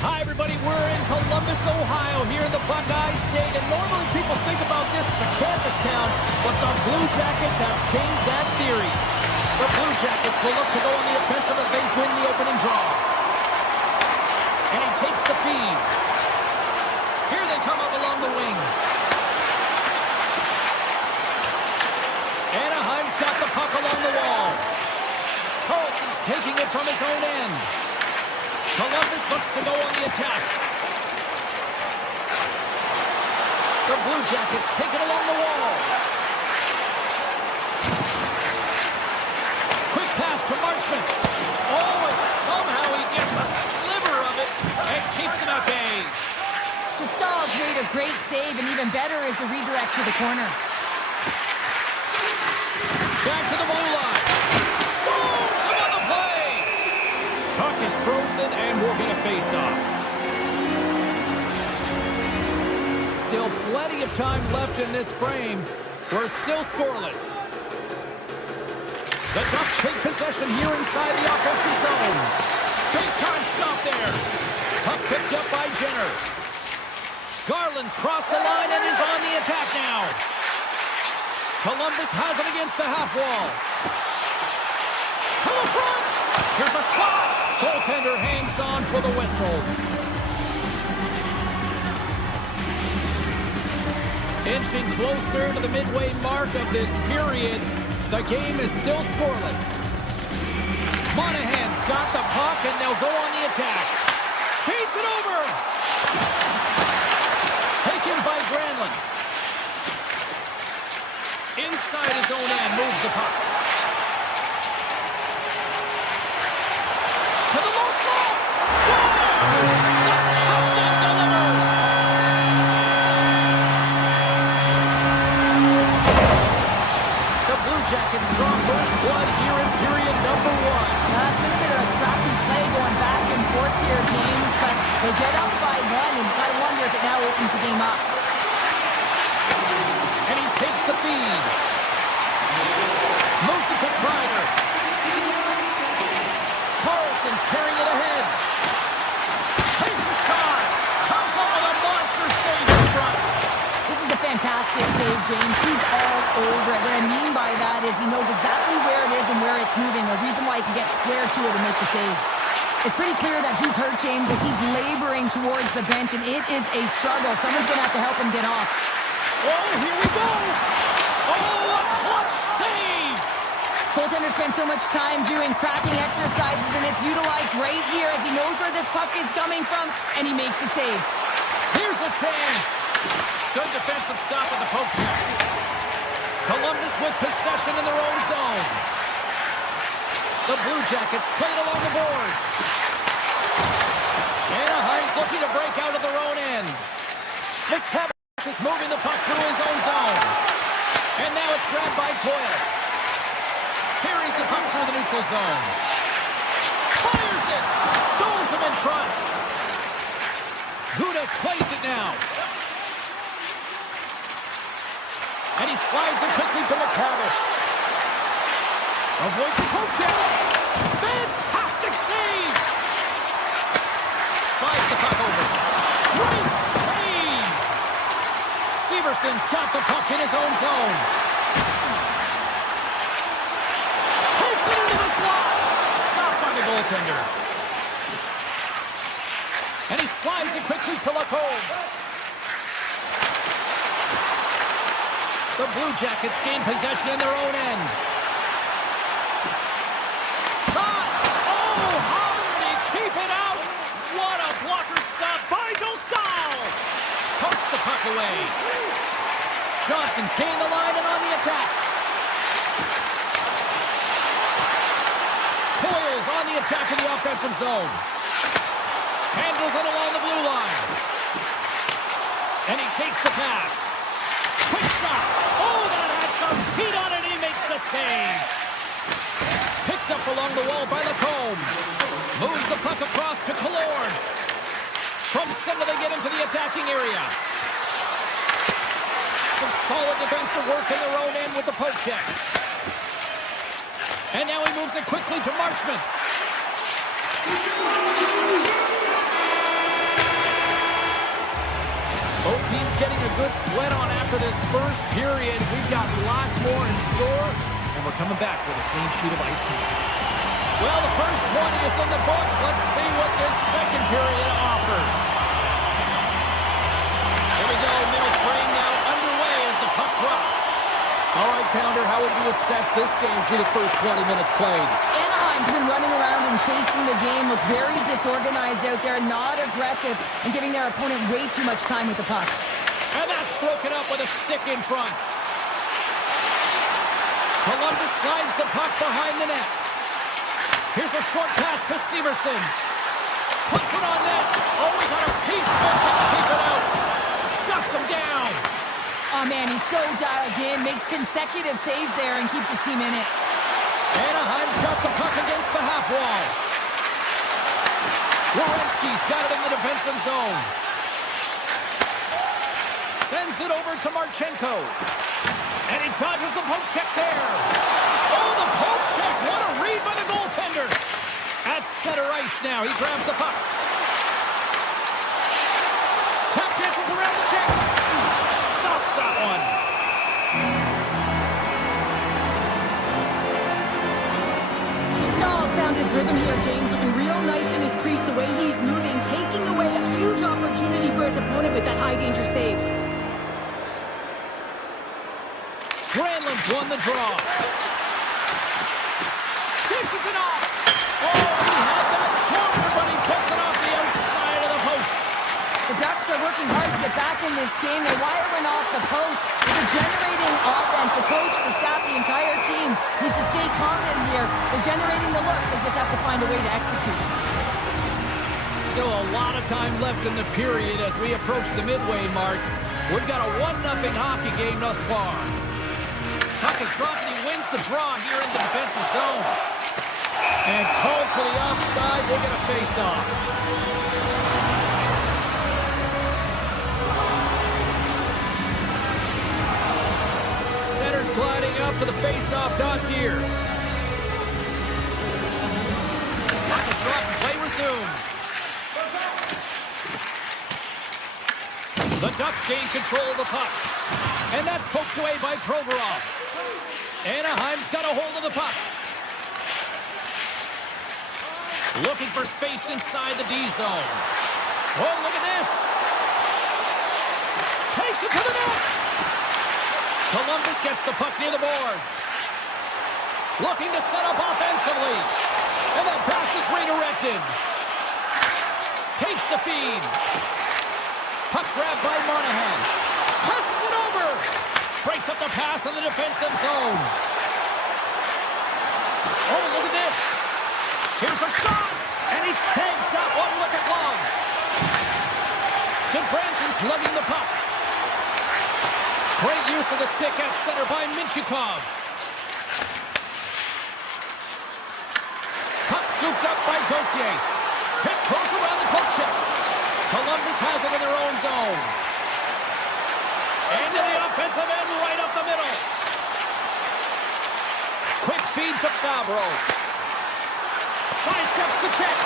Hi, everybody. We're in Columbus, Ohio, here in the Buckeye State. And normally people think about this as a campus town, but the Blue Jackets have changed that theory. The Blue Jackets will look to go on the offensive as they win the opening draw. And he takes the feed. Here they come up along the wing. Anaheim's got the puck along the wall. Carlson's taking it from his own end. Columbus looks to go on the attack. The Blue Jackets take it along the wall. Quick pass to Marchment. Oh, and somehow he gets a sliver of it and keeps it at bay. Stahl's made a great save, and even better is the redirect to the corner. Back to the blue line. Stones him on the play. Puck is frozen and will be a face-off. Still plenty of time left in this frame. We're still scoreless. The Ducks take possession here inside the offensive zone. Big time stop there. Puck picked up by Jenner. Garland's crossed the line and is on the attack now. Columbus has it against the half wall. To the front. Here's a shot. Goaltender hangs on for the whistle. Inching closer to the midway mark of this period, the game is still scoreless. Monahan's got the puck and they'll go on the attack. Feeds it over. Taken by Granlund. Inside his own end, moves the puck. To the low slot. Scores! The captain delivers. The Blue Jackets draw first blood here in period number 1. It's been a bit of a scrappy play going back and forth here, James, but they get up by 1, and I wonder if it now opens the game up. And he takes the feed. Moves it to Kreider. Carlson's carrying it ahead. Takes a shot. Comes up with a monster save in front. This is a fantastic save, James. He's all over it. What I mean by that is he knows exactly where it is and where it's moving. A reason why he can get square to it and make the save. It's pretty clear that he's hurt, James, as he's laboring towards the bench, and it is a struggle. Someone's going to have to help him get off. Oh, here we go. Oh, a clutch save. Goaltender spends so much time doing cracking exercises, and it's utilized right here as he knows where this puck is coming from, and he makes the save. Here's a chance. Good defensive stop at the poke check. Columbus with possession in their own zone. The Blue Jackets played along the boards. Anaheim's looking to break out of their own end. McTavish is moving the puck through his own zone. And now it's grabbed by Coyle. Carries the puck through the neutral zone. Fires it. Stones him in front. Gudas plays it now. And he slides it quickly to McTavish. Avoids the poke check. Fantastic save. Slides the puck over. Great save. Severson's got the puck in his own zone. Takes it into the slot. Stopped by the goaltender. And he slides it quickly to Lacombe. The Blue Jackets gain possession in their own end. Oh, how did he keep it out? What a blocker stop by Dostal. Pokes the puck away. Johnson's gained the line and on the attack. Coyle's on the attack in the offensive zone. Handles it along the blue line. And he takes the pass. Quick shot. Oh, that had some heat on it. He makes the save. Picked up along the wall by Lacombe. Moves the puck across to Killorn. From center, they get into the attacking area. Some solid defensive work in their own end with the poke check. And now he moves it quickly to Marchment. Both teams getting a good sweat on after this first period. We've got lots more in store, and we're coming back with a clean sheet of ice next. Well, the first 20 is in the books. Let's see what this second period offers. Here we go, middle frame now underway as the puck drops. All right, Pounder, how would you assess this game through the first 20 minutes played? Anaheim's been running around and chasing the game, look very disorganized out there, not aggressive, and giving their opponent way too much time with the puck. And that's broken up with a stick in front. Columbus slides the puck behind the net. Here's a short pass to Severson. Puts it on net. Oh, we got a piece of it to keep it out. Shuts him down. Oh, man, he's so dialed in, makes consecutive saves there and keeps his team in it. Anaheim's got the puck against the half wall. Werenski's got it in the defensive zone. Sends it over to Marchenko. And he dodges the poke check there. Oh, the poke check. What a read by the goaltender. At center ice now. He grabs the puck. Tap dances around the check. Stops that one. Stahl's found his rhythm here, James, looking real nice in his crease, the way he's moving, taking away a huge opportunity for his opponent with that high-danger save. Granlund's won the draw. Dishes it off. Oh, he had that corner, but he puts it off the outside of the post. The Ducks are working hard to get back in this game. They wire one off the post. It's a generating offense. The coach, the staff, the entire team needs to stay confident here. They're generating the looks. They just have to find a way to execute. Still a lot of time left in the period as we approach the midway mark. We've got a 1-0 hockey game thus far. Puck is dropped and he wins the draw here in the defensive zone. And called for the offside. We'll get a face-off. Center's gliding up to the face-off dots here. Puck is dropped and play resumes. The Ducks gain control of the puck. And that's poked away by Provorov. Anaheim's got a hold of the puck. Looking for space inside the D zone. Oh, look at this. Takes it to the net. Columbus gets the puck near the boards. Looking to set up offensively. And that pass is redirected. Takes the feed. Puck grabbed by Monahan. Passes it over. Breaks up the pass in the defensive zone. Oh, look at this. Here's a shot. And he stabs that one with a glove. Goodbranson's lugging the puck. Great use of the stick at center by Minchikov. Puck scooped up by Gauthier. Tiptoes around the poke check. Columbus has it in their own zone. Into the offensive end, right up the middle. Quick feed to Fabro. Sidesteps the check.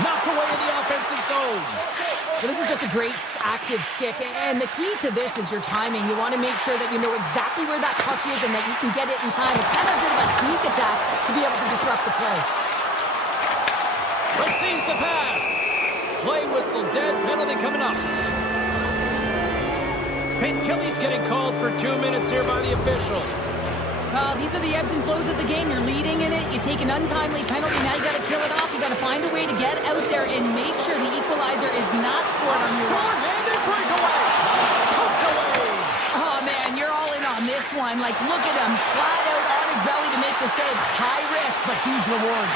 Knocked away in the offensive zone. Well, this is just a great active stick, and the key to this is your timing. You want to make sure that you know exactly where that puck is and that you can get it in time. It's kind of a bit of a sneak attack to be able to disrupt the play. Receives the pass. Play whistle dead. Penalty coming up. Fantilli's getting called for 2 minutes here by the officials. These are the ebbs and flows of the game. You're leading in it. You take an untimely penalty. Now you got to kill it off. You got to find a way to get out there and make sure the equalizer is not scored on your watch. Short-handed breakaway. Poked away. Oh, man, you're all in on this one. Like, look at him. Flat out on his belly to make the save. High risk, but huge reward.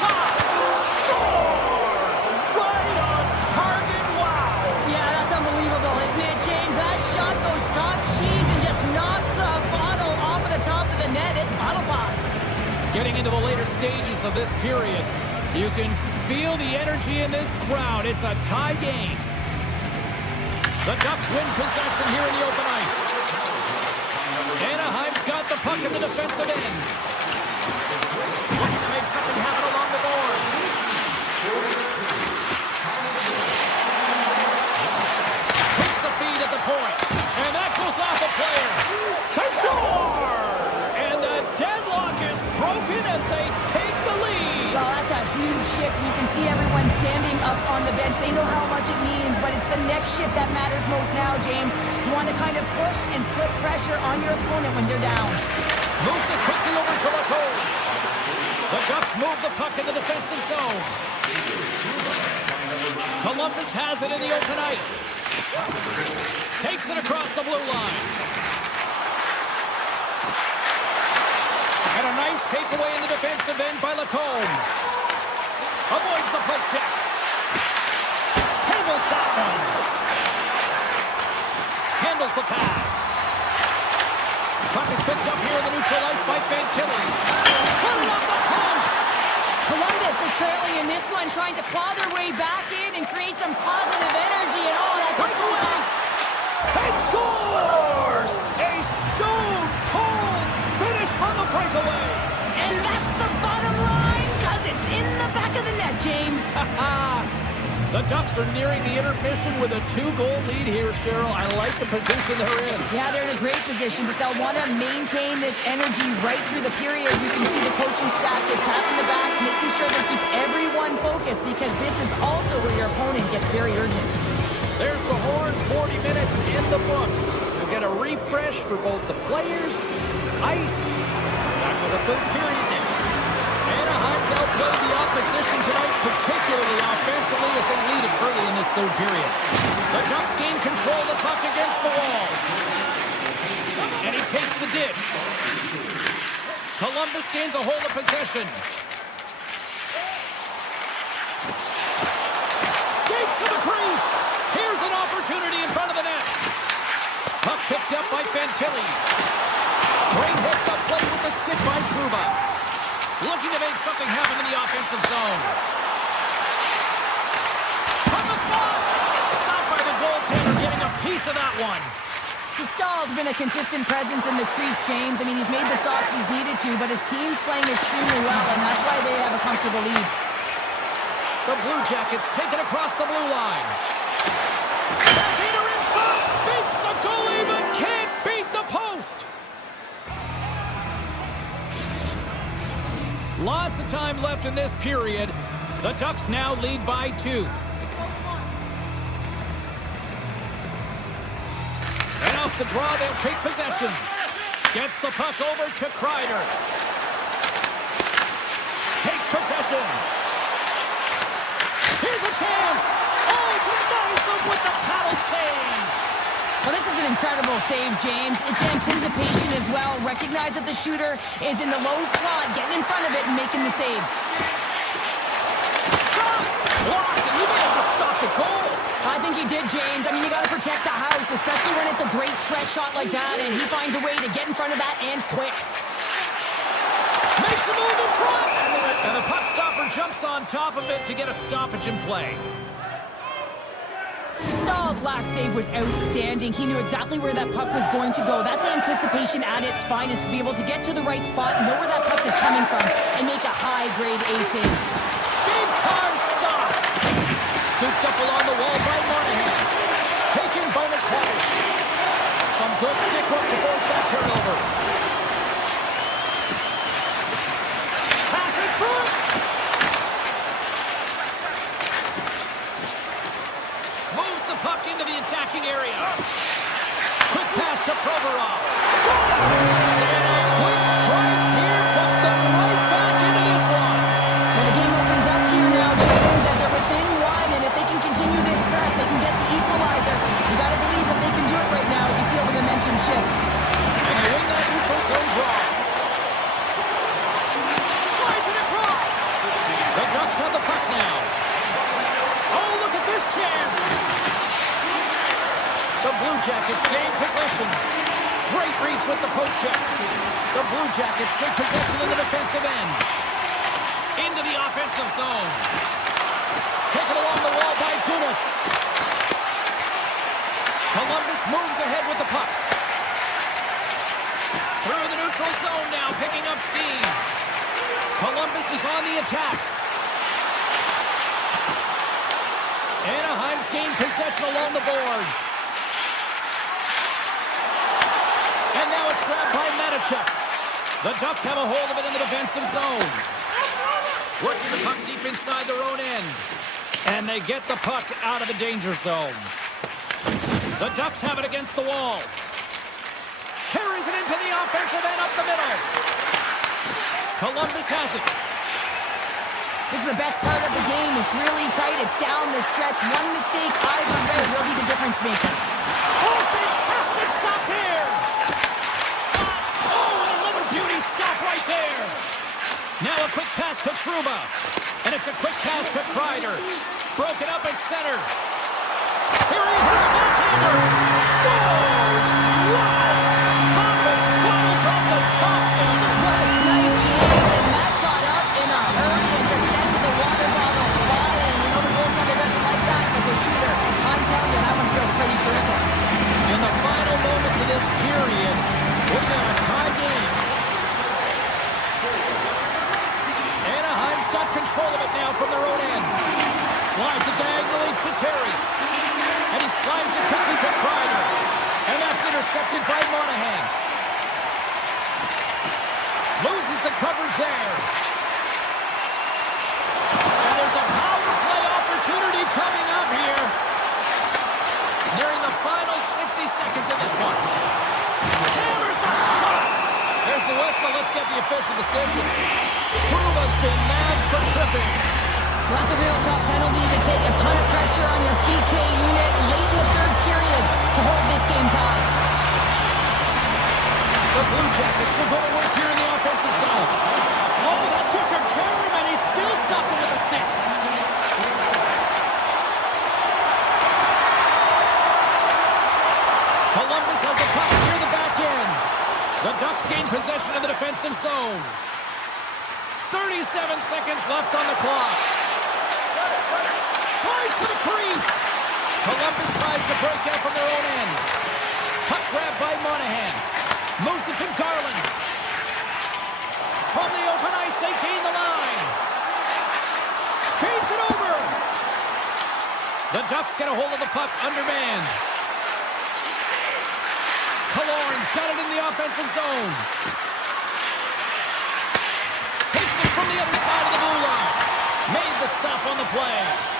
Shot. Scores. Right on target. Wow. Yeah, that's unbelievable. getting into the later stages of this period. You can feel the energy in this crowd. It's a tie game. The Ducks win possession here in the open ice. Anaheim's got the puck in the defensive end. Looking to make something happen along the boards. Takes the feed at the point. And that goes off the player. They score! And the deadlock is broken as they take the lead. Well, that's a huge shift. You can see everyone standing up on the bench. They know how much it means, but it's the next shift that matters most now, James. You want to kind of push and put pressure on your opponent when they're down. Moves it quickly over to Lacombe. The Ducks move the puck in the defensive zone. Columbus has it in the open ice. Takes it across the blue line. And a nice takeaway in the defensive end by Lacombe. Avoids the poke check. Handles that one. Handles the pass. Puck is picked up here in the neutral ice by Fantilli. Pulling up the post. Columbus is trailing in this one, trying to claw their way back in and create some positive energy. And oh, that just goes off. He scores! A stone-cold finish on the breakaway. And that's the bottom line, because it's in the back of the net, James. The Ducks are nearing the intermission with a 2-goal lead here, Cheryl. I like the position they're in. Yeah, they're in a great position, but they'll want to maintain this energy right through the period. You can see the coaching staff just tapping the backs, making sure they keep everyone focused, because this is also where your opponent gets very urgent. There's the horn, 40 minutes in the books. We'll get a refresh for both the players, ice. Back with the third period next. Anaheim's outplayed the opposition tonight, particularly offensively, as they lead it early in this third period. The Ducks gain control of the puck against the wall. And he takes the dish. Columbus gains a hold of possession. Skates to the crease. Here's an opportunity in front of the net. Puck picked up by Fantilli. Great hits up play with the stick by Trouba. Looking to make something happen in the offensive zone. From the slot. Stopped by the goaltender, getting a piece of that one. Stahl's been a consistent presence in the crease, James. I mean, he's made the stops he's needed to, but his team's playing extremely well, and that's why they have a comfortable lead. The Blue Jackets take it across the blue line. Peter in front. Beats the goalie, but can't beat the post. Lots of time left in this period. The Ducks now lead by 2. And off the draw, they'll take possession. Gets the puck over to Kreider. Takes possession. Here's a chance. Oh, it's a nice one with the paddle save. Well, this is an incredible save, James. It's anticipation as well. Recognize that the shooter is in the low slot, getting in front of it and making the save. Shot! Blocked, and he may have to stop the goal. I think he did, James. I mean, you got to protect the house, especially when it's a great threat shot like that, and he finds a way to get in front of that and quick. Makes a move in front! And the puck stopper jumps on top of it to get a stoppage in play. Stahl's last save was outstanding. He knew exactly where that puck was going to go. That's anticipation at its finest, to be able to get to the right spot, know where that puck is coming from, and make a high-grade A save. Big-time stop! Scooped up along the wall by Monahan. Taking Bonatelli. Some good stick work to force that turnover. Pass in front! Moves the puck into the attacking area. Quick pass to Provorov. And a quick strike here puts them right back into this one. Well, the game opens up here now, James, as they're within one, and if they can continue this press, they can get the equalizer. You got to believe that they can do it right now as you feel the momentum shift. And they win that neutral zone draw. Slides it across. The Ducks have the puck now. Oh, look at this chance. The Blue Jackets gain possession. Great reach with the poke check. The Blue Jackets take possession in the defensive end. Into the offensive zone. Taken along the wall by Gudas. Columbus moves ahead with the puck. Through the neutral zone now, picking up steam. Columbus is on the attack. Anaheim's gained possession along the boards. And now it's grabbed by Matichuk. The Ducks have a hold of it in the defensive zone. Working the puck deep inside their own end. And they get the puck out of the danger zone. The Ducks have it against the wall. Carries it into the offensive end up the middle. Columbus has it. This is the best part of the game. It's really tight. It's down the stretch. One mistake either way will be the difference maker. Oh, fantastic stop here. Oh, and another beauty stop right there. Now a quick pass to Trouba. And it's a quick pass to Kreider. Broken up at center. Here he is in the backhander. Scores! Wow! Hoffman bottles off the top. What a snipe, James. And that got up in a hurry and just sends the water bottle flying. You know the goaltender doesn't like that, but the shooter, I'm telling you, that one feels pretty terrific. In the final moments of this period, we've got a tie game. Anaheim's got control of it now from their own end. Slides it diagonally to Terry. And he slides it quickly to Kreider. And that's intercepted by Monahan. Loses the coverage there. And there's a power play opportunity coming up here. Nearing the final 60 seconds of this one. Hammers the shot. There's the whistle. Let's get the official decision. Trouba's been nabbed for tripping. Well, that's a real tough penalty to take a ton of pressure on your PK unit late in the third period to hold this game tied. The Blue Jackets will go to work here in the offensive zone. Oh, that took a care of him, and he still stopped him with a stick. Columbus has the puck near the back end. The Ducks gain possession of the defensive zone. 37 seconds left on the clock. Tries to the crease. Columbus tries to break out from their own end. Puck grabbed by Monahan. Moves it to Garland. From the open ice, they gain the line. Feeds it over. The Ducks get a hold of the puck undermanned. Killorn's got it in the offensive zone. Takes it from the other side of the blue line. Made the stop on the play.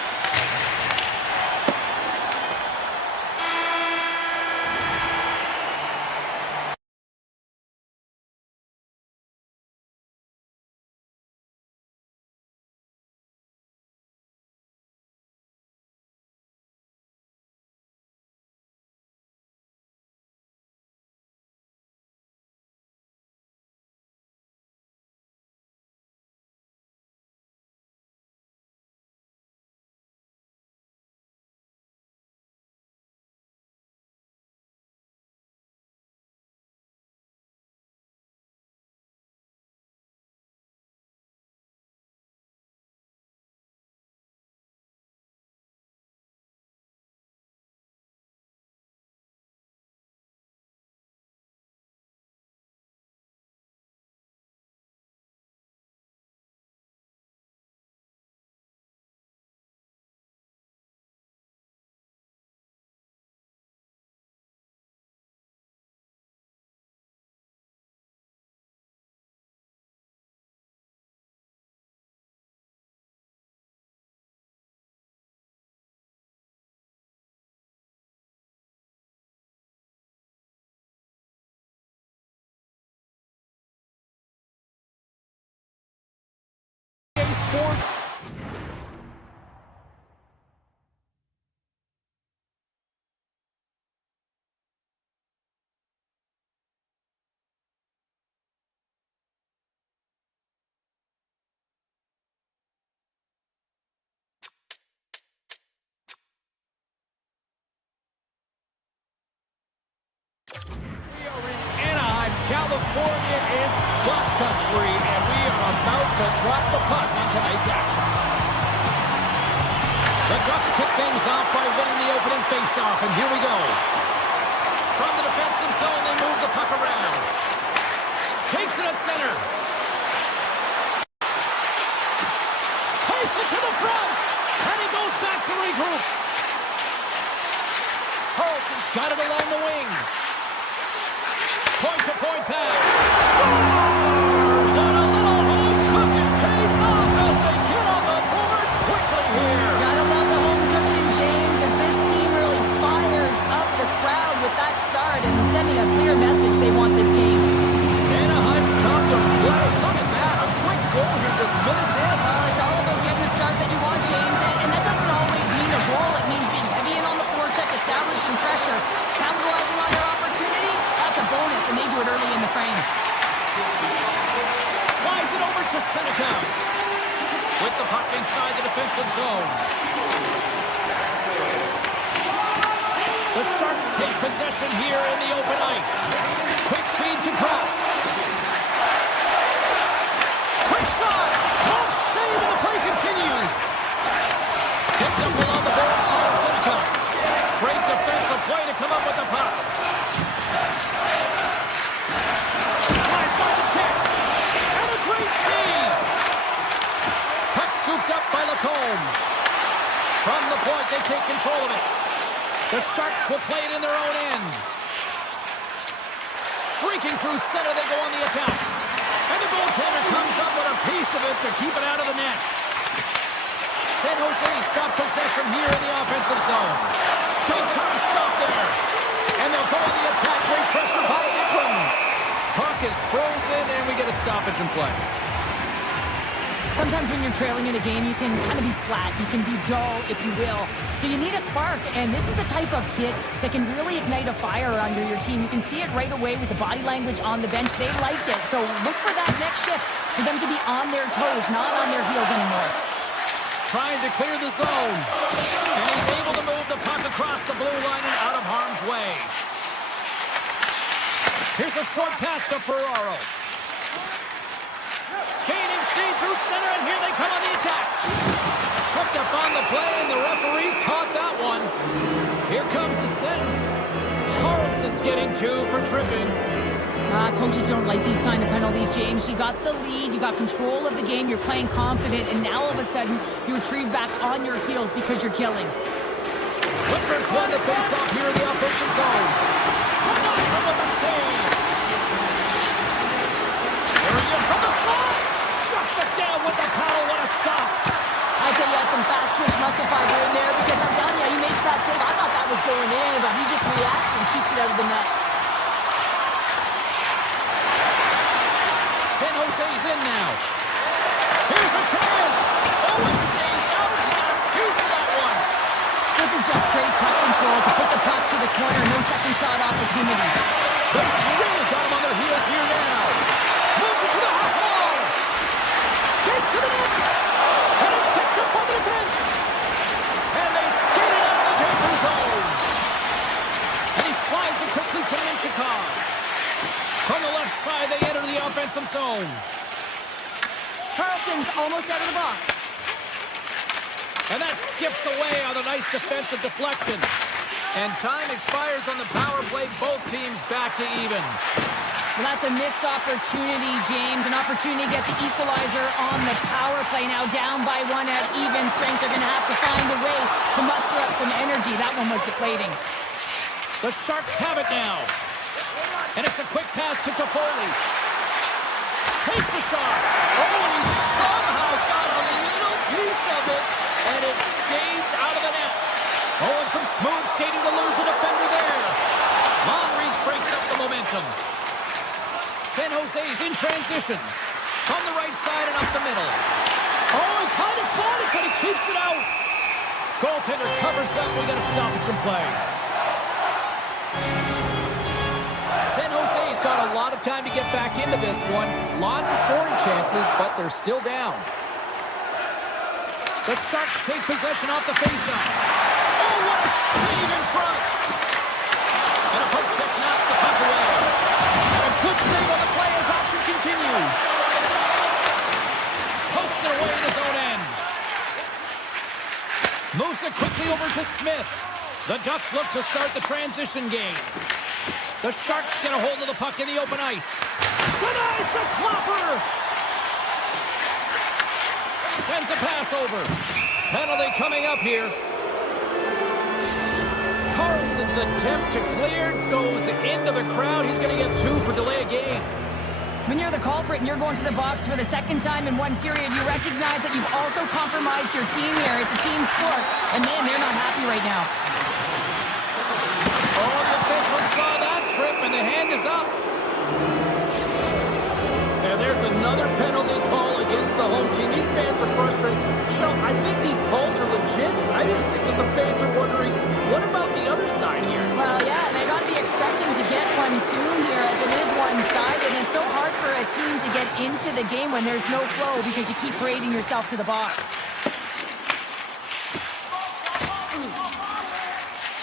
Sports. We are in Duck country, and we are about to drop the puck in tonight's action. The Ducks kick things off by winning the opening faceoff, and here we go. From the defensive zone, they move the puck around. Takes it at center. Takes it to the front, and he goes back to regroup. Carlson's got it along the wing. Point-to-point pass. Scores! And a little home cooking pays off as they get on the board quickly here. Gotta love the home cooking, James, as this team really fires up the crowd with that start and sending a clear message they want this game. Anaheim's come to play. Look at that. A quick goal here just minutes in. Well, it's all about getting the start that you want, James, and that doesn't always mean a goal. It means being heavy in on the forecheck, establishing pressure, capitalizing on their opportunity. That's a bonus, and they do it early in the frame. Slides it over to Seneca. With the puck inside the defensive zone. The Sharks take possession here in the open ice. Quick feed to Cross. Quick shot. Close save, and the play continues. Picked up along the boards by Seneca. Great defensive play to come up with the puck. Slides by the check. And a great save. Puck scooped up by Lacombe. From the point, they take control of it. The Sharks will play it in their own end. Streaking through center, they go on the attack. And the goaltender comes up with a piece of it to keep it out of the net. San Jose's got possession here in the offensive zone. Big time stop there. And they'll go on the attack. Great pressure by Ekman. Puck is frozen, and we get a stoppage in play. Sometimes when you're trailing in a game, you can kind of be flat. You can be dull, if you will. So you need a spark, and this is the type of hit that can really ignite a fire under your team. You can see it right away with the body language on the bench. They liked it. So look for that next shift, for them to be on their toes, not on their heels anymore. Trying to clear the zone. And he's able to move the puck across the blue line and out of harm's way. Here's a short pass to Ferraro. Gaining speed through center, and here they come on the attack. Tripped up on the play, and the referees caught that one. Here comes the sentence. Carlson's getting 2 for tripping. Coaches don't like these kind of penalties, James. You got the lead, you got control of the game, you're playing confident, and now all of a sudden, you retrieve back on your heels because you're killing. Whitmer's won the face-off here in the offensive zone. Denies him with a save. There he is from the slide. Shuts it down with the paddle. What a stop. I'd say he has some fast twitch muscle fiber in there because I'm telling you, he makes that save. I thought that was going in, but he just reacts and keeps it out of the net. San Jose's in now. Here's a chance. Oh, it stays out. He got a piece of that one. This is just great puck control to put the puck to the corner. No second shot opportunity. They've really got him on their heels here now. Moves it to the half wall. Skates to the net. And it's picked up by the defense. And they skate it out of the danger zone. And he slides it quickly to Menchikov. From the left side, they enter the offensive zone. Carlson's almost out of the box. And that skips away on a nice defensive deflection. And time expires on the power play. Both teams back to even. Well, that's a missed opportunity, James. An opportunity to get the equalizer on the power play. Now down by 1 at even strength. They're going to have to find a way to muster up some energy. That one was deflating. The Sharks have it now. And it's a quick pass to Toffoli. Takes a shot. Oh, and he somehow got a little piece of it. And it stays out of the net. Oh, and some smooth skating to lose a defender there. Long reach breaks up the momentum. San Jose's in transition. From the right side and up the middle. Oh, he kind of fought it, but he keeps it out. Goaltender covers up. We got a stoppage in play. San Jose's got a lot of time to get back into this one. Lots of scoring chances, but they're still down. The Sharks take possession off the faceoff. Oh, what a save in front! And a poke check knocks the puck away. And a good save on the play as action continues. it quickly over to Smith. The Ducks look to start the transition game. The Sharks get a hold of the puck in the open ice. Denies the klopper! Sends a pass over. Penalty coming up here. Carlson's attempt to clear goes into the crowd. He's going to get 2 for delay of game. When you're the culprit and you're going to the box for the second time in one period, you recognize that you've also compromised your team here. It's a team sport, and man, they're not happy right now. Oh, the officials saw that trip, and the hand is up. And there's another penalty call against the home team. These fans are frustrated. You know, I think these calls are legit. I just think that the fans are wondering, what about the other side here? Well, yeah, they got to be expecting to get one soon here, as it is one-sided, and it's so hard for a team to get into the game when there's no flow because you keep parading yourself to the box.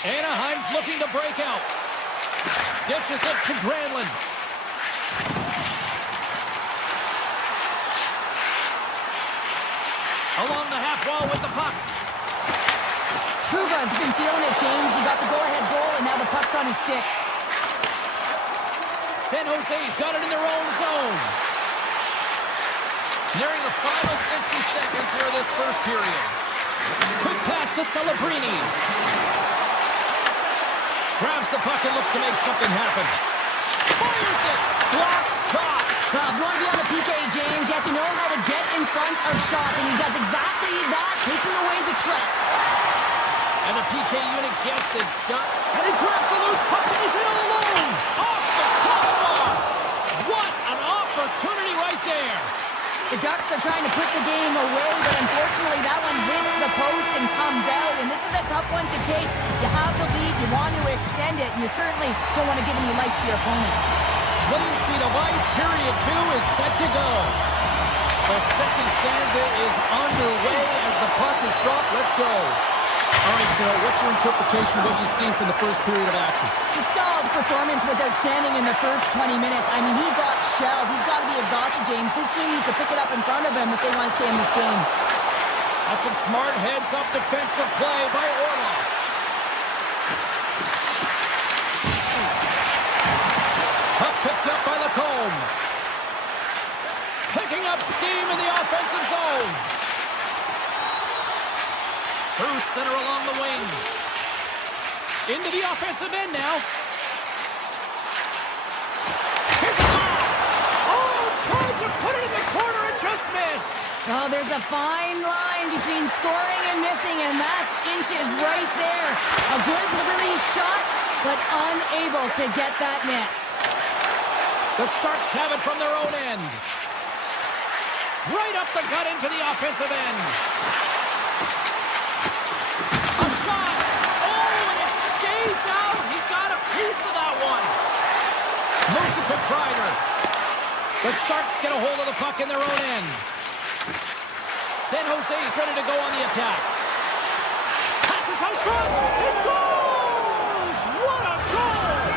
Anaheim's looking to break out. Dishes it to Granlund. Along the half wall with the puck. Truba's been feeling it, James. He got the go-ahead goal, and now the puck's on his stick. San Jose's got it in their own zone. Nearing the final 60 seconds here of this first period. Quick pass to Celebrini. Grabs the puck and looks to make something happen. Fires it! Block shot! Well, if you want to be on the PK, James, you have to know how to get in front of shots, and he does exactly that, taking away the threat. And the PK unit gets it done. And he grabs the loose puck and he's in all alone! Off the crossbar! What an opportunity right there! The Ducks are trying to put the game away, but unfortunately that one hits the post and comes out, and this is a tough one to take. You have the lead, you want to extend it, and you certainly don't want to give any life to your opponent. Clean sheet of ice, period 2 is set to go. The second stanza is underway as the puck is dropped. Let's go. All right, Cheryl, what's your interpretation of what you've seen from the first period of action? Stahl's performance was outstanding in the first 20 minutes. I mean, he got shelled. He's got to be exhausted, James. His team needs to pick it up in front of him if they want to stay in this game. That's some smart heads-up defensive play by Orlov. Puck picked up by Lacombe. Picking up steam in the offensive zone. Through center along the wing. Into the offensive end now. Here's a blast. Oh, tried to put it in the corner and just missed. Well, there's a fine line between scoring and missing, and that's inches right there. A good release shot, but unable to get that net. The Sharks have it from their own end. Right up the gut into the offensive end. A shot. Oh, and it stays out. He got a piece of that one. Moves it to Kreider. The Sharks get a hold of the puck in their own end. San Jose's ready to go on the attack. Passes out front. He scores! What a goal!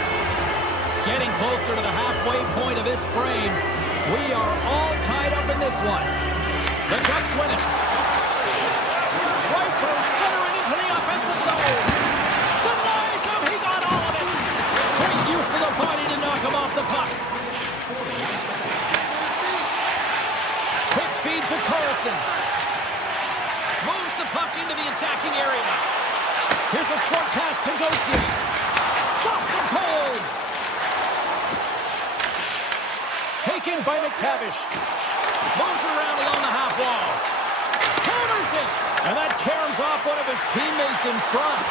Getting closer to the halfway point of this frame. We are all tied up in this one. The Ducks win it. Right through center and into the offensive zone. Denies him. He got all of it. Great use of the body to knock him off the puck. Quick feed to Carlson. Moves the puck into the attacking area. Here's a short pass to Gossier. Stops him cold. Taken by McTavish. Moves it around along the half wall. Hammers it. And that caroms off one of his teammates in front.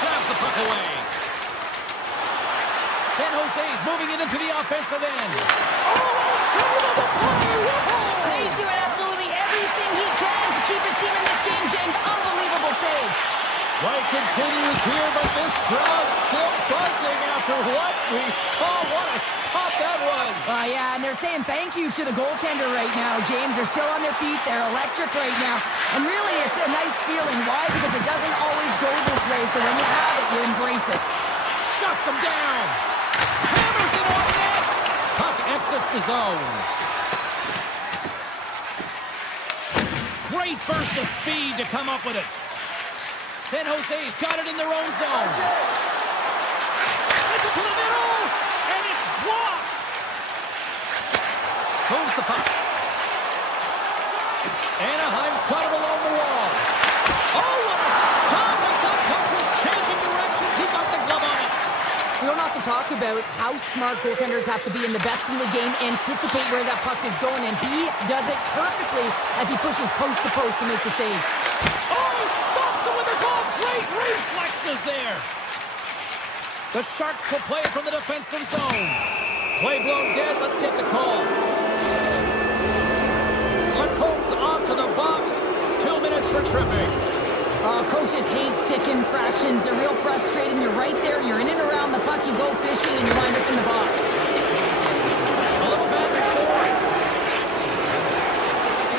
Jabs the puck away. San Jose's moving it into the offensive end. Oh, save of the play. Whoa! He's doing absolutely everything he can to keep his team in this game, James. Unbelievable save. Play continues here, but this crowd's still buzzing after what we saw. What a stop that was. Yeah, and they're saying thank you to the goaltender right now, James. They're still on their feet. They're electric right now. And really, it's a nice feeling. Why? Because it doesn't always go this way. So when you have it, you embrace it. Shuts him down. Hammers it on net. Puck exits the zone. Great burst of speed to come up with it. San Jose's got it in their own zone. Sends it to the middle, and it's blocked. Moves the puck. Anaheim's got it along the wall. Oh, what a stop as that puck was changing directions. He got the glove on it. We don't have to talk about how smart goaltenders have to be in the best in the game, anticipate where that puck is going, and he does it perfectly as he pushes post to post to make the save. Oh, he stops it with the glove. Great reflexes there. The Sharks will play it from the defensive zone. Play blown dead. Let's get the call. Lecoq's off to the box. 2 minutes for tripping. Coaches hate stick infractions. They're real frustrating. You're right there. You're in and around the puck. You go fishing, and you wind up in the box. A little back and forth.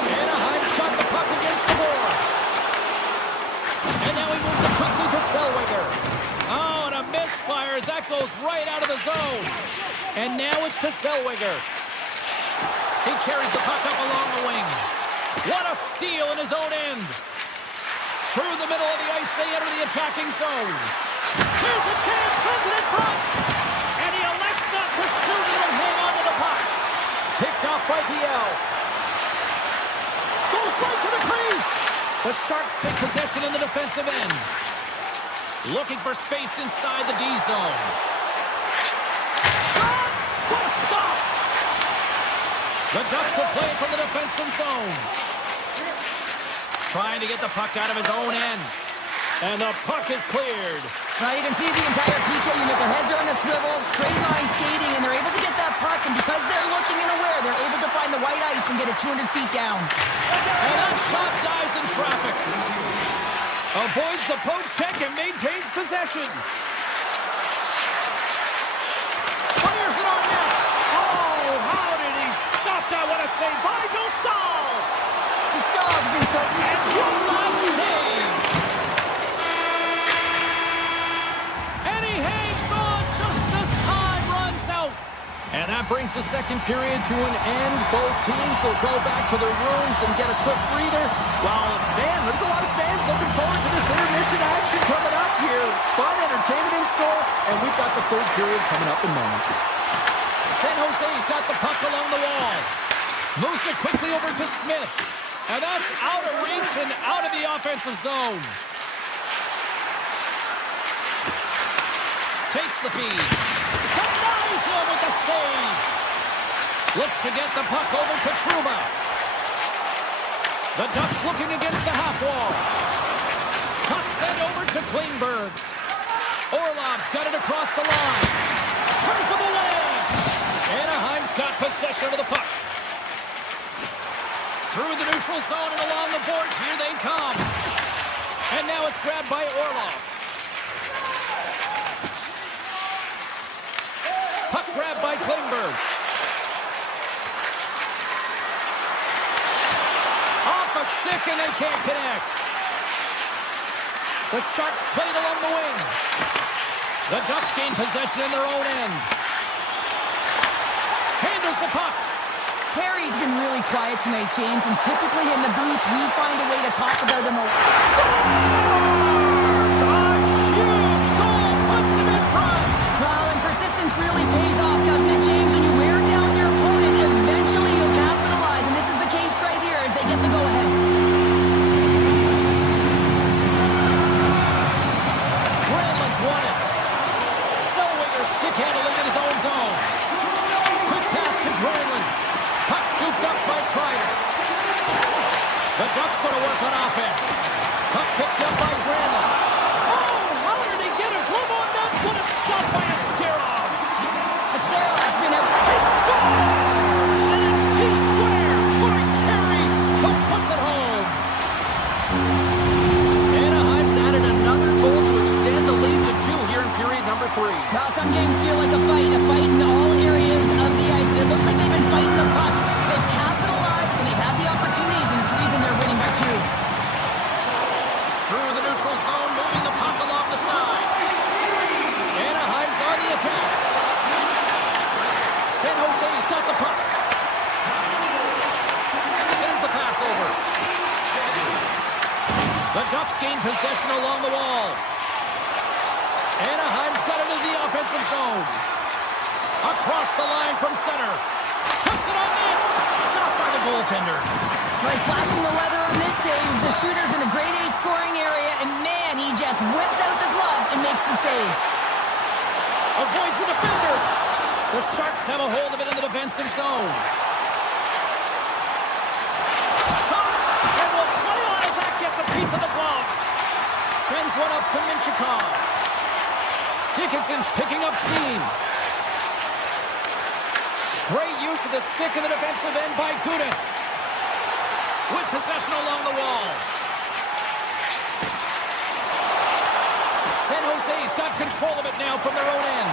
Anaheim's got the puck against the boards. And now he moves it quickly to Zellweger. Oh, and a misfire as that goes right out of the zone. And now it's to Zellweger. He carries the puck up along the wing. What a steal in his own end. Through the middle of the ice, they enter the attacking zone. Here's a chance, sends it in front. And he elects not to shoot it and hang on to the puck. Picked off by DL. Goes right to the crease. The Sharks take possession in the defensive end. Looking for space inside the D zone. Shot! What a stop! The Ducks will play from the defensive zone. Trying to get the puck out of his own end. And the puck is cleared. Now you can see the entire PK unit. Their heads are on a swivel, straight line skating, and they're able to get that puck. And because they're looking and aware, they're able to find the white ice and get it 200 feet down. And that shot dives in traffic. Avoids the poke check and maintains possession. Fires it on net. Oh, how did he stop that? What a save by Dostal. Dostal's been so... And one last save. And he hangs on just as time runs out. And that brings the second period to an end. Both teams will go back to their rooms and get a quick breather. Well, man, there's a lot of fans looking forward to this intermission action coming up here. Fun entertainment in store, and we've got the third period coming up in moments. San Jose's got the puck along the wall. Moves it quickly over to Smith. And that's out of reach and out of the offensive zone. Takes the feed. Denies him with the save. Looks to get the puck over to Trouba. The Ducks looking against the half wall. Puck sent over to Klingberg. Orlov's got it across the line. Turns him away. Anaheim's got possession of the puck. Through the neutral zone and along the boards. Here they come. And now it's grabbed by Orlov. Puck grabbed by Klingberg. Off a stick and they can't connect. The Sharks played along the wing. The Ducks gain possession in their own end. Handles the puck. Terry's been really quiet tonight, James, and typically in the booth, we find a way to talk about him. Scores! A huge goal puts him in front. Well, and persistence really pays off, doesn't it, James? When you wear down your opponent, eventually you'll capitalize, and this is the case right here as they get the go-ahead. Granlund's won it. Zellweger stick-handling in his own zone. Quick pass to Granlund. Puck scooped up by Kreider. The Ducks going to work on offense. Puck picked up by Granlund. Oh, how did he get a glove on that? What a stop by Askarov. Askarov's been out. He scores! And it's T-Square. Troy Terry who puts it home. Anaheim's added another goal to extend the lead to 2 here in period number 3. Well, some games feel like a fight in all areas of the ice, and it looks like they've been fighting the puck. They've capitalized when they've had the opportunities, and it's the reason they're winning by 2. Through the neutral zone, moving the puck along the side. Anaheim's on the attack. San Jose's got the puck. Sends the pass over. The Ducks gain possession along the wall. Anaheim's got it in the offensive zone. Across the line from center. Puts it on net. Stopped by the goaltender. Right, flashing the leather on this save. The shooter's in a grade A scoring area, and man, he just whips out the glove and makes the save. Avoids the defender. The Sharks have a hold of it in the defensive zone. Shot, and will play on as that gets a piece of the glove. Sends one up to Minchikov. Dickinson's picking up steam. Great use of the stick in the defensive end by Gudas. With possession along the wall. San Jose's got control of it now from their own end.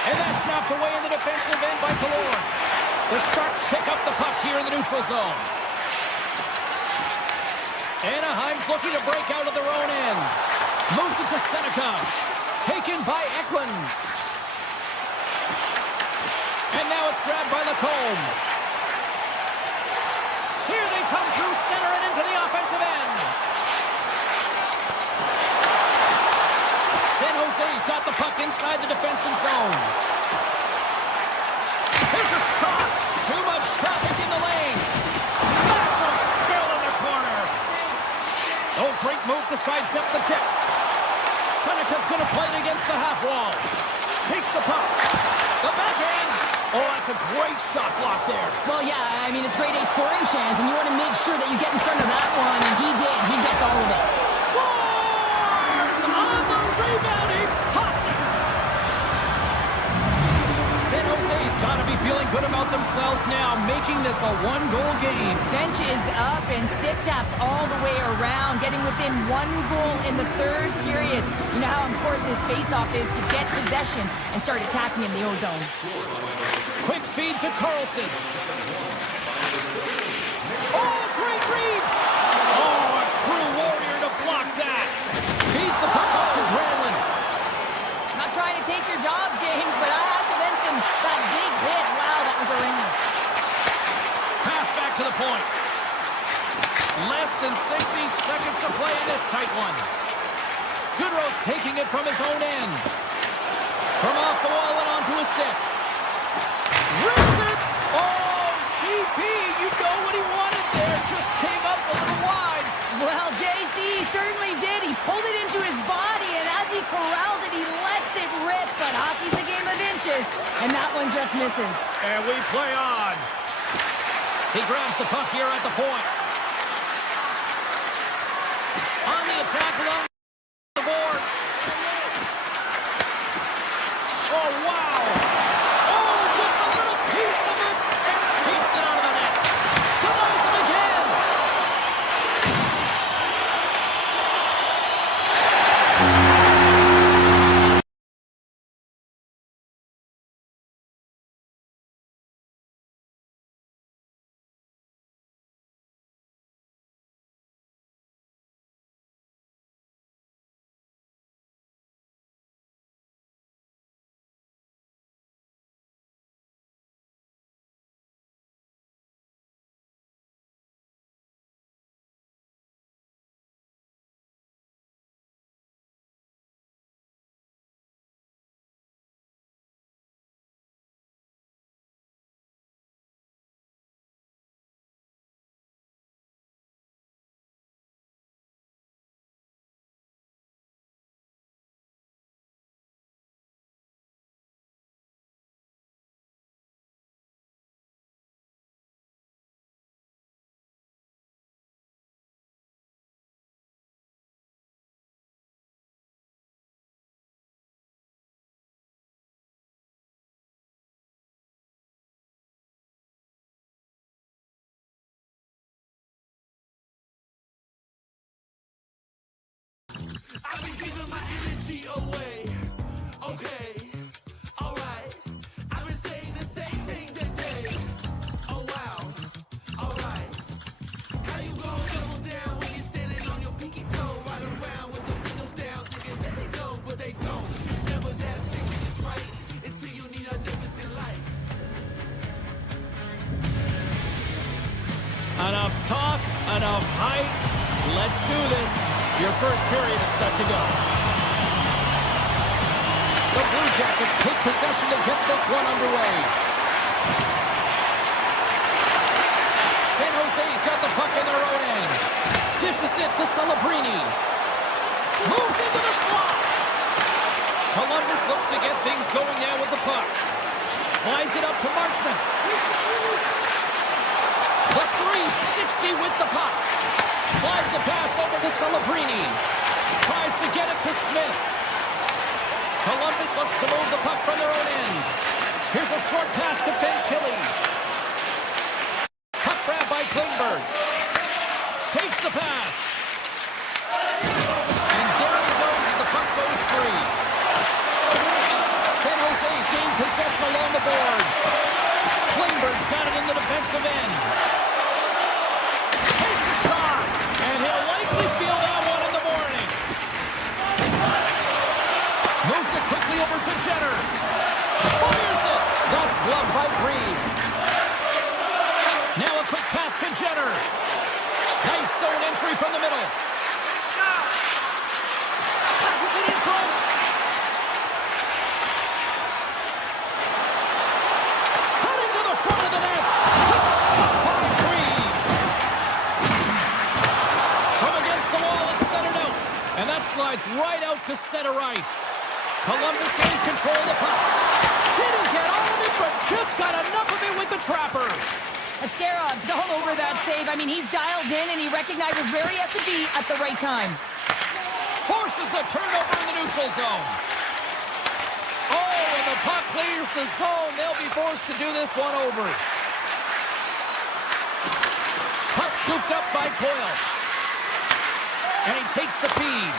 And that's knocked away in the defensive end by Killorn. The Sharks pick up the puck here in the neutral zone. Anaheim's looking to break out of their own end. Moves it to Seneca. Taken by Eklund. And now it's grabbed by Lacombe. Here they come through center and into the offensive end. San Jose's got the puck inside the defensive zone. Here's a shot. Too much traffic in the lane. Massive spill in the corner. Oh, great move to sidestep the check. Seneca's going to play it against the half wall. Takes the puck. The backhand. Oh, that's a great shot block there. Well, yeah, I mean, it's grade A scoring chance, and you want to make sure that you get in front of that one, and he did. He gets all of it. Scores! On the rebounding Hudson. San Jose's got to be feeling good about themselves now, making this a one-goal game. Bench is up, and stick taps all the way around, getting within 1 goal in the third period. You know how important this faceoff is to get possession and start attacking in the O-zone. Quick feed to Carlson. Oh, great read! Oh, a true warrior to block that. Feeds the puck up to Granlund. Not trying to take your job, James, but I have to mention that big hit. Wow, that was a ringer. Pass back to the point. Less than 60 seconds to play in this tight one. Goodrow's taking it from his own end. From off the wall and onto his stick. Rips it! Oh, CP, you know what he wanted there. Just came up a little wide. Well, JC certainly did. He pulled it into his body, and as he corrals it, he lets it rip. But hockey's a game of inches, and that one just misses. And we play on. He grabs the puck here at the point. On the attack along the boards. Oh, wow. Oh, gets a little piece of it and keeps it out of the net. Denies him again. I be giving my energy away. Okay, alright. I've been saying the same thing today. Oh wow, alright. How you gon' double down when you're standing on your pinky toe? Right around with the windows down, thinking that they know, but they don't. It's never that serious, right? Until you need a difference in life. Enough talk, enough hype. Let's do this. Your first period is set to go. The Blue Jackets take possession to get this one underway. San Jose's got the puck in their own end. Dishes it to Celebrini. Moves into the slot. Columbus looks to get things going now with the puck. Slides it up to Marchment. The 360 with the puck. Slides the pass over to Celebrini. Tries to get it to Smith. Columbus looks to move the puck from their own end. Here's a short pass to Fantilli. Puck grab by Klingberg. Takes the pass. And down it goes as the puck goes free. San Jose's gained possession along the boards. Klingberg's got it in the defensive end. Takes a shot. And he'll likely feel that one in the morning. Moves it quickly over to Jenner. Fires it. That's gloved by Freeze. Now a quick pass to Jenner. Nice zone entry from the middle. Passes it in front. Cutting to the front of the net. Quick stop by Freeze. From against the wall, it's centered out. And that slides right out to center ice. Columbus gains control of the puck. Didn't get all of it, but just got enough of it with the trapper. Ascarov's all over that save. I mean, he's dialed in, and he recognizes where he has to be at the right time. Forces the turnover in the neutral zone. Oh, and the puck clears the zone. They'll be forced to do this one over. Puck scooped up by Coyle. And he takes the feed.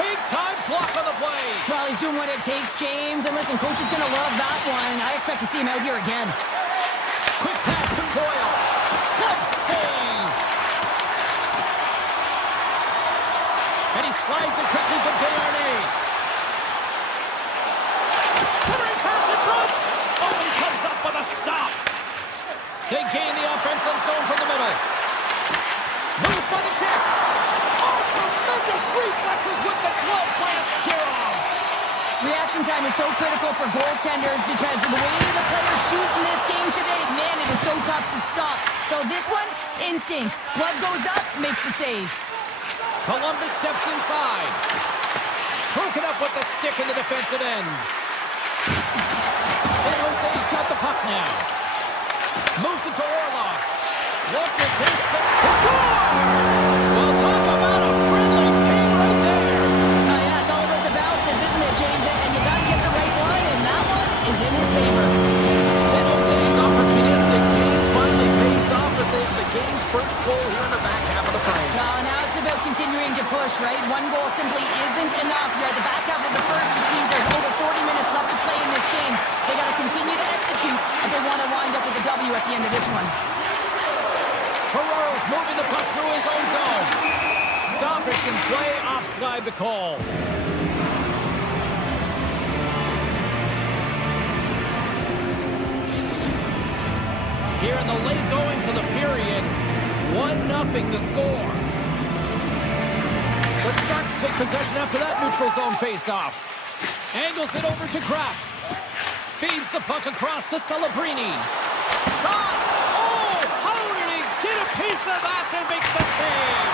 Big-time block on the play. Well, he's doing what it takes, James. And listen, coach is going to love that one. I expect to see him out here again. Quick pass to Coyle. Glove save. And he slides it quickly to Desharnais. Centering pass in front. Oh, he comes up with a stop. They gain the offensive zone from the middle. Moves by the check. Oh, tremendous reflexes with the glove by Askarov. Reaction time is so critical for goaltenders because the way the players shoot in this game today, man, it is so tough to stop. So this one, instincts. Glove goes up, makes the save. Columbus steps inside. Broken up with the stick in the defensive end. San Jose's got the puck now. Moves it to Orlov. Look at this. Scores! Well, talk about a friendly ping right there. Oh, yeah, it's all about the bounces, isn't it, James? And you got to get the right one, and that one is in his favor. San Jose's opportunistic game finally pays off as they have the game's first goal here in the back half of the frame. Well, now it's about continuing to push, right? One goal simply isn't enough. You're at the back half of the first, which means there's over 40 minutes left to play in this game. They got to continue to execute if they want to wind up with a W at the end of this one. Ferraro's moving the puck through his own zone. Stoppage in play, offside the call. Here in the late goings of the period, 1-0 the score. The Sharks take possession after that neutral zone face-off. Angles it over to Graf. Feeds the puck across to Celebrini. Shot! Oh, how did he get a piece of that and make the save?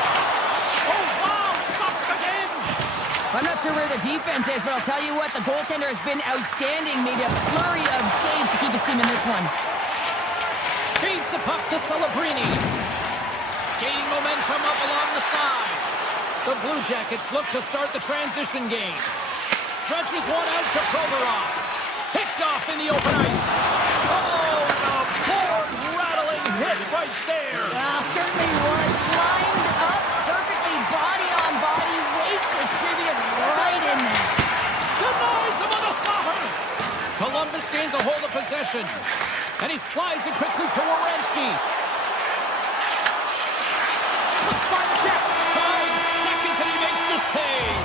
Oh, wow, stuffs again. I'm not sure where the defense is, but I'll tell you what, the goaltender has been outstanding. Made a flurry of saves to keep his team in this one. Feeds the puck to Celebrini. Gaining momentum up along the side. The Blue Jackets look to start the transition game. Stretches one out to Provorov. Picked off in the open ice. Oh, and a board-rattling hit right there. Well, certainly was lined up perfectly, body on body, weight distributed right in there. Denies him with a slapper. Columbus gains a hold of possession. And he slides it quickly to Werenski. Slips by the check. 5 seconds and he makes the save.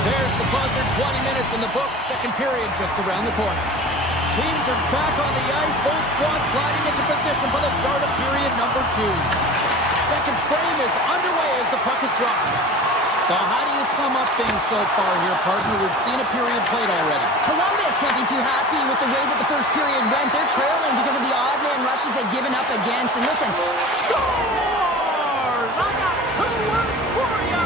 There's the buzzer. 20 minutes in the books. Second period just around the corner. Teams are back on the ice. Both squads gliding into position for the start of period number 2. Second frame is underway as the puck is dropped. Well, how do you sum up things so far here, partner? We've seen a period played already. Columbus can't be too happy with the way that the first period went. They're trailing because of the odd man rushes they've given up against. And listen, Scores! I got 2 words for you.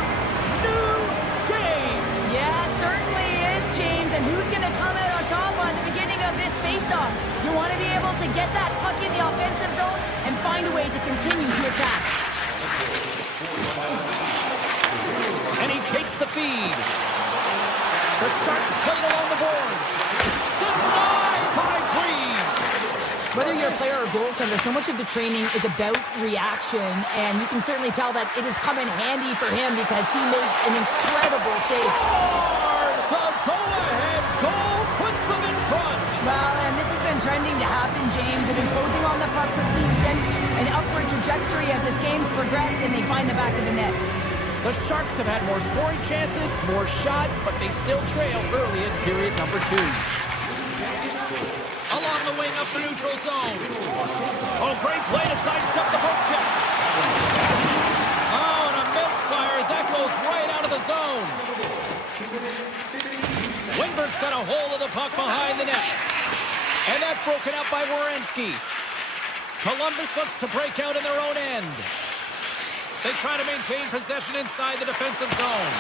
New game. yeah, certainly is, James. And who's going to come out on top on the beginning of this faceoff? You want to be able to get that puck in the offensive zone and find a way to continue to attack. And he takes the feed. The Sharks played along the boards. Denied by Freeze. Whether you're a player or goaltender, so much of the training is about reaction, and you can certainly tell that it has come in handy for him because he makes an incredible save. Scores! The go-ahead goal puts them in front. Well, and this has been trending to happen, James. They've been closing on the puck quickly. We sense an upward trajectory as this game's progressed, and they find the back of the net. The Sharks have had more scoring chances, more shots, but they still trail early in period number 2. Along the wing up the neutral zone. Oh, great play to sidestep the poke check. Oh, and a misfire as that goes right out of the zone. Winberg's got a hold of the puck behind the net. And that's broken up by Werenski. Columbus looks to break out in their own end. They try to maintain possession inside the defensive zone.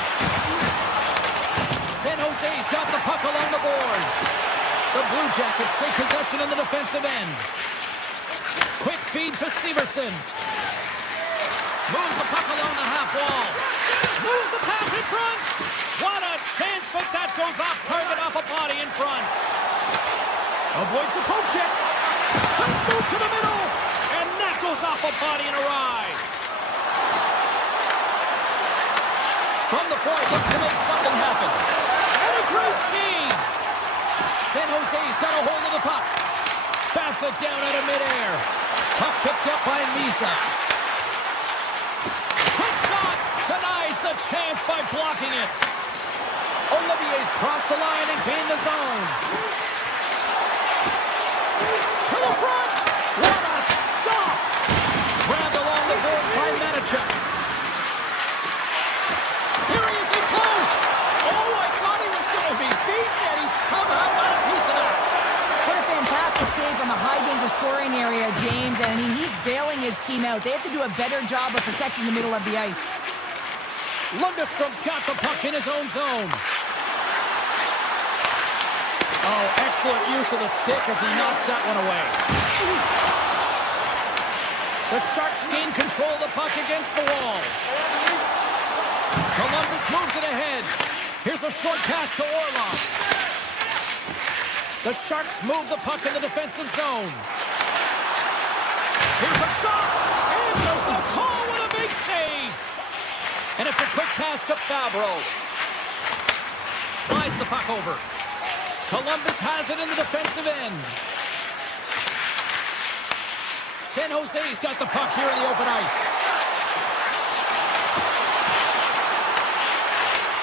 San Jose's got the puck along the boards. The Blue Jackets take possession in the defensive end. Quick feed to Severson. Moves the puck along the half wall. Moves the pass in front. What a chance, but that goes off target off a body in front. Avoids the poke check. Let's move to the middle. And that goes off a body in a ride. From the point, looks to make something happen. And a great save. San Jose's got a hold of the puck. Bats it down out of midair. Puck picked up by Misa. Quick shot. Denies the chance by blocking it. Olivier's crossed the line and gained the zone. To the front. What a stop. Grabbed along the board by Manichuk. Here he is in close. Oh, I thought he was going to be beaten, and he somehow got a piece of that. What a fantastic save from a high-danger scoring area, James. And I mean, he's bailing his team out. They have to do a better job of protecting the middle of the ice. Lundstrom's got the puck in his own zone. Oh, excellent use of the stick as he knocks that one away. The Sharks gain control of the puck against the wall. Columbus moves it ahead. Here's a short pass to Orlov. The Sharks move the puck in the defensive zone. Here's a shot. Answers the call with a big save. And it's a quick pass to Fabro. Slides the puck over. Columbus has it in the defensive end. San Jose's got the puck here in the open ice.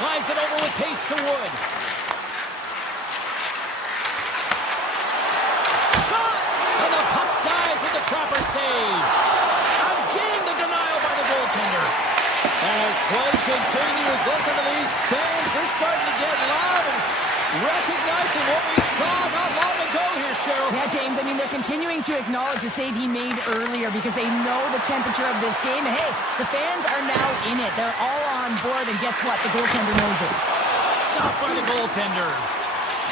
Slides it over with pace to Wood. Shot! And the puck dies with the trapper save. Again, the denial by the goaltender. As play continues, listen to these fans. They're starting to get loud and recognizing what we saw not long ago here, Cheryl. Yeah, James, I mean, they're continuing to acknowledge the save he made earlier because they know the temperature of this game. And hey, the fans are now in it. They're all on board, and guess what? The goaltender knows it. Stopped by the goaltender.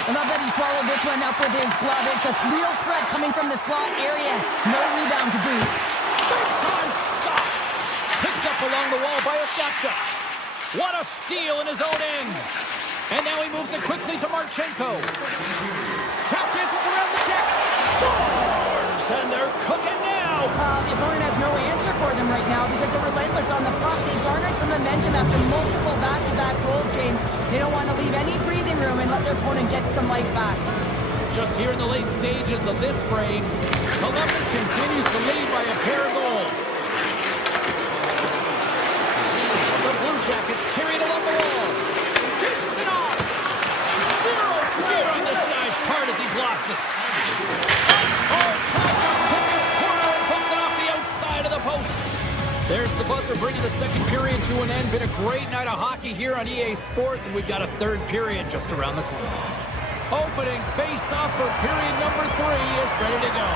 I love that he swallowed this one up with his glove. It's a real threat coming from the slot area. No rebound to boot. Big time stop. Picked up along the wall by Ostapchuk. What a steal in his own end. And now he moves it quickly to Marchenko. Tap dances around the check. Scores! And they're cooking now. The opponent has no answer for them right now because they're relentless on the puck. They garnered some momentum after multiple back-to-back goals, James. They don't want to leave any breathing room and let their opponent get some life back. Just here in the late stages of this frame, Columbus continues to lead by a pair of goals. The Blue Jackets carry it along the wall. Dishes it off. Zero fear on this guy's part as he blocks it. Oh, tried to pick his corner and puts it off the outside of the post. There's the buzzer bringing the second period to an end. Been a great night of hockey here on EA Sports, and we've got a third period just around the corner. Opening face-off for period number 3 is ready to go.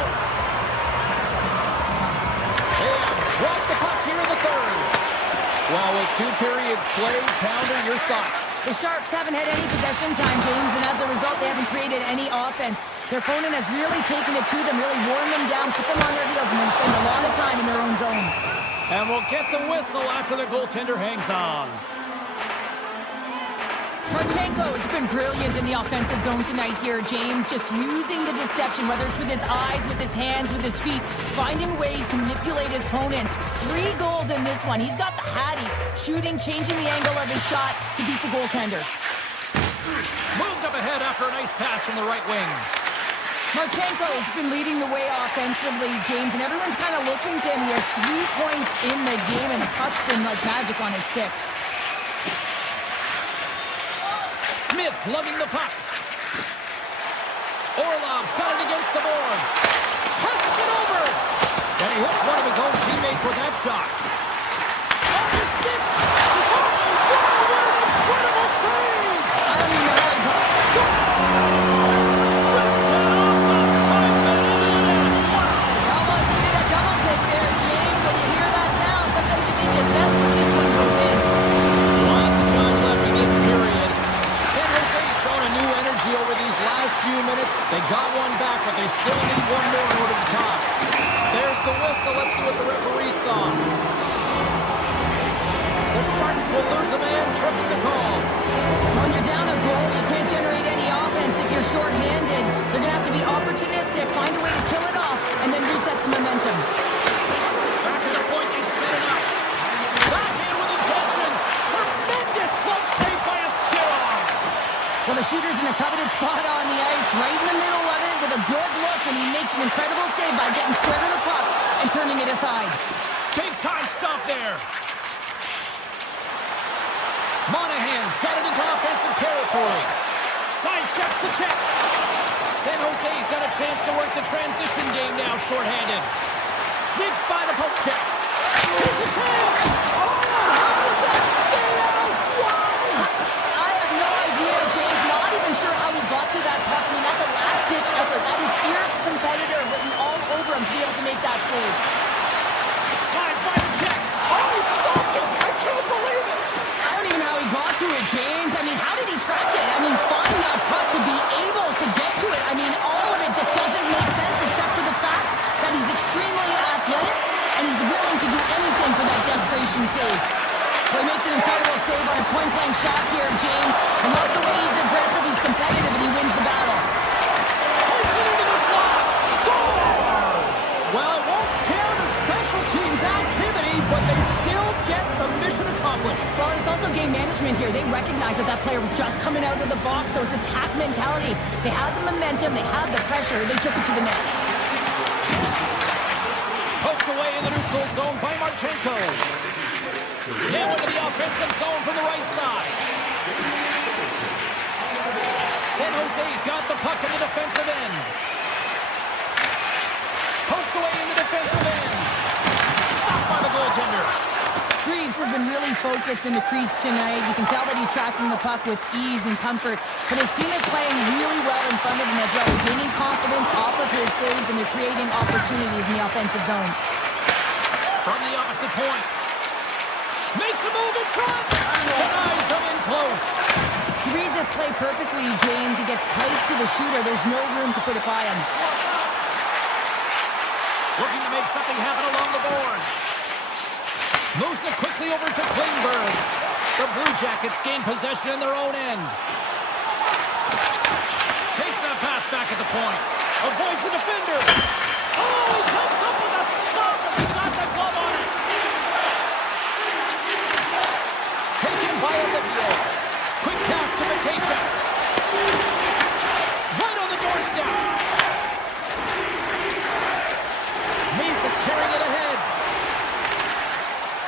And drop the puck here in the third. Well, with 2 periods played, Pounder, your thoughts? The Sharks haven't had any possession time, James, and as a result, they haven't created any offense. Their opponent has really taken it to them, really worn them down, put them on their heels, and then spend a lot of time in their own zone. And we'll get the whistle after the goaltender hangs on. Marchenko has been brilliant in the offensive zone tonight here, James, just using the deception, whether it's with his eyes, with his hands, with his feet, finding ways to manipulate his opponents. 3 goals in this one. He's got the hattie, shooting, changing the angle of his shot to beat the goaltender. Moved up ahead after a nice pass from the right wing. Marchenko's been leading the way offensively, James, and everyone's kind of looking to him. He has 3 points in the game, and the puck's been like magic on his stick. Smith lugging the puck. Orlov's got it against the boards. Passes it over. And he hits one of his own teammates with that shot. On the stick. Oh, wow, what an incredible save. I don't even know how he got it. Scores! Rips it off the pipe and into the net. Wow. He almost did a double take there, James. When you hear that sound, sometimes you think it says when this one goes in. Lots of time left in this period. San Jose's shown a new energy over these last few minutes. They got one back, but they still need one more in order to tie. There's the whistle. Let's see what the referee saw. The Sharks will lose a man, tripping the call. When you're down a goal, you can't generate any offense. If you're shorthanded, they're going to have to be opportunistic, find a way to kill it off, and then reset the momentum. Back to the point, they set it up. Backhand with intention. Tremendous glove save by a skid-off. Well, the shooter's in a coveted spot on the ice, right in the middle of it, with a good look, and he makes an incredible save by getting square to the puck and turning it aside. Big time stop there. Monahan's got it into offensive territory. Sidesteps the check. San Jose's got a chance to work the transition game now, shorthanded. Sneaks by the poke check. Here's a chance. Oh, how did that stay out? Wow. I have no idea, James. Not even sure how he got to that puck. I mean, that's a last-ditch effort. That is fierce competitor written all over him to be able to make that save. Slides by the check. Oh, he stopped him. I can't believe it. I don't even know how he got to it, James. I mean, how did he track it? I mean, find that puck to be able to get to it. I mean, all of it just doesn't make sense except for the fact that he's extremely athletic and he's willing to do anything for that desperation save. Well, he makes an incredible save on a point-blank shot here, James. And look the way he's aggressive, he's competitive, and he wins the battle. Takes it into the slot. Scores! Well, it won't count as special teams activity, but they still get the mission accomplished. Well, it's also game management here. They recognize that that player was just coming out of the box, so it's attack mentality. They had the momentum, they had the pressure, they took it to the net. Poked away in the neutral zone by Marchenko. Now into the offensive zone from the right side. San Jose's got the puck in the defensive end. Poked away in the defensive end. Stopped by the goaltender. Greaves has been really focused in the crease tonight. You can tell that he's tracking the puck with ease and comfort. But his team is playing really well in front of him as well. They're gaining confidence off of his saves, and they're creating opportunities in the offensive zone. From the opposite point. Makes a move in front. Denies him in close. He reads this play perfectly, James. He gets tight to the shooter. There's no room to put it by him. Looking to make something happen along the boards. Moves it quickly over to Klingberg. The Blue Jackets gain possession in their own end. Takes that pass back at the point. Avoids the defender. Oh, he comes up with a stop as he got the glove on it. Taken by Olivier. Quick pass to Matejchuk. Right on the doorstep. Mesa's carrying it ahead.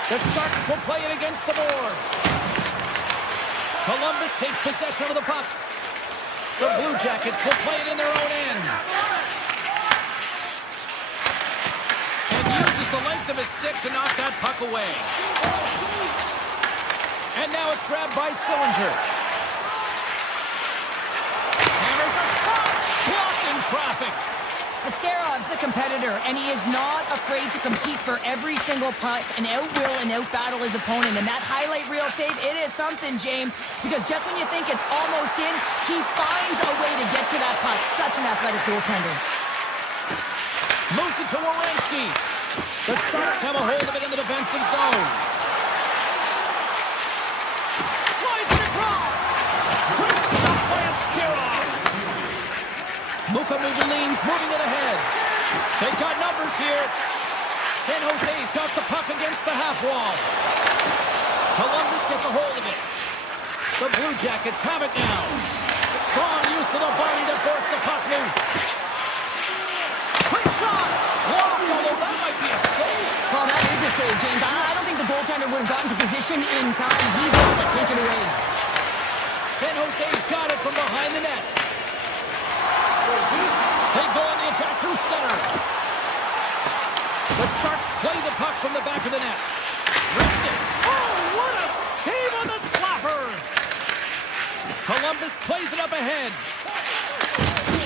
The Sharks will play it against the boards. Columbus takes possession of the puck. The Blue Jackets will play it in their own end. And uses the length strength of his stick to knock that puck away. And now it's grabbed by Sillinger. Hammers a shot! Blocked in traffic. Mascarov's a competitor, and he is not afraid to compete for every single puck and out-will and out-battle his opponent. And that highlight reel save, it is something, James, because just when you think it's almost in, he finds a way to get to that puck. Such an athletic goaltender. Moves it to Werenski. The Sharks have a hold of it in the defensive zone. Slides it across. Great stop by Askarov. Muka Mujaleens moving it ahead. They've got numbers here. San Jose's got the puck against the half wall. Columbus gets a hold of it. The Blue Jackets have it now. Strong use of the body to force the puck loose. Quick shot! Blocked, although that might be a save. Well, that is a save, James. I don't think the goaltender would have gotten to position in time. He's able to take it away. San Jose's got it from behind the net. They go on the attack through center. The Sharks play the puck from the back of the net. Rips it. Oh, what a save on the slapper! Columbus plays it up ahead.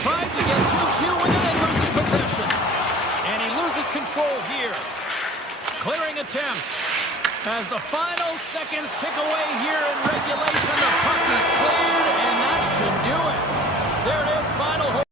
Tried to get 2-2 with it and loses possession. And he loses control here. Clearing attempt. As the final seconds tick away here in regulation, the puck is cleared, and that should do it. There it is, final.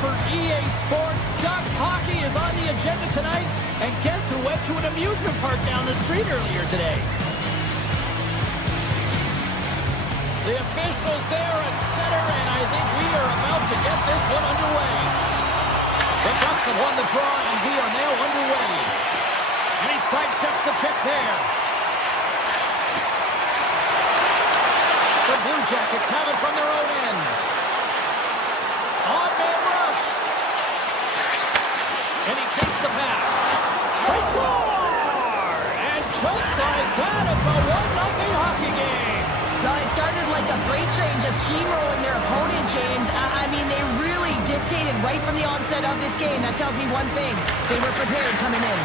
for EA Sports. Ducks hockey is on the agenda tonight, and guess who went to an amusement park down the street earlier today? The officials there at center, and I think we are about to get this one underway. The Ducks have won the draw, and we are now underway. And he sidesteps the check there. The Blue Jackets have it from their own end. On-man rush. And he takes the pass. They score! And just like that, it's a 1-0 hockey game. Well, it started like a freight train just steamrolling their opponent, James. I mean, they really dictated right from the onset of this game. That tells me one thing. They were prepared coming in.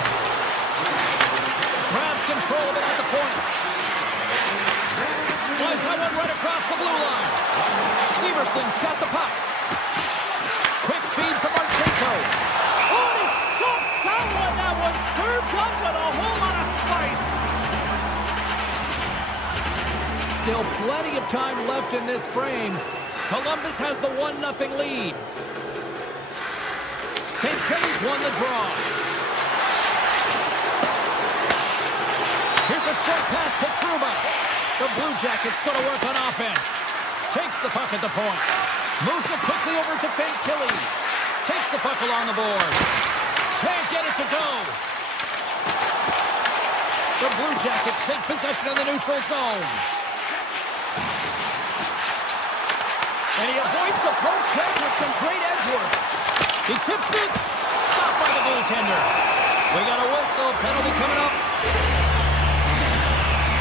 Grabs control of it at the point. Flies that one right across the blue line. Severson's got the puck. Quick feed to Marchenko. Oh, he stops that one. That was served up with a whole lot of spice. Still plenty of time left in this frame. Columbus has the 1-0 lead. St. Philly's won the draw. Here's a short pass to Trouba. The Blue Jackets going to work on offense. Takes the puck at the point. Moves it quickly over to Fantilli. Takes the puck along the boards. Can't get it to go. The Blue Jackets take possession of the neutral zone. And he avoids the poke check with some great edge work. He tips it. Stopped by the goaltender. We got a whistle. Penalty coming up.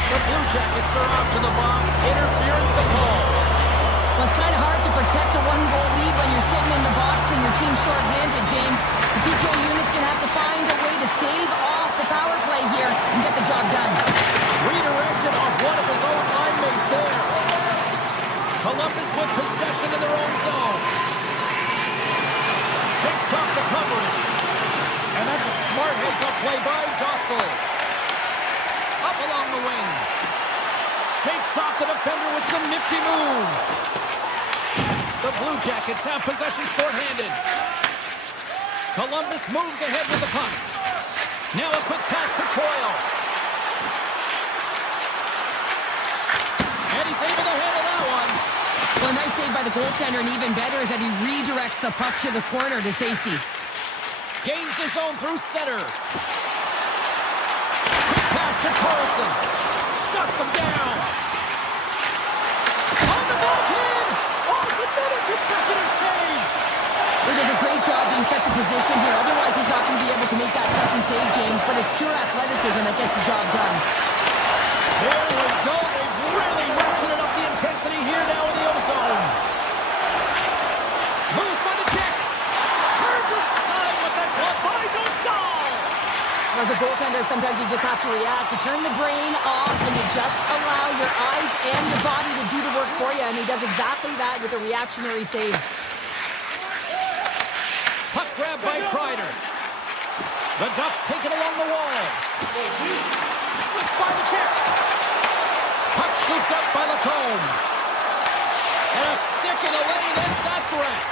The Blue Jackets are off to the box. Interference the call. Well, it's kind of hard to protect a one-goal lead when you're sitting in the box and your team's short-handed, James. The PK unit's going to have to find a way to stave off the power play here and get the job done. Redirected off one of his own line mates there. Columbus with possession in their own zone. Takes off the coverage. And that's a smart heads-up play by Dostal. Up along the wing. Shakes off the defender with some nifty moves. The Blue Jackets have possession shorthanded. Columbus moves ahead with the puck. Now a quick pass to Coyle. And he's able to handle that one. Well, a nice save by the goaltender, and even better is that he redirects the puck to the corner to safety. Gains the zone through center. Quick pass to Carlson. Shuts him down. On the backhand. Oh, it's another consecutive save. He does a great job being set to position here. Otherwise, he's not going to be able to make that second save, James. But it's pure athleticism that gets the job done. There we go. They've really ratcheted up the intensity here now in the O-zone. Moves by the check. Turned aside with that glove by Dostal. As a goaltender, sometimes you just have to react. You turn the brain off and you just allow your eyes and your body to do the work for you. And he does exactly that with a reactionary save. Puck grab by Kreider. The Ducks take it along the wall. Slips by the check. Puck scooped up by Lacombe. And a stick in the lane ends that threat.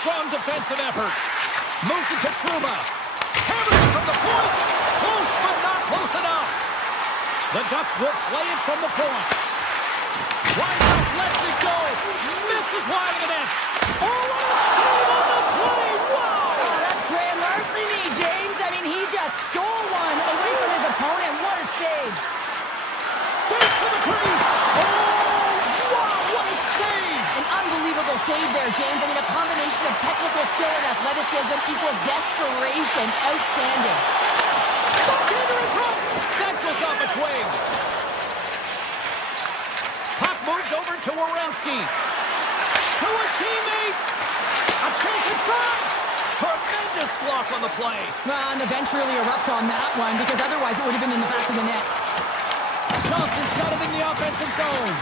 Strong defensive effort. Moves it to Trouba. Hammers it from the point. Close, but not close enough. The Ducks will play it from the point. Winds up, lets it go. Misses wide of the net. Oh, what a save on the play. Wow. Oh, that's grand larceny, James. I mean, he just stole one away from his opponent. What a save. Skates to the crease. Oh, wow, what a save. An unbelievable save there, James. I mean, a combination of technical skill and athleticism equals desperation. Outstanding. Backhander in front. That goes off a twig. Puck moved over to Werenski. To his teammate. A chase in front. Tremendous block on the play. Well, and the bench really erupts on that one because otherwise it would have been in the back of the net. Johnson's got him in the offensive zone.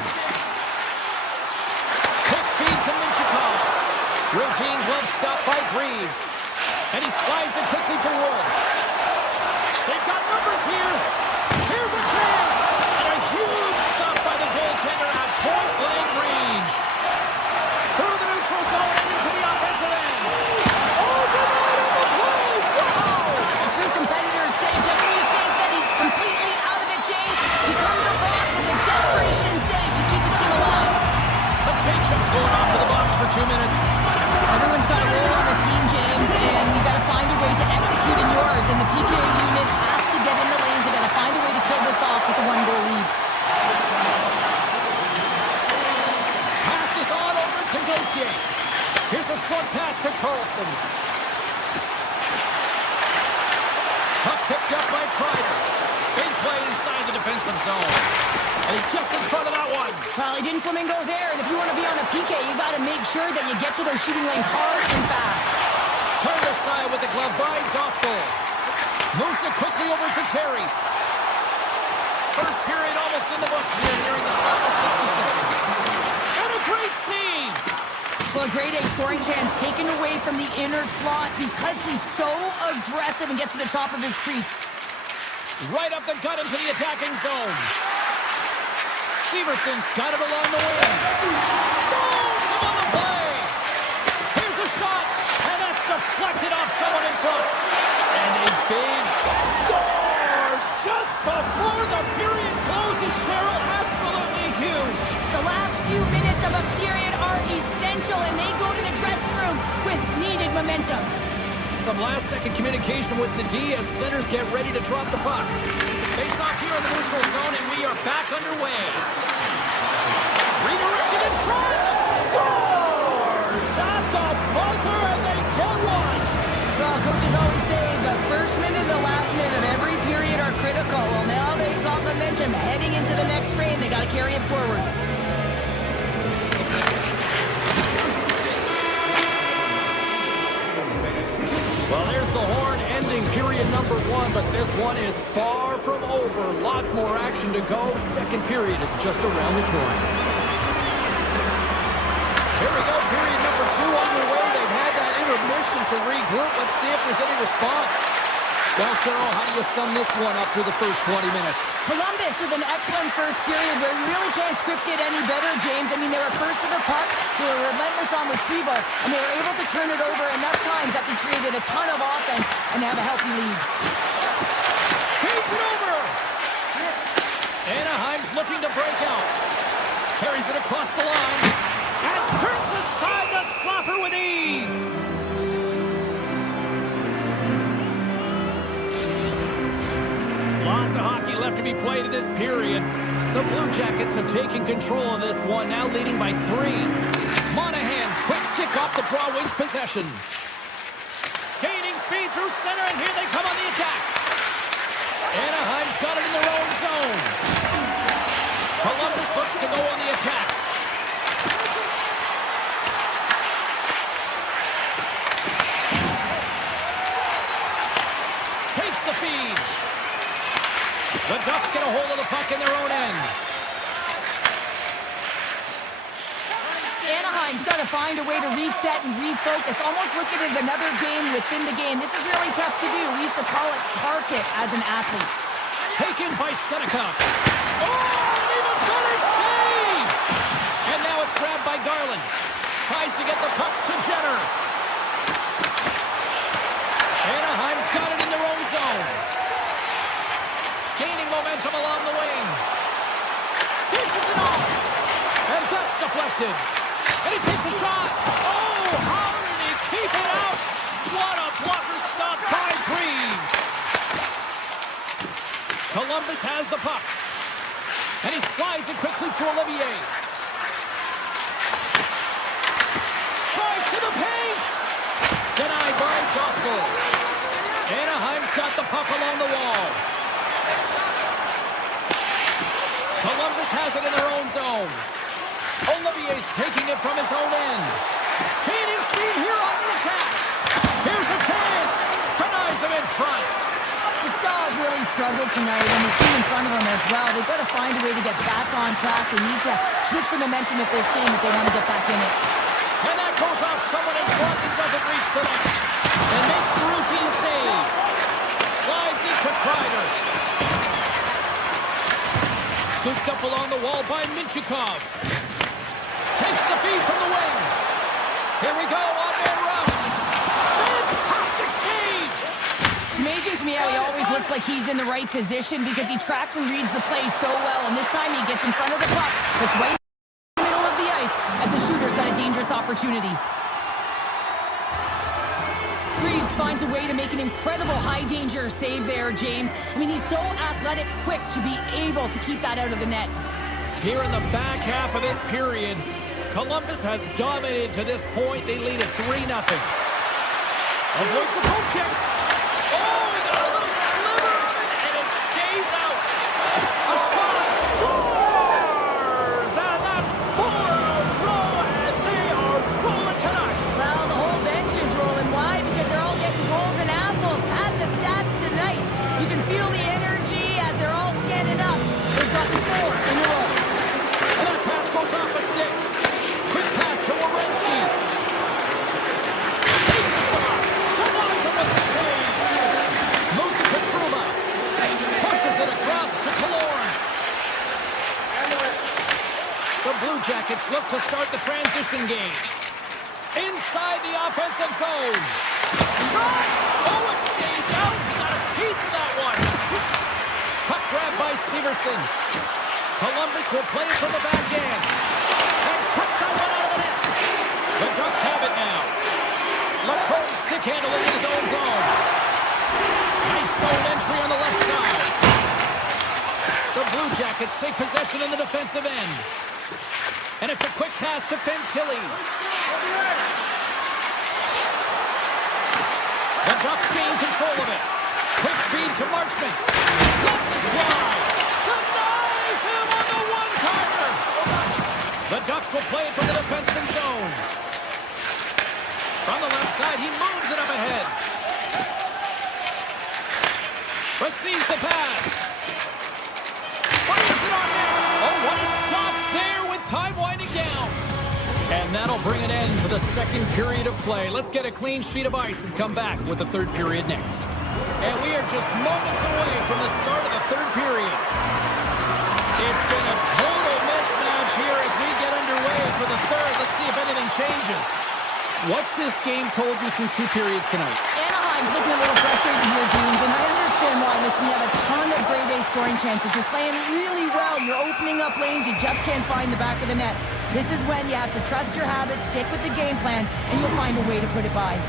Quick feed to Minchikov. Routine glove stop by Greaves. And he slides it quickly to Wood. They've got numbers here. Here's a chance. And a huge stop by the goaltender at point-blank range. Through the neutral zone and into the offensive Puck picked up by Kreider. Big play inside the defensive zone. And he gets in front of that one. Well, he didn't flamingo there, and if you want to be on a PK, you got to make sure that you get to those shooting lanes hard and fast. Turn aside with the glove by Dostal. Moves it quickly over to Terry. First period almost in the books here, nearing the final 60 seconds. And a great save! Well, a grade A scoring chance taken away from the inner slot because he's so aggressive and gets to the top of his crease. Right up the gut into the attacking zone. Severson's got it along the wing. Stones him on the play. Here's a shot, and that's deflected off someone in front. And a big scores just before the period closes, Cheryl. Absolutely huge. The last few minutes of a period are essential, and they go to the dressing room with needed momentum. Some last-second communication with the D as centers get ready to drop the puck. Face off here in the neutral zone, and we are back underway. Redirected in front. Scores at the buzzer, and they get one. Well, coaches always say the first minute and the last minute of every period are critical. Well, now they've got momentum heading into the next frame. They got to carry it forward. Well, there's the horn ending period number 1, but this one is far from over. Lots more action to go. Second period is just around the corner. Here we go, period number 2 underway. They've had that intermission to regroup. Let's see if there's any response. Well, Cheryl, how do you sum this one up through the first 20 minutes? Columbus with an excellent first period where you really can't script it any better, James. I mean, they were first to the puck, they were relentless on retrieval, and they were able to turn it over enough times that they created a ton of offense and have a healthy lead. Feeds it over! Anaheim's looking to break out. Carries it across the line, and turns aside the slapper with ease! Lots of hockey left to be played in this period. The Blue Jackets have taken control of this one, now leading by 3. Monahan's quick stick off the draw wins possession. Gaining speed through center, and here they come on the attack. Anaheim's got it in their own zone. Columbus looks to go on the attack. Takes the feed. The Ducks get a hold of the puck in their own end. Anaheim's got to find a way to reset and refocus. Almost look at it as another game within the game. This is really tough to do. We used to call it park it as an athlete. Taken by Seneca. Oh, an even better save! And now it's grabbed by Garland. Tries to get the puck to Jenner. Anaheim's got it in their own zone. Gaining momentum along the wing. Dishes it off. And that's deflected. And he takes a shot. Oh, how did he keep it out? What a blocker stop by Breeze. Columbus has the puck. And he slides it quickly to Olivier. Drives to the paint. Denied by Dostal. Anaheim's got the puck along the wall. Columbus has it in their own zone. Olivier's taking it from his own end. Gaining speed here on the attack. Here's a chance. Denies him in front. The Stars really struggled tonight, and the team in front of them as well. They've got to find a way to get back on track. They need to switch the momentum of this game if they want to get back in it. And that goes off someone in front and doesn't reach the net. And makes the routine save. Slides it to Kreider. Scooped up along the wall by Minchikov. Takes the feed from the wing. Here we go, one-man rush. Fantastic save! It's amazing to me how he always looks like he's in the right position because he tracks and reads the play so well, and this time he gets in front of the puck. It's right in the middle of the ice as the shooter's got a dangerous opportunity. Freeze finds a way to make an incredible high-danger save there, James. I mean, he's so athletic, quick to be able to keep that out of the net. Here in the back half of this period, Columbus has dominated to this point. They lead at 3-0. Avoids the poke check. Oh, he got a little to start the transition game. Inside the offensive zone. Shot! Oh, it stays out. He got a piece of that one. Puck grab by Severson. Columbus will play it from the back end. And cut that one out of the net. The Ducks have it now. Lacombe stick handling in his own zone. Nice zone entry on the left side. The Blue Jackets take possession in the defensive end. And it's a quick pass to Fantilli. The Ducks gain control of it. Quick feed to Marchment. Lets it fly. Denies him on the one-timer. The Ducks will play it from the defensive zone. From the left side, he moves it up ahead. Receives the pass. Fires it on net. Oh, what a stop there with time winding down. And that'll bring an end to the second period of play. Let's get a clean sheet of ice and come back with the third period next. And we are just moments away from the start of the third period. It's been a total mismatch here as we get underway for the third. Let's see if anything changes. What's this game told you through 2 periods tonight? Anaheim's looking a little frustrated here, James, and I understand why. Listen, you have a ton of grade A scoring chances. You're playing really well. You're opening up lanes. You just can't find the back of the net. This is when you have to trust your habits, stick with the game plan, and you'll find a way to put it by.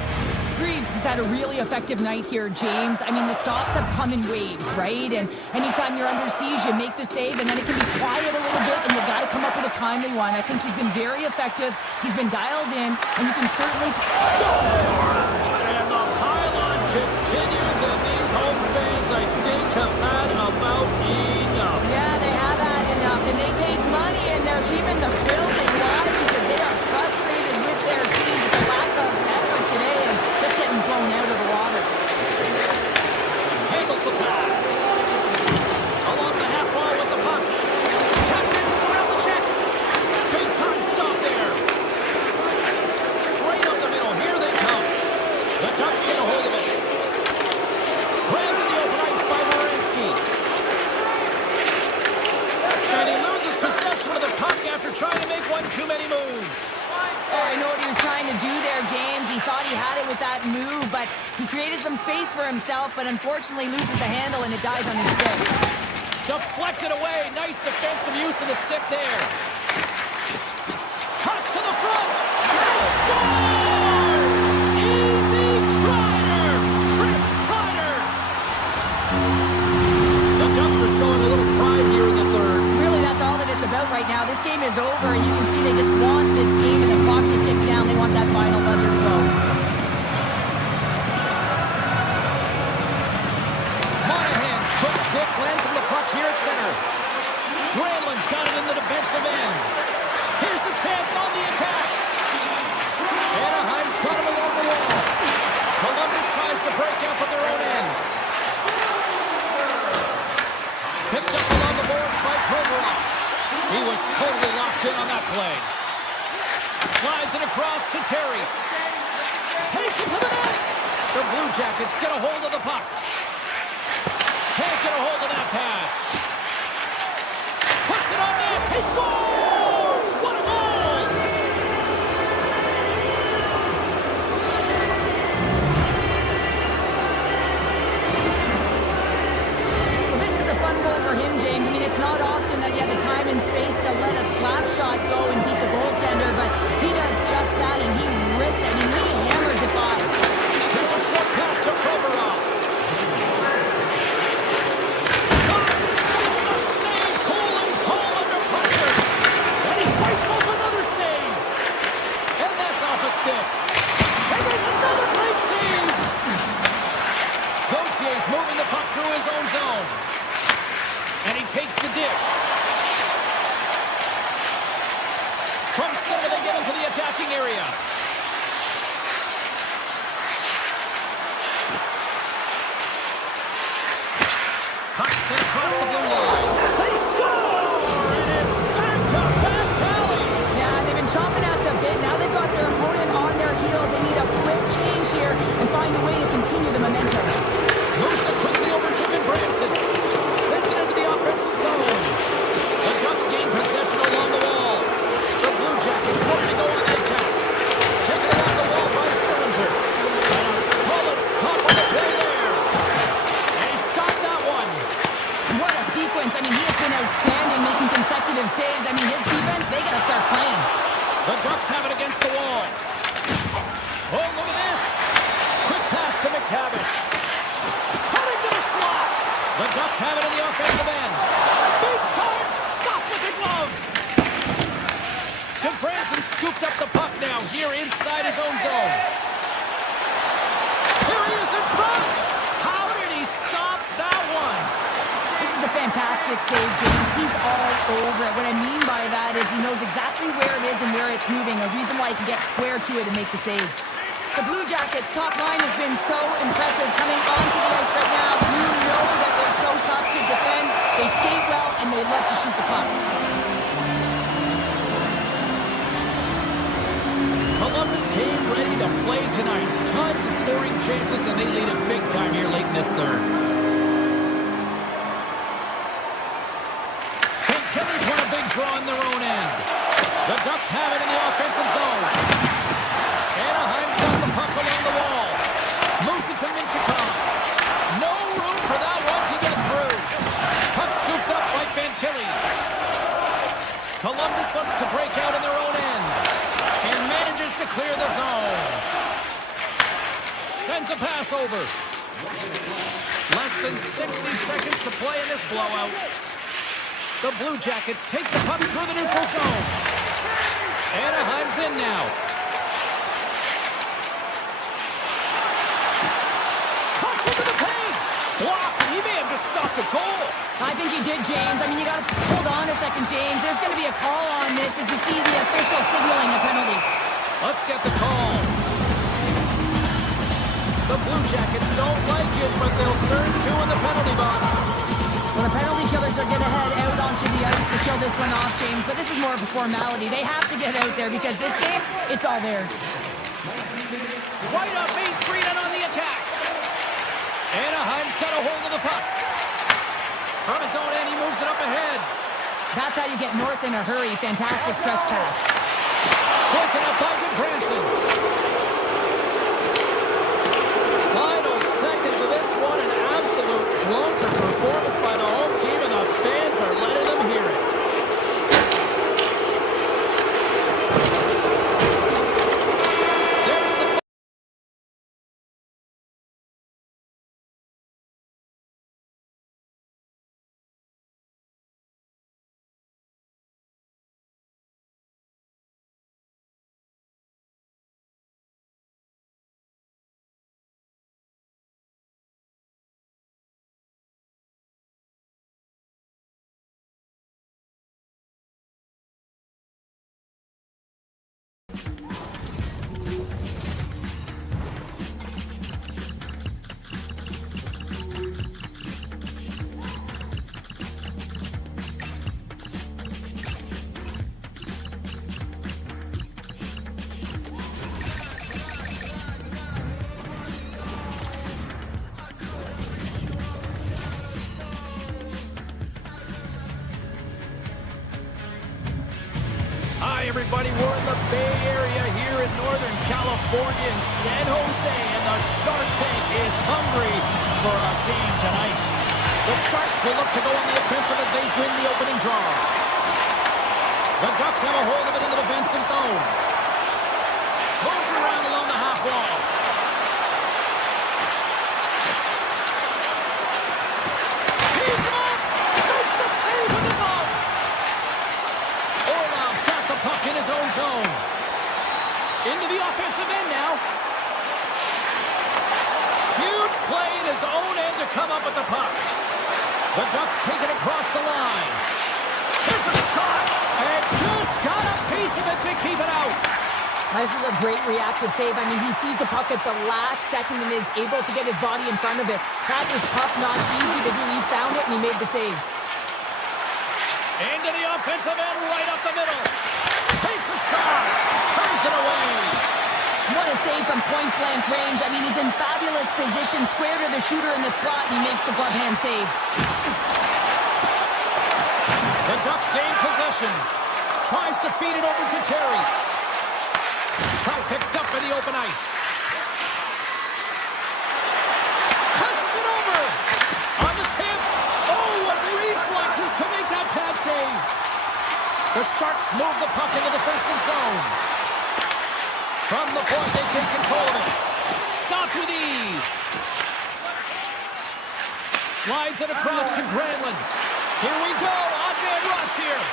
Greaves has had a really effective night here, James. I mean, the stops have come in waves, right? And anytime you're under siege, you make the save, and then it can be quiet a little bit, and you got to come up with a timely one. I think he's been very effective. He's been dialed in, and you can certainly... Scores! And the pylon continues, and these home fans, I think, have had about enough. Yeah, they have had enough, and they paid money, and they're leaving the building. Why? Because they are frustrated with their team, with the lack of effort today, and just getting blown out of the water. Handles the pass. Along the half wall with the puck. Tap dances around the check. Big time stop there. Straight up the middle. Here they come. The Ducks get a hold of it. Grabbed in the open ice by Werenski. And he loses possession of the puck after trying to make one too many moves. Oh, I know what he was trying to do there, James. He thought he had it with that move, but he created some space for himself, but unfortunately loses the handle and it dies on his stick. Deflected away. Nice defensive use of the stick there. Cuts to the front. And scores! Easy Kreider! Chris Kreider! The Ducks are showing a little pride here in the third. Really, that's all that it's about right now. This game is over, and you can see they just want this game and the clock to tick down. They want that final buzzer to go. Monahan's quick stick lands on the puck here at center. Granlund's got it in the defensive end. Here's the chance on the attack. Anaheim's got him along the wall. Columbus tries to break out from their own end. Picked up along the boards by Provorov. He was totally locked in on that play. Slides it across to Terry. Takes it to the net. The Blue Jackets get a hold of the puck. Can't get a hold of that pass. Puts it on net. He scores! What a goal! Well, this is a fun goal for him, James. I mean, it's not often that you have the time and space to let a slap shot go and beat the goaltender, but he does just that, and he rips it. I mean, he hammers it by. There's a short pass to Provorov. It's a save. Cool and calm under pressure. And he fights off another save. And that's off a stick. And there's another great save. Gautier's moving the puck through his own zone. And he takes the dish. From center, they get into the attacking area. Puck sent across the blue line. They score! And it's back-to-back tallies. Yeah, they've been chomping at the bit. Now they've got their opponent on their heels. They need a quick change here and find a way to continue the momentum. Moves it quickly over to Branson. Sends it into the offensive zone. The Ducks gain possession along the wall. The Blue Jackets Cutting to the slot. The Ducks have it in the offensive end. Big time stop with the glove. Branson scooped up the puck now here inside his own zone. Here he is in front. How did he stop that one? This is a fantastic save, James. He's all over it. What I mean by that is he knows exactly where it is and where it's moving, a reason why he can get square to it and make the save. The Blue Jackets' top line has been so impressive coming onto the ice right now. You know that they're so tough to defend. They skate well, and they love to shoot the puck. Columbus came ready to play tonight. Tons of scoring chances, and they lead it big time here late in this third. Kenny's won a big draw in their own end. The Ducks have it in the offensive zone. Anaheim's got the puck along the wall. Moves it to Minchikov. No room for that one to get through. Puck scooped up by Fantilli. Columbus wants to break out in their own end. And manages to clear the zone. Sends a pass over. Less than 60 seconds to play in this blowout. The Blue Jackets take the puck through the neutral zone. Anaheim's in now. Cuts into the paint. Blocked. He may have just stopped a goal. I think he did, James. I mean, you got to hold on a second, James. There's going to be a call on this as you see the official signaling a penalty. Let's get the call. The Blue Jackets don't like it, but they'll serve two in the penalty box. Well, the penalty killers are going to head out onto the ice to kill this one off, James, but this is more of a formality. They have to get out there because this game, it's all theirs. Right up Main Street and on the attack. Anaheim's got a hold of the puck. From his own end, he moves it up ahead. That's how you get north in a hurry. Fantastic stretch pass. Broken up by Branson. Final seconds of this one, an absolute clunker performance by the home team, and the fans are letting them hear it. Hi, everybody. We're in the Bay Area here in Northern California in San Jose, and the Shark Tank is hungry for a game tonight. The Sharks will look to go on the offensive as they win the opening draw. The Ducks have a hold of it in the defensive zone. Moves around along the half wall. He's him up! Makes the save with the glove! Orlov's got the puck in his own zone. Into the offensive end now. Huge play in his own end to come up with the puck. The Ducks take it across the line. Here's a shot, and just got a piece of it to keep it out. This is a great reactive save. I mean, he sees the puck at the last second and is able to get his body in front of it. That was tough, not easy to do. He found it, and he made the save. Into the offensive end, right up the middle. Takes a shot, turns it away. What a save from point-blank range. I mean, he's in fabulous position, square to the shooter in the slot, and he makes the glove hand save. The Ducks gain possession. Tries to feed it over to Terry. Puck picked up in the open ice. Passes it over. On the tip. Oh, what reflexes to make that pad save. The Sharks move the puck in the defensive zone. From the point, they take control of it. Stopped with ease. Slides it across to Granlund. Here we go. Odd man rush here.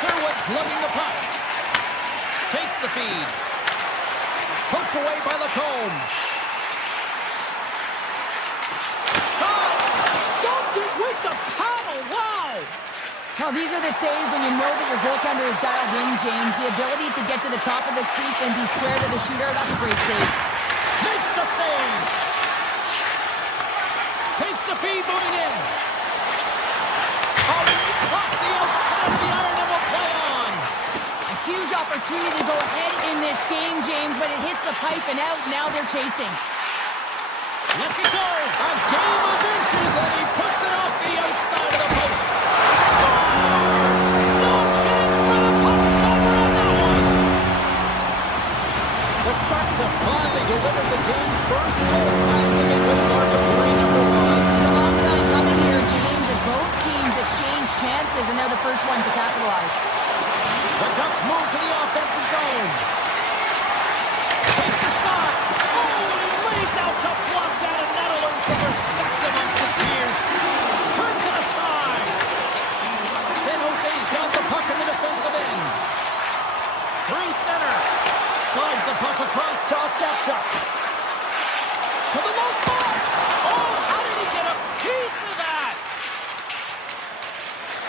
Sherwood's lugging the puck. Takes the feed. Poked away by Lacombe. Shot! Stopped it with the paddle! Wow! Now, these are the saves when you know that your goaltender is dialed in, James. The ability to get to the top of the crease and be square to the shooter, that's a great save. Makes the save! Takes the feed, moving in. Oh, off the outside of the iron and will play on. A huge opportunity to go ahead in this game, James, but it hits the pipe and out. Now they're chasing. Lets it go. A game of inches, and he puts it off the outside of the post. Scores! No chance for the puck stopper on that one. The Sharks have finally delivered the game's first goal past the midway mark of period number 1. It's a long time coming here, James, as both teams exchange chances, and they're the first one to capitalize. The Ducks move to the offensive zone. Takes a shot. Oh, he lays out to block that, and that'll earn some respect amongst his peers. Turns it aside. San Jose's got the puck in the defensive end. 3-center. Slides the puck across to Ostapchuk. To the low slot. Oh, how did he get a piece of that?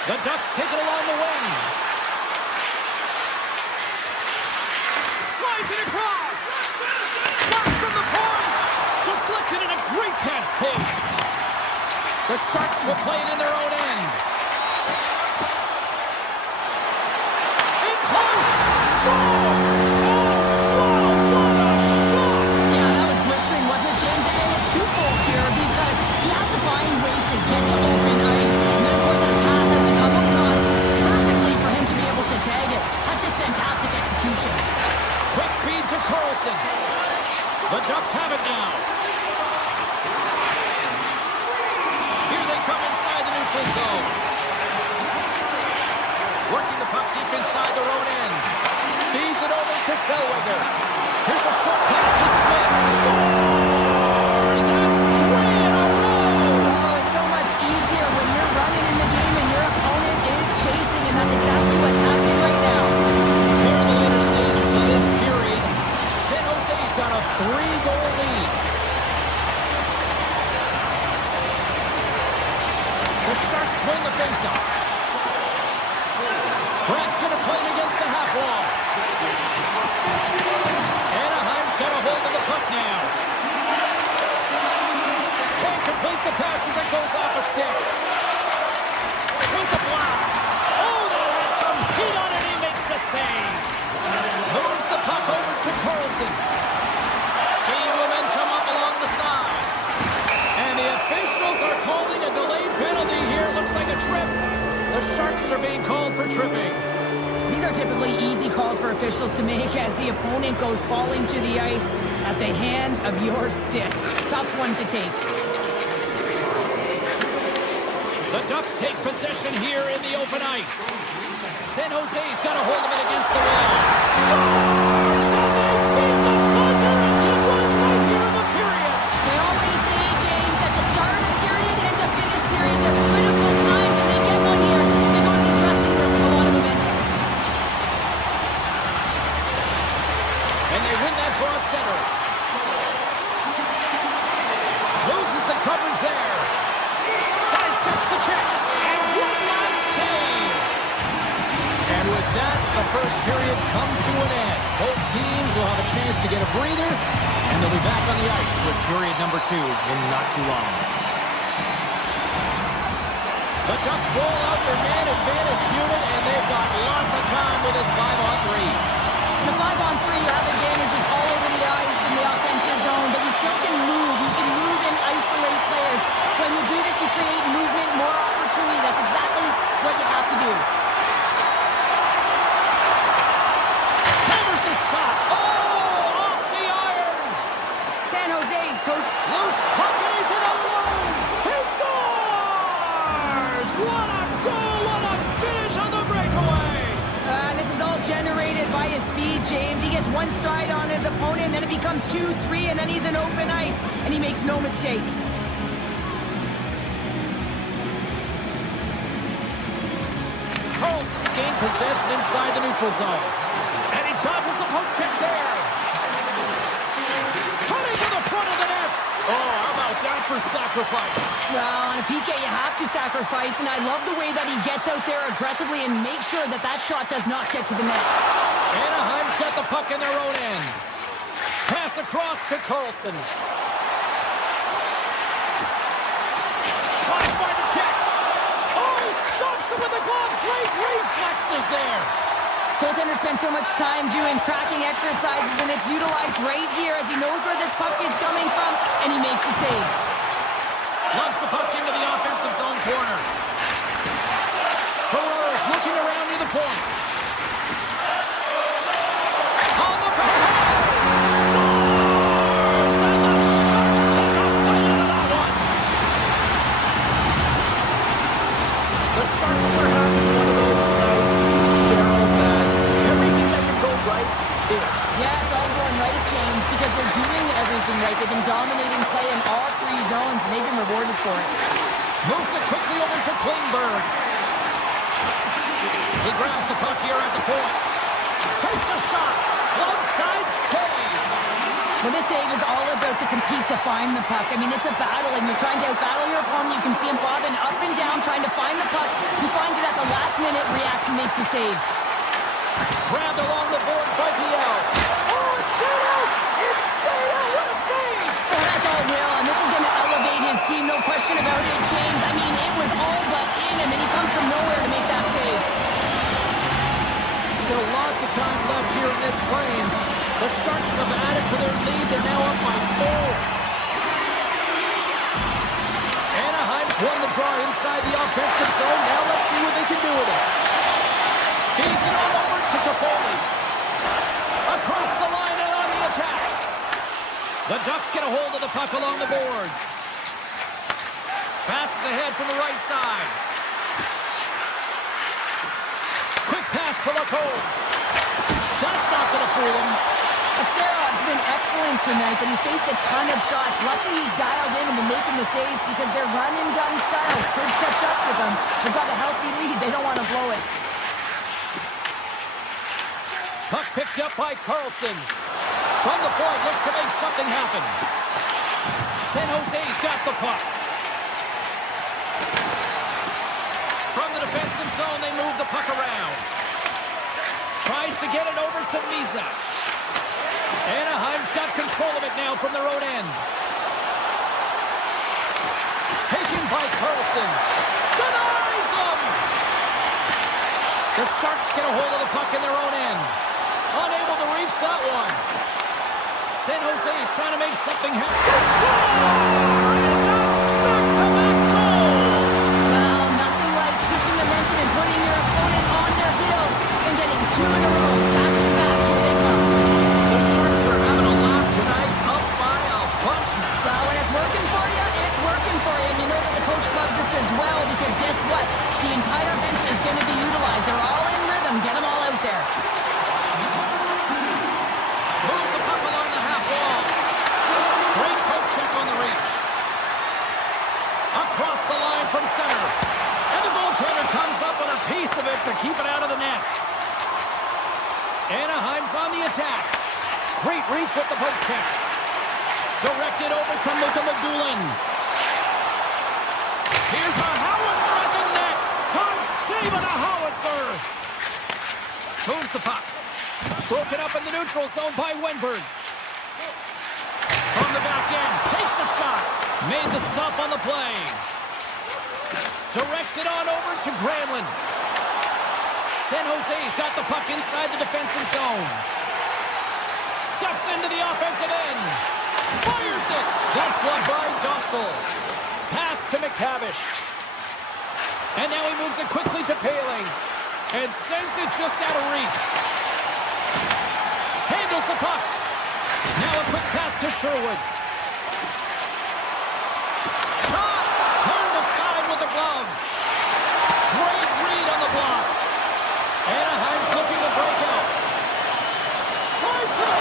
The Ducks take it along the wing. Slides it across. Blast from the point. Deflected in a great pass save. The Sharks will play it in their own end. In close. Scores. Oh, wow, what a shot. Yeah, that was blistering, wasn't it, James? And it's twofold here because he has to find ways to get to open ice. And then, of course, that pass has to come across perfectly for him to be able to tag it. That's just fantastic execution. Quick feed to Carlson. The Ducks have it now. Here they come inside the neutral zone. Working the puck deep inside their own end. Feeds it over to Zellweger. Here's a short pass to Smith. Scores! That's 3 in a row! Oh, it's so much easier when you're running in the game and your opponent is chasing, and that's exactly what's happening right now. Here in the later stages of this period, San Jose's got a 3-goal lead. The Sharks win the faceoff. Brant's going to play it against the half wall. Anaheim's got a hold of the puck now. Can't complete the pass as it goes off a stick. With the blast. Oh, that has some heat on it. He makes the save. Moves the puck over to Carlson. Gaining momentum up along the side. And the officials are calling a delayed penalty here. Looks like a trip. The Sharks are being called for tripping. These are typically easy calls for officials to make as the opponent goes falling to the ice at the hands of your stick. Tough one to take. The Ducks take possession here in the open ice. San Jose's got a hold of it against the wall. Scores! And they beat the buzzer and good work right here in the period. They always say, James, that the start of a period and the finish periods are critical times, and they get one here. They go to the dressing room with a lot of momentum. And they win that draw at center. Loses the coverage there. Sidesteps the check. And one last save. And with that, the first period comes to an end. Both teams will have a chance to get a breather, and they'll be back on the ice with period number 2 in not too long. The Ducks roll out their man advantage unit, and they've got lots of time with this 5-on-3. In the 5-on-3, you have advantages all over the ice in the offensive zone, but you still can move. You can move and isolate players. When you do this, you create movement, more opportunity. That's exactly what you have to do. Hammers a shot. Oh, off the iron. San Jose's coach. Loose puck, and he's in alone. He scores! What a goal! What a finish on the breakaway! This is all generated by his speed, James. He gets one stride on his opponent, and then it becomes 2-3, and then he's in open ice, and he makes no mistake. Carlson's gained possession inside the neutral zone. And he dodges the poke check there. Cutting to the front of the net. Oh, how about that for sacrifice? Well, on a PK, you have to sacrifice, and I love the way that he gets out there aggressively and makes sure that that shot does not get to the net. Anaheim's got the puck in their own end. Pass across to Carlson. Slides by the check. Oh, he stops it with the glove. Great reflexes there. Goaltender spends so much time doing tracking exercises, and it's utilized right here as he knows where this puck is coming from, and he makes the save. Loves the puck into the offensive zone corner. Ferrara's looking around near the point. On the puck. Scores! And the Sharks take a bite out of that one. The Sharks are having one of those nights, Cheryl, that everything that can go right is. Yeah, it's all going right at James because they're doing everything right. They've been dominating play in all three zones, and they've been rewarded for it. Moves it quickly over to Klingberg. He grabs the puck here at the point. Takes a shot. Onside save. Well, this save is all about the compete to find the puck. I mean, it's a battle, and you're trying to outbattle your opponent. You can see him bobbing up and down, trying to find the puck. He finds it at the last minute, reacts and makes the save. Grabbed along the boards by PL. Oh, it stayed out! It stayed out! What a save! Oh, that's all Will, and this is going to elevate his team, no question about it, James. I mean, it was all but in, and then he comes from nowhere to make that save. Still lots of time left here in this frame. The Sharks have added to their lead. They're now up by 4. Anaheim's won the draw inside the offensive zone. Now let's see what they can do with it. Feeds it on over to Toffoli. Across the line and on the attack. The Ducks get a hold of the puck along the boards. Passes ahead from the right side. Quick pass to Lacombe. That's not going to fool him. Ascaron's been excellent tonight, but he's faced a ton of shots. Luckily, he's dialed in and been making the save because their run-and-gun style could catch up with them. They've got a healthy lead. They don't want to blow it. Puck picked up by Carlson. From the point, looks to make something happen. San Jose's got the puck. From the defensive zone, they move the puck around. Tries to get it over to Misa. Anaheim's got control of it now from their own end. Taken by Carlson. Denies him! The Sharks get a hold of the puck in their own end. Unable to reach that one. San Jose is trying to make something happen. Score! And that's back-to-back goals! Well, nothing like switching momentum and putting your opponent on their heels and getting two in a row. Back-to-back, here they come. The Sharks are having a laugh tonight, up by a bunch now. Well, when it's working for you, it's working for you. And you know that the coach loves this as well because guess what? The entire bench is going to be utilized. They're all in rhythm. Get them all out there. Moves the puck along the half wall. Great poke check on the reach. Across the line from center. And the goaltender comes up with a piece of it to keep it out of the net. Anaheim's on the attack. Great reach with the poke check. Directed over to Luka McDoolin. Here's a howitzer at the net. Time saving a howitzer. Moves the puck. Broken up in the neutral zone by Wenberg. From the back end. Takes a shot. Made the stop on the play. Directs it on over to Granlund. San Jose's got the puck inside the defensive zone. Steps into the offensive end. Fires it. That's blocked by Dostal. Pass to McTavish. And now he moves it quickly to Paling. And sends it just out of reach. Handles the puck. Now a quick pass to Sherwood. Shot. Turned aside with the glove. Great read on the block. Anaheim's looking to break out. Tries to the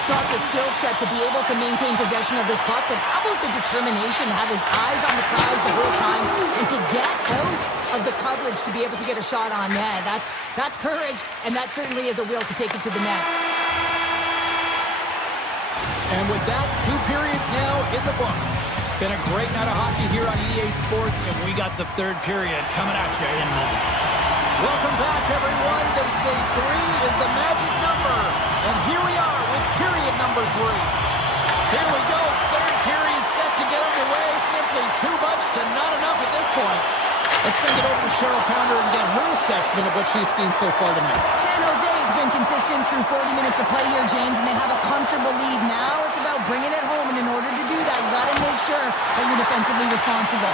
just got the skill set to be able to maintain possession of this puck, but how about the determination, have his eyes on the prize the whole time, and to get out of the coverage to be able to get a shot on net. That's courage, and that certainly is a will to take it to the net. And with that, 2 periods now in the books. Been a great night of hockey here on EA Sports, and we got the 3rd period coming at you in moments. Welcome back, everyone. They say 3 is the magic number. And here we are with period number 3. Here we go, 3rd period set to get underway. Simply too much to not enough at this point. Let's send it over to Cheryl Pounder and get her assessment of what she's seen so far tonight. San Jose has been consistent through 40 minutes of play here, James, and they have a comfortable lead. Now it's about bringing it home, and in order to do that, you got to make sure that you're defensively responsible.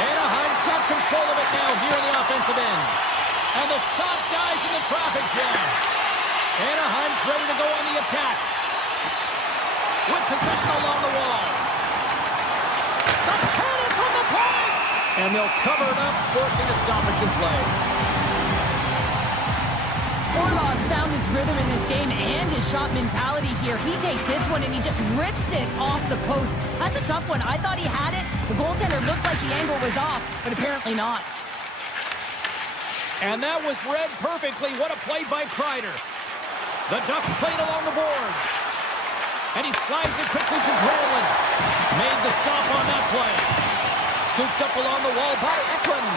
Anaheim's got control of it now here in the offensive end. And the shot dies in the traffic jam. Anaheim's ready to go on the attack. With possession along the wall. The cannon from the point! And they'll cover it up, forcing a stoppage in play. Orlov's found his rhythm in this game and his shot mentality here. He takes this one and he just rips it off the post. That's a tough one. I thought he had it. The goaltender looked like the angle was off, but apparently not. And that was read perfectly. What a play by Kreider. The Ducks played along the boards. And he slides it quickly to Granlund. Made the stop on that play. Scooped up along the wall by Eklund.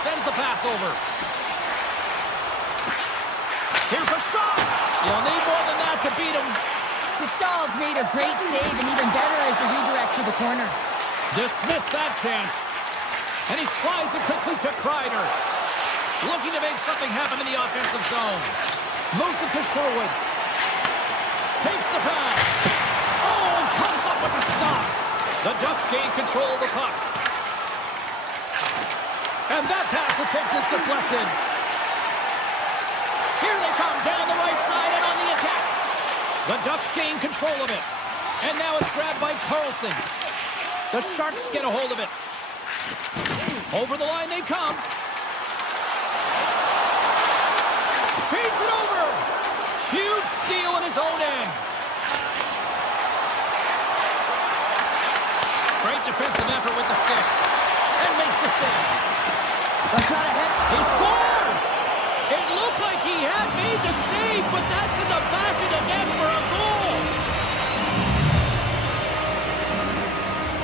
Sends the pass over. Here's a shot. You'll need more than that to beat him. Stahl's made a great save, and even better is the redirect to the corner. Dismissed that chance. And he slides it quickly to Kreider. Looking to make something happen in the offensive zone. Moves it to Sherwood. Takes the pass. Oh, and comes up with a stop. The Ducks gain control of the puck. And that pass attempt is deflected. Here they come down the right side and on the attack. The Ducks gain control of it. And now it's grabbed by Carlson. The Sharks get a hold of it. Over the line they come. Feeds it over. Huge steal in his own end. Great defensive effort with the stick. And makes the save. That's not a hit. He scores! It looked like he had made the save, but that's in the back of the net for a goal.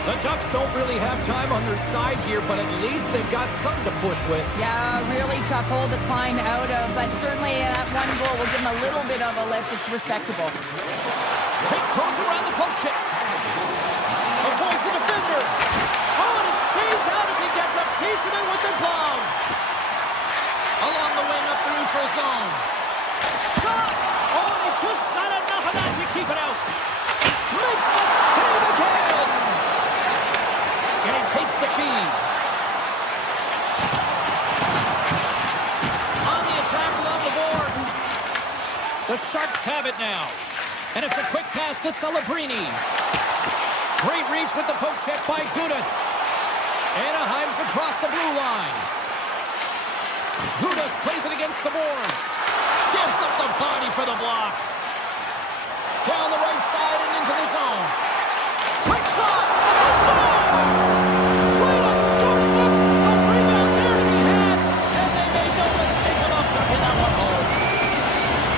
The Ducks don't really have time on their side here, but at least they've got something to push with. Yeah, really tough hole to climb out of, but certainly that one goal will give them a little bit of a lift. It's respectable. Tiptoes around the poke check. Avoids the defender. Oh, and it stays out as he gets a piece of it with the glove. Along the wing up the neutral zone. Shot! Oh, and he just got enough of that to keep it out. Makes the save again! And he takes the feed. On the attack along the boards. The Sharks have it now. And it's a quick pass to Celebrini. Great reach with the poke check by Gudas. Anaheim's across the blue line. Gudas plays it against the boards. Gives up the body for the block. Down the right side and into the zone. Quick shot. Let's go! Right on the doorstep. A rebound there to be had. And they made no mistake about tucking that one home.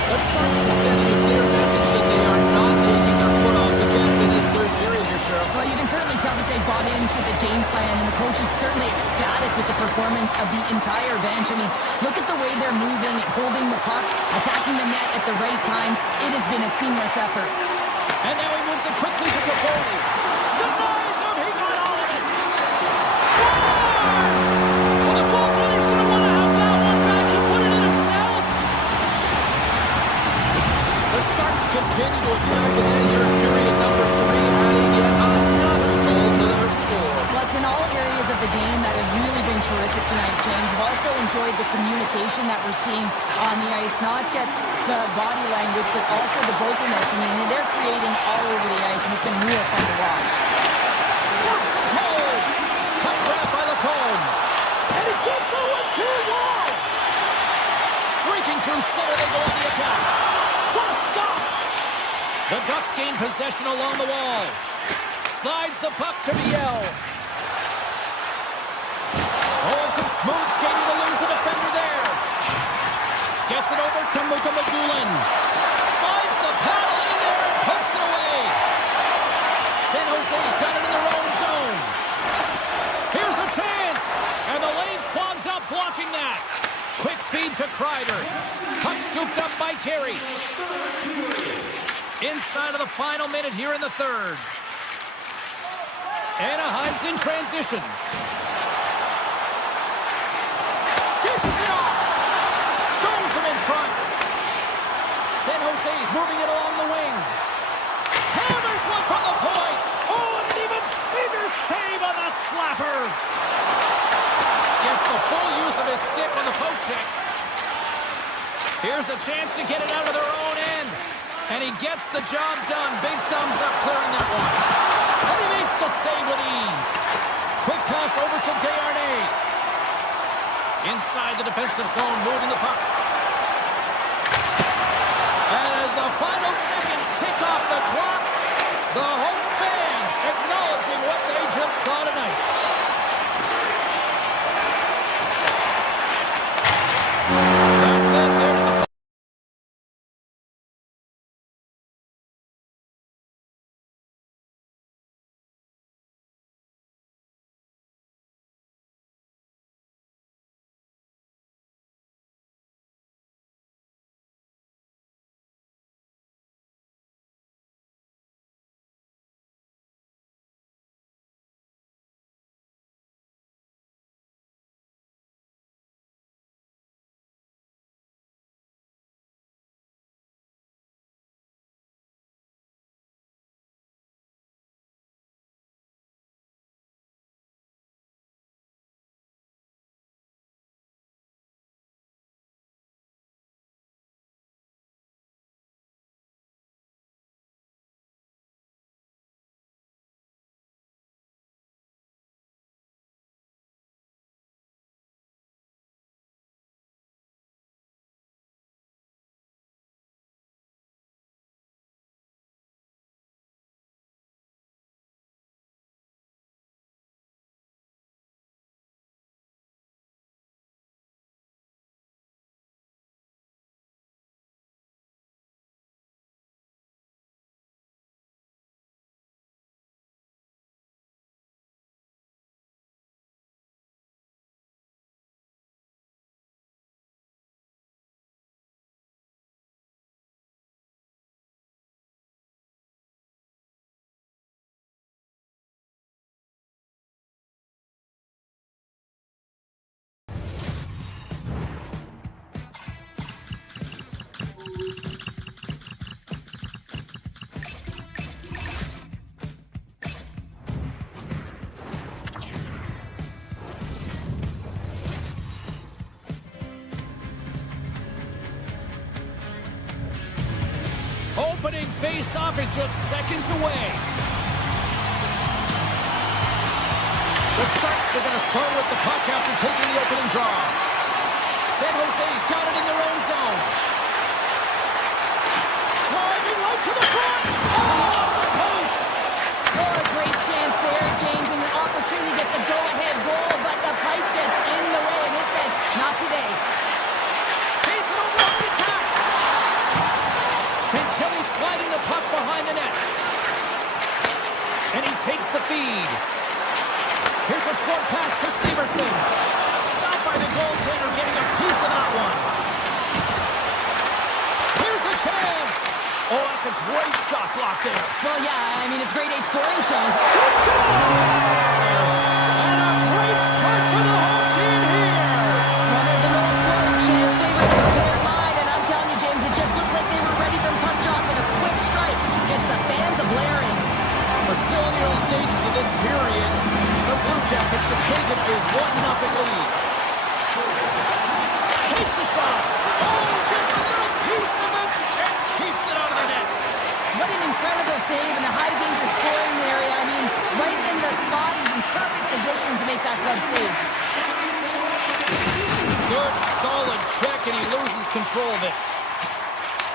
The Sharks are sending a clear message that they are not taking their foot off the gas in this 3rd period here, Cheryl. Well, you can certainly tell that they bought into the game plan, and the coach is certainly ecstatic with the performance of the entire bench. I mean, look at the way they're moving, holding the puck, attacking the net at the right times. It has been a seamless effort. And now he moves it quickly to Toffoli. Denies him, he got all of it. Scores! Well, the goaltender's going to want to have that one back. He put it in himself. The Sharks continue to attack the net here in period number 3, adding yet another goal to their score. Well, it's been all areas of the game that have really been terrific tonight, James. I've also enjoyed the communication that we're seeing on the ice, not just the body language, but also the vocalness. I mean, they're creating all over the ice, and it's been real fun to watch. Stops it cold. Cut grab by Lacombe. And it gets the 1-2 wall. Streaking through center, they go on the attack. The Ducks gain possession along the wall. Slides the puck to Biel. Oh, some smooth skating to lose the defender there. Gets it over to Magulin. Slides the paddle in there and puts it away. San Jose's got it in their own zone. Here's a chance. And the lane's clogged up blocking that. Quick feed to Kreider. Puck scooped up by Terry. Inside of the final minute here in the third. Anaheim's in transition. Dishes it off. Stones him in front. San Jose's moving it along the wing. Hammers one from the point. Oh, and an even bigger save on the slapper. Gets the full use of his stick on the poke check. Here's a chance to get it out of their own end. And he gets the job done. Big thumbs up clearing that one. And he makes the save with ease. Quick pass over to Desharnais. Inside the defensive zone, moving the puck. And as the final seconds tick off the clock, the home fans acknowledging what they just saw tonight. That's it. There's the opening face-off is just seconds away. The Sharks are going to start with the puck after taking the opening draw. San Jose's got it in their own zone. Driving right to the front. Oh, off the post. Oh, a great chance there, James, and an opportunity to get the go-ahead goal, but the pipe gets in the way, and it says, not today. Feeds it over on the attack. Fantilli sliding the puck behind the net. And he takes the feed. Here's a short pass to Severson. Stopped by the goaltender, getting a piece of that one. Here's a chance. Oh, that's a great shot block there. Well, yeah, I mean, it's grade A scoring chance. He scored! And a great start for the home team here. Well, there's a North Quarter chance favors the player line, and I'm telling you, James, it just looked like they were ready from puck drop, and a quick strike gets the fans a-blaring. We're still in the early stages of this period. The Blue Jackets have taken a 1-0 lead. Takes the shot. Oh, gets a little piece of it and keeps it out of the net. What an incredible save in the high-danger scoring area. I mean, right in the slot, he's in perfect position to make that glove save. Good, solid check, and he loses control of it.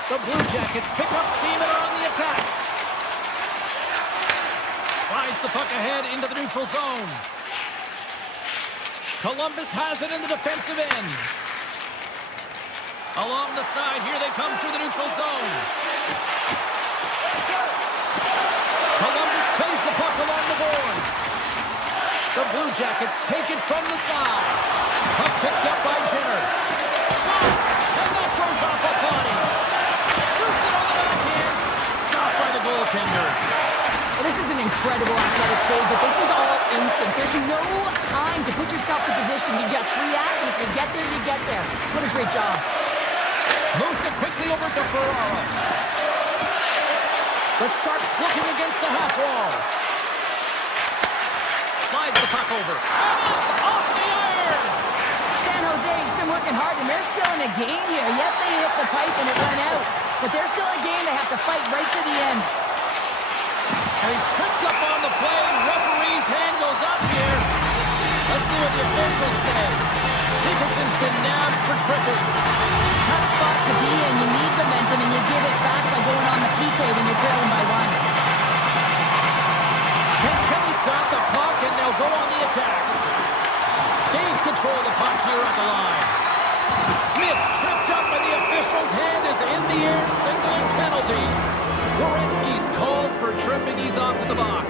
The Blue Jackets pick up steam and are on the attack. Slides the puck ahead into the neutral zone. Columbus has it in the defensive end. Along the side, here they come through the neutral zone. Columbus plays the puck along the boards. The Blue Jackets take it from the side. Puck picked up by Jenner. Shot! And that goes off a body. Shoots it on the backhand. Stopped by the goaltender. Well, this is an incredible athletic save, but this is all instinct. There's no time to put yourself in position. You just react, and if you get there, you get there. What a great job. Moves it quickly over to Ferraro. The Sharks looking against the half wall. Slides the puck over. And it's off the iron! San Jose's been working hard, and they're still in a game here. Yes, they hit the pipe and it went out, but they're still in a game. They have to fight right to the end. And he's tripped up on the play. Referee's hand goes up here. Let's see what the officials say. Dickinson's been nabbed for tripping. Tough spot to be in. You need momentum, and you give it back by going on the PK when you're trailing by one. Kelly's got the puck, and they'll go on the attack. Dave's control the puck here at the line. Smith's tripped up, and the official's hand is in the air, signaling penalty. Werenski's called for tripping. He's off to the box.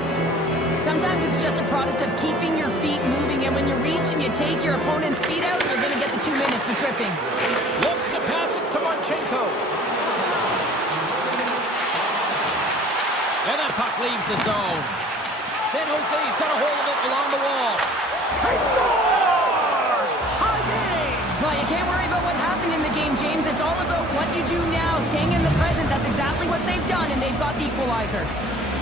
Sometimes it's just a product of keeping your feet moving, and when you reach and you take your opponent's feet out, you're going to get the 2 minutes for tripping. Looks to pass it to Marchenko. And that puck leaves the zone. San Jose's got a hold of it along the wall. He scores! Tie game! Well, you can't worry about what happened in the game, James. It's all about what you do now, staying in the present. That's exactly what they've done, and they've got the equalizer.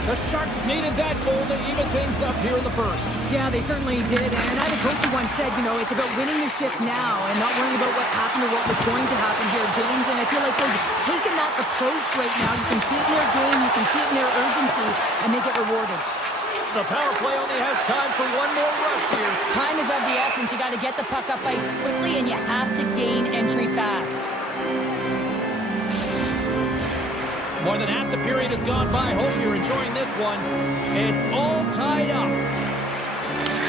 The Sharks needed that goal to even things up here in the first. Yeah, they certainly did. And I had a coach who once said, you know, it's about winning the shift now and not worrying about what happened or what was going to happen here, James. And I feel like they've taken that approach right now. You can see it in their game, you can see it in their urgency, and they get rewarded. The power play only has time for one more rush here. Time is of the essence. You got to get the puck up ice quickly, and you have to gain entry fast. More than half the period has gone by. Hope you're enjoying this one. It's all tied up.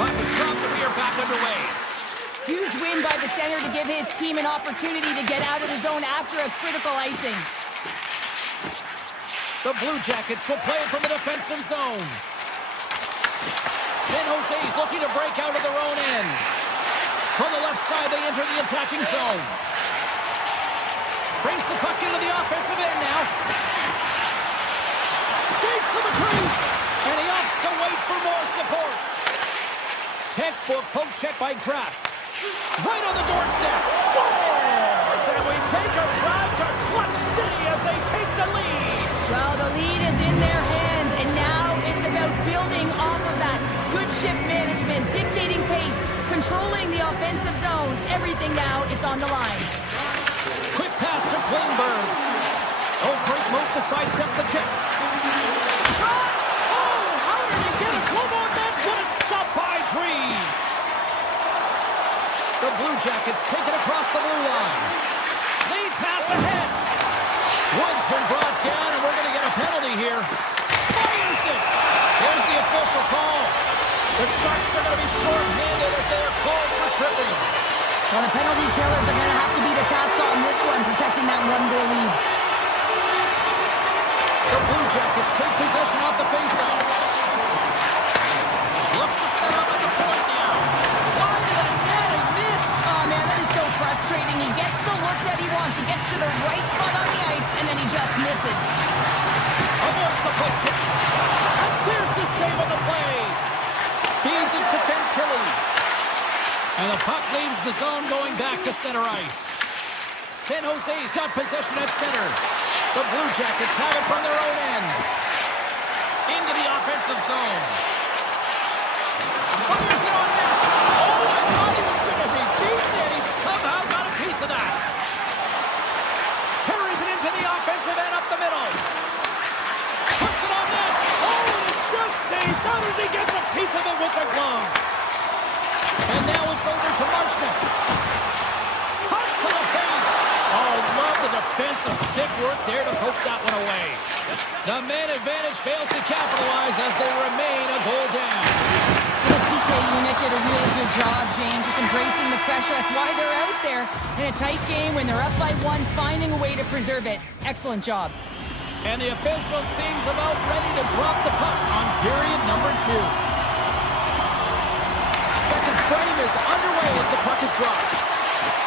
Puck is dropped and we are back underway. Huge win by the center to give his team an opportunity to get out of the zone after a critical icing. The Blue Jackets will play it from the defensive zone. San Jose's looking to break out of their own end. From the left side, they enter the attacking zone. Brings the puck into the offensive end now. Skates to the crease. And he opts to wait for more support. Textbook poke check by Kraft. Right on the doorstep. Scores! And we take a drive to Clutch City as they take the lead. Well, the lead is in their hands, and now it's about building off of that. Good shift management, dictating pace, controlling the offensive zone. Everything now, it's on the line. Quick pass to Klingberg. Oh, great move to sidestep the check. Shot! Oh, how did he get a glove on that? What a stop by Freeze. The Blue Jackets take it across the blue line. Lead pass ahead. Wood's been brought down, and we're going to get a penalty here. Fires it. Here's the official call. The Sharks are going to be short-handed as they are called for tripping. Well, the penalty killers are going to have to beat a task on this one, protecting that one-goal lead. The Blue Jackets take possession off the faceoff. Looks to set up at the point now. Wide of the net and missed. Oh, man, that is so frustrating. He gets the look that he wants. He gets to the right spot on the ice, and then he just misses. Avoids the poke check. And there's the save on the play. Feeds it to Fantilli. And the puck leaves the zone going back to center ice. San Jose's got possession at center. The Blue Jackets have it from their own end. Into the offensive zone. Fires it on net. Oh, I thought he was going to be beaten, and he somehow got a piece of that. Carries it into the offensive end up the middle. Puts it on net. Oh, and it just stays out as he gets a piece of it with the glove. And now it's over to Marchment. Cuts to the paint. Oh, love the defense defensive stick work there to poke that one away. The man advantage fails to capitalize as they remain a goal down. This PK unit did a really good job, James, just embracing the pressure. That's why they're out there in a tight game when they're up by one, finding a way to preserve it. Excellent job. And the official seems about ready to drop the puck on period number 2. Second frame is underway as the puck is dropped.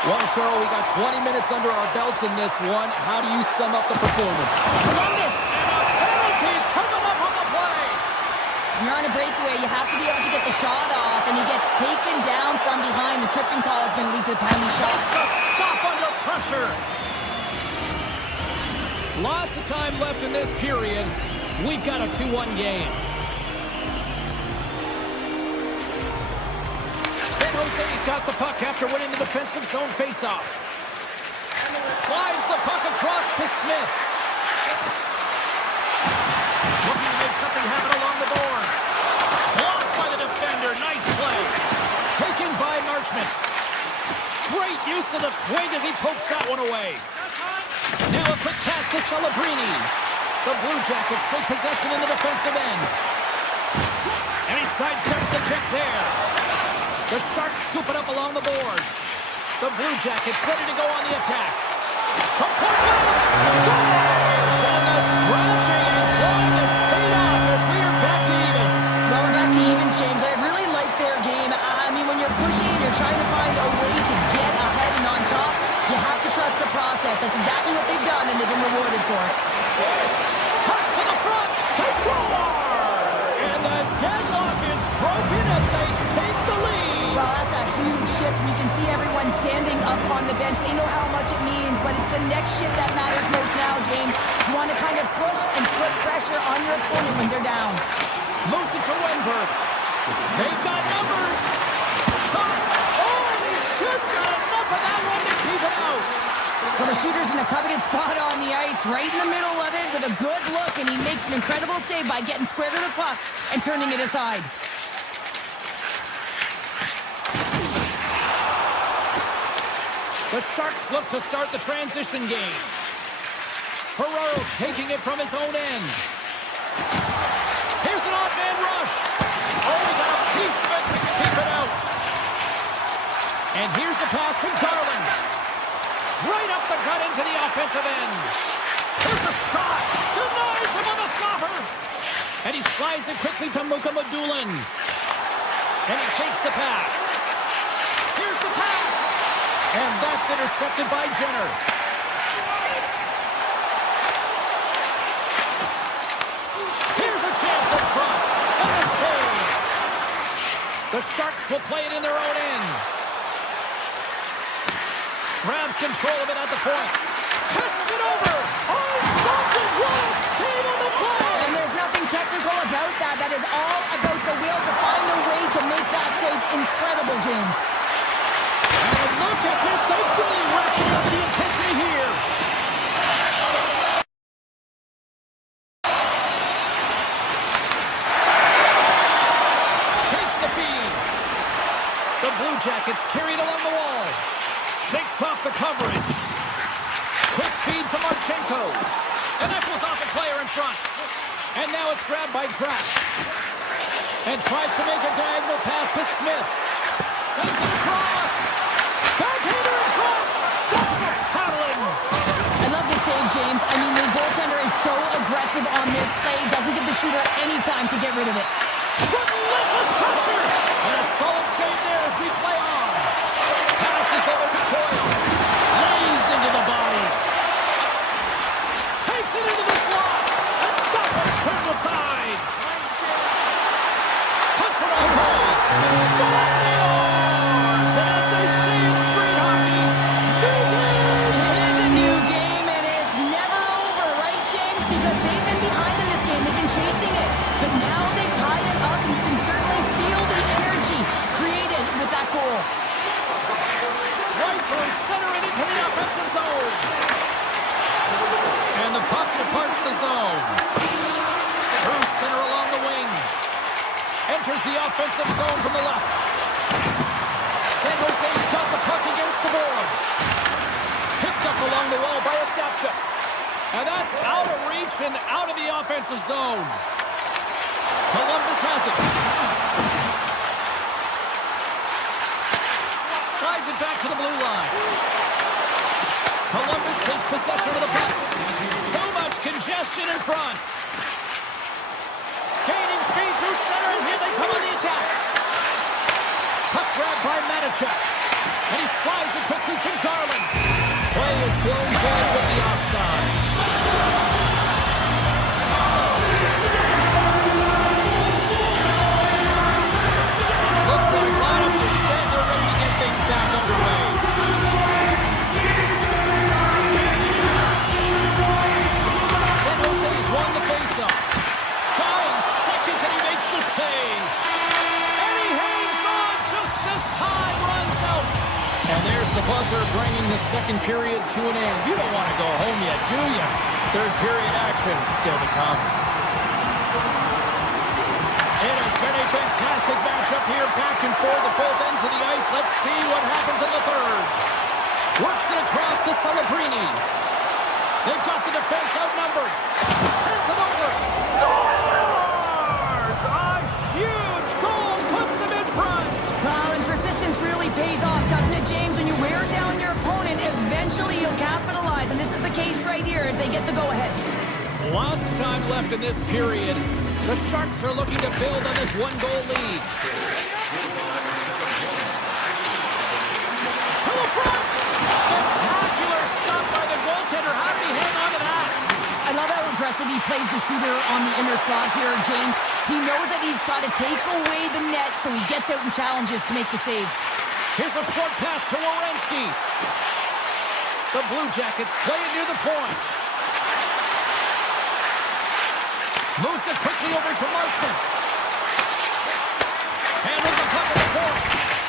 Well, Cheryl, we got 20 minutes under our belts in this one. How do you sum up the performance? Columbus! And a penalty's coming up on the play! When you're on a breakaway, you have to be able to get the shot off, and he gets taken down from behind. The tripping call is going to lead to a penalty shot. That's the stop under pressure! Lots of time left in this period. We've got a 2-1 game. San Jose's got the puck after winning the defensive zone faceoff. Slides the puck across to Smith. Looking to make something happen along the boards. Blocked by the defender. Nice play. Taken by Marchment. Great use of the twig as he pokes that one away. Now a quick pass to Celebrini. The Blue Jackets take possession in the defensive end. And he sidesteps the check there. The Sharks scoop it up along the boards. The Blue Jackets ready to go on the attack. From point blank, scores! And the scratching and clawing is paid off as we are back to even. Well, we're back to evens, James. I really like their game. I mean, when you're pushing, you're trying to find a way to get ahead and on top. You have to trust the process. That's exactly what they've done, and they've been rewarded for it. Cuts to the front. They score! And the deadlock is broken as they take the lead. Well, that's a huge shift, and you can see everyone standing up on the bench. They know how much it means, but it's the next shift that matters most now, James. You want to kind of push and put pressure on your opponent when they're down. Moves it to Wenberg. They've got numbers. Shot. Oh, he just got enough of that one to keep it out. Well, the shooter's in a coveted spot on the ice, right in the middle of it with a good look, and he makes an incredible save by getting square to the puck and turning it aside. The Sharks look to start the transition game. Ferraro's taking it from his own end. Here's an off-man rush. Oh, he got a piece of it to keep it out. And here's the pass to Garland. Right up the gut into the offensive end. Here's a shot. Denies him on the slobber. And he slides it quickly to Muka Madulin. And he takes the pass. Here's the pass. And that's intercepted by Jenner. Here's a chance up front. And a save. The Sharks will play it in their own end. Grabs control of it at the point. Passes it over. Oh, stopped it. What a save on the play. And there's nothing technical about that. That is all about the will to find a way to make that save incredible, James. And look at this. They're really ratcheting up the intensity here. Takes the feed. The Blue Jackets carried along the wall. Shakes off the coverage. Quick feed to Marchenko. And that goes off a player in front. And now it's grabbed by Trash. And tries to make a diagonal pass to Smith. Sends it across. Backhander in front. That's a paddling. I love this save, James. I mean, the goaltender is so aggressive on this play. Doesn't give the shooter any time to get rid of it. Relentless pressure. And a solid save there as we play on. Passes over to Coyle. Lays into the body. Takes it into the slot. And that one's turned aside. Puts it on goal. Scores! And as they say in street hockey, new game. It is a new game, and it's never over, right, James? Because they've been behind in this game. They've been chasing it. But now they tie it up, and you can certainly feel the energy created with that goal. Right from center and into the offensive zone. And the puck departs the zone. Through center along the wing. Enters the offensive zone from the left. San Jose's got the puck against the boards. Picked up along the wall by Ostapchuk. And that's out of reach and out of the offensive zone. Columbus has it. Slides it back to the blue line. Columbus takes possession of the puck. Too much congestion in front. Gaining speed through center, and here they come on the attack. Puck grabbed by Manichuk. And he slides it quickly to Garland. Play is blown dead with the offside. Looks like lineups are set. They're ready to get things back underway. San Jose's won the faceoff. 5 seconds and he makes the save. And he hangs on just as time runs out. And there's the buzzer bringing the second period to an end. You don't want to go home yet, do you? Third period action still to come. It has been a fantastic matchup here, back and forth at both ends of the ice. Let's see what happens in the third. Works it across to Celebrini. They've got the defense outnumbered. Sends it over. Scores! A huge goal puts them in front. Well, and persistence really pays off, doesn't it, James? When you wear down your opponent, eventually you'll capitalize. And this is the case right here as they get the go-ahead. Lots of time left in this period. The Sharks are looking to build on this one-goal lead. To the front! Spectacular stop by the goaltender. How did he hang on to that? I love how aggressive he plays the shooter on the inner slot here, James. He knows that he's got to take away the net, so he gets out and challenges to make the save. Here's a short pass to Werenski. The Blue Jackets play it near the point. Moves it quickly over to Marshman. Handles the puck at the point.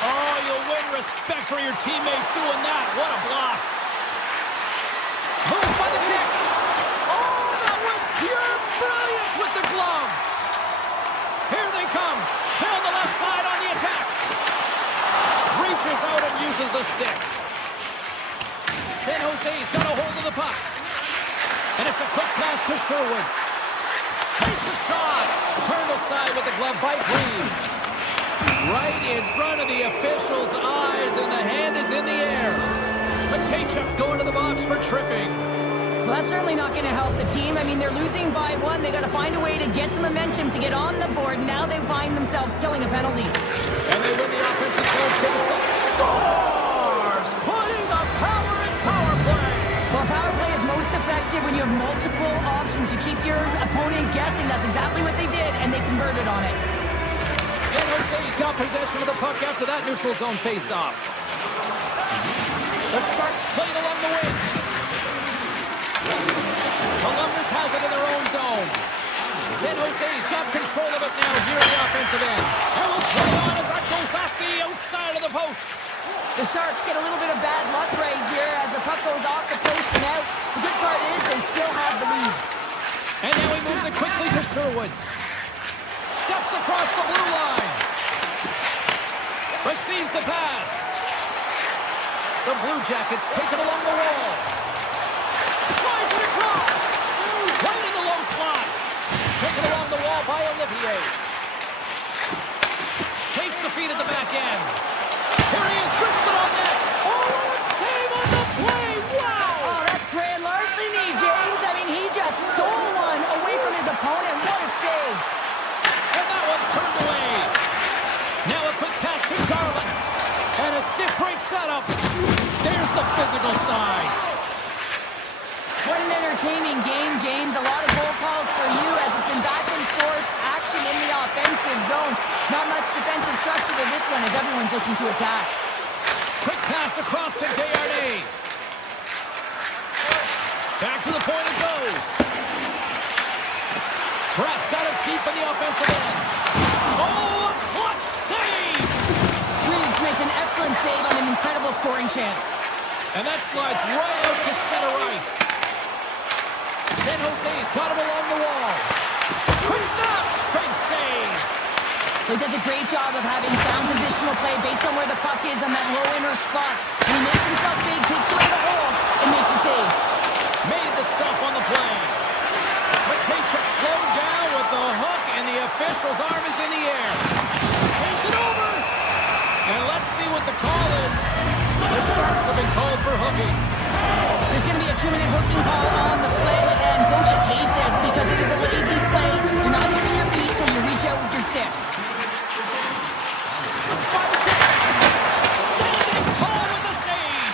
Oh, you'll win respect for your teammates doing that. What a block. Moves by the check. Oh, that was pure brilliance with the glove. Here they come. Down the left side on the attack. Reaches out and uses the stick. San Jose's got a hold of the puck. And it's a quick pass to Sherwood. Takes a shot. Turned aside with the glove by Reeves. Right in front of the official's eyes, and the hand is in the air. Matejchuk's going to the box for tripping. Well, that's certainly not going to help the team. I mean, they're losing by 1. They got to find a way to get some momentum to get on the board. Now they find themselves killing a penalty. And they win the offensive zone face-off. Scores! Putting the power in power play. Well, power play is most effective when you have multiple options. You keep your opponent guessing. That's exactly what they did, and they converted on it. San Jose's got possession of the puck after that neutral zone face-off. The Sharks played along the wing. Columbus has it in their own zone. San Jose's got control of it now here in the offensive end. And will play on as that goes off the outside of the post. The Sharks get a little bit of bad luck right here as the puck goes off the post and out. The good part is they still have the lead. And now he moves it quickly to Sherwood. Steps across the blue line. Receives the pass. The Blue Jackets take it along the wall. Slides it across. Right in the low slot. Taken along the wall by Olivier. Takes the feed at the back end. Here he is, wrists it on net. Oh, what a save on the play. Wow. Oh, that's grand larceny, James. I mean, he just stole one away from his opponent. What a save. And that one's turned away. Now a quick pass to Garland. And a stiff break setup. There's the physical side. What an entertaining game, James. A lot of goal calls for you as it's been back and forth action in the offensive zones. Not much defensive structure to this one as everyone's looking to attack. Quick pass across to Desharnais. Back to the point it goes. Brass got it deep in the offensive end. Oh, a clutch save! Reeves makes an excellent save on an incredible scoring chance. And that slides right out to center ice. San Jose's got him along the wall. Quick snap! Big save! He does a great job of having sound positional positional play based on where the puck is on that low inner slot. He makes himself big, takes away the holes, and makes a save. Made the stop on the play. Matejchuk slowed down with the hook, and the official's arm is in the air. Sends it over. And let's see what the call is. The Sharks have been called for hooking. There's going to be a 2-minute hooking call on the play, and coaches hate this because it is a lazy play. You're not using your feet, so you reach out with your stick. Standing tall with the save.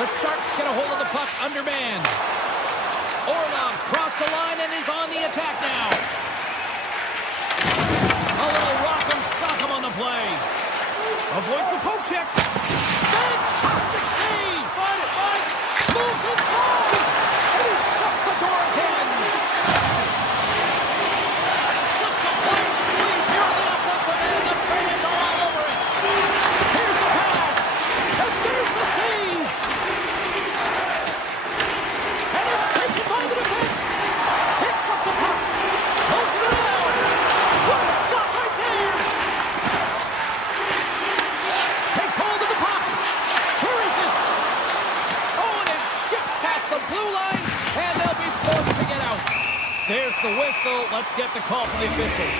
The Sharks get a hold of the puck undermanned. Orlov's crossed the line and is on the attack now. A little rock'em sock'em on the play. Avoids the poke check. Fantastic save. Moves inside. And he shuts the door again. Just applying the squeeze here on the offensive end. The fans are all over it. Here's the pass. And there's the save. And it's taken by the defense. Picks up the puck. Moves it around. What a stop right there. Takes hold of the puck. Carries it. Oh, and it skips past the blue line. And they'll be forced to get out. There's the whistle. Let's get the call from the officials.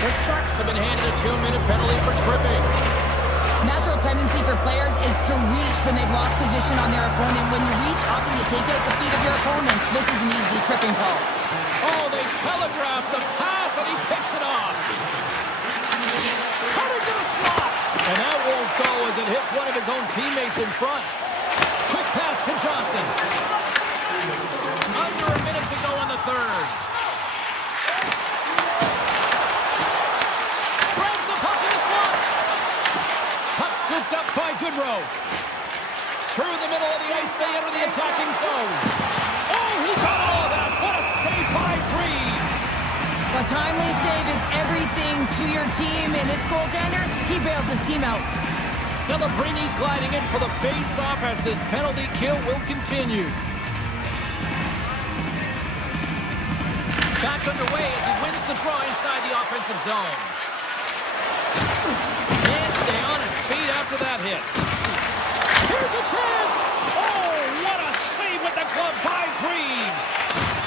The Sharks have been handed a 2-minute penalty for tripping. Natural tendency for players is to reach when they've lost position on their opponent. When you reach, often you take out the feet of your opponent. This is an easy tripping call. Oh, they telegraphed the pass, and he picks it off. Cutting to the slot. And that won't go as it hits one of his own teammates in front. Quick pass to Johnson. Under a minute to go in the third. Grabs the puck in the slot. Puck scooped up by Goodrow. Through the middle of the ice, they enter the attacking zone. Oh, he got all of that. What a save by Greaves. A timely save is everything to your team, and this goaltender, he bails his team out. Celebrini's gliding in for the face-off as this penalty kill will continue. Back underway as he wins the draw inside the offensive zone. Can't stay on his feet after that hit. Here's a chance! Oh, what a save with the glove by Greaves!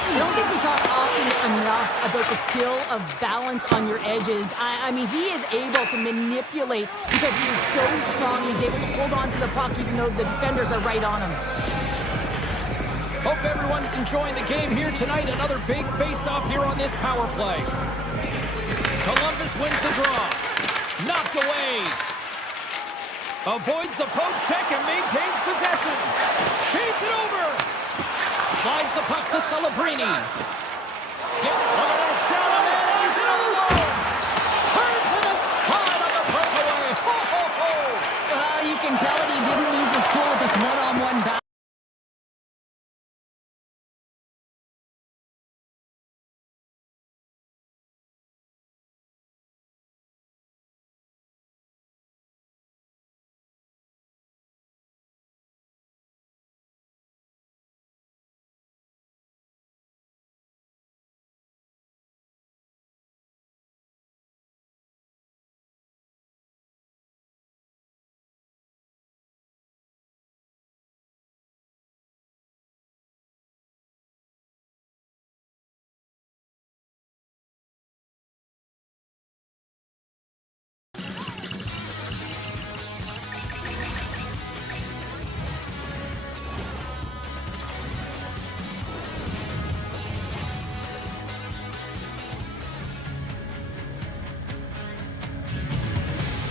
I don't think we talk often enough about the skill of balance on your edges. I mean, he is able to manipulate because he is so strong. He's able to hold on to the puck even though the defenders are right on him. Hope everyone's enjoying the game here tonight. Another big face-off here on this power play. Columbus wins the draw. Knocked away. Avoids the poke check and maintains possession. Feeds it over. Slides the puck to Celebrini. Look at this down a man, and he's in alone. Turns to the side of the breakaway. Ho, ho, ho. You can tell that he didn't lose his cool with this one-on-one battle.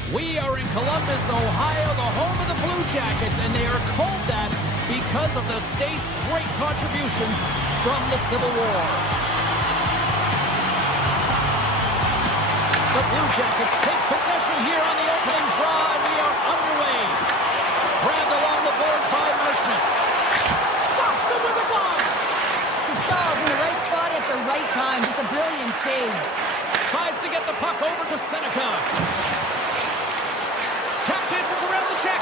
We are in Columbus, Ohio, the home of the Blue Jackets, and they are called that because of the state's great contributions from the Civil War. The Blue Jackets take possession here on the opening draw, and we are underway. Grabbed along the boards by Marchment. Stops him with a glove. Castal's in the right spot at the right time. Just a brilliant save. Tries to get the puck over to Seneca. Tap dances around the check.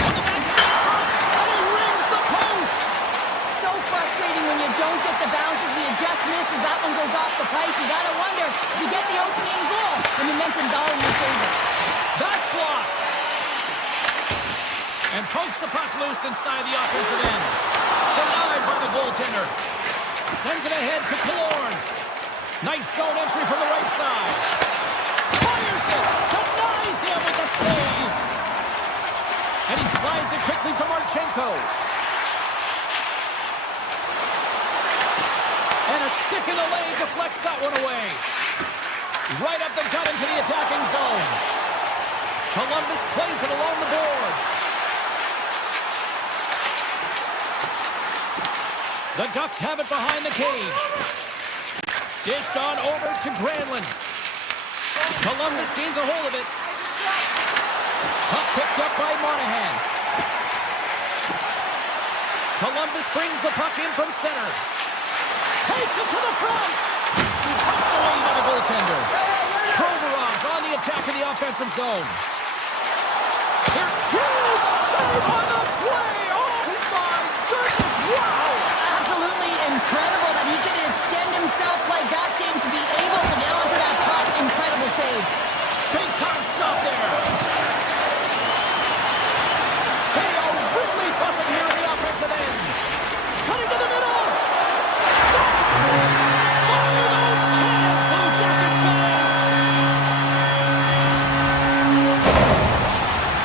On the back and he rings the post. So frustrating when you don't get the bounces. He just misses. That one goes off the pipe. Pokes the puck loose inside the offensive end. Denied by the goaltender. Sends it ahead to Killorn. Nice zone entry from the right side. Fires it. Denies him with a save. And he slides it quickly to Marchenko. And a stick in the lane deflects that one away. Right up the gut into the attacking zone. Columbus plays it along the boards. The Ducks have it behind the cage. Dished on over to Granlund. Columbus gains a hold of it. Puck picked up by Monahan. Columbus brings the puck in from center. Takes it to the front. Pucked away by the goaltender. Provorov's on the attack in the offensive zone. Huge save on the play. Oh my goodness, wow. Absolutely incredible that he can extend himself like that, James, to be able to get onto that puck. Incredible save. Big time stop there. They are really buzzing here in the offensive end. Cutting to the middle. Scores! Fire those cannons, Blue Jackets fans!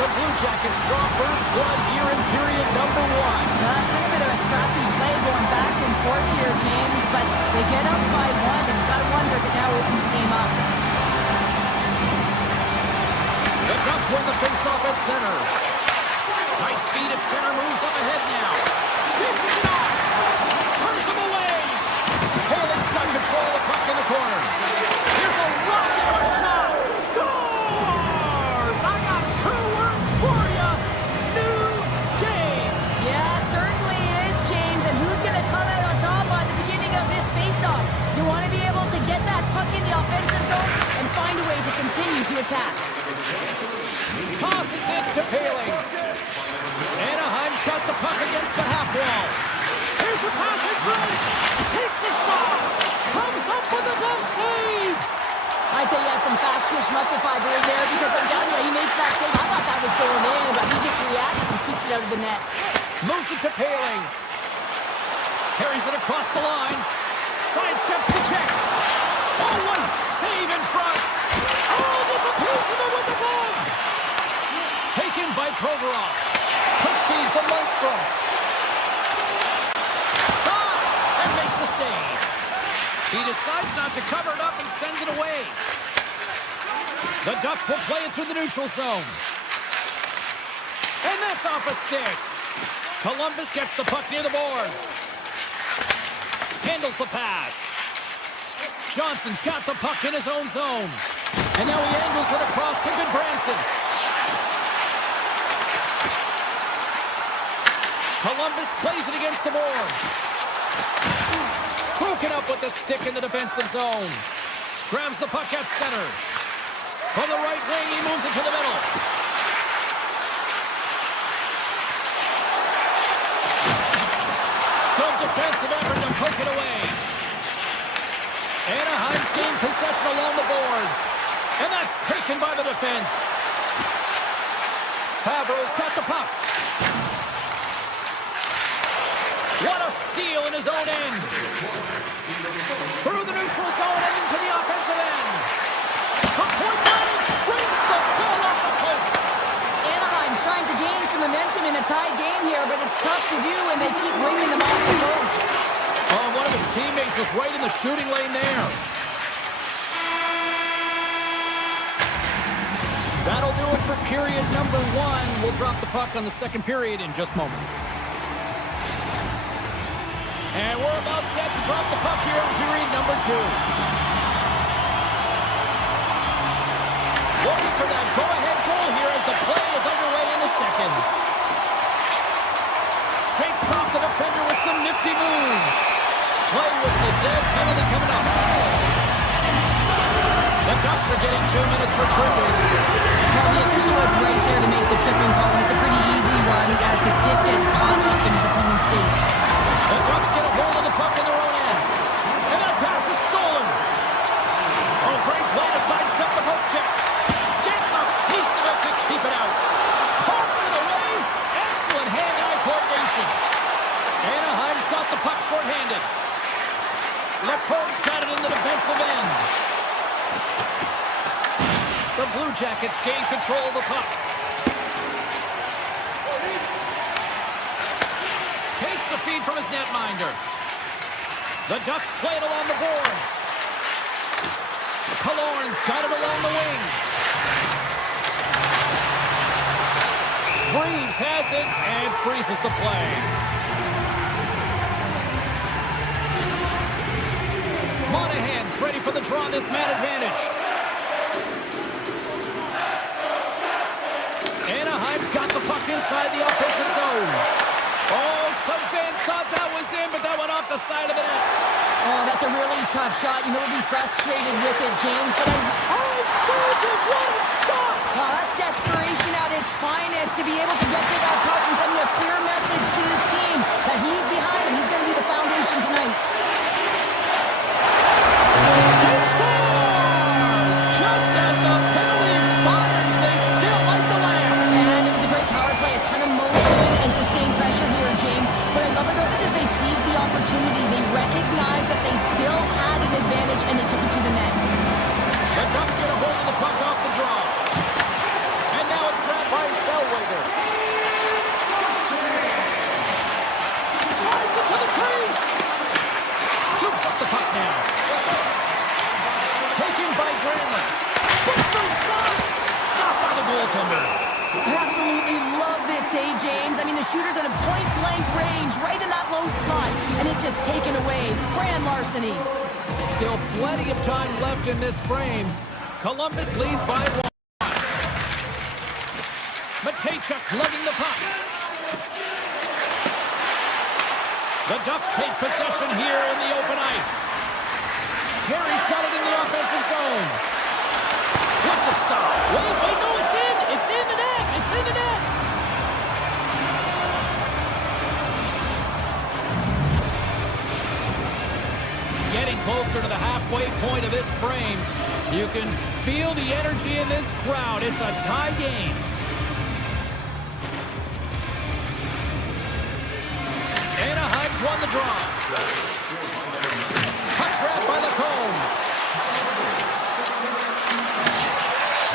The Blue Jackets draw first blood here in period number 1. That's a bit of a scrappy play going back and forth here, James, but they get up by 1, and you've got to wonder if it now opens the game up. The Ducks win the faceoff at center. Nice feed at center, moves up ahead now. Dishes it off. Turns him away. Poland's got control of the puck in the corner. Here's a rocket of a shot. Scores! I got 2 words for you. New game. Yeah, certainly is, James, and who's going to come out on top by the beginning of this faceoff? You want to be able to get that puck in the offensive zone and find a way to continue to attack. Tosses it to Paling. Anaheim's got the puck against the half wall. Here's a pass in front. Takes a shot. Comes up with a tough save. I'd say he has some fast twitch muscle fiber in there because I'm telling you, he makes that save. I thought that was going in, but he just reacts and keeps it out of the net. Moves it to Paling. Carries it across the line. Sidesteps the check. Oh, what a save in front. Oh, gets a piece of it with the glove. Taken by Provorov. Quick feed to Lundstrom. Shot! And makes the save. He decides not to cover it up and sends it away. The Ducks will play it through the neutral zone. And that's off a stick. Columbus gets the puck near the boards. Handles the pass. Johnson's got the puck in his own zone. And now he angles it across to Goodbranson. Columbus plays it against the boards. Broken up with the stick in the defensive zone. Grabs the puck at center. From the right wing, he moves it to the middle. Good defensive effort to poke it away. Anaheim's gained possession along the boards. And that's taken by the defense. Favreau's got the puck. What a steal in his own end. Through the neutral zone and into the offensive end. From point blank, brings the ball off the post. Anaheim's trying to gain some momentum in a tied game here, but it's tough to do when they keep bringing them off the post. Oh, one of his teammates was right in the shooting lane there. That'll do it for period number 1. We'll drop the puck on the second period in just moments. And we're about set to drop the puck here in period number 2. Looking for that go-ahead goal here as the play is underway in the second. Shakes off the defender with some nifty moves. Play whistle, dead penalty coming up. The Ducks are getting 2 minutes for tripping. Well, the official was right there to make the tripping call, and it's a pretty easy one as the stick gets caught up in his opponent's skates. The Ducks get a hold of the puck in their own end. And that pass is stolen. Oh, great play to sidestep the poke check. Gets a piece of it to keep it out. Pokes it away and Blue Jackets gain control of the puck. Takes the feed from his netminder. The Ducks play it along the boards. Killorn's got it along the wing. Greaves has it and freezes the play. Monahan's ready for the draw on this man advantage. Anaheim's got the puck inside the offensive zone. Oh, some fans thought that was in, but that went off the side of the net. Oh, that's a really tough shot. You know, we'll be frustrated with it, James, but what a stop! Oh, that's desperation at its finest to be able to get to that puck and send a clear message to this team that he's behind and he's going to be the foundation tonight. They score! Just as the penalty expires, they still light the lamp. And it was a great power play, a ton of motion and sustained pressure here, James. What I love about it is they seized the opportunity. They recognized that they still had an advantage and they took it to the net. The Ducks get a hold of the puck off the draw. And now it's grabbed by Zellweger. Drives it to the crease. Scoops up the puck now. Taken by Granlund. Western shot. Stopped by the goaltender. I absolutely love this save, James. I mean, the shooter's at a point-blank range, right in that low slot, and it's just taken away. Brand larceny. Still plenty of time left in this frame. Columbus leads by 1. Matejchuk's lugging the puck. The Ducks take possession here in the open ice. Carey's got it in the offensive zone. What the stop? Wait, no, it's in! It's in the net! It's in the net! Getting closer to the halfway point of this frame. You can feel the energy in this crowd. It's a tie game. Anaheim's won the draw. Puck grab by Lacombe.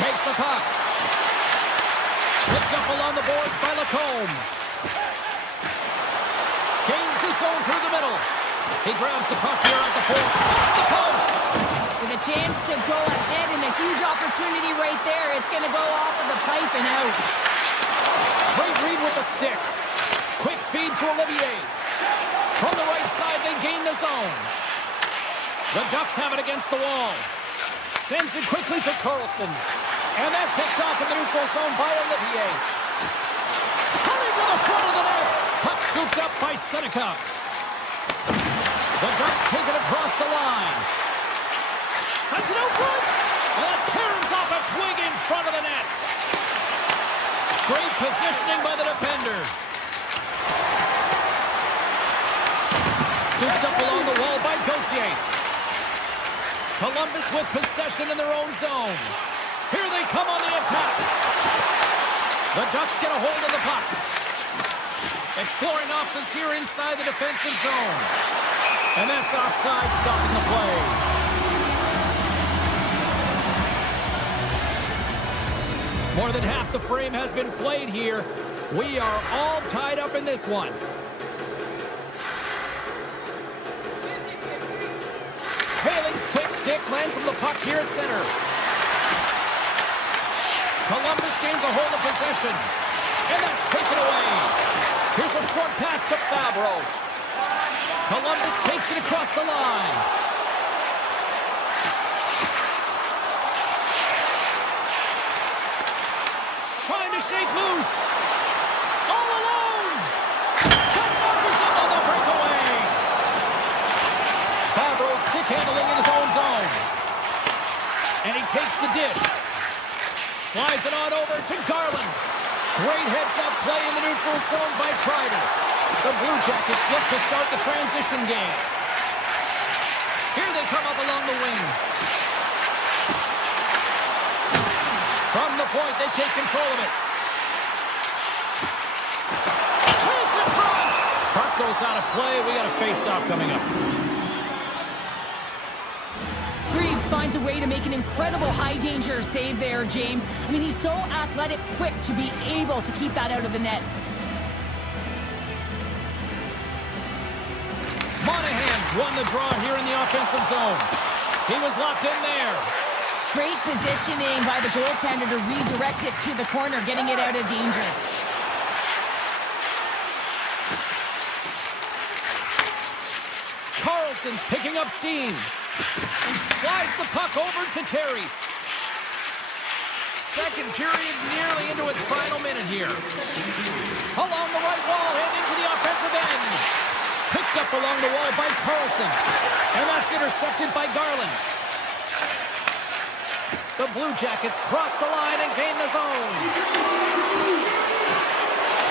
Takes the puck. Picked up along the boards by Lacombe. Gains the zone through the middle. He grabs the puck here at the point. Off the post. With a chance to go ahead and a huge opportunity right there. It's going to go off of the pipe and out. Great read with the stick. Quick feed to Olivier. From the right side, they gain the zone. The Ducks have it against the wall. Sends it quickly to Carlson. And that's picked off in the neutral zone by Olivier. Coming to the front of the net. Puck scooped up by Seneca. The Ducks take it across the line. Sends it out front. And it turns off a twig in front of the net. Great positioning by the defender. Scooped up along the wall by Gauthier. Columbus with possession in their own zone. Here they come on the attack. The Ducks get a hold of the puck. Exploring options here inside the defensive zone. And that's offside, stopping the play. More than half the frame has been played here. We are all tied up in this one. Paling's quick stick lands from the puck here at center. Columbus gains a hold of possession. And that's taken away. Here's a short pass to Fabro. Columbus takes it across the line. Trying to shake loose. All alone. That marks him on the breakaway. Fabro stick handling in his own zone. And he takes the dish. Slides it on over to Garland. Great heads-up play in the neutral zone by Kreider. The Blue Jackets look to start the transition game. Here they come up along the wing. From the point, they take control of it. Chase in front! Puck goes out of play. We got a face-off coming up. Greaves finds a way to make an incredible high-danger save there, James. I mean, he's so athletic, quick to be able to keep that out of the net. Monahan's won the draw here in the offensive zone. He was locked in there. Great positioning by the goaltender to redirect it to the corner, getting it out of danger. Carlson's picking up steam. Slides the puck over to Terry. Second period nearly into its final minute here. Along the right wall and into the offensive end. Picked up along the wall by Carlson. And that's intercepted by Garland. The Blue Jackets cross the line and gain the zone.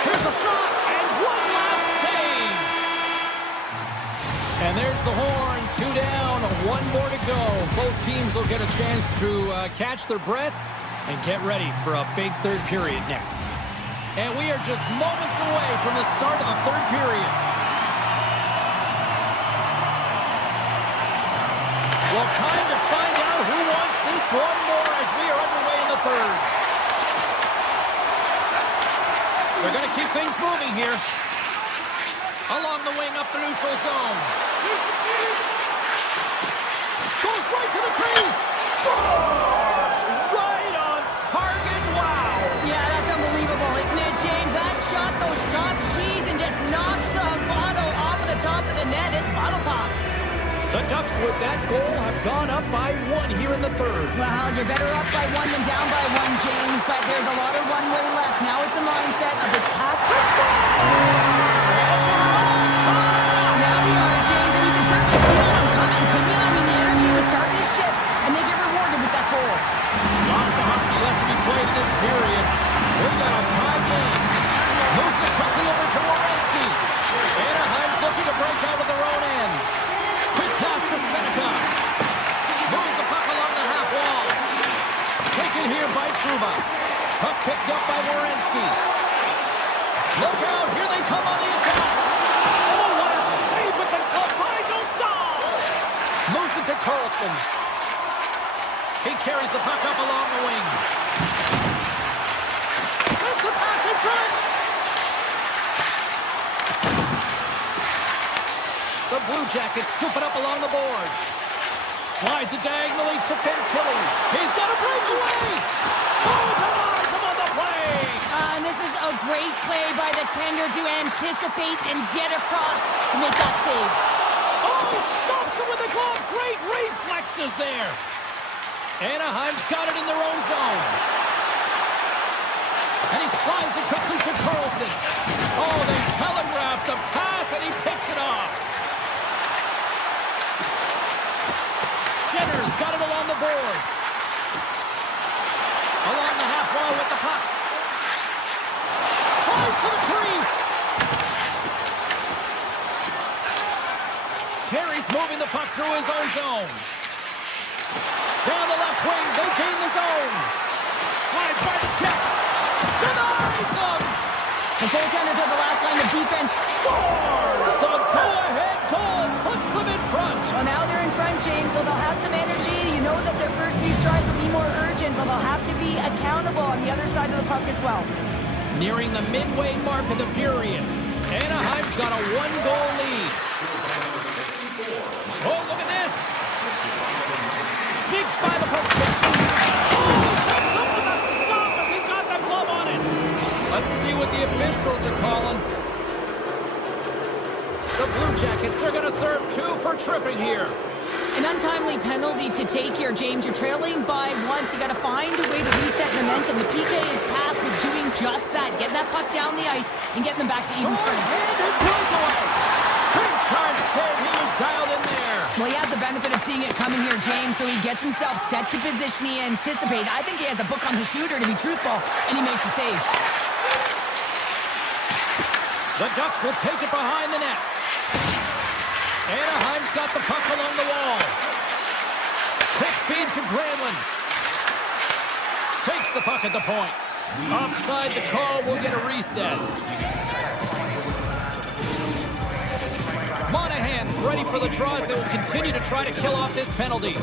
Here's a shot, and one last save. And there's the horn, 2 down, 1 more to go. Both teams will get a chance to catch their breath and get ready for a big third period next. And we are just moments away from the start of the third period. Well, time to find out who wants this one more as we are underway in the third. They're going to keep things moving here. Along the wing up the neutral zone. Goes right to the crease. Scores! Right on target. Wow. Yeah, that's unbelievable, isn't it, James? That shot goes top cheese and just knocks the bottle off of the top of the net. It's bottle pops. The Ducks with that goal have gone up by 1 here in the third. Well, you're better up by 1 than down by 1, James, but there's a lot of runway left. Now it's a mindset of attack. Now we are, James, and you can certainly feel them coming, couldn't you? I mean, the energy was starting to shift, and they get rewarded with that goal. Lots of hockey left to be played in this period. We got a tie game. Moves it quickly over to Werenski. Anaheim's looking to break out of their own end. Quick pass to Seneca. Moves the puck along the half wall. Taken here by Trouba. Puck picked up by Werenski. Look out, here they come on the attack. Oh, what a save with the glove by Dostal. Moves it to Carlson. He carries the puck up along the wing. Sends the pass in front. The Blue Jackets scoop it up along the boards. Slides it diagonally to Fantilli. He's got a breakaway. Oh, denies him on the play. And this is a great play by the tender to anticipate and get across to make that save. Oh, stops him with the glove. Great reflexes there. Anaheim's got it in their own zone. And he slides it quickly to Carlson. Oh, they telegraphed the pass, and he picks it off. Jenner's got it along the boards. Along the half wall with the puck. Tries to the crease. Terry's moving the puck through his own zone. Down the left wing, they gain the zone. Slides by the check. Denies him. The goaltenders are the last line of defense. Scores! The go-ahead goal puts them in front. Well, now they're in front, James, so they'll have some energy. You know that their first few strides will be more urgent, but they'll have to be accountable on the other side of the puck as well. Nearing the midway mark of the period. Anaheim's got a 1-goal lead. Oh, look at this. Sneaks by the puck. Oh, comes up with a stop as he got the glove on it. Let's see what the officials are calling. The Blue Jackets are going to serve 2 for tripping here. An untimely penalty to take here, James. You're trailing by 1, so you got to find a way to reset momentum. The PK is tasked with doing just that, getting that puck down the ice and getting them back to even strength. Short-handed breakaway. Big time save. He was dialed in there. Well, he has the benefit of seeing it coming here, James, so he gets himself set to position he anticipated. I think he has a book on the shooter, to be truthful, and he makes a save. The Ducks will take it behind the net. Anaheim's got the puck along the wall. Quick feed to Granlund. Takes the puck at the point. Offside the call, will get a reset. Monahan's ready for the draws. They will continue to try to kill off this penalty.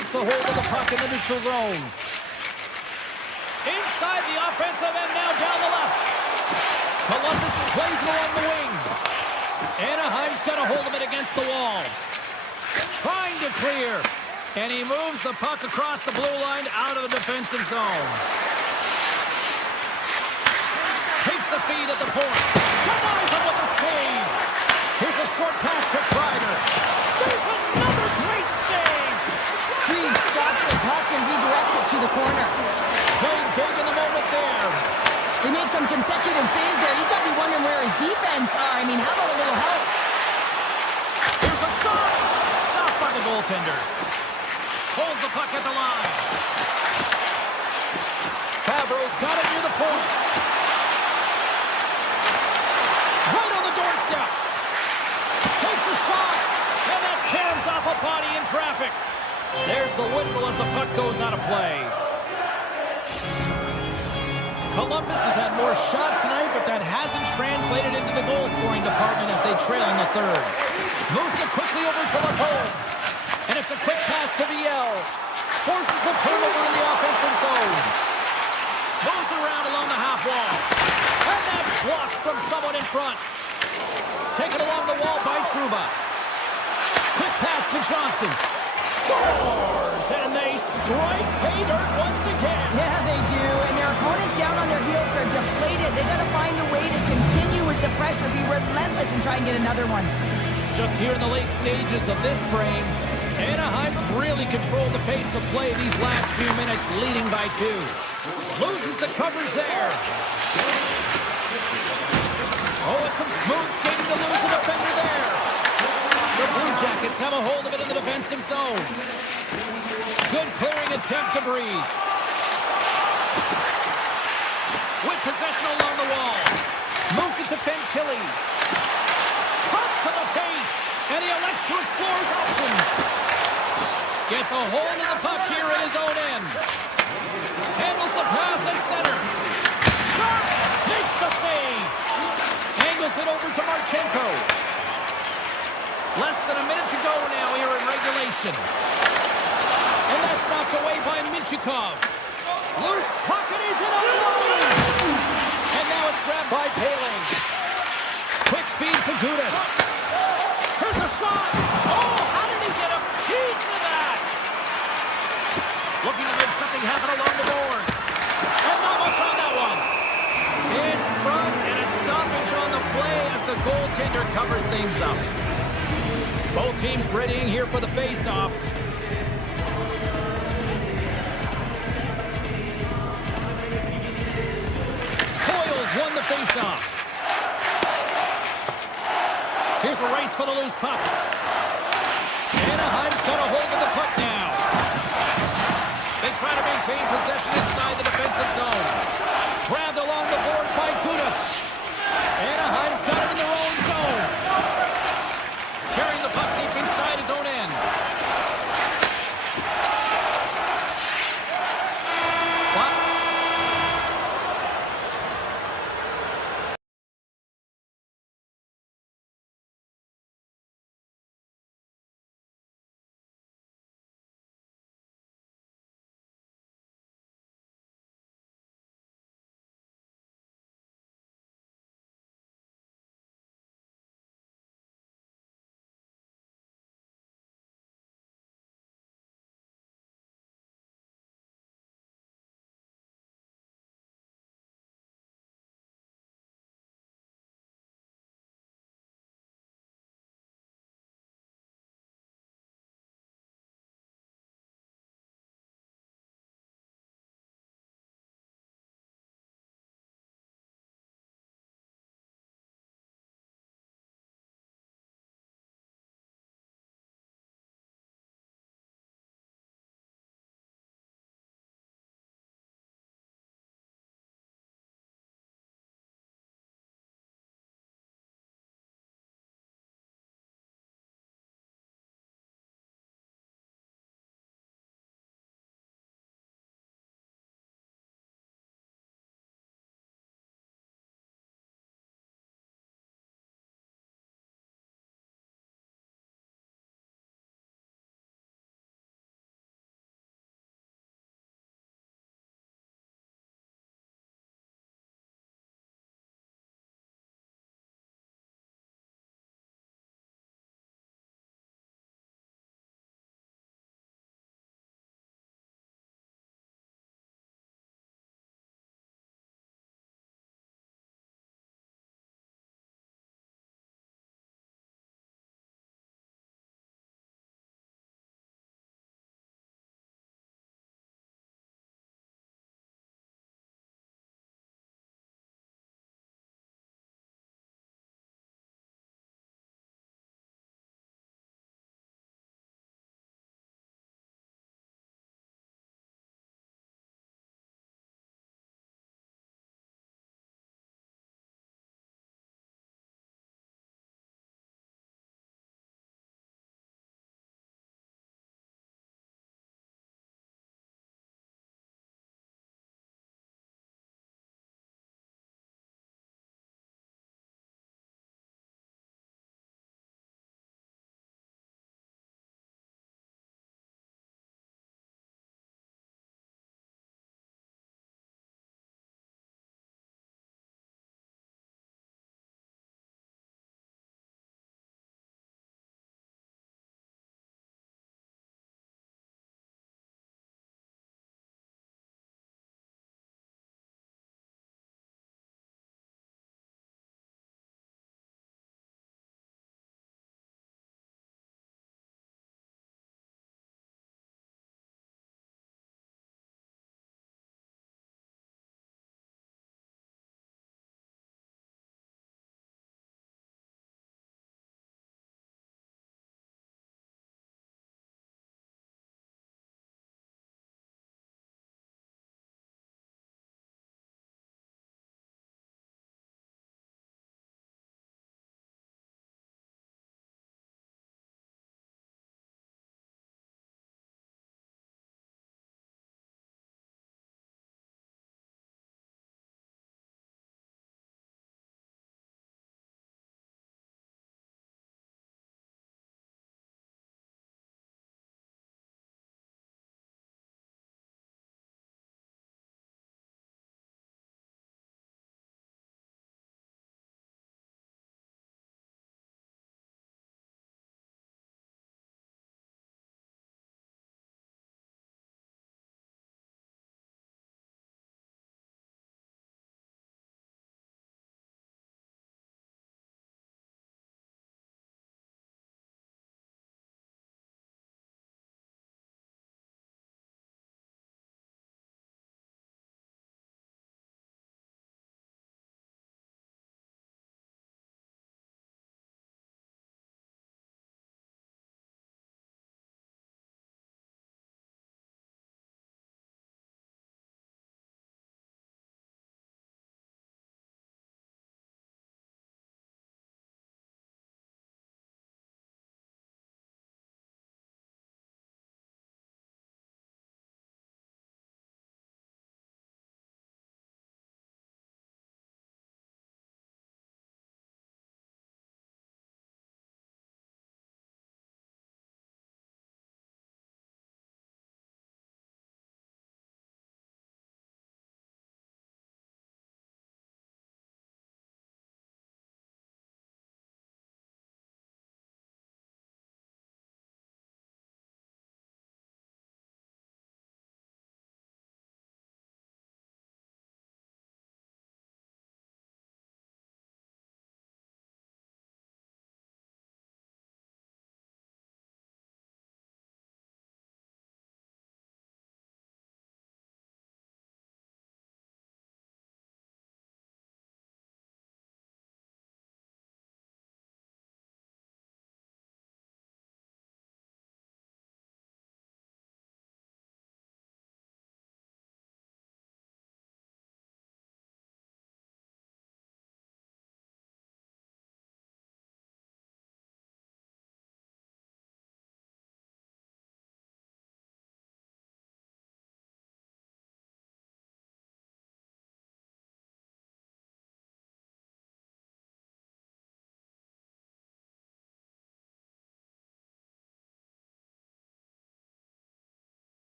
takes a hold of the puck in the neutral zone. Inside the offensive end, now down the left. Columbus plays it along the wing. Anaheim's got a hold of it against the wall. Trying to clear. And he moves the puck across the blue line out of the defensive zone. Takes the feed at the point. Denies him with a save. Here's a short pass to Kreider. There's another great save. He stops the puck and redirects it to the corner. Played big in the moment there. They make some consecutive saves there. He's got to be wondering where his defense are. I mean, how about a little help? Here's a shot. Stopped by the goaltender. Holds the puck at the line. Fabro's got it near the point. Right on the doorstep. Takes a shot. And that caroms off a body in traffic. There's the whistle as the puck goes out of play. Columbus has had more shots tonight, but that hasn't translated into the goal-scoring department as they trail in the third. Moves it quickly over to the pole. And it's a quick pass to VL. Forces the turnover in the offensive zone. Moves around along the half wall. And that's blocked from someone in front. Taken along the wall by Trouba. Quick pass to Johnston. Scores! And they strike pay dirt once again. Yeah, they do. And their opponents down on their heels are deflated. They've got to find a way to continue with the pressure, be relentless, and try and get another one. Just here in the late stages of this frame, Anaheim's really controlled the pace of play these last few minutes, leading by 2. Loses the coverage there. Oh, it's some smooth skating to lose a defender there. The Blue Jackets have a hold of it in the defensive zone. Good clearing attempt to breathe. With possession along the wall. Moves it to Fantilli. Cuts to the paint. And he elects to explore his options. Gets a hold of the puck here at his own end. Handles the pass at center. Shot! Makes the save. Angles it over to Marchenko. Less than a minute to go now here in regulation. And that's knocked away by Minchikov. Loose puck and he's in alone. And now it's grabbed by Paling. Quick feed to Gudas. Here's a shot. Oh, how did he get a piece of that? Looking to make something happen along the board. And not much on that one. In front and a stoppage on the play as the goaltender covers things up. Both teams readying here for the face-off. Coyle's won the face-off. Here's a race for the loose puck. Anaheim's got a hold of the puck now. They try to maintain possession inside the defensive zone. Grabbed along the board by Gudas. Anaheim's got it in their own zone. Carrying the puck deep inside his own end.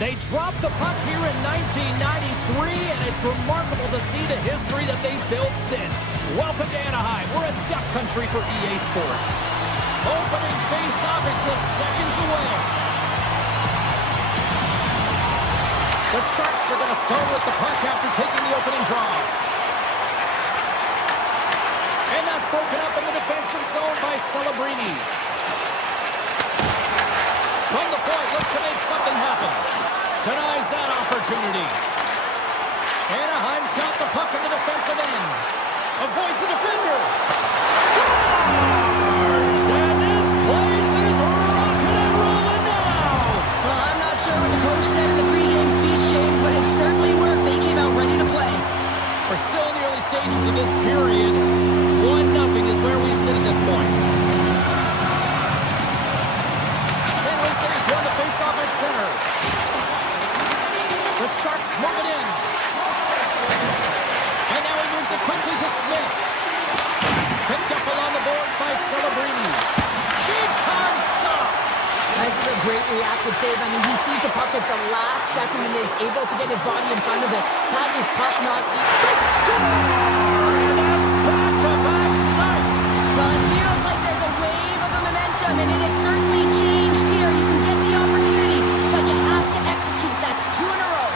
They dropped the puck here in 1993, and it's remarkable to see the history that they've built since. Welcome to Anaheim. We're in duck country for EA Sports. Opening face-off is just seconds away. The Sharks are going to start with the puck after taking the opening draw. And that's broken up in the defensive zone by Celebrini. From the point, looks to make something happen. Denies that opportunity. Anaheim's got the puck in the defensive end. Avoids the defender. Scores! And this place is rocking and rolling now. Well, I'm not sure what the coach said in the pregame speech, James, but it certainly worked. They came out ready to play. We're still in the early stages of this period. 1-0 is where we sit at this point. San Jose's won the faceoff at center. The Sharks move it in. And now he moves it quickly to Smith. Picked up along the boards by Celebrini. Big time stop. This is a great reactive save. I mean, he sees the puck at the last second and is able to get his body in front of it. That is tough not. They score! And that's back-to-back snipes. Well, it feels like there's a wave of momentum, and it has certainly changed here. You can get the opportunity, but you have to execute. That's 2 in a row.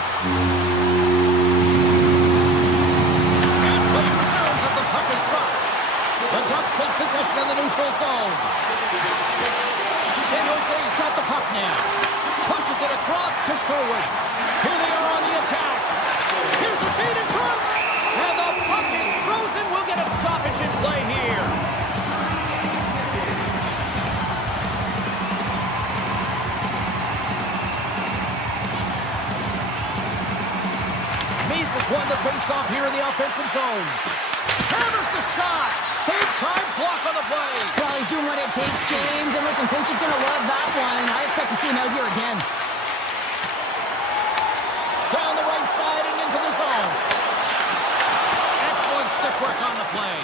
And play resumes as the puck is dropped. The Ducks take possession in the neutral zone. San Jose's got the puck now. Pushes it across to Sherwood. Here they are on the attack. Here's a feed in front. And the puck is frozen. We'll get a stoppage in play here. Mises won the faceoff here in the offensive zone. Hammers the shot. Big time block on the play. Well, he's doing what it takes, James. And listen, coach is going to love that one. I expect to see him out here again. Down the right side and into the zone. Excellent stick work on the play.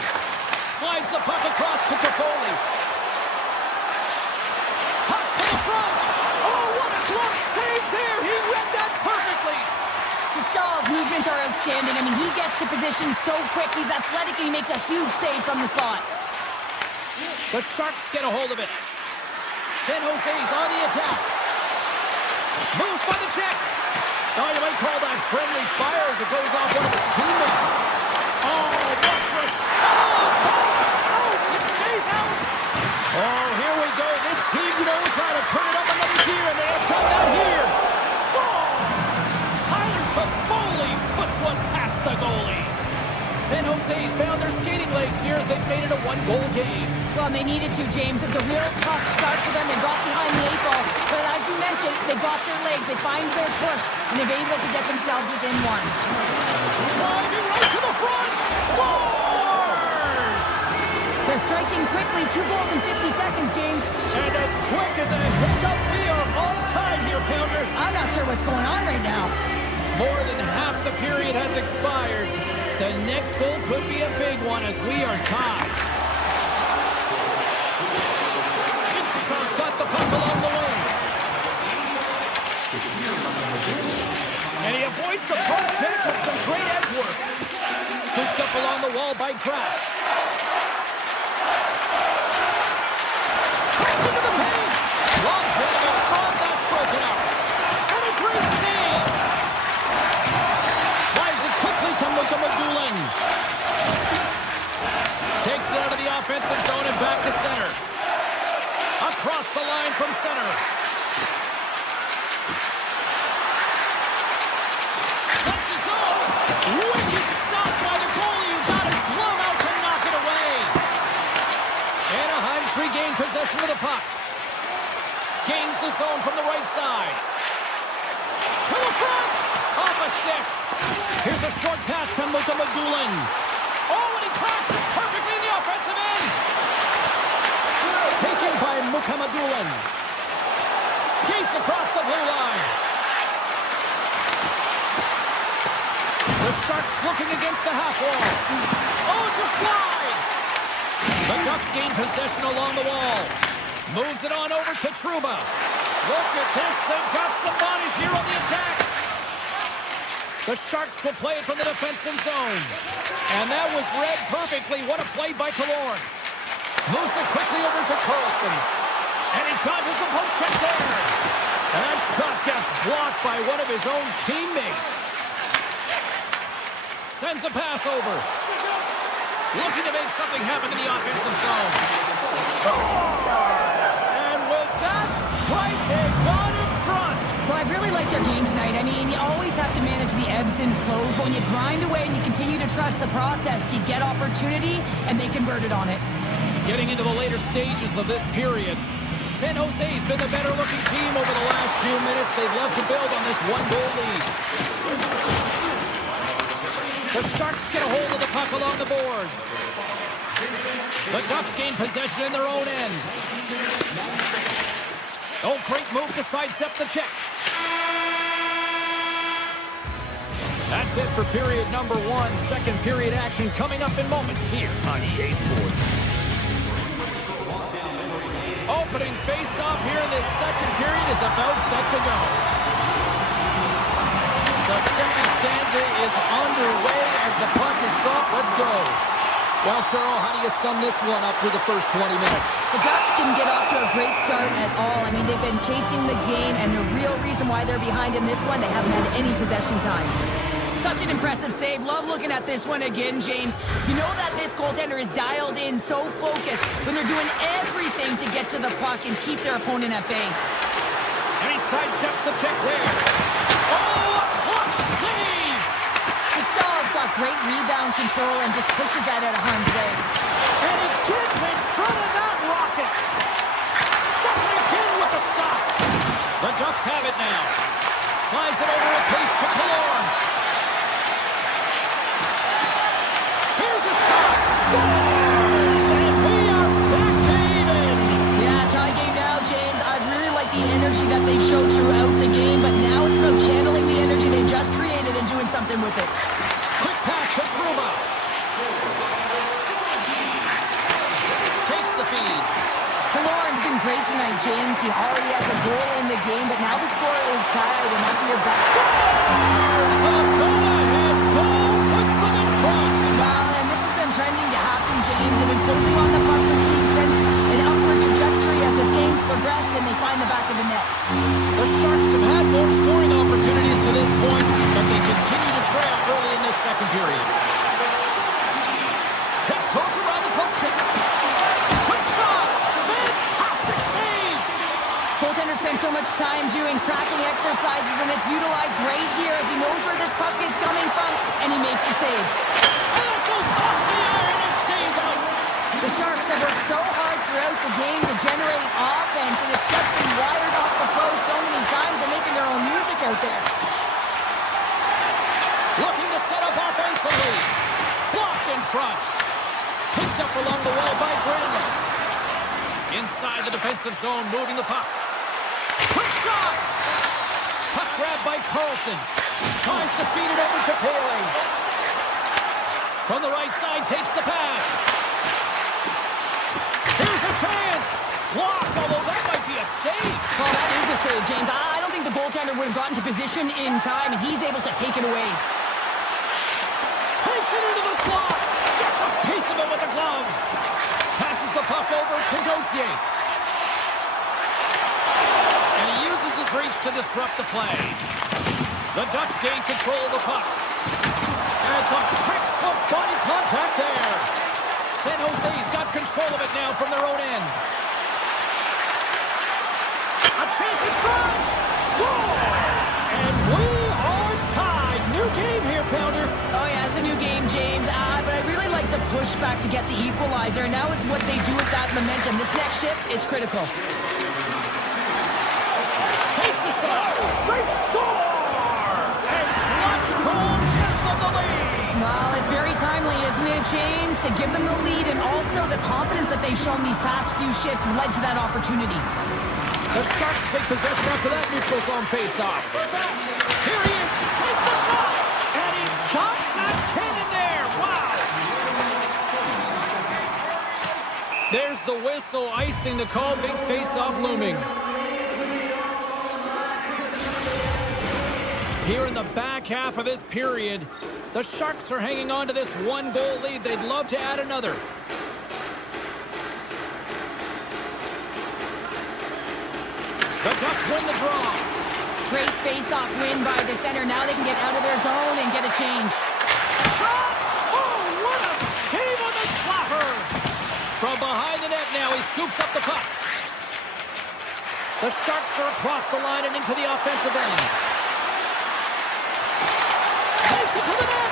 Slides the puck across to Toffoli. Toss to the front. Oh, what a glove save there. He read that perfectly. Pascal's movements are outstanding. I mean, he gets to position so quick. He's athletic and he makes a huge save from the slot. The Sharks get a hold of it. San Jose's on the attack. Moves by the check. Oh, you might call that friendly fire as it goes off one of his teammates. Oh, much respect. Oh, it stays out. Oh, here we go. This team knows how to turn it up another gear, and they have done that here. Scores! Tyler Toffoli puts one past the goalie. San Jose's found their skating legs here as they've made it a 1-goal game. Well, and they needed to, James. It's a real tough start for them. They got behind the 8 ball. But as you mentioned, they got their legs. They find their push, and they're able to get themselves within 1. Driving right to the front. Scores! They're striking quickly. 2 goals in 50 seconds, James. And as quick as a hiccup, we are all tied here, Pounder. I'm not sure what's going on right now. More than half the period has expired. The next goal could be a big one as we are tied. Mitchell's got the puck along the wing. And he avoids the puck check with some great edge work. Scooped up along the wall by Kraft. Pass into the paint. Long jam in front, that's broken up. And a great save. Slides it quickly to Mukamadulin. Takes it out of the offensive zone and back to center. Across the line from center. Lets it go. Wicked stop by the goalie who got his glove out to knock it away. Anaheim's regained possession of the puck. Gains the zone from the right side. To the front. Off a stick. Here's a short pass to Mukamadulin. Oh, and he cracks it perfectly in the offensive end. Taken by Mukamadulin. Skates across the blue line. The Sharks looking against the half wall. Oh, just wide. The Ducks gain possession along the wall. Moves it on over to Trouba. Look at this. They've got some bodies here on the attack. The Sharks will play it from the defensive zone. And that was read perfectly. What a play by Killorn. Moves it quickly over to Carlson. And he dodges the poke check there. And that shot gets blocked by one of his own teammates. Sends a pass over. Looking to make something happen in the offensive zone. Scores! And with that strike, they got in front. Well, I really like their game tonight. I mean, you always have to manage the ebbs and flows. But when you grind away and you continue to trust the process, you get opportunity, and they converted on it. Getting into the later stages of this period, San Jose's been the better-looking team over the last few minutes. They'd love to build on this one-goal lead. The Sharks get a hold of the puck along the boards. The Ducks gain possession in their own end. Oh, great move to sidestep the check. That's it for period number one. Second period action coming up in moments here on EA Sports. Opening face-off here in this second period is about set to go. The second stanza is underway as the puck is dropped. Let's go. Well, Cheryl, how do you sum this one up through the first 20 minutes? The Ducks didn't get off to a great start at all. I mean, they've been chasing the game, and the real reason why they're behind in this one, they haven't had any possession time. Such an impressive save. Love looking at this one again, James. You know that this goaltender is dialed in, so focused, when they're doing everything to get to the puck and keep their opponent at bay. And he sidesteps the check there. Oh, a clutch save! Stahl's got great rebound control and just pushes that out of harm's way. And he gets in front of that rocket. Does it again with the stop. The Ducks have it now. Slides it over at pace to Killorn. Here's a shot. Scores! And we are back to even. Yeah, tie game now, James. I really like the energy that they showed throughout the game, but now it's about channeling the energy they just created and doing something with it. Quick pass to Truba. Takes the feed. Killorn's been great tonight, James. He already has a goal in the game, but now the score is tied, and that's your best. Scores! The go-ahead goal puts them in front. Well, and this has been trending to happen, James. They've been closing on the puck lead since an upward trajectory as this game's progressed, and they find the back of the net. The Sharks have had more scoring opportunities to this point, but they continue to trail early in this second period. Tiptoes around the poke check. Quick shot! Fantastic save! Goaltender spends so much time doing tracking exercises, and it's utilized right here as he knows where this puck is coming from, and he makes the save. And it goes off the iron and stays out. The Sharks have worked so hard throughout the game to generate offense, and it's just been wired off the post so many times they're making their own music out there. Looking to set up offensively. Blocked in front. Picked up along the wall by Brandon. Inside the defensive zone, moving the puck. Quick shot! Puck grabbed by Carlson. Tries to feed it over to Paley. From the right side, takes the pass. Here's a chance! Blocked, although that might be a save. Well, that is a save, James. I don't think the goaltender would have gotten to position in time, and he's able to take it away. Takes it into the slot. Gets a piece of it with the glove. Passes the puck over to Gauthier. And he uses his reach to disrupt the play. The Ducks gain control of the puck. And it's a textbook body contact there. San Jose's got control of it now from their own end. A chance in front! Scores! And we are tied. New game here, Pounder. Oh, yeah, it's a new game, James. But I really like the pushback to get the equalizer. Now it's what they do with that momentum. This next shift, it's critical. Takes a shot. They score! And clutch goal gets them the lead. Well, it's very timely, isn't it, James? To give them the lead and also the confidence that they've shown these past few shifts led to that opportunity. The Sharks take possession after that neutral zone face-off. Here he is. Takes the shot. And he stops that cannon there. Wow. There's the whistle, icing the call. Big face-off looming. Here in the back half of this period, the Sharks are hanging on to this one-goal lead. They'd love to add another. The Ducks win the draw. Great face-off win by the center. Now they can get out of their zone and get a change. Shot! Oh, what a save on the slapper! From behind the net now, he scoops up the puck. The Sharks are across the line and into the offensive end. Takes it to the net!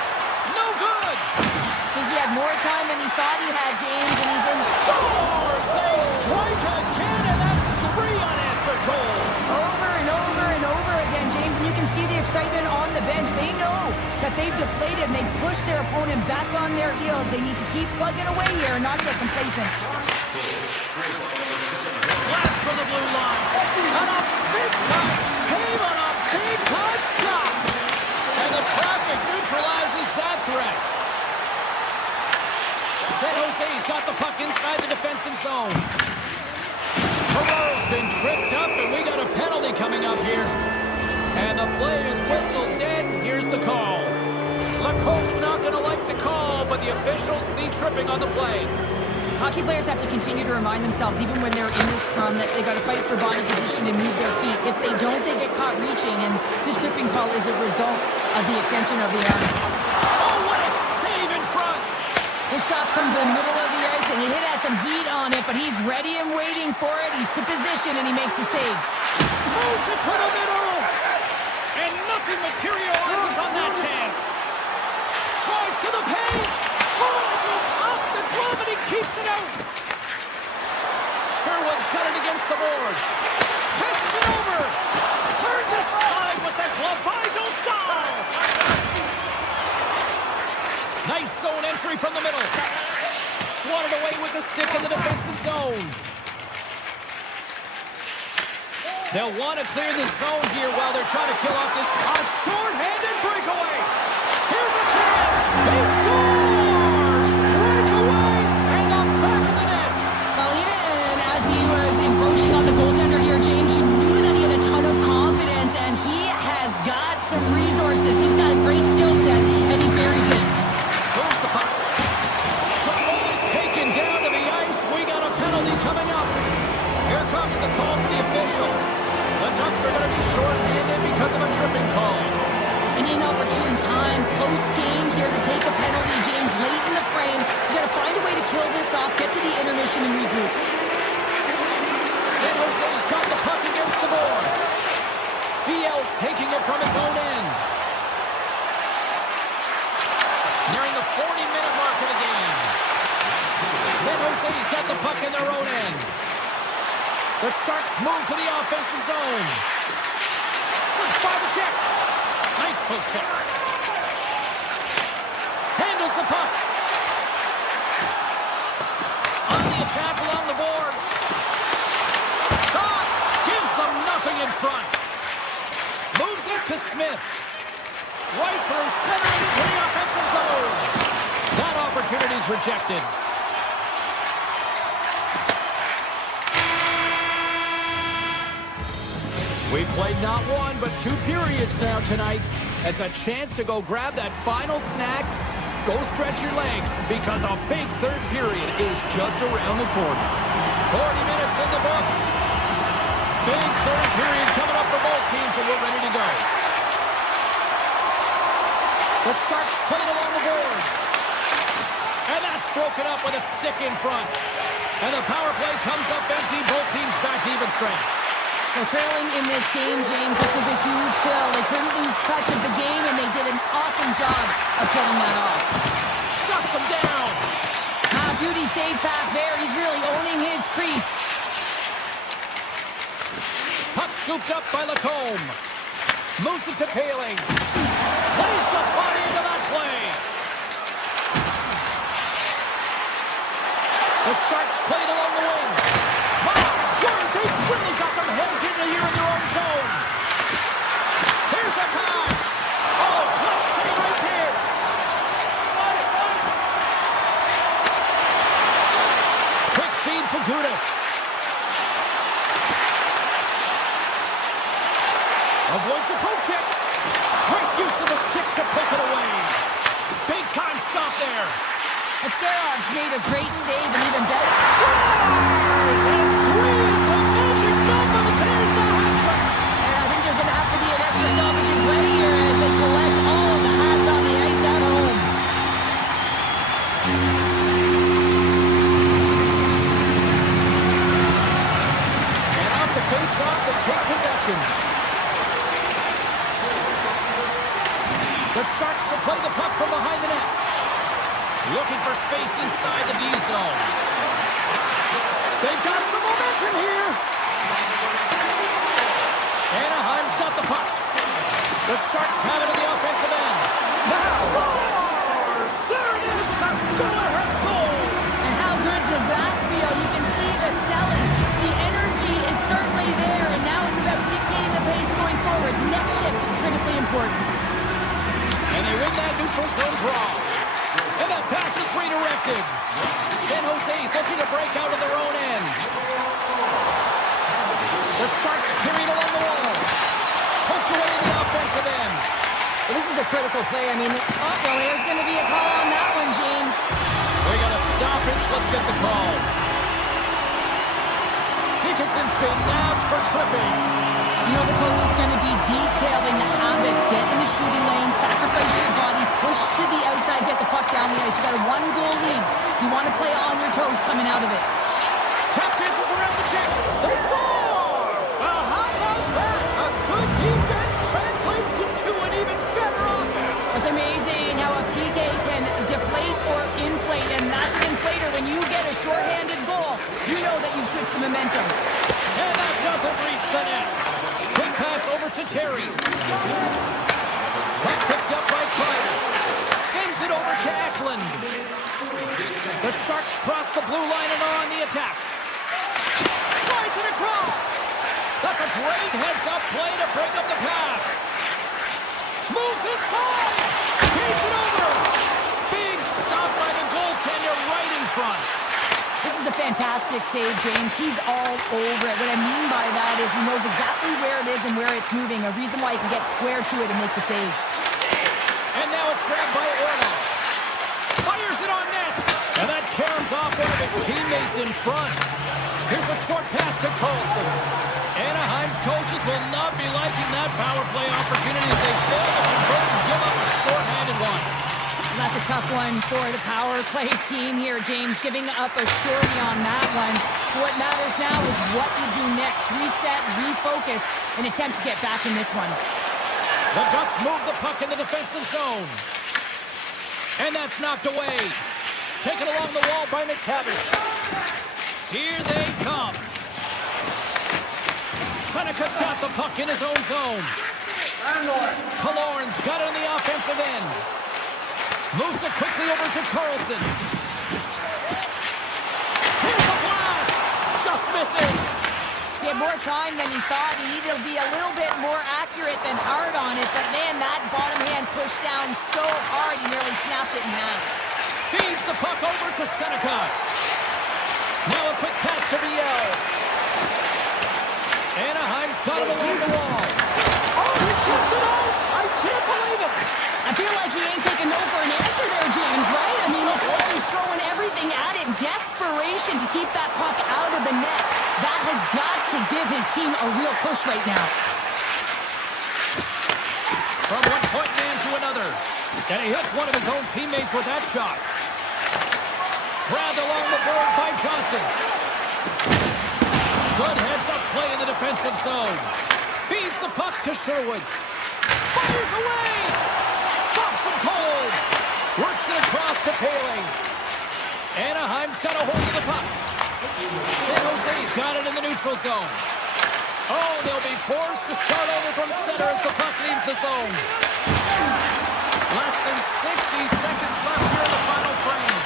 No good! I think he had more time than he thought he had, James, and he's in. Scores! They strike again, and that's 3 unanswered goals. Over and over and over again, James, and you can see the excitement on the bench. They know that they've deflated and they pushed their opponent back on their heels. They need to keep plugging away here and not get complacent. Blast from the blue line. And a big-time save on a big-time shot. And the traffic neutralizes that threat. San Jose's got the puck inside the defensive zone. Perreault's been tripped up, and we got a penalty coming up here. And the play is whistled dead. Here's the call. Lacombe's not going to like the call, but the officials see tripping on the play. Hockey players have to continue to remind themselves, even when they're in this scrum, that they got to fight for body position and move their feet. If they don't, they get caught reaching, and this tripping call is a result of the extension of the arms. Oh, what a save in front! The shots come to the middle of the ice, and it has some heat on it, but he's ready and waiting for it. He's to position, and he makes the save. Moves it to the middle! And nothing materializes on that chance. Drives to the paint! Oh, it goes off the glove, and he keeps it out! Sherwood's got it against the boards. Passes it over! Turned aside with that glove by Dostal! Nice zone entry from the middle. Swatted away with the stick in the defensive zone. They'll want to clear the zone here while they're trying to kill off this short-handed breakaway. Here's a chance. He scores! Breakaway in the back of the net. Well, even as he was encroaching on the goaltender here, James, you knew that he had a ton of confidence, and he has got some resources. He's got a great skill set, and he buries it. Moves the puck. Toffoli's taken down to the ice. We got a penalty coming up. Here comes the call from the official. The Ducks are going to be short-handed because of a tripping call. An inopportune time, close game here to take a penalty, James, late in the frame. You got to find a way to kill this off, get to the intermission, and regroup. San Jose's got the puck against the boards. VL's taking it from his own end. Nearing the 40-minute mark of the game. San Jose's got the puck in their own end. The Sharks move to the offensive zone. Slips by the check. Nice poke check. Handles the puck. On the attack along the boards. Shot. Gives them nothing in front. Moves it to Smith. Right through center and into the offensive zone. That opportunity's rejected. We've played not one, but 2 periods now tonight. It's a chance to go grab that final snack. Go stretch your legs, because a big third period is just around the corner. 40 minutes in the books. Big third period coming up for both teams, and we're ready to go. The Sharks play it along the boards. And that's broken up with a stick in front. And the power play comes up empty. Both teams back to even strength. Well, trailing in this game, James, this was a huge kill. They couldn't lose touch of the game, and they did an awesome job of pulling that off. Shuts him down. Beauty save back there. He's really owning his crease. Puck scooped up by Lacombe. Moves it to Paling. Plays the body into that play. The Sharks played along the wing. Wow, they've really got them hemmed in here in their own zone. Here's a pass. Oh, clutch save right there. Quick feed to Gudas. Avoids the poke check. Askarov's made a great save and even better. Scores! And 3 is the magic number. There's the hat trick. And I think there's going to have to be an extra stoppage in play here as they collect all of the hats on the ice at home. And off the face-off, they take possession. The Sharks will play the puck from behind the net. Looking for space inside the D zone. They've got some momentum here. Anaheim's got the puck. The Sharks have it in the offensive end. Now scores! There it is, the go-ahead goal. And how good does that feel? You can see the selling. The energy is certainly there, and now it's about dictating the pace going forward. Next shift, critically important. And they win that neutral zone draw. And that pass is redirected. San Jose's looking to break out of their own end. The Sharks carried along the wall. Poked away in the offensive end. Well, this is a critical play. I mean, well, there's going to be a call on that one, James. We got a stoppage. Let's get the call. Dickinson's been nabbed for tripping. You know, the coach is going to be detailing the habits. Get in the shooting lane, sacrifice your body, push to the outside, get the puck down the ice. You got a 1-goal lead. You want to play on your toes coming out of it. Tap dances around the check. They score! Well, how about that? A good defense translates to an even better offense. It's amazing how a PK can deflate or inflate, and that's an inflator. When you get a shorthanded goal, you know that you've switched the momentum. And that doesn't reach the net. Quick pass over to Terry. Puck picked up by Kreider. Sends it over to Eklund. The Sharks cross the blue line and are on the attack. Slides it across. That's a great heads-up play to break up the pass. Moves inside. Feeds it over. Big stop by the goaltender right in front. This is a fantastic save, James. He's all over it. What I mean by that is he knows exactly where it is and where it's moving. A reason why he can get square to it and make the save. And now it's grabbed by Orlov. Fires it on net. And that caroms off one of his teammates in front. Here's a short pass to Carlson. Anaheim's coaches will not be liking that power play opportunity as they fail to convert and give up a short-handed one. That's a tough one for the power play team here, James, giving up a shorty on that one. What matters now is what you do next. Reset, refocus, and attempt to get back in this one. The Ducks move the puck in the defensive zone. And that's knocked away. Taken along the wall by McTavish. Here they come. Seneca's got the puck in his own zone. Killorn's got it on the offensive end. Moves it quickly over to Carlson. Here's the blast! Just misses. He had more time than he thought. He needed to be a little bit more accurate than hard on it. But man, that bottom hand pushed down so hard, he nearly snapped it in half. Feeds the puck over to Seneca. Now a quick pass to Viel. Anaheim's got it along the wall. Oh, he kicked it out! I can't believe it! I feel like he ain't taking no for an answer there, James, right? I mean, it's like he's throwing everything at it. Desperation to keep that puck out of the net. That has got to give his team a real push right now. From one point man to another. And he hits one of his own teammates with that shot. Grabbed along the board by Johnston. Good heads-up play in the defensive zone. Feeds the puck to Sherwood. Fires away! Stops him cold! Works it across to Poehling. Anaheim's got a hold of the puck. San Jose's got it in the neutral zone. Oh, they'll be forced to start over from center as the puck leaves the zone. Less than 60 seconds left here in the final frame.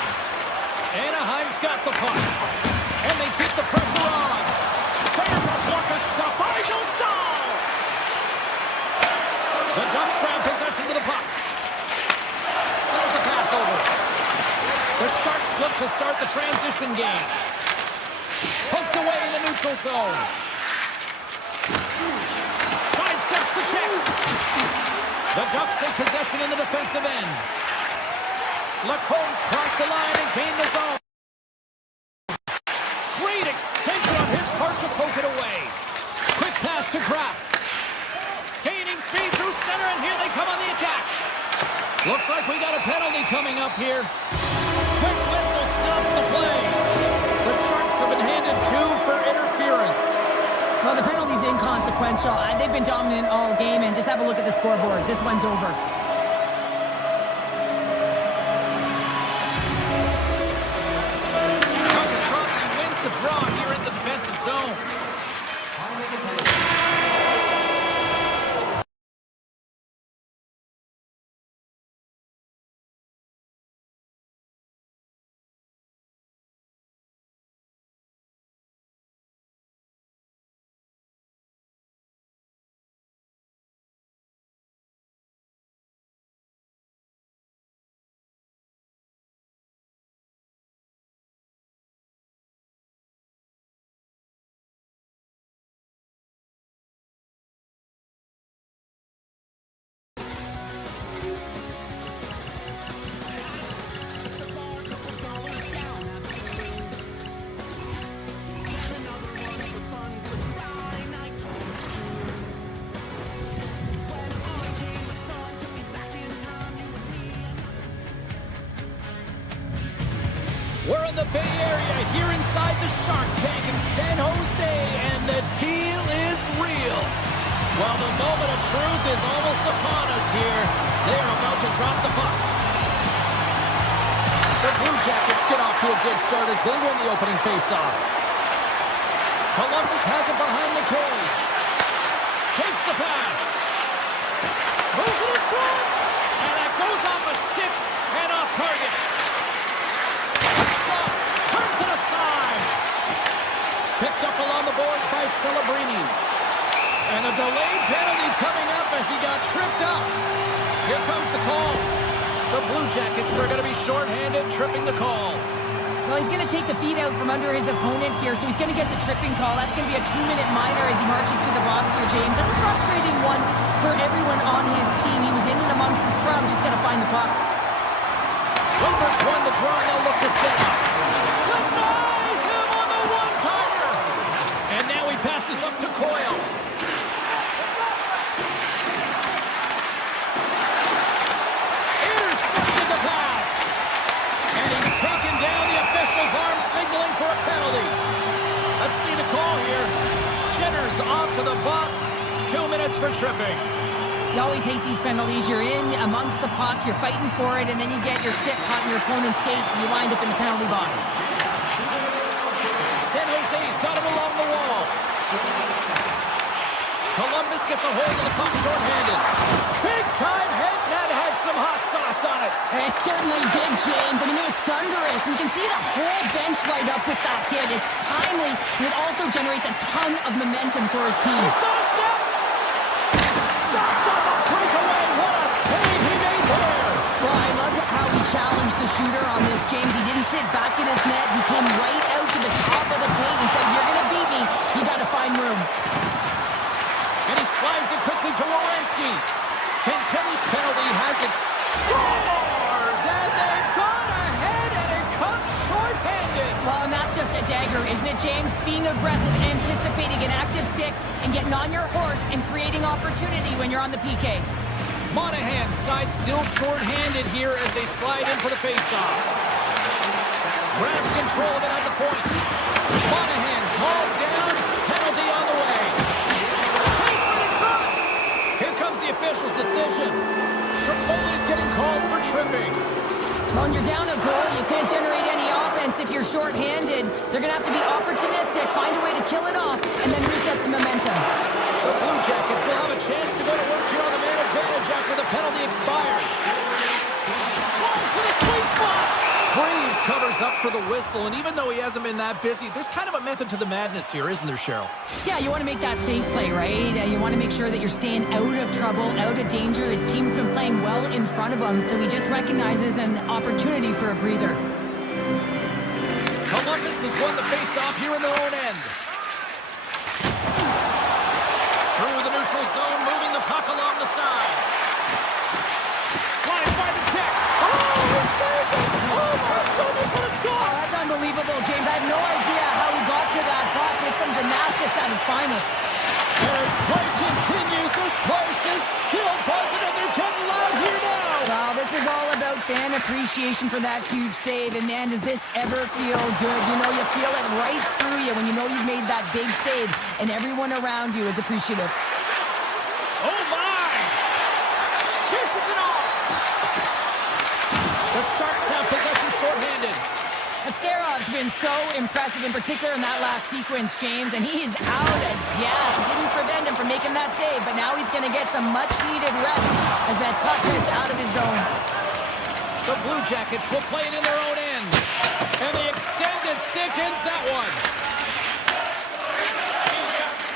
Anaheim's got the puck. And they keep the pressure on. There's a block of stop by Dostal. The Ducks grab possession to the puck. Sends the pass over. The Sharks look to start the transition game. Poked away in the neutral zone. Sidesteps the check. The Ducks take possession in the defensive end. Lacomb's crossed the line and gained the zone. Great extension on his part to poke it away. Quick pass to Graf. Gaining speed through center, and here they come on the attack. Looks like we got a penalty coming up here. Quick whistle stops the play. The Sharks have been handed 2 for interference. Well, the penalty's inconsequential. They've been dominant all game, and just have a look at the scoreboard. This one's over. Puck is dropped, and he wins the draw here in the defensive zone. We're in the Bay Area here inside the Shark Tank in San Jose, and the deal is real. Well, the moment of truth is almost upon us here. They're about to drop the puck. The Blue Jackets get off to a good start as they win the opening faceoff. Columbus has it behind the cage. Takes the pass. Moves it in front. And that goes off a stick and off target. Turns it aside. Picked up along the boards by Celebrini. And a delayed penalty coming up as he got tripped up. Here comes the call. The Blue Jackets are going to be shorthanded, tripping the call. Well, he's going to take the feet out from under his opponent here, so he's going to get the tripping call. That's going to be a 2-minute minor as he marches to the box here, James. That's a frustrating one for everyone on his team. He was in and amongst the scrum, just got to find the puck. Wilber's won the draw, and they'll look to set up. Denies him on the one-timer. And now he passes up to Coyle. Intercepted the pass. And he's taken down. The official's arm signaling for a penalty. Let's see the call here. Jenner's off to the box. 2 minutes for tripping. You always hate these penalties. You're in amongst the puck, you're fighting for it, and then you get your stick caught in your opponent's skates, and you wind up in the penalty box. San Jose's got him along the wall. Columbus gets a hold of the puck shorthanded. Big-time head, and that had some hot sauce on it. It certainly did, James. I mean, it was thunderous. You can see the whole bench light up with that hit. It's timely, and it also generates a ton of momentum for his team. He's got a step. Stopped on the breakaway. What a save he made there. Well, I loved how he challenged the shooter on this, James. He didn't sit back in his net. He came right out to the top of the paint and said, "You're going to beat me. You got to find room." And he slides it quickly to Werenski. Kentelly's penalty has it. Scores! And they've gone ahead, and it comes shorthanded. Well, and that's just a dagger, isn't it, James? Being aggressive, anticipating an active stick, and getting on your horse and creating opportunity when you're on the PK. Monahan side still shorthanded here as they slide in for the faceoff. Grabs control of it at the point. Monahan's hauled down. Penalty on the way. Chase right in front. Here comes the official's decision. Tripoli's getting called for tripping. Well, when you're down a goal, you can't generate any offense if you're shorthanded. They're going to have to be opportunistic, find a way to kill it off, and then reset the momentum. The Blue Jackets will have a chance to go to work here on the man advantage after the penalty expired. Drives to the sweet spot. Greaves covers up for the whistle, and even though he hasn't been that busy, there's kind of a method to the madness here, isn't there, Cheryl? Yeah, you want to make that safe play, right? You want to make sure that you're staying out of trouble, out of danger. His team's been playing well in front of him, so he just recognizes an opportunity for a breather. Columbus has won the face-off here in their own end. Through the neutral zone, moving the puck along the side. Slides by the check. Oh, he saved it! gymnastics at its finest. As play continues, this place is still buzzing, and they're getting loud here now. Well, this is all about fan appreciation for that huge save. And man, does this ever feel good. You know, you feel it right through you when you know you've made that big save, and everyone around you is appreciative. Oh, my! Dishes it off! The Sharks have possession shorthanded. Askarov's been so impressive, in particular in that last sequence, James, and he's out at gas. It didn't prevent him from making that save, but now he's going to get some much-needed rest as that puck heads out of his zone. The Blue Jackets will play it in their own end. And the extended stick ends that one.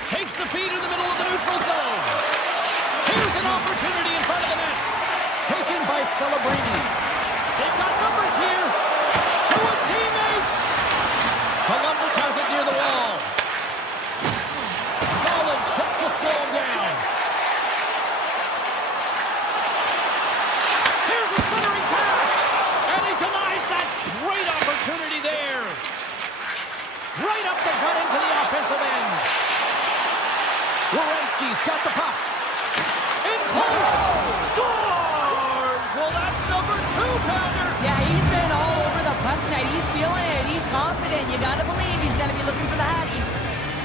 Takes the feed in the middle of the neutral zone. Here's an opportunity in front of the net. Taken by Celebrini. They've got numbers here. To his teammate. Columbus has it near the wall. Solid check to slow him down. Here's a centering pass. And he denies that great opportunity there. Right up the gut into the offensive end. Werenski's got the puck. In close. Scores! Well, that's number 2-pounder. Yeah, he's been all over the puck tonight. He's feeling it. He's confident. You got to believe he's going to be looking for the Hattie.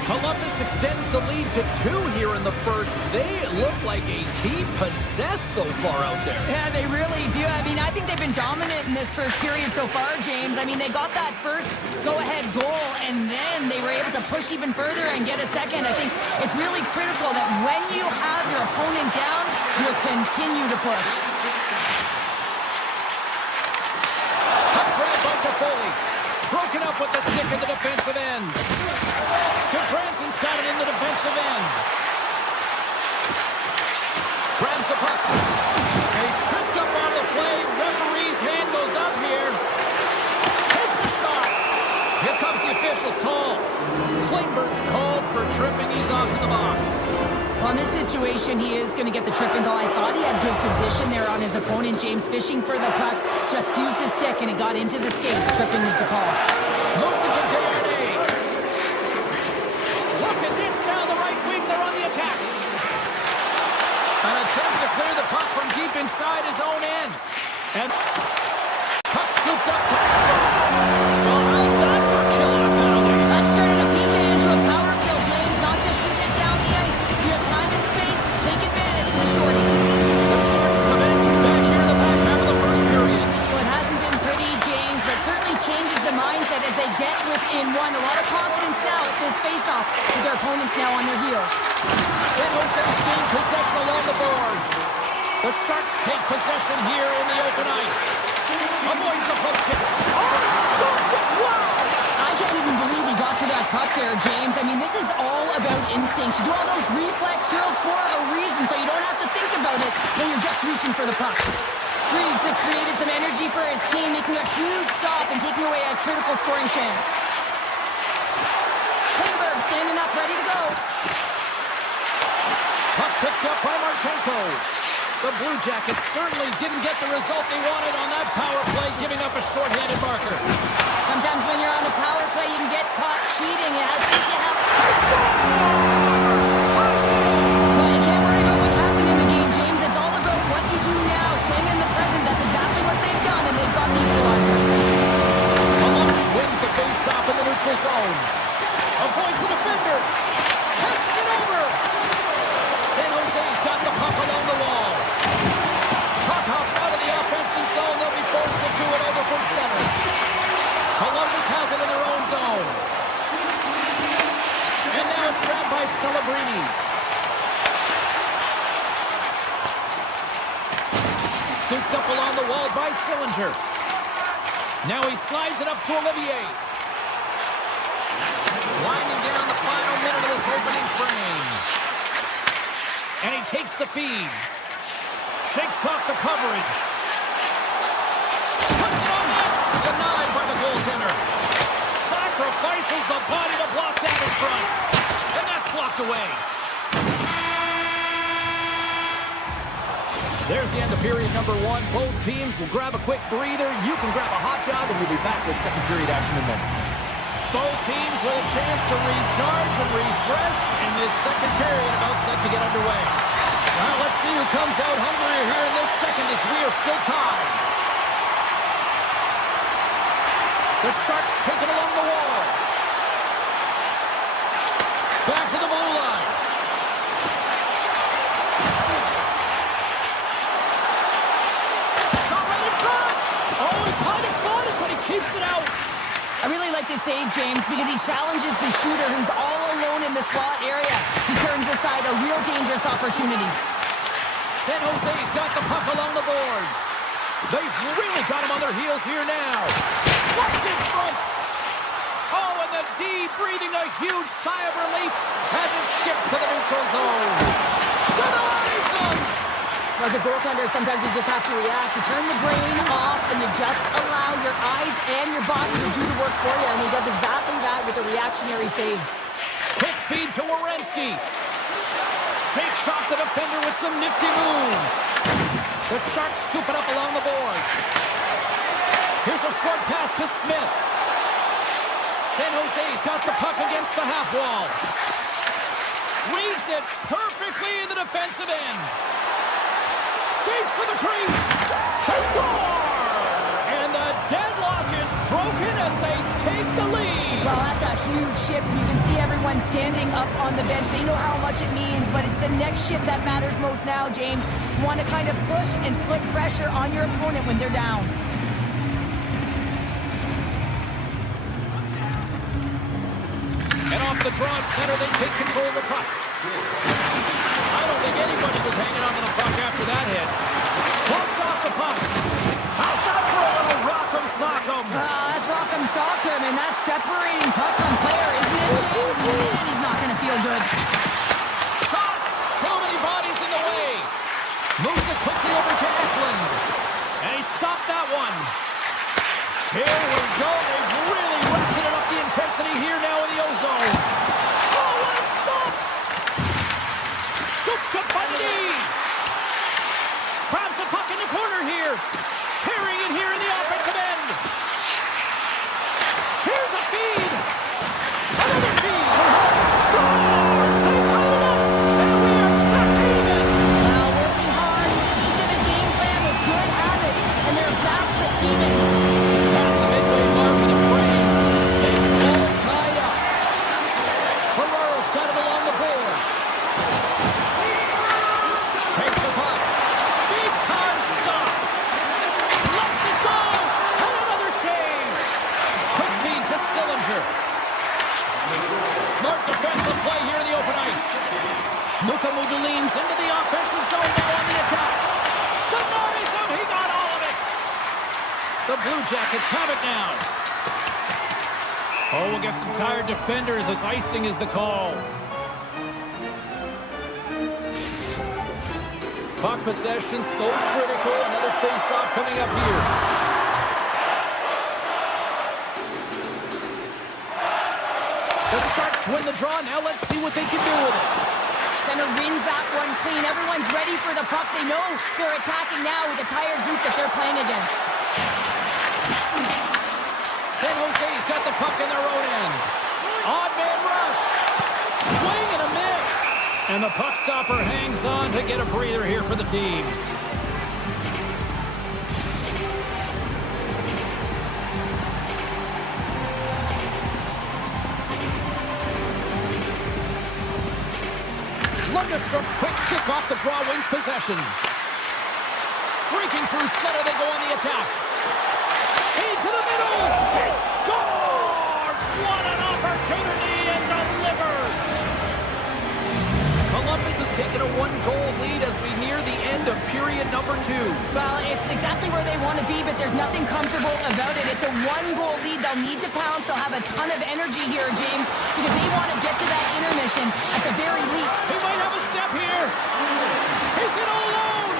Columbus extends the lead to 2 here in the first. They look like a team possessed so far out there. Yeah, they really do. I mean, I think they've been dominant in this first period so far, James. I mean, they got that first go-ahead goal, and then they were able to push even further and get a second. I think it's really critical that when you have your opponent down, you continue to push. Puck grab by Toffoli. Broken up with the stick in the defensive end. Goodbranson's got it in the defensive end. Grabs the puck. And he's tripped up on the play. Referee's hand goes up here. Takes a shot. Here comes the official's call. Klingberg's called for tripping. He's off to the box. Well, in this situation, he is going to get the tripping goal. I thought he had good position there on his opponent, James, fishing for the puck. Just used his stick, and it got into the skates. Tripping is the call. Moves it to Desharnais. Look at this down the right wing. They're on the attack. An attempt to clear the puck from deep inside his own end. And puck scooped up. So how's that for killing a penalty? That's turning a PK into a power kill, James. Not just shooting it down the ice. You have time and space. Take advantage of the shorty. The Sharks commencing back here in the back half of the first period. Well, it hasn't been pretty, James, but certainly changes the mindset as they get within one. A lot of confidence now at this face-off with their opponents now on their heels. San Jose's gained possession along the boards. The Sharks take possession here in the open ice. Avoids the poke check. Wow! I can't even believe he got to that puck there, James. I mean, this is all about instinct. You do all those reflex drills for a reason, so you don't have to think about it when you're just reaching for the puck. Reeves has created some energy for his team, making a huge stop and taking away a critical scoring chance. Klingberg standing up, ready to go. Puck picked up by Marchenko. The Blue Jackets certainly didn't get the result they wanted on that power play, giving up a shorthanded marker. Sometimes when you're on a power play, you can get caught cheating. I think you have... Well, you can't worry about what happened in the game, James. It's all about what you do now, staying in the present. That's exactly what they've done, and they've got the equalizer. Columbus wins the face-off in the neutral zone. Avoids the defender. Passes it over. San Jose's got the puck along the wall. Puck hops out of the offensive zone. They'll be forced to do it over from center. Columbus has it in their own zone. And now it's grabbed by Celebrini. Scooped up along the wall by Sillinger. Now he slides it up to Olivier. Winding down the final minute of this opening frame. And he takes the feed. Shakes off the coverage. Puts it on net. Denied by the goaltender. Sacrifices the body to block that in front. And that's blocked away. There's the end of period number 1. Both teams will grab a quick breather. You can grab a hot dog, and we'll be back with second period action in moments. both teams with a chance to recharge and refresh, and this second period about set to get underway. Well, let's see who comes out hungrier here in this second as we are still tied. The Sharks take it along the wall. Back to the blue line. Shot right in front. Oh, he kind of fought it, but he keeps it out. I really like this save, James, because he challenges the shooter who's all alone in the slot area. He turns aside a real dangerous opportunity. San Jose's got the puck along the boards. They've really got him on their heels here now. What's in front? Oh, and the D breathing a huge sigh of relief as it skips to the neutral zone. Denies him! As a goaltender, sometimes you just have to react. You turn the brain off and you just allow your eyes and your body to do the work for you, and he does exactly that with a reactionary save. Quick feed to Werenski. Shakes off the defender with some nifty moves. The Sharks scoop it up along the boards. Here's a short pass to Smith. San Jose's got the puck against the half wall. Reads it perfectly in the defensive end. Skates for the crease. They score! And the deadlock is broken as they take the lead. Well, that's a huge shift. You can see everyone standing up on the bench. They know how much it means, but it's the next shift that matters most now, James. You want to kind of push and put pressure on your opponent when they're down. And off the draw at center, they take control of the puck. I don't think anybody was hanging on to the puck after that hit. Pumped off the puck. Outside for a little rock'em sock'em. That's rock'em sock'em, and that's separating puck from player, isn't it, James? And he's not going to feel good. Shot. Too many bodies in the way. Moves it quickly over to Eklund. And he stopped that one. Here we go. They've really ratcheted up the intensity here now in the ozone. Oh, what a stop! Scooped up by the D. Grabs the puck in the corner here. Carrying it here in the offensive end. Here's a feed. Another feed. Scores! They tie it up. And we are back even. Well, working hard into the game plan with good habits, and they're back to even. Past the midway mark of the frame. It's all tied up. Ferraro's got it along the boards. Takes the puck. Big time stop. Lets it go. And another save. Quick feed to Sillinger. Smart defensive play here in the open ice. Luka Mudalines into the offensive zone now on the attack. Denies him. He got all of it. The Blue Jackets have it now. Oh, we'll get some tired defenders as icing is the call. Puck possession so critical. Another face-off coming up here. The Sharks win the draw. Now let's see what they can do with it. Center wins that one clean. Everyone's ready for the puck. They know they're attacking now with a tired group that they're playing against. San Jose's got the puck in their own end. Odd man rush. Swing and a miss. And the puck stopper hangs on to get a breather here for the team. Lundestrom's quick stick off the draw wins possession. Streaking through center, they go on the attack. Into the middle. He scores! What an opportunity and delivers! Columbus has taken a one-goal lead as we near the end of period number 2. Well, it's exactly where they want to be, but there's nothing comfortable about it. It's a one-goal lead. They'll need to pounce. They'll have a ton of energy here, James, because they want to get to that intermission at the very least. He might have a step here. He's in all alone.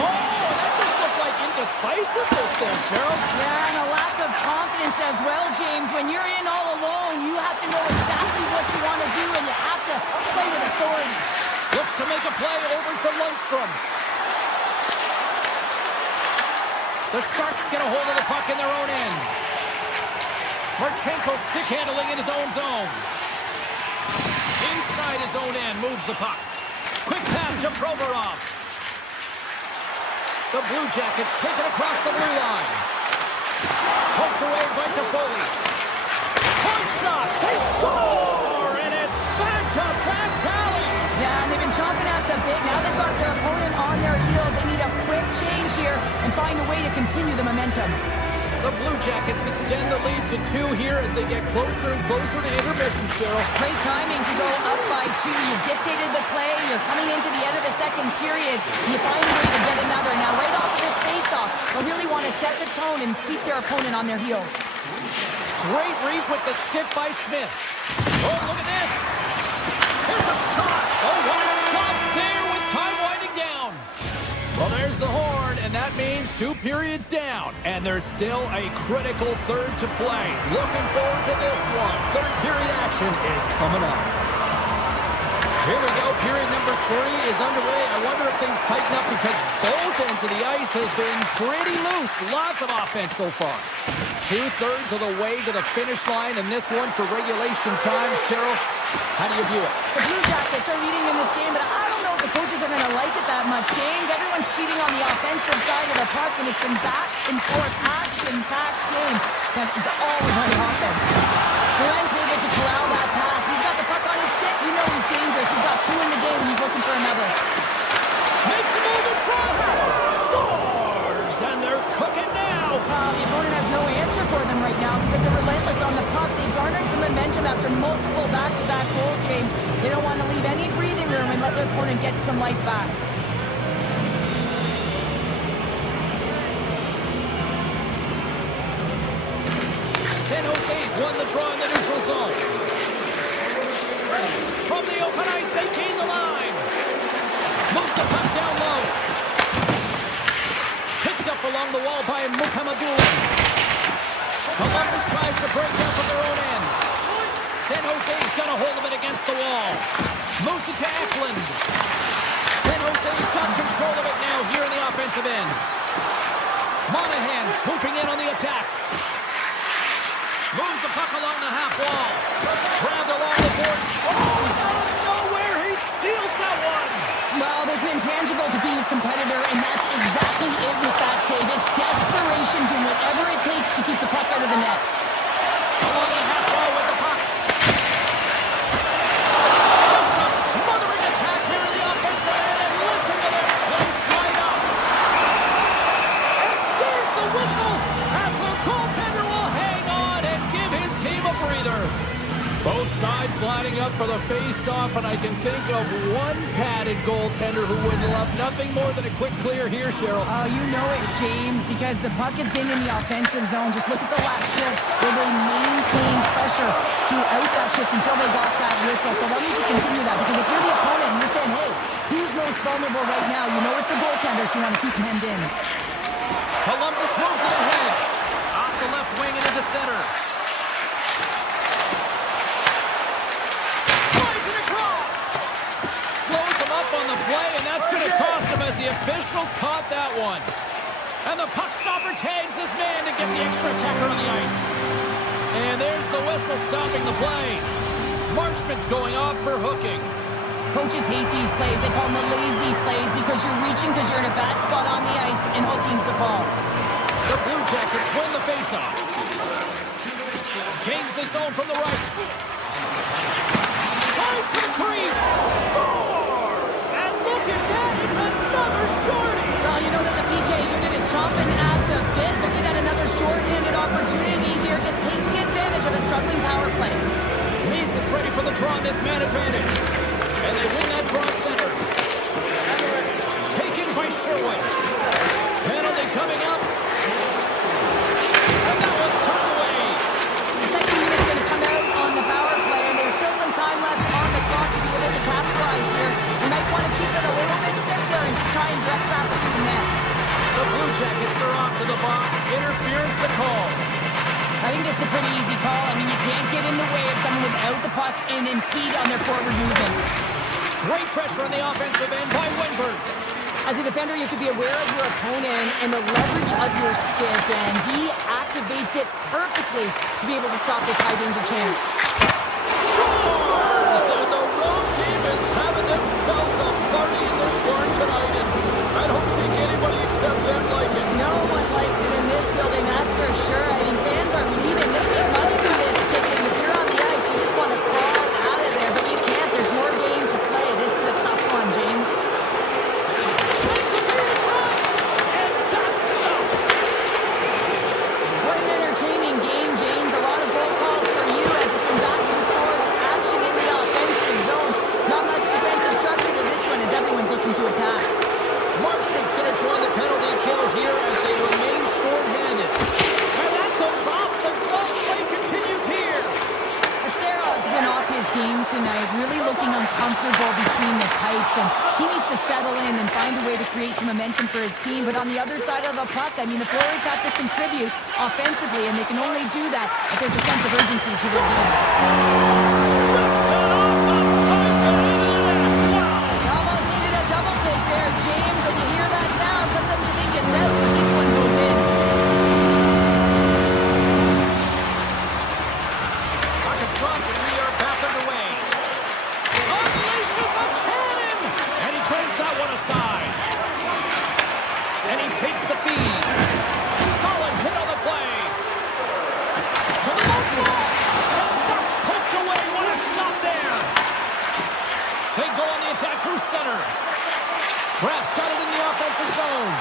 Oh, that just looked like indecisiveness there, Cheryl. Yeah, and a lack of confidence as well, James. When you're in all alone, you have to know exactly what you want to do, and you have to play with authority. Looks to make a play over to Lundstrom. The Sharks get a hold of the puck in their own end. Marchenko stick handling in his own zone. Inside his own end, moves the puck. Quick pass to Provorov. The Blue Jackets take it across the blue line. Poked away by Toffoli. Point shot. They score! And it's back-to-back tallies. Yeah, and they've been chomping at the bit. Now they've got their opponent on their heels. They need a quick change here and find a way to continue the momentum. The Blue Jackets extend the lead to 2 here as they get closer and closer to intermission, Cheryl. Great timing to go up by 2. You dictated the play. You're coming into the end of the second period. You find a way to get another. Now, right off of this face-off, they'll really want to set the tone and keep their opponent on their heels. Great reach with the stick by Smith. Oh, look at this. There's a shot. Oh, what a stop there with time winding down. Well, there's the horn, and that means 2 periods down. And there's still a critical third to play. Looking forward to this one. Third period action is coming up. Here we go. Period number 3 is underway. I wonder if things tighten up because both ends of the ice have been pretty loose. Lots of offense so far. 2/3 of the way to the finish line, and this one for regulation time. Cheryl, how do you view it? The Blue Jackets are leading in this game, but I don't know if the coaches are going to like it that much, James. Everyone's cheating on the offensive side of the puck, and it's been back and forth, action-packed game. But it's all about offense. Lorenz able to corral that pass. He's got the puck on his stick. You know he's dangerous. He's got 2 in the game. He's looking for another. Makes the move in front. Scores! And they're cooking now. The opponent has no answer for them right now because they're relentless on the puck. They've garnered some momentum after multiple back-to-back goals, James. They don't want to leave any breathing room and let their opponent get some life back. San Jose's won the draw in the neutral zone. From the open ice, they gain the line. Moves the puck down low. Picked up along the wall by Muhammadu. Columbus tries to break down from their own end. San Jose's got a hold of it against the wall. Moves it to Eklund. San Jose's got control of it now here in the offensive end. Monahan swooping in on the attack. Moves the puck along the half wall. Grabbed along the board. Oh, out of nowhere, he steals that one. Well, there's an intangible to being a competitor, and that's exactly it with that save. It's desperation, doing whatever it takes to keep the puck out of the net. Along the half wall with the puck. Just a smothering attack here in the offensive end, and listen to this place light up. And there's the whistle as the goaltender will hang on and give his team a breather. Both sides lining up for the face-off, and I can think of one padded goaltender who would love nothing more than a quick clear here, Cheryl. Oh, you know it, James, because the puck has been in the offensive zone. Just look at the last shift where they maintained pressure throughout that shift until they got that whistle. So they'll need to continue that, because if you're the opponent and you're saying, hey, who's most vulnerable right now? You know it's the goaltender, so you want to keep him hemmed in. Columbus moves it ahead. Off the left wing and into center. Slides it across. Slows him up on the play, and that's going to cost him as the officials caught that one. And the puck stopper tags this man to get the extra attacker on the ice. And there's the whistle stopping the play. Marchment's going off for hooking. Coaches hate these plays. They call them the lazy plays because you're reaching because you're in a bad spot on the ice, and hooking's the call. The Blue Jackets win the faceoff. Gains the zone from the right. Tries to the crease. Scores! And look at that. It's another shorty. Well, you know that the PK unit is chomping at the bit. Looking at another short-handed opportunity here, just taking advantage of a struggling power play. Mises ready for the draw on this man advantage. And they win that draw center. Taken by Sherwood. Penalty coming up. And that one's turned away. The second unit's going to come out on the power play, and there's still some time left on the clock to be able to capitalize here. You might want to keep it a little bit simpler and just try and direct traffic to the net. The Blue Jackets are off to the box. Interference the call. I think this is a pretty easy call. I mean, you can't get in the way of someone without the puck and impede on their forward movement. Great pressure on the offensive end by Weinberg. As a defender, you have to be aware of your opponent and the leverage of your stick, and he activates it perfectly to be able to stop this high-danger chance. Scores! And the road team is having themselves a party in this one tonight, and I don't think anybody except them like it. No one likes it in this building, that's for sure. I mean, fans are leaving. They need money for this ticket. If you're on the ice, you just want to crawl out of there, but you can't. There's more game to play. This is a tough one, James. Sends the feed in front, and that's stopped. What an entertaining game, James. A lot of goal calls for you as it's been back and forth action in the offensive zones. Not much defensive structure to this one as everyone's looking to attack. Marchman's going to draw the penalty kill here as they remain shorthanded. And that goes off. The glove play continues here. Estero's been off his game tonight, really looking uncomfortable between the pipes, and he needs to settle in and find a way to create some momentum for his team. But on the other side of the puck, I mean, the forwards have to contribute offensively, and they can only do that if there's a sense of urgency to their game. Rips it off the pipe and into the net. Wow. Almost needed a double take there, James. When you hear that sound, sometimes you think it's out, but this one goes in. Puck is dropped and we are back underway. Unleashes a cannon! And he turns that one aside. And he takes the feed. Solid hit on the play. To the low slot. And that's poked away. What a stop there. They go on the attack through center. Brass got it in the offensive zone.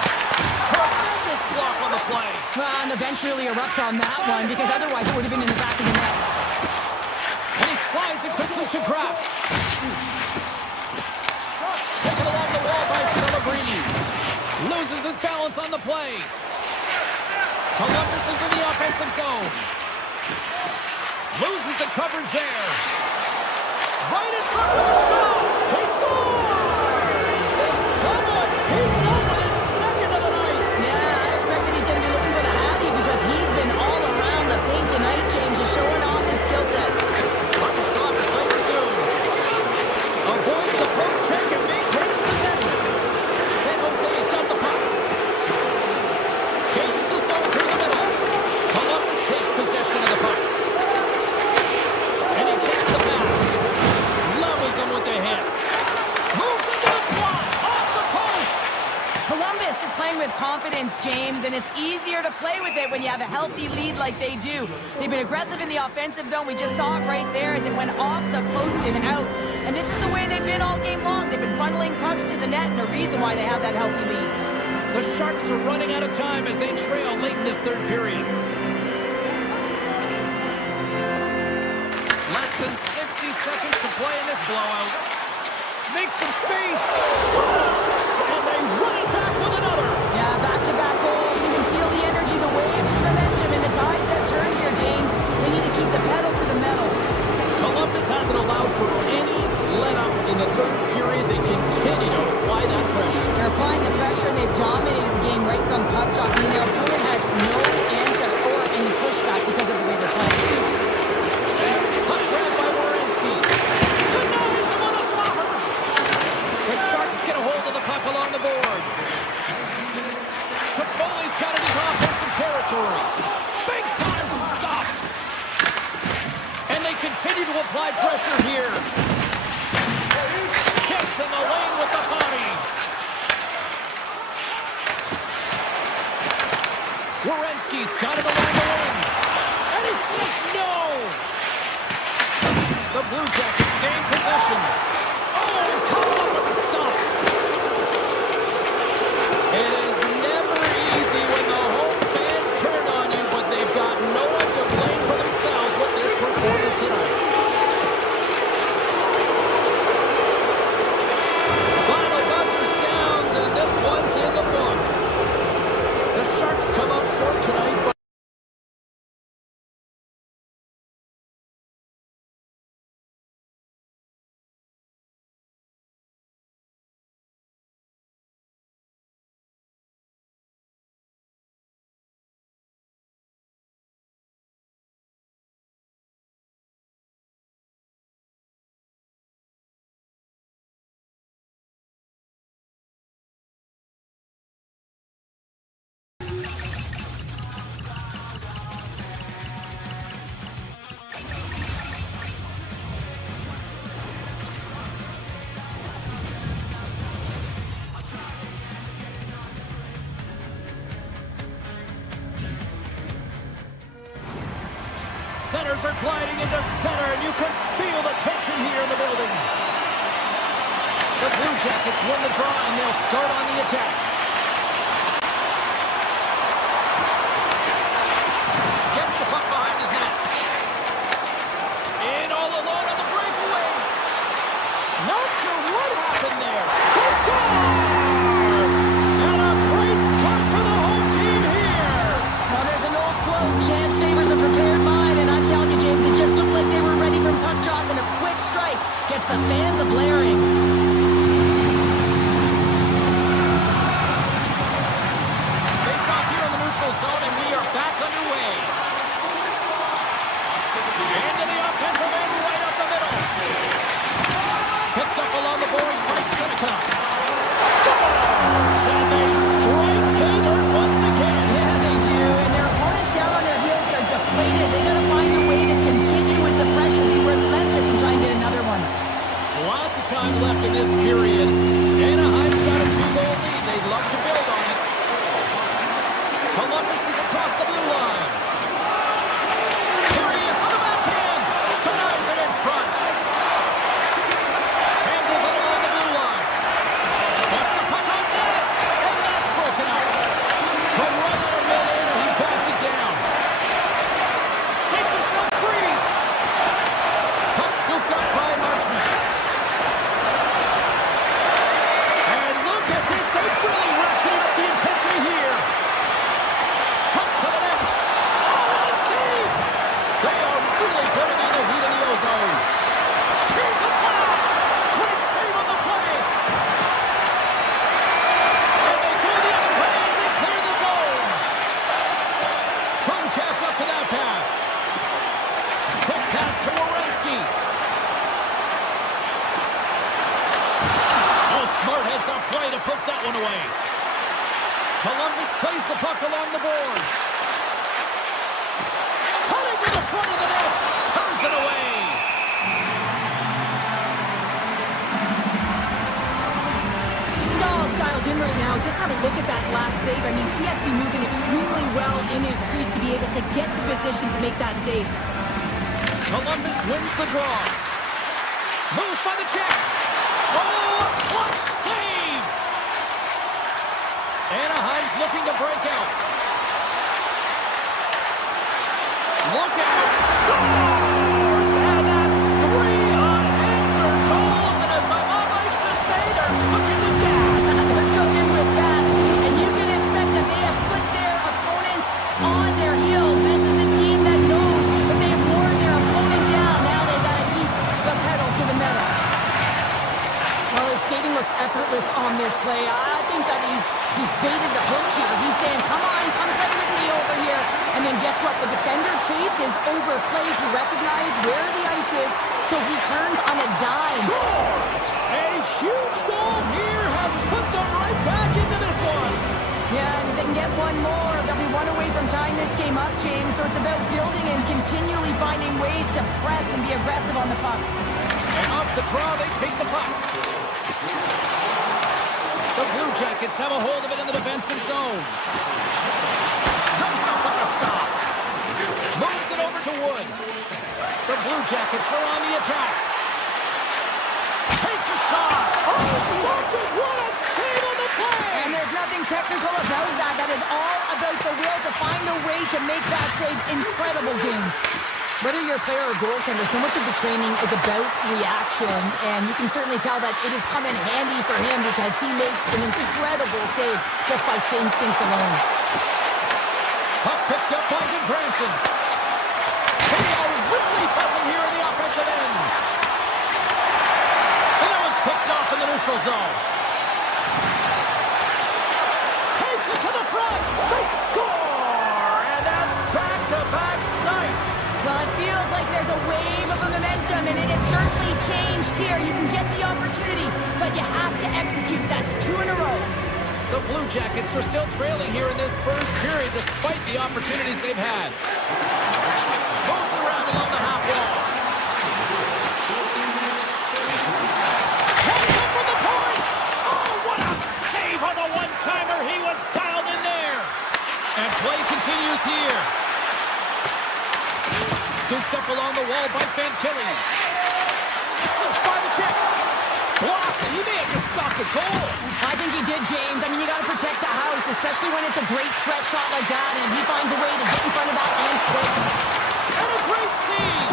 Tremendous block on the play. Well, and the bench really erupts on that one because otherwise it would have been in the back of the net. And he slides it quickly to Kraft. Taken along the wall by Celebrini. Loses his balance on the play. Columbus is in the offensive zone. Loses the coverage there. Right in front of the shot. He scores! And someone's heating up with his second of the night. Yeah, I expected he's going to be looking for the Hattie because he's been all around the paint tonight, James, just showing off his skill set. Puck is dropped as play resumes. Avoids the poke check and maintains possession. San Jose's got the puck. Gains the zone through the middle. Columbus takes possession of the puck. And he takes the pass. Levels him with the hit. Moves into the slot. Off the post. Columbus is playing with confidence, James, and it's easier to play with it when you have a healthy lead like they do. They've been aggressive in the offensive zone. We just saw it right there as it went off the post and out. And this is the way they've been all game long. They've been funneling pucks to the net, and the reason why they have that healthy lead. The Sharks are running out of time as they trail late in this third period. Less than 60 seconds to play in this blowout. Makes some space. Scores! And they run it back with another. Yeah, back-to-back goals. You can feel the energy, the wave, the momentum, and the tides have turned here, James. They need to keep the pedal to the metal. Columbus hasn't allowed for any let-up in the third period. They continue to apply that pressure. They're applying the pressure, and they've dominated the game right from puck drop. I mean, their opponent has no answer or any pushback because of the way they're playing. Puck grabbed by Werenski. Denies him on a slobber. The Sharks get a hold of the puck along the boards. Toffoli's got it into offensive territory. Big time stop. And they continue to apply pressure here. Gets in the lane with the body. Werenski's got it along the wing. And he says no. The Blue Jackets gain possession. Oh, and comes up with a stop. It is never easy when the home fans turn on you, but they've got no one to blame for themselves with this performance tonight. Final buzzer sounds, and this one's in the books. The Sharks come up short tonight, but centers are gliding into center, and you can feel the tension here in the building. The Blue Jackets win the draw, and they'll start on the attack. Gets the puck behind his net. In all alone on the breakaway. Not sure what happened there. He scored! And a great start for the home team here. Well, there's an old quote, chance favors a prepared mind, and I'm telling you, James, it just looked like they were ready from puck drop, and a quick strike gets the fans a-blaring. Face off here in the neutral zone, and we are back underway. Into the offensive end, right up the middle. Picked up along the boards by Seneca. Scores! And they strike pay dirt once again. Yeah, they do, and their opponents down on their heels are deflated. They got to find a way to continue with the pressure, be relentless, and try and get another one. Lots of time left in this period. Anaheim's got a 2-goal lead. They'd love to build on it. Columbus is across the blue line. Here he is on the backhand. Denies it in front. Handles it along the blue line. Gets the puck on net. And that's broken up. From right out of midair, he bats it down. Shakes himself free. Puck scooped up by Marchman. And look at this. They've really ratcheted up the intensity here. Cuts to the net. Oh, what a save! They are really putting on the heat in the ozone. Here's a blast! Great save on the play! And they go the other way as they clear the zone. Couldn't catch up to that pass. Quick pass to Werenski. Oh, smart heads up play to put that one away. Columbus plays the puck along the boards. Cutting to the front of the net. Turns it away. Stahl's dialed in right now. Just have a look at that last save. I mean, he had to be moving extremely well in his crease to be able to get to position to make that save. Columbus wins the draw. Moves by the check. Oh, a clutch save. Anaheim's looking to break out. Look out. Scores! And that's 3 unanswered goals. And as my mom likes to say, they're cooking with gas. They're cooking with gas, and you can expect that they have put their opponents on their heels. This is a team that knows that they have worn their opponent down. Now they got to keep the pedal to the metal. Well, his skating looks effortless on this play. I think that he's baited the hook here. He's saying, come on, come play with me over here. And then guess what? The defender chases, overplays. He recognizes where the ice is, so he turns on a dime. Scores! A huge goal here has put them right back into this one. Yeah, and if they can get one more, they'll be one away from tying this game up, James. So it's about building and continually finding ways to press and be aggressive on the puck. And off the draw, they take the puck. The Blue Jackets have a hold of it in the defensive zone. Comes up with a stop. Moves it over to Wood. The Blue Jackets are on the attack. Takes a shot. Oh, stopped it. What a save on the play. And there's nothing technical about that. That is all about the will to find a way to make that save. Incredible, James. Whether you're a player or goaltender, so much of the training is about reaction, and you can certainly tell that it has come in handy for him because he makes an incredible save just by instincts alone. Puck picked up by Branson. They are really buzzing here in the offensive end. And that one's picked off in the neutral zone. Takes it to the front. They score! And that's back-to-back snipes. Well, it feels like there's a wave of momentum, and it has certainly changed here. You can get the opportunity, but you have to execute. That's 2 in a row. The Blue Jackets are still trailing here in this first period, despite the opportunities they've had. Moves it around along the half wall. Hands up from the point! Oh, what a save on the one-timer! He was dialed in there! And play continues here. Scooped up along the wall by Fantilli. Slips by the check. Blocked. He may have just stopped a goal. I think he did, James. I mean, you got to protect the house, especially when it's a great threat shot like that, and he finds a way to get in front of that and quick. And a great save.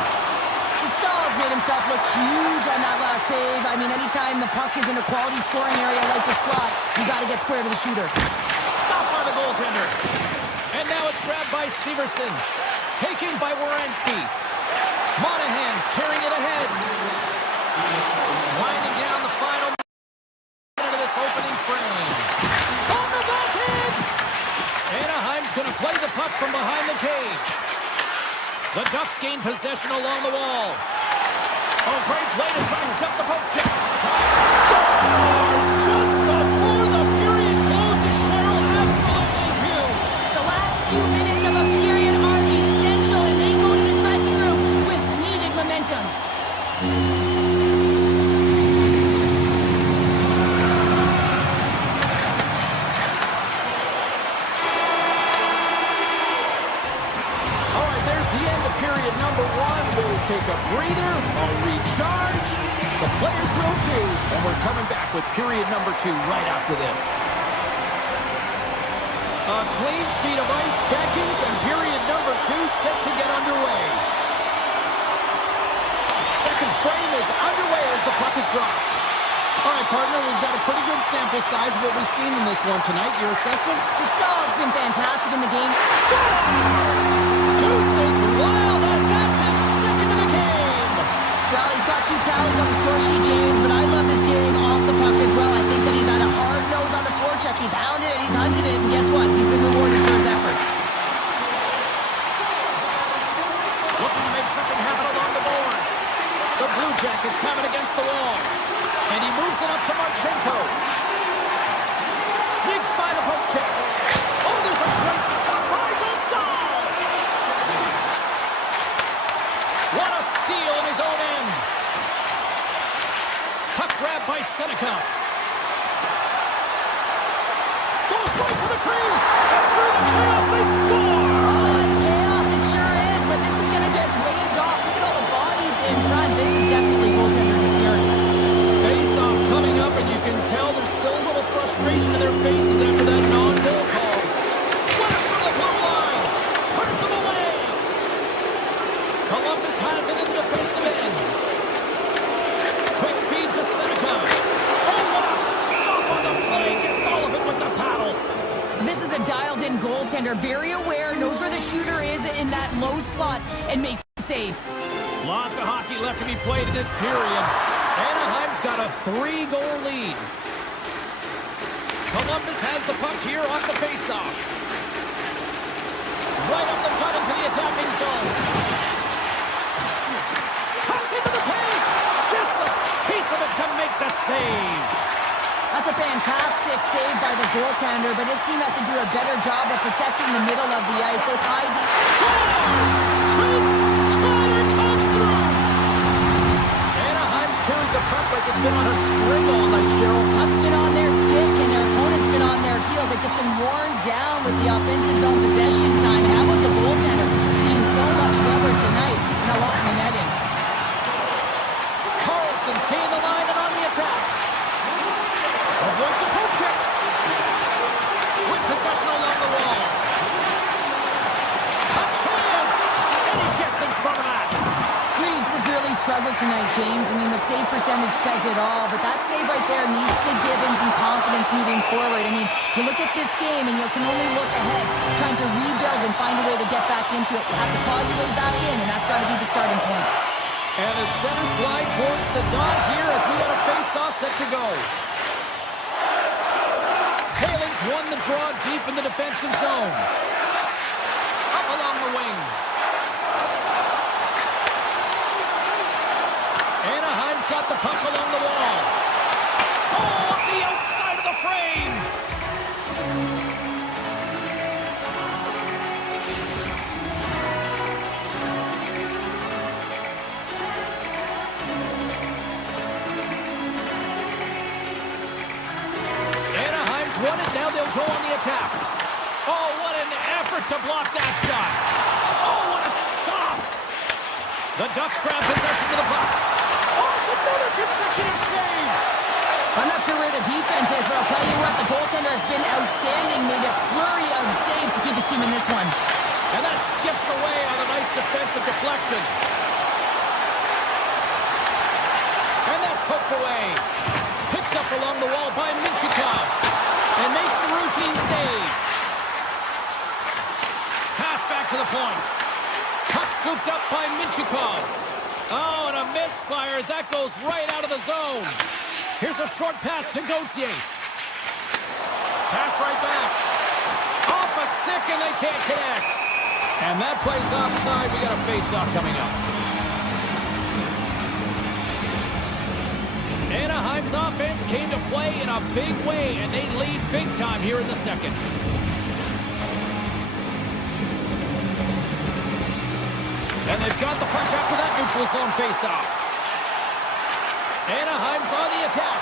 Stahl's made himself look huge on that last save. I mean, anytime the puck is in a quality scoring area like the slot, you got to get square to the shooter. Stopped by the goaltender. And now it's grabbed by Severson. Taken by Werenski. Monahan's carrying it ahead. Winding down the final minute of this opening frame. On the backhand! Anaheim's going to play the puck from behind the cage. The Ducks gain possession along the wall. Oh, great play to sidestep the poke check. Scores just before the period closes. Cheryl, absolutely huge. The last few minutes of a period are essential, and they go to the dressing room with needed momentum. All right, there's the end of period number one. We'll take a breather, a recharge. The players will too, and we're coming back with period number two right after this. A clean sheet of ice beckons, and period number two set to get underway. Second frame is underway as the puck is dropped. All right, partner, we've got a pretty good sample size of what we've seen in this one tonight. Your assessment? Stahl's been fantastic in the game. Scores! Deuces wild as that's his second of the game. Well, he's got 2 tallies on the score sheet, James, but I love his game off the puck as well. I think that he's had a hard nose on the forecheck. He's hounded it, he's hunted it, and guess what? He's been rewarded for his efforts. Looking to make something happen along the boards. The Blue Jackets have it against the wall. And he moves it up to Marchenko. Sneaks by the poke check. Oh, there's a great stop by Stahl. What a steal in his own end. Puck grab by Seneca. Goes right to the crease. And through the chaos, they score. Oh, it's chaos, it sure is, but this is going to get waved off. Look at all the bodies in front. This is definitely goaltender interference. Face-off coming up, and you can tell there's still a little frustration in their faces after that non-goal call. Flash from the blue line. Turns them away. Columbus has it in the defensive end. Quick feed to Seneca. Oh, what a stop on the play. Gets all of it with the paddle. This is a dialed-in goaltender, very aware, knows where the shooter is in that low slot, and makes the save. Lots of hockey left to be played in this period. Anaheim's got a 3-goal lead. Columbus has the puck here off the faceoff. Right up the gut into the attacking zone. Cuts into the paint. Gets a piece of it to make the save. That's a fantastic save by the goaltender, but his team has to do a better job of protecting the middle of the ice. Those high deep... Scores! Chris Kreider comes through. Anaheim's carried the puck like it's been on a string all night, Cheryl. Puck's been on their stick, and their opponent's been on their heels. They've just been worn down with the offensive zone possession time. How about the goaltender? Seeing so much rubber tonight and a lot in the netting. Carlson's gained the line and on the attack. Avoids the poke check. With possession along the wall. A chance! And he gets in front of that. Reeves has really struggled tonight, James. I mean, the save percentage says it all, but that save right there needs to give him some confidence moving forward. I mean, you look at this game and you can only look ahead, trying to rebuild and find a way to get back into it. You have to claw your way back in, and that's got to be the starting point. And the centers glide towards the dot here as we got a face-off set to go. Palin's won the draw deep in the defensive zone. Up along the wing. Anaheim's got the puck along the wall. Oh, off the outside of the frame. Anaheim's won it. Now they'll go on the attack. Oh, what an effort to block that shot. Oh, what a stop. The Ducks grab possession of the puck. Oh, it's another consecutive save. I'm not sure where the defense is, but I'll tell you what, the goaltender has been outstanding. Made a flurry of saves to keep his team in this one. And that skips away on a nice defensive deflection. And that's hooked away. Picked up along the wall by Minchikov. And makes the routine save. Pass back to the point. Puck scooped up by Minchikov. Oh, and a misfire as that goes right out of the zone. Here's a short pass to Gauthier. Pass right back. Off a stick and they can't connect. And that plays offside. We got a face-off coming up. Anaheim's offense came to play in a big way, and they lead big time here in the second. And they've got the puck after that neutral zone face-off. Anaheim's on the attack.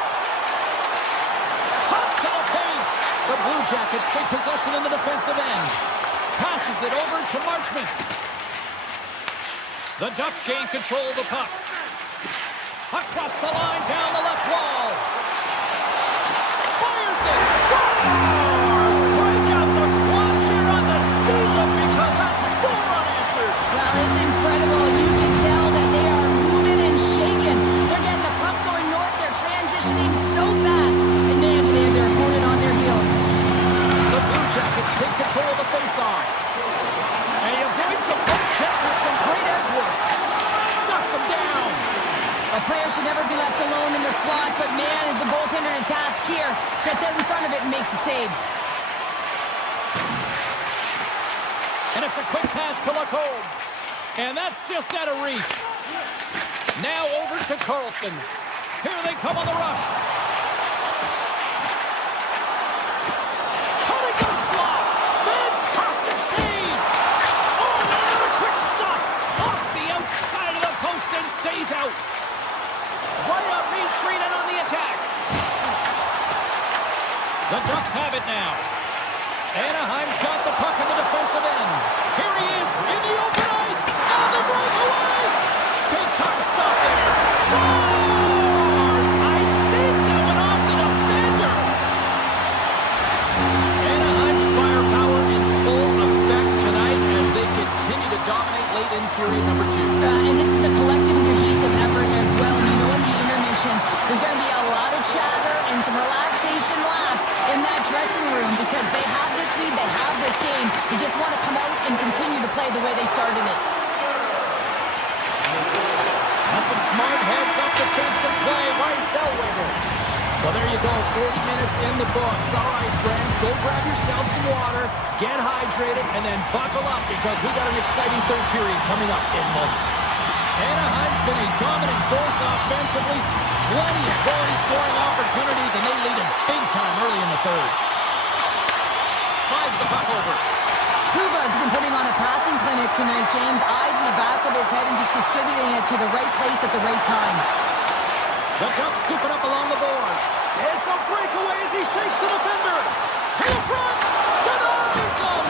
Cuts to the paint. The Blue Jackets take possession in the defensive end. Passes it over to Marchment. The Ducks gain control of the puck. Across the line, down the left wall. Fires it. Scores! Break out the clutch here on the steal-up because that's 4 unanswered. Well, it's incredible. You can tell that they are moving and shaking. They're getting the puck going north. They're transitioning so fast. And man, do they have their opponent on their heels. The Blue Jackets take control of the face-off. And he avoids the puck check with some great edge work. Shuts him down. A player should never be left alone in the slot, but man, is the goaltender in a task here. Gets out in front of it and makes the save. And it's a quick pass to Lacombe. And that's just out of reach. Now over to Carlson. Here they come on the rush. Cutting the slot. Fantastic save. Oh, and another quick stop. Off the outside of the post and stays out. Right up Main Street and on the attack. The Ducks have it now. Anaheim's got the puck in the defensive end. Here he is in the open ice. On the breakaway. Big time stop there. Scores! I think that went off the defender. Anaheim's firepower in full effect tonight as they continue to dominate late in period number 2. And this is a collective and cohesive effort as well. And you know in the intermission, there's going to be a lot of chatter and some relaxation last in that dressing room because they have this lead, they have this game. They just want to come out and continue to play the way they started it. That's some smart heads-up defensive play by Zellweger. Well, there you go, 40 minutes in the books. All right, friends, go grab yourself some water, get hydrated, and then buckle up because we got an exciting third period coming up in moments. Anaheim's been a dominant force offensively, plenty of quality scoring opportunities, and they lead it big time early in the third. Slides the puck over. Trouba's been putting on a passing clinic tonight, James. Eyes in the back of his head and just distributing it to the right place at the right time. The Ducks scoop it up along the boards. It's a breakaway as he shakes the defender. To the front. Denies him.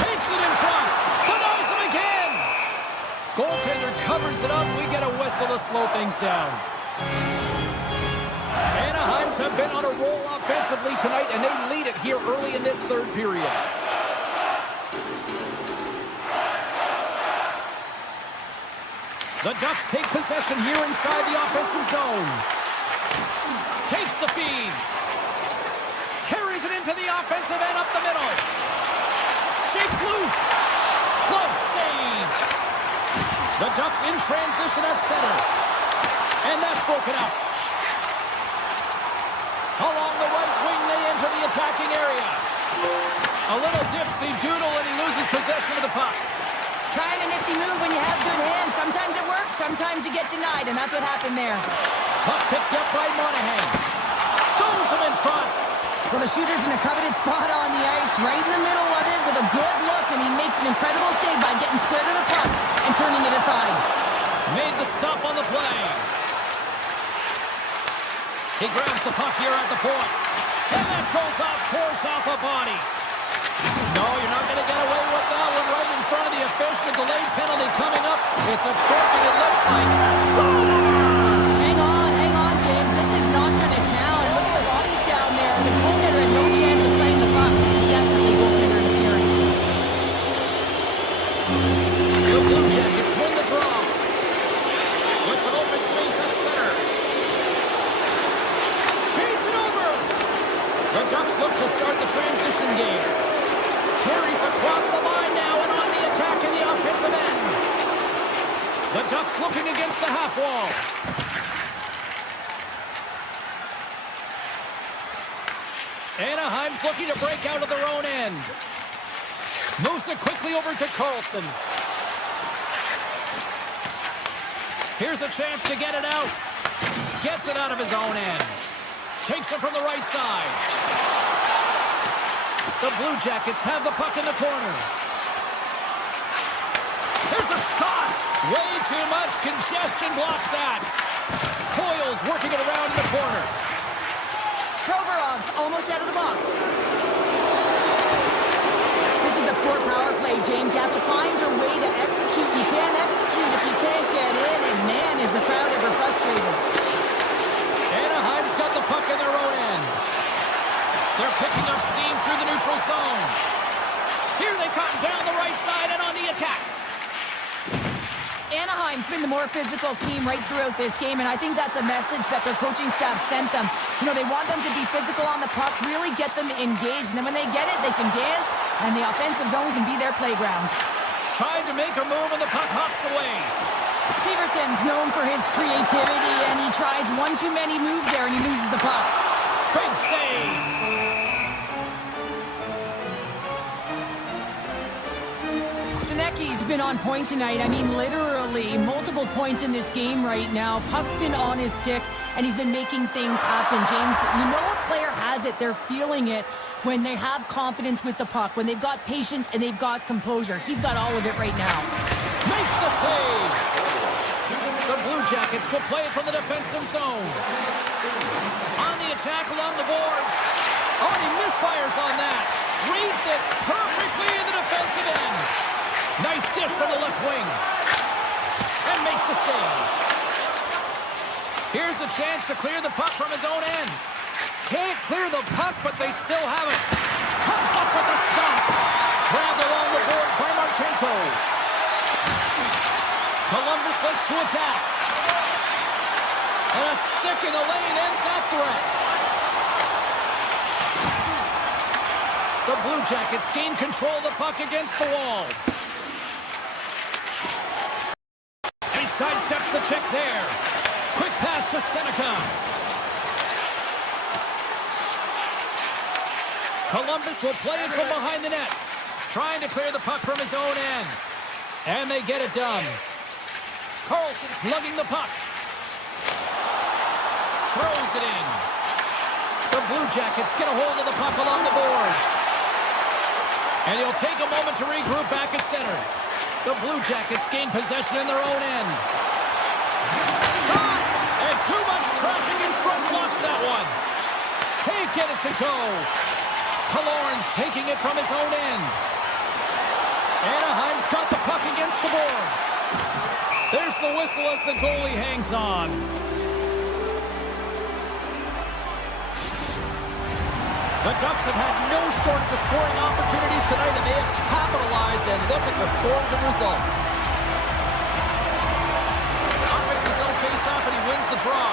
Takes it in front. Denies him again. Goaltender covers it up. We get a whistle to slow things down. Anaheim's have been on a roll offensively tonight, and they lead it here early in this third period. The Ducks take possession here inside the offensive zone. Takes the feed. Carries it into the offensive end up the middle. Shakes loose. Close save. The Ducks in transition at center. And that's broken up. Along the right wing, they enter the attacking area. A little dipsy doodle and he loses possession of the puck. Trying a nifty move when you have good hands. Sometimes it works, sometimes you get denied, and that's what happened there. Puck picked up by Monahan. Stones him in front. Well, the shooter's in a coveted spot on the ice, right in the middle of it with a good look, and he makes an incredible save by getting square to the puck and turning it aside. Made the stop on the play. He grabs the puck here at the point. And that goes off course off a body. No, you're not going to get away with that one right in front of the official. Delayed penalty coming up. It's a trick The Blue Jackets win the draw. It's an open space at center. Feeds it over. The Ducks look to start the transition game. Carries across the line now and on the attack in the offensive end. The Ducks looking against the half wall. Anaheim's looking to break out of their own end. Moves it quickly over to Carlson. Here's a chance to get it out. Gets it out of his own end. Takes it from the right side. The Blue Jackets have the puck in the corner. There's a shot. Way too much congestion blocks that. Coyle's working it around in the corner. Provorov's almost out of the box. This is a poor power play, James. You have to find your way to execute. You can't execute if you can't get in, and man, is the crowd ever frustrated. Anaheim's got the puck in their own end. They're picking up steam through the neutral zone. Here they come down the right side and on the attack. Anaheim's been the more physical team right throughout this game, and I think that's a message that their coaching staff sent them. You know, they want them to be physical on the puck, really get them engaged, and then when they get it, they can dance, and the offensive zone can be their playground. Trying to make a move, and the puck hops away. Severson's known for his creativity, and he tries one too many moves there, and he loses the puck. Big save. Zanecki's been on point tonight. I mean, literally, multiple points in this game right now. Puck's been on his stick, and he's been making things happen. James, you know a player has it. They're feeling it when they have confidence with the puck, when they've got patience and they've got composure. He's got all of it right now. Makes the save. The Blue Jackets will play it from the defensive zone. On the attack along the boards. Oh, he misfires on that. Reads it perfectly in the defensive end. Nice dish from the left wing. And makes the save. Here's a chance to clear the puck from his own end. Can't clear the puck, but they still have it. Comes up with the stop. Grabbed along the board by Marchenko. Columbus looks to attack. And a stick in the lane ends that threat. The Blue Jackets gain control of the puck against the wall. He sidesteps the check there. Quick pass to Seneca. Columbus will play it from behind the net. Trying to clear the puck from his own end. And they get it done. Carlson's lugging the puck. Throws it in. The Blue Jackets get a hold of the puck along the boards. And he'll take a moment to regroup back at center. The Blue Jackets gain possession in their own end. Shot! And too much traffic in front blocks that one. Can't get it to go. Killorn's taking it from his own end. Anaheim's got the puck against the boards. There's the whistle as the goalie hangs on. The Ducks have had no shortage of scoring opportunities tonight, and they have capitalized, and look at the score as a result. Offensive zone face-off, and he wins the draw.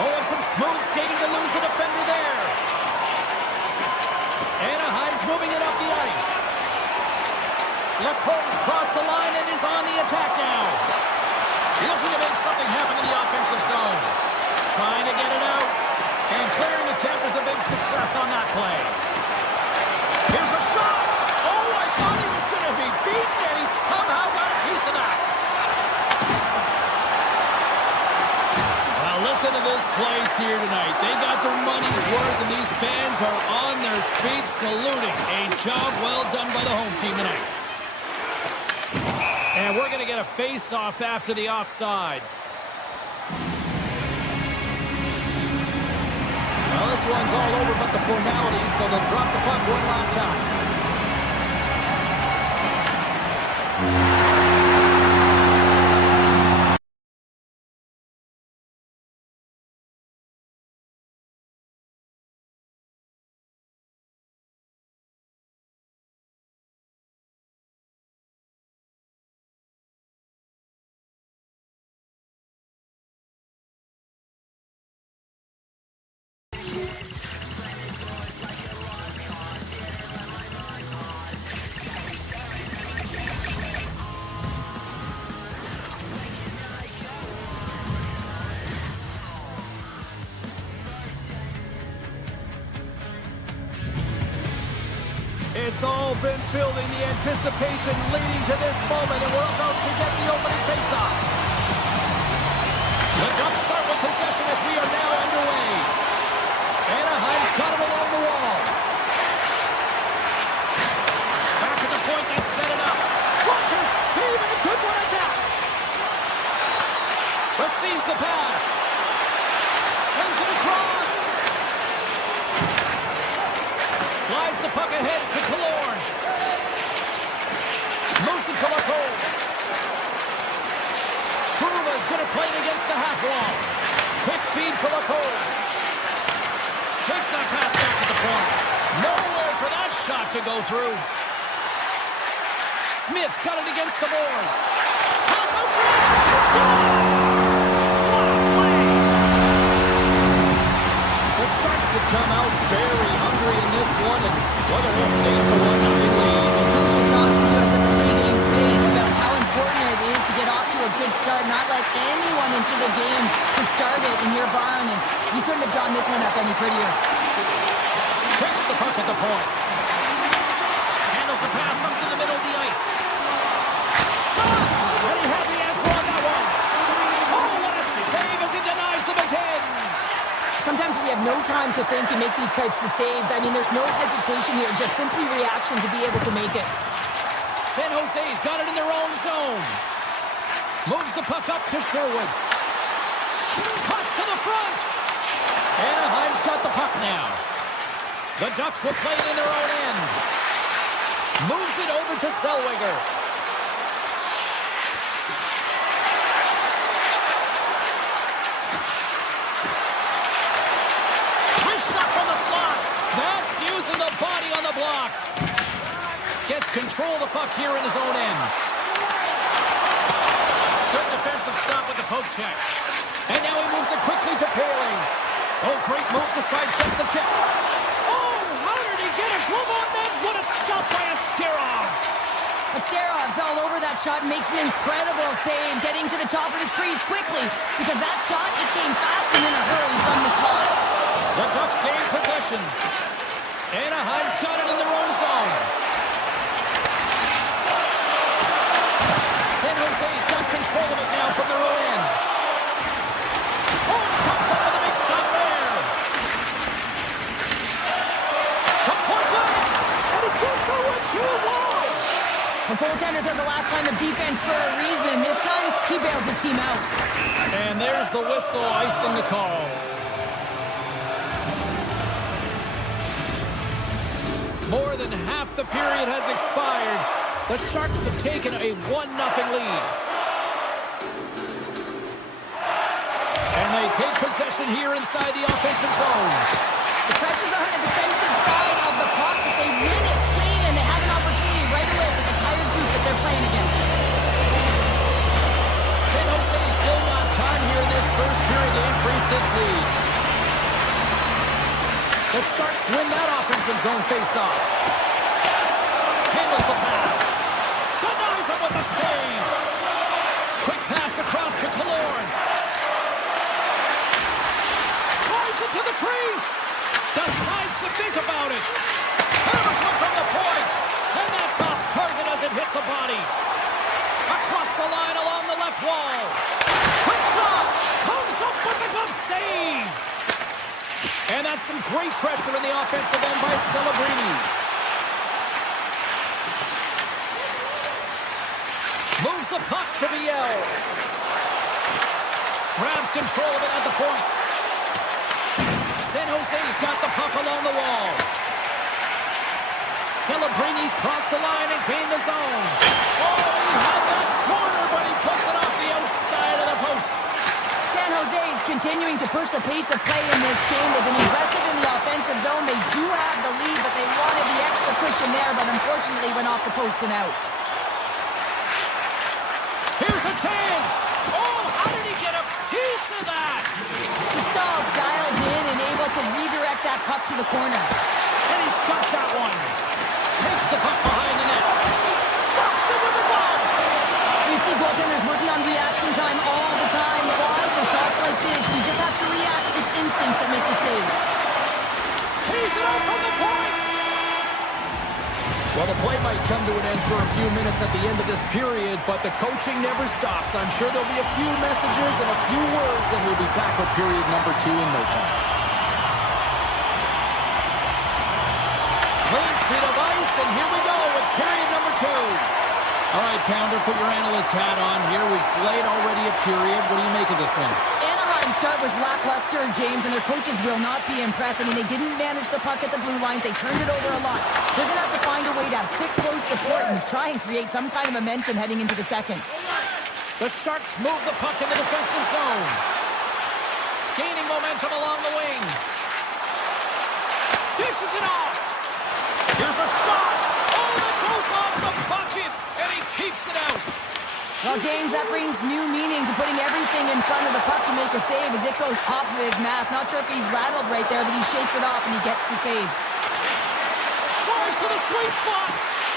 Oh, and some smooth skating to lose the defender there. Anaheim's moving it up the ice. LaCombe's crossed the line and is on the attack now. Looking to make something happen in the offensive zone. Trying to get it out. And clearing the attempt is a big success on that play. Here's a shot. Oh, I thought he was going to be beaten, and he somehow got a piece of that. Well, listen to this place here tonight. They got their money's worth, and these fans are on their feet saluting. A job well done by the home team tonight. And we're going to get a face-off after the offside. Well, this one's all over but the formalities, so they'll drop the puck one last time. It's all been building, the anticipation leading to this moment, and we're about to get the opening faceoff. The Ducks start with possession as we are now underway. Anaheim's got it along the wall. Back at the point, they set it up. What a save and a good one at that. Receives the pass. Sends it across. Slides the puck ahead to Killorn. Moves it to Lacombe. Truma's going to play it against the half wall. Quick feed to Lacombe. Takes that pass back to the point. Nowhere for that shot to go through. Smith's got it against the boards. Pass out for it. The Sharks have come out very hungry in this one, and whether they save the 1-0 lead. Coach was talking to us at the pregame skate about how important it is to get off to a good start, not let anyone into the game to start it in your barn, and you couldn't have drawn this one up any prettier. Takes the puck at the point. Handles the pass up to the middle of the ice. Shot! And he had the answer on that one. Oh, what a save as he denies them again. Sometimes we have no time to think and make these types of saves. I mean, there's no hesitation here, just simply reaction to be able to make it. San Jose's got it in their own zone. Moves the puck up to Sherwood. Cuts to the front. Anaheim's got the puck now. The Ducks will play it in their own end. Moves it over to Zellweger. Shot from the slot. That's using the body on the block. Gets control of the puck here in his own end. Good defensive stop with the poke check. And now he moves it quickly to Paling. Oh, great move to sidestep the check. Oh, how did he get a glove on that? What a stop by Askarov. Askarov's all over that shot and makes an incredible save, getting to the top of his crease quickly, because that shot, it came fast and in a hurry from the slot. The Ducks gain possession. Anaheim's got it in their own zone. San Jose's got control of it now from their own end. Oh, comes up with a big stop there. From point blank, and it goes over to the wall. The goaltenders are the last line of defense for a reason. This time, he bails his team out. And there's the whistle icing the call. More than half the period has expired. The Sharks have taken a 1-0 lead. And they take possession here inside the offensive zone. The pressure's on the defensive side of the puck, but they win it clean, and they have an opportunity right away with the tired group that they're playing against. San Jose still got time here in this first period to increase this lead. The Sharks win that offensive zone face-off. Handles the pass. Denies him with a save. Quick pass across to Killorn. Drives it to the crease. Decides to think about it. Hammers one from the point. And that's off target as it hits a body. Across the line along the left wall. Quick shot. Comes up with a glove save. And that's some great pressure in the offensive end by Celebrini. Moves the puck to Viel. Grabs control of it at the point. San Jose's got the puck along the wall. Celebrini's crossed the line and gained the zone. Oh, he had that corner, but he puts it off the outside of the post. San Jose is continuing to push the pace of play in this game. They've been aggressive in the offensive zone. They do have the lead, but they wanted the extra cushion there, but unfortunately went off the post and out. Here's a chance. Oh, how did he get a piece of that? Stahl's dialed in and able to redirect that puck to the corner. And he's got that one. Takes the puck behind the net. Stops it with the glove. We see goaltenders working on reaction time all the time. Why? For shots like this, you just have to react. It's instincts that make the save. He's it out from the point. Well, the play might come to an end for a few minutes at the end of this period, but the coaching never stops. I'm sure there'll be a few messages and a few words, and we'll be back with period number 2 in no time. Clean sheet of ice, and here we go with period number 2. All right, Pounder, put your analyst hat on here. We've played already a period. What do you make of this one? Anaheim's start was lackluster, James, and their coaches will not be impressed. I mean, they didn't manage the puck at the blue lines. They turned it over a lot. They're going to have to find a way to have quick, close support and try and create some kind of momentum heading into the second. The Sharks move the puck in the defensive zone. Gaining momentum along the wing. Dishes it off. Here's a shot. Oh, that goes off the bucket, and he keeps it out. Well, James, that brings new meaning to putting everything in front of the puck to make a save as it goes off of his mask. Not sure if he's rattled right there, but he shakes it off and he gets the save. Tries to the sweet spot,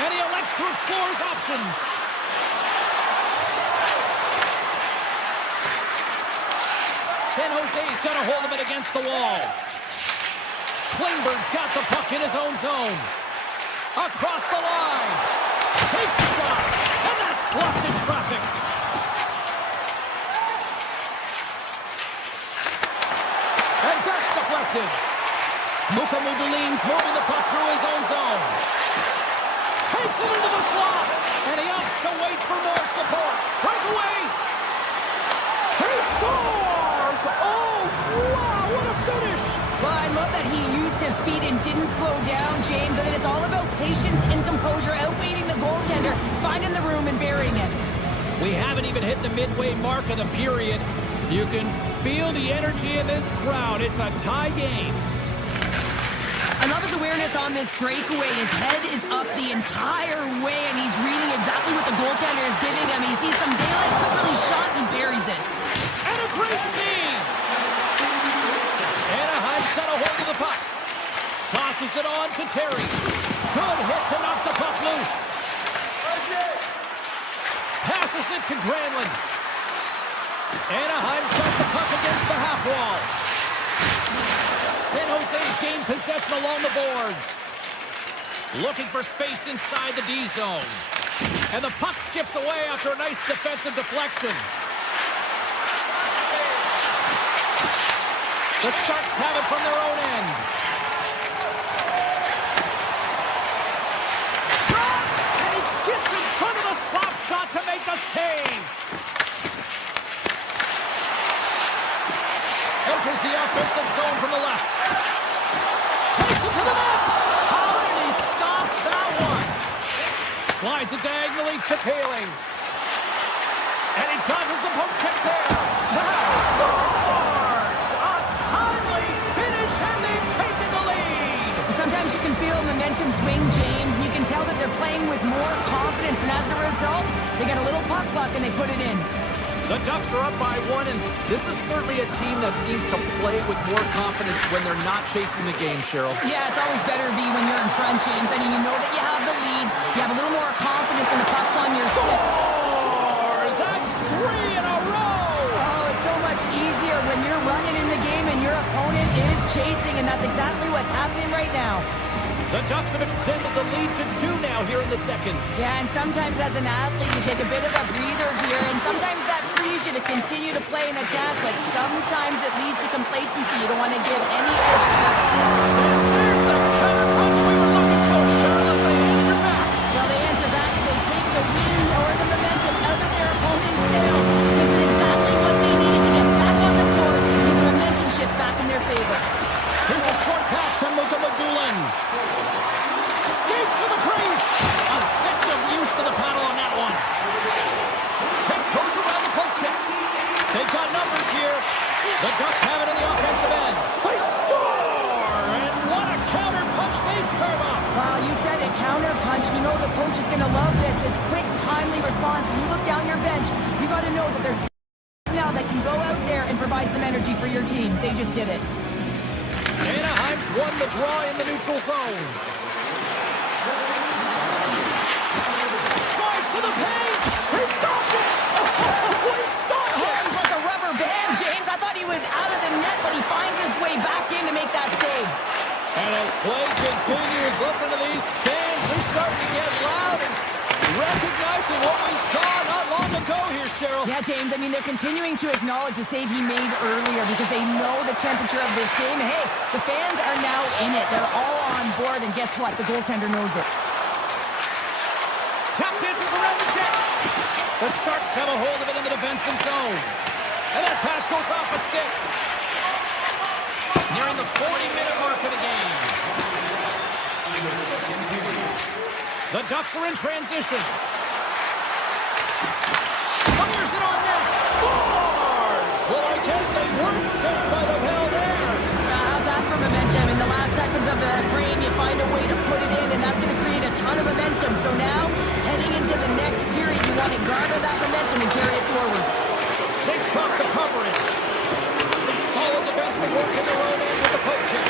and he elects to explore his options. San Jose's got a hold of it against the wall. Klingberg's got the puck in his own zone. Across the line. Takes a shot, and that's blocked in traffic. And that's deflected. Mukamudulin's moving the puck through his own zone. Takes it into the slot, and he opts to wait for more support. Breakaway. He scores! Oh, wow, what a finish! Well, I love that he used his speed and didn't slow down, James. And then it's all about patience and composure, outweighing the goaltender, finding the room and burying it. We haven't even hit the midway mark of the period. You can feel the energy in this crowd. It's a tie game. I love his awareness on this breakaway. His head is up the entire way, and he's reading exactly what the goaltender is giving him. He sees some daylight, quick release shot, and he buries it. And a great save! Anaheim's got a hold of the puck. Tosses it on to Terry. Good hit to knock the puck loose. Passes it to Granlund. Anaheim's got the puck against the half wall. San Jose's gained possession along the boards. Looking for space inside the D zone. And the puck skips away after a nice defensive deflection. The Sharks have it from their own end. Shot! And he gets in front of the slap shot to make the save. Enters the offensive zone from the left. Takes it to the net. How did he stop that one? Slides it diagonally to Paling. And he dodges the poke check there. Scores! A timely finish, and they've taken the lead. Sometimes you can feel momentum swing, James, and you can tell that they're playing with more confidence, and as a result, they get a little puck and they put it in. The Ducks are up by 1, and this is certainly a team that seems to play with more confidence when they're not chasing the game, Cheryl. Yeah, it's always better to be when you're in front, James. I mean, you know that you have the lead. You have a little more confidence when the puck's on your stick. Scores! That's 3 in a row! Oh, it's so much easier when you're running in the game and your opponent is chasing, and that's exactly what's happening right now. The Ducks have extended the lead to 2 now here in the second. Yeah, and sometimes as an athlete, you take a bit of a breather here, and sometimes that frees you to continue to play and attack, but sometimes it leads to complacency. You don't want to give any such chance. And there's the counter punch we were looking for, Cheryl, as they answer back. Well, they answer back and they take the wind or the momentum out of their opponent's sails. This is exactly what they needed to get back on the court and get the momentum shift back in their favor. Here's a short pass to Mukamudullin. Skates to the crease. Effective use of the paddle on that one. Tiptoes around the poke check. They've got numbers here. The Ducks have it in the offensive end. They score! And what a counter punch they serve up. Well, you said it, counter punch. You know the coach is going to love this quick, timely response. When you look down your bench, you got to know that there's now that can go out there and provide some energy for your team. They just did it. Anaheim's won the draw in the neutral zone. Drives to the paint. He stopped it. Oh, he stopped it. He's like a rubber band, James. I thought he was out of the net, but he finds his way back in to make that save. And as play continues, listen to these fans. They're starting to get Cheryl. Yeah, James, I mean, they're continuing to acknowledge the save he made earlier because they know the temperature of this game. And hey, the fans are now in it. They're all on board, and guess what? The goaltender knows it. Tap dances around the check. The Sharks have a hold of it in the defensive zone. And that pass goes off a stick. Nearing the 40-minute mark of the game. The Ducks are in transition. Fires it on net. Scores! Well, I guess they weren't safe by the bell there. How's that for momentum? In the last seconds of the frame, you find a way to put it in, and that's going to create a ton of momentum. So now, heading into the next period, you want to garner that momentum and carry it forward. Shakes off the coverage. Some solid defensive work in the road end with the poaching.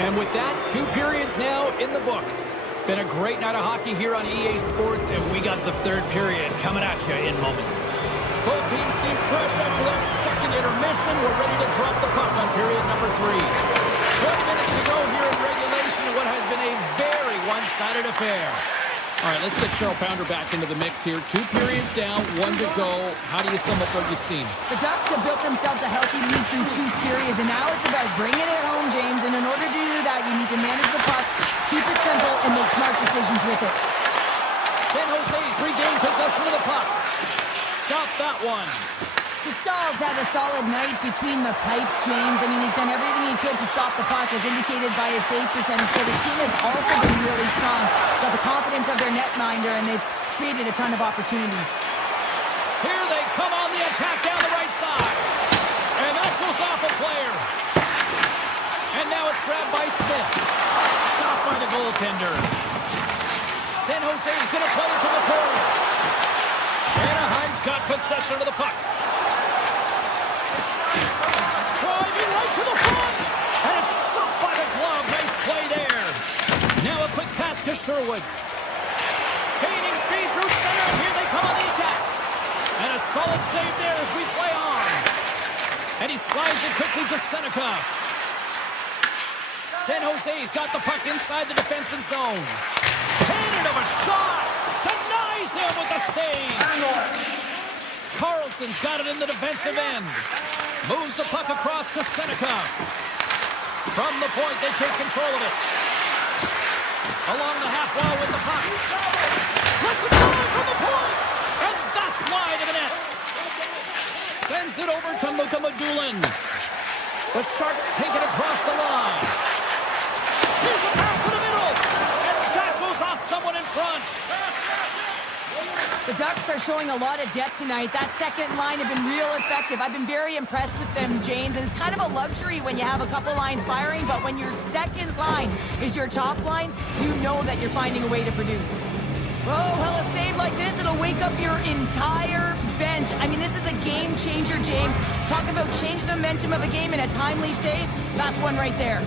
And with that, 2 periods now in the books. Been a great night of hockey here on EA Sports, and we got the 3rd period coming at you in moments. Both teams seem fresh after that second intermission. We're ready to drop the puck on period number 3. 20 minutes to go here in regulation in what has been a very one-sided affair. All right, let's get Cheryl Pounder back into the mix here. 2 periods down, 1 to go. How do you sum up what you've seen? The Ducks have built themselves a healthy lead through 2 periods, and now it's about bringing it home, James. And in order to do that, you need to manage the puck, keep it simple, and make smart decisions with it. San Jose's regained possession of the puck. Stop that one. Gustav's had a solid night between the pipes, James. I mean, he's done everything he could to stop the puck, as indicated by his save percentage. But his team has also been really strong. Got the confidence of their netminder, and they've created a ton of opportunities. Here they come on the attack down the right side. And that goes off a player. And now it's grabbed by Smith. Stopped by the goaltender. San Jose's going to play it to the corner. Anaheim's got possession of the puck. Driving right to the front. And it's stopped by the glove. Nice play there. Now a quick pass to Sherwood. Gaining speed through center. And here they come on the attack. And a solid save there as we play on. And he slides it quickly to Seneca. San Jose's got the puck inside the defensive zone. Cannon of a shot. Denies him with the save. Carlson's got it in the defensive end. Moves the puck across to Seneca. From the point, they take control of it. Along the half wall with the puck. Let's it fly from the point. And that's wide of the net. Sends it over to Luka Madulin. The Sharks take it across the line. Here's a pass to the middle. And that goes off someone in front. The Ducks are showing a lot of depth tonight. That second line have been real effective. I've been very impressed with them, James. And it's kind of a luxury when you have a couple lines firing, but when your second line is your top line, you know that you're finding a way to produce. Oh, well, a save like this, it'll wake up your entire bench. I mean, this is a game changer, James. Talk about changing the momentum of a game in a timely save. That's one right there.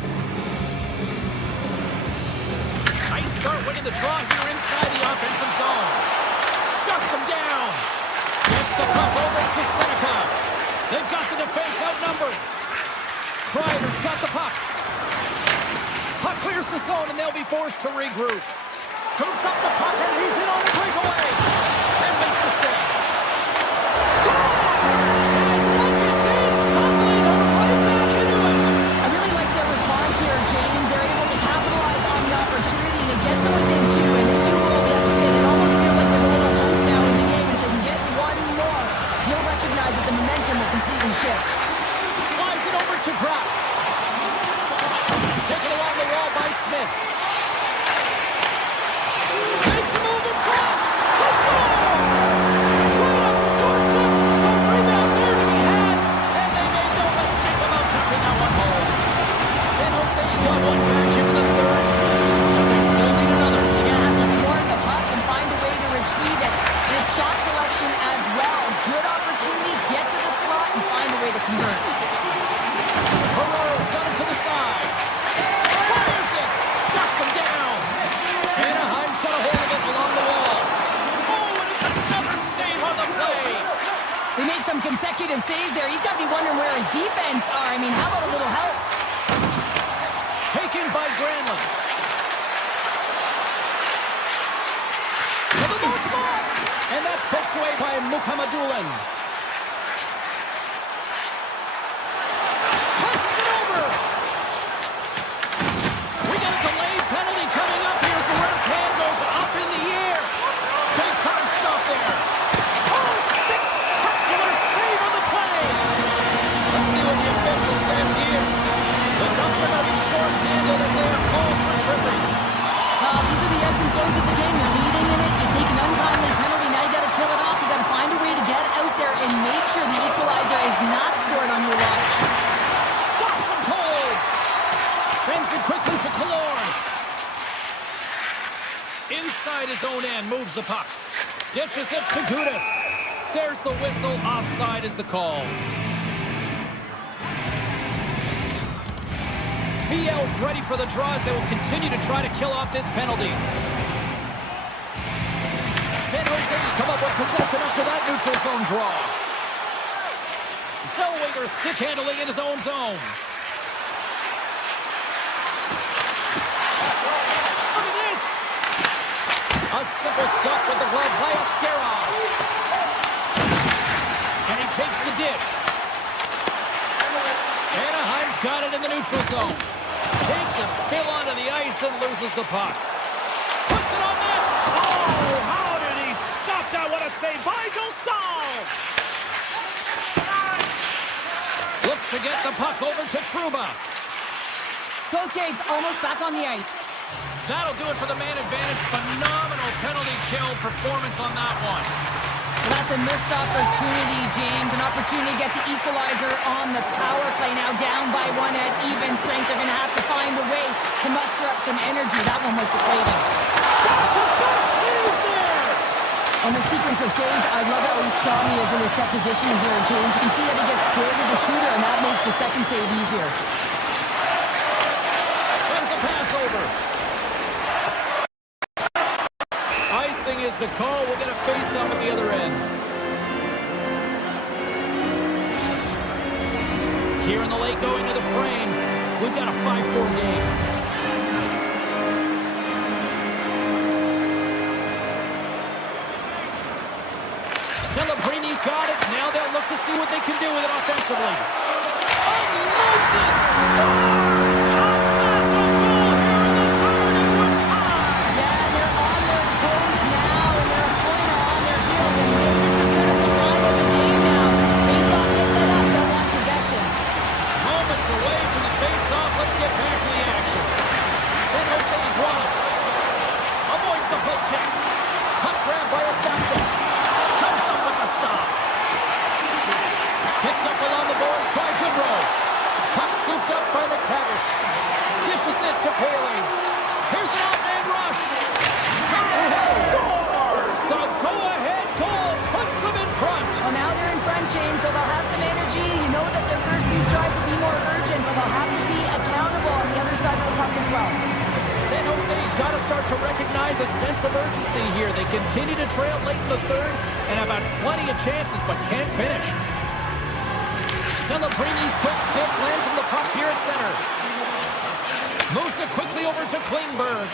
Nice start winning the draw here inside the offensive zone. Shuts him down. Gets the puck over to Seneca. They've got the defense outnumbered. Kreider's got the puck. Puck clears the zone, and they'll be forced to regroup. Scoops up the puck, and he's in on the breakaway. And makes the save. Scores! And look at this. Suddenly, they're right back into it. I really like their response here, James. They're able to capitalize on the opportunity to get to within 2, and this 2-goal deficit, it almost feels like there's a little hope now in the game. If they can get one more, you'll recognize that the momentum will completely shift. Slides it over to Graf. Taken along the wall by Smith. Makes a move in front. Let's go! Right up the doorstep. The rebound there to be had. And they made no mistake about tapping that one home. San Jose's got one back here in the 3rd. But they still need another. You're going to have to swarm the puck and find a way to retrieve it. And it's shot selection as well. Good opportunities, get to the slot, and find a way to convert. Ferraro's got it to the side. Fires it. Shuts him down. Anaheim's got a hold of it along the wall. Oh, and it's another save on the play. They made some consecutive saves there. He's got to be wondering where his defense are. I mean, how about a little help? Taken Kamadulan. Passes it over. We got a delayed penalty coming up here. So ref's hand goes up in the air. Big time stop there. Oh, spectacular save on the play. Let's see what the official says here. The Ducks are going to be short-handed as they are called for tripping. These are the ebbs and flows of the game. You're leading in it. You take an untimely penalty. Now you got to kill it off. You got to find a way to get out there and make sure the equalizer is not scored on your watch. Stops him cold. Sends it quickly to Killorn. Inside his own end, moves the puck. Dishes it to Gudas. There's the whistle. Offside is the call. VL's ready for the draws. They will continue to try to kill off this penalty. San Jose's come up with possession after that neutral zone draw. Zellweger stick handling in his own zone. Look at this. A simple stop with the glove by Askarov. And he takes the dish. Anaheim's got it in the neutral zone. Takes a spill onto the ice and loses the puck. Puts it on net. Oh, how did he stop that? What a save by Joe Stahl. Looks to get the puck over to Trouba. Gautier's almost back on the ice. That'll do it for the man advantage. Phenomenal penalty kill performance on that one. Well, that's a missed opportunity, James. An opportunity to get the equalizer on the power play. Now down by one at even strength. They're going to have to find a way to muster up some energy. That one was deflating. Back-to-back saves there. On the sequence of saves, I love how Scotty is in his set position here, James. You can see that he gets squared to the shooter, and that makes the second save easier. Sends a pass over. Icing is the call. We'll get a face-off at the other end. Here in the late going to the frame, we've got a 5-4 game. Celebrini's got it. Now they'll look to see what they can do with it offensively. Unloads it! Scores! A massive goal here in the third, and we're tied! Yeah, they're on their toes now, and their opponent are on their heels, and this is the critical time of the game now. Face-off gets it up, they'll want possession. Moments away from the face-off. Let's get back to the action. San Jose's won it. Avoids the poke check. Puck grab by Estaccia. Comes up with the stop. Picked up along the boards by Goodrow. Puck scooped up by McTavish. Dishes it to Paley. Here's an out-man rush. Scores! The go-ahead goal puts them in front. Well, now they're in front, James, so they'll have some energy. You know that their first few strides will be more urgent, but they'll have to be accountable on the other side of the puck as well. San Jose's got to start to recognize a sense of urgency here. They continue to trail late in the third and have had plenty of chances, but can't finish. Celebrini's quick stick lands on the puck here at center. Moves it quickly over to Klingberg.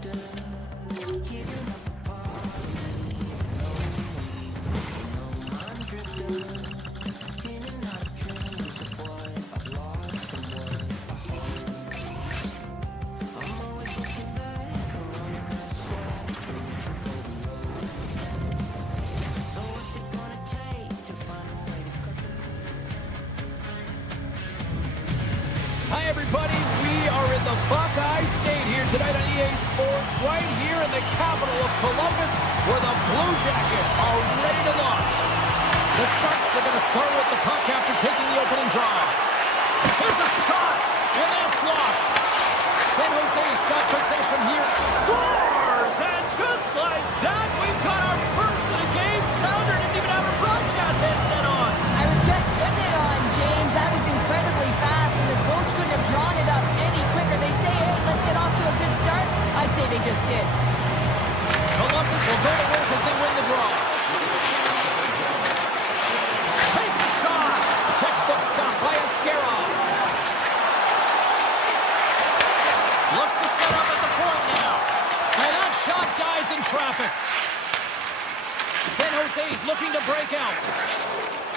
Hi, everybody. We are in the Buckeye State here tonight on EA Sports, right here in the capital of Columbus, where the Blue Jackets are ready to launch. The Sharks are going to start with the puck after taking the opening draw. Here's a shot, and that's blocked. San Jose's got possession here. Scores! And just like that, we've got our first of the game. Pounder didn't even have a broadcast headset on. I was just putting it on, James. That was incredibly fast, and the coach couldn't have drawn it up any quicker. They say, hey, let's get off to a good start. I'd say they just did. Columbus will go to work as they win the draw. Takes a shot. Textbook stop by Askarov. Looks to set up at the point now. And that shot dies in traffic. San Jose's looking to break out.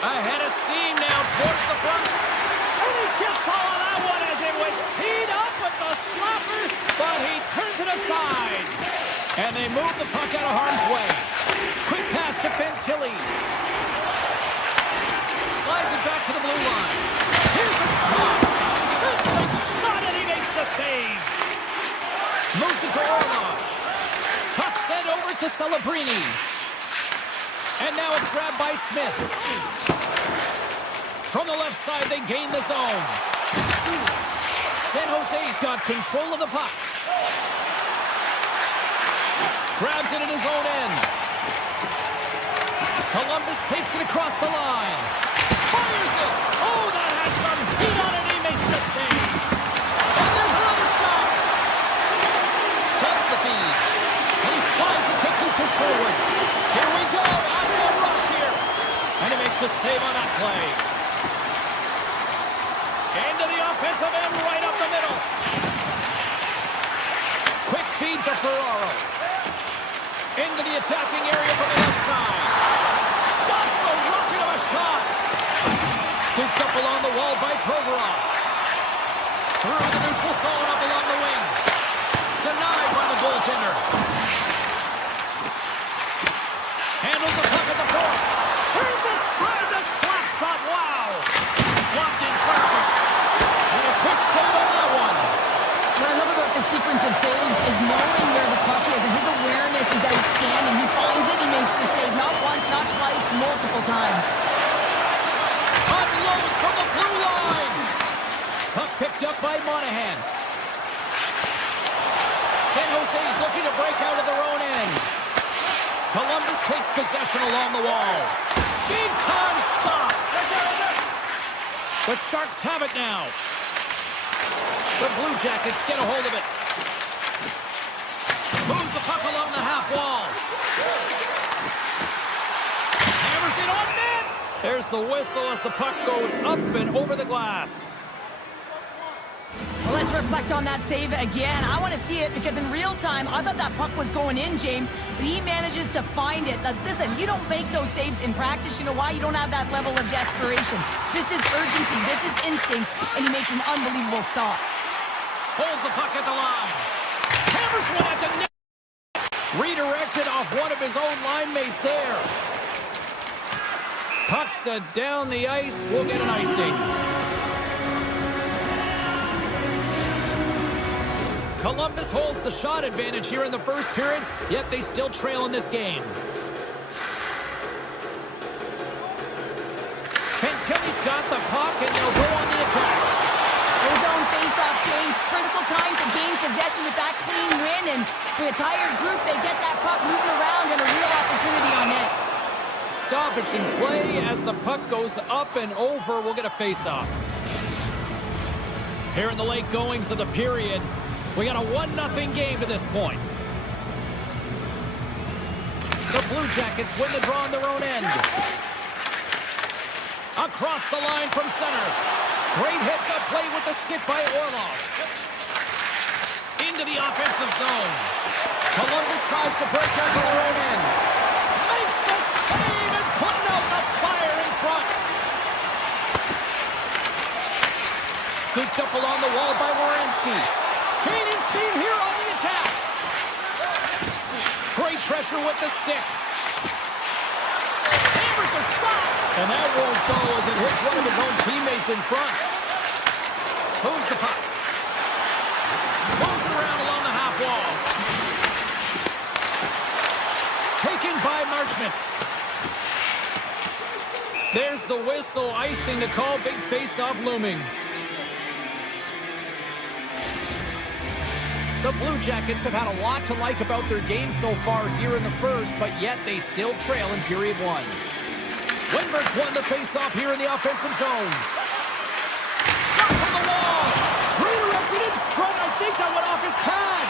Ahead of steam now towards the front. And he gets all of that one as it was teed up with the slapper, but he turns it aside. And they move the puck out of harm's way. Quick pass to Fantilli. Slides it back to the blue line. Here's a shot. Sizzling shot, and he makes the save. Moves it to Orlov. Puck sent over to Celebrini. And now it's grabbed by Smith. From the left side, they gain the zone. San Jose's got control of the puck. Grabs it in his own end. Columbus takes it across the line. Fires it. Oh, that has some heat on it. He makes the save. And there's another stop. Takes the feed. And he slides it quickly to Sherwood. Here we go. On the rush here. And he makes the save on that play. Into the offensive end, right up the middle. Quick feed to Ferraro. Into the attacking area from the left side. Stops the rocket of a shot. Scooped up along the wall by Provorov. Through the neutral zone up along the wing. Denied by the goaltender. Handles the puck at the point. Turns aside the slap shot. Wow. Blocked in traffic. And a quick save on that one. What I love about the sequence of saves is knowing where the puck is, and his awareness is outstanding. He finds it, he makes the save. Not once, not twice, multiple times. Unloads from the blue line. Puck picked up by Monahan. San Jose's looking to break out of their own end. Columbus takes possession along the wall. Big time stop. The Sharks have it now. The Blue Jackets get a hold of it. Moves the puck along the half wall. Hammers it on net. There's the whistle as the puck goes up and over the glass. Well, let's reflect on that save again. I want to see it because in real time, I thought that puck was going in, James, but he manages to find it. Now, listen, you don't make those saves in practice. You know why? You don't have that level of desperation. This is urgency. This is instincts, and he makes an unbelievable stop. Holds the puck at the line. Hammers one at the net. Redirected off one of his own line mates there. Puck set down the ice. We'll get an icing. Columbus holds the shot advantage here in the first period, yet they still trail in this game. Fantilli's got the puck, and they'll go on the attack. His own face-off, James. Critical time to gain possession with that clean win, and for the tired group, they get that puck moving around and a real opportunity on net. Stoppage in play as the puck goes up and over. We'll get a face-off. Here in the late goings of the period, we got a 1-0 game to this point. The Blue Jackets win the draw on their own end. Across the line from center. Great hits up play with the stick by Orlov. Into the offensive zone. Columbus tries to break out from their own end. Makes the save and putting out the fire in front. Scooped up along the wall by Werenski. Gaining steam here on the attack. Great pressure with the stick. Hammers a shot. And that won't go as it hits one of his own teammates in front. Moves the puck. Moves it around along the half wall. Taken by Marchment. There's the whistle, icing to call, big face-off looming. The Blue Jackets have had a lot to like about their game so far here in the first, but yet they still trail in period one. Windberg's won the face-off here in the offensive zone. Shot from the wall. Redirected in front. I think that went off his pad.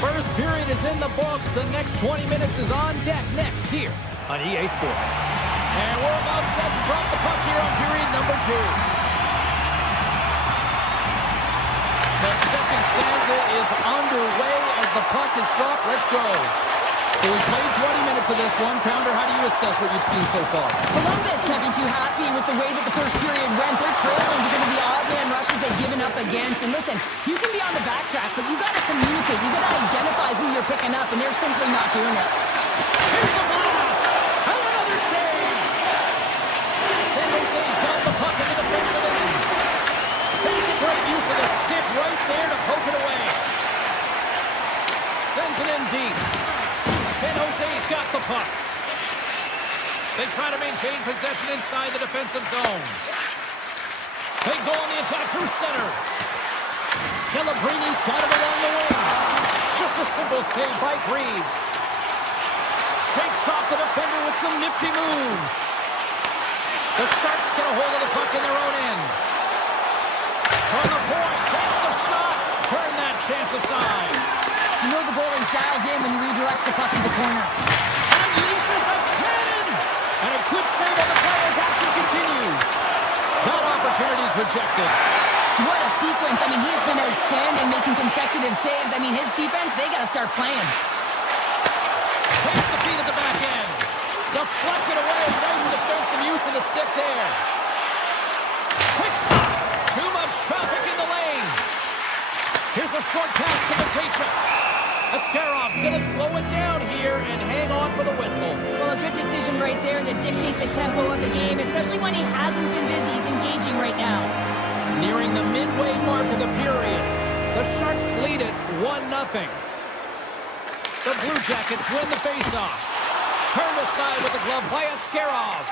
First period is in the books. The next 20 minutes is on deck next here on EA Sports. And we're about set to drop the puck here on period number 2. The second stanza is underway as the puck is dropped. Let's go. So we played 20 minutes of this one. Pounder, how do you assess what you've seen so far? Columbus can't be too happy with the way that the first period went. They're trailing because of the odd man rushes they've given up against. And listen, you can be on the backtrack, but you got to communicate. You got to identify who you're picking up, and they're simply not doing it. Here's a blast! And another save! San Jose's got the puck in the defensive end. Here's a great use of the stick right there to poke it away. Sends it in deep. San Jose's got the puck. They try to maintain possession inside the defensive zone. They go on the attack through center. Celebrini's got it along the wing. Just a simple save by Greaves. Shakes off the defender with some nifty moves. The Sharks get a hold of the puck in their own end. From the point, takes the shot. Turn that chance aside. You know the goalie's dialed in when he redirects the puck to the corner. Unleashes a cannon! And a good save on the play as action continues. That opportunity's rejected. What a sequence. I mean, he's been outstanding making consecutive saves. I mean, his defense, they got to start playing. Takes the feed at the back end. Deflected away. Nice defensive use of the stick there. Quick shot. Too much traffic in the lane. Here's a short pass to Matejchuk. Askarov's going to slow it down here and hang on for the whistle. Well, a good decision right there to dictate the tempo of the game, especially when he hasn't been busy. He's engaging right now. Nearing the midway mark of the period, the Sharks lead it 1-0. The Blue Jackets win the faceoff. Turned aside with the glove by Askarov.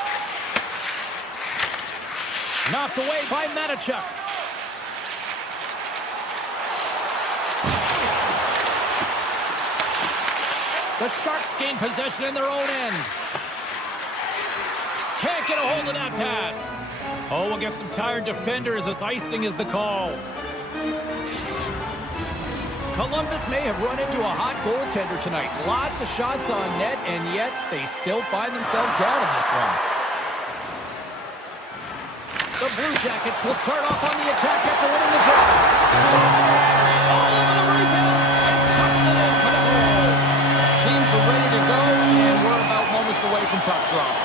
Knocked away by Matejchuk. The Sharks gain possession in their own end. Can't get a hold of that pass. Oh, we'll get some tired defenders as icing is the call. Columbus may have run into a hot goaltender tonight. Lots of shots on net, and yet they still find themselves down in this one. The Blue Jackets will start off on the attack after winning the draw. Scores all over the rebound and tucks it in for the goal. Teams are ready to go, and we're about moments away from puck drop.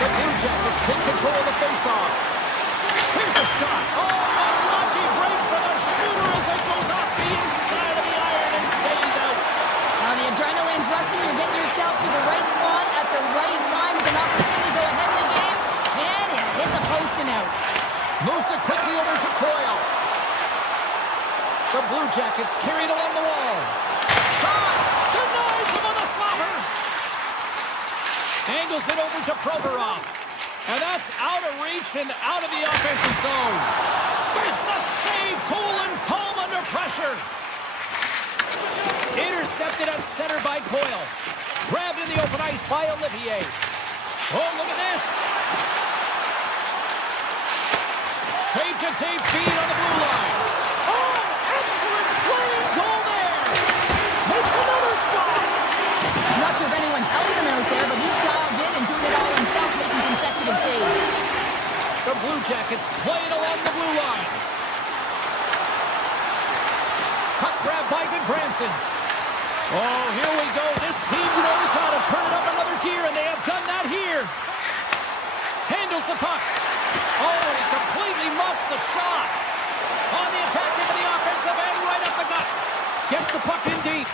The Blue Jackets take control of the faceoff. Here's a shot. Oh, unlucky break for the shooter as it goes off the inside of the iron and stays out. Now the adrenaline's rushing. You're getting yourself to the right spot at the right time with an opportunity to go ahead in the game. And it hit the post and out. Moves it quickly over to Coyle. The Blue Jackets carried along the wall. Shot! Denies him on the slapper! Angles it over to Provorov. And that's out of reach and out of the offensive zone. There's the save. Cool and calm under pressure. Intercepted at center by Coyle. Grabbed in the open ice by Olivier. Oh, look at this. Tape-to-tape feed on the blue line. Oh, excellent playing goal there. Makes another stop. I'm not sure if anyone's helping him out there, but he's dialed in and doing it all himself. Blue Jackets playing along the blue line. Puck grab by Goodbranson. Oh, here we go. This team knows how to turn it up another gear, and they have done that here. Handles the puck. Oh, he completely muffs the shot. On the attack into the offensive end, right up the gut. Gets the puck in deep.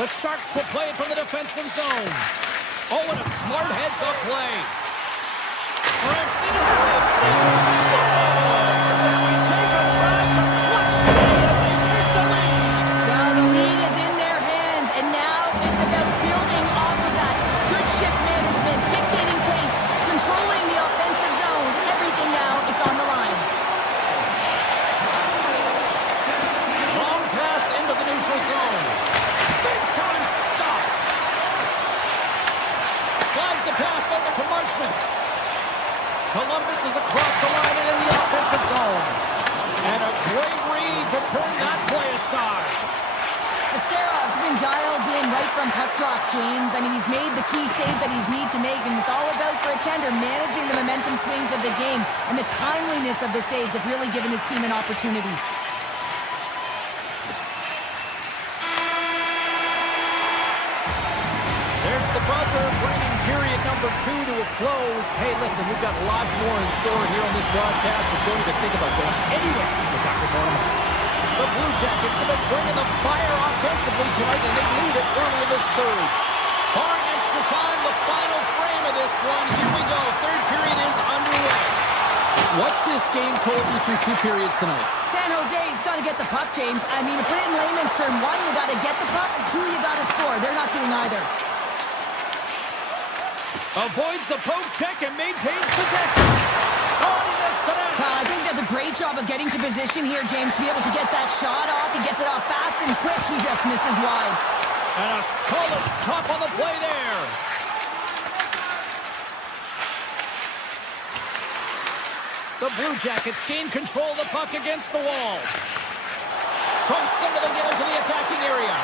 The Sharks will play it from the defensive zone. Oh, and a smart heads-up play. Branson is scores! And we take a drive to clutch today as they take the lead. Well, the lead is in their hands, and now it's about building off of that. Good shift management, dictating pace, controlling the offensive zone. Everything now, it's on the line. Long pass into the neutral zone. Big time stop. Slides the pass over to Marchment. Columbus is across the line and in the offensive zone. And a great read to turn that play aside. Ascarov's been dialed in right from puck drop, James. I mean, he's made the key saves that he's need to make, and it's all about, for a tender, managing the momentum swings of the game, and the timeliness of the saves have really given his team an opportunity. There's the buzzer, bringing period number 2 to a close. Hey, listen, we've got lots more in store here on this broadcast, so don't even think about going anywhere with Dr. Norman. The Blue Jackets have been bringing the fire offensively tonight, and they lead it early in this third. Barring extra time, the final frame of this one. Here we go. Third period is underway. What's this game told you through 2 periods tonight? San Jose's got to get the puck, James. I mean, to put it in layman's term, 1, you got to get the puck, 2, you got to score. They're not doing either. Avoids the poke check and maintains possession. Oh, he missed the net. I think he does a great job of getting to position here, James. Be able to get that shot off. He gets it off fast and quick. He just misses wide. And a solid stop on the play there. The Blue Jackets gain control of the puck against the wall. From signaling it into the attacking area.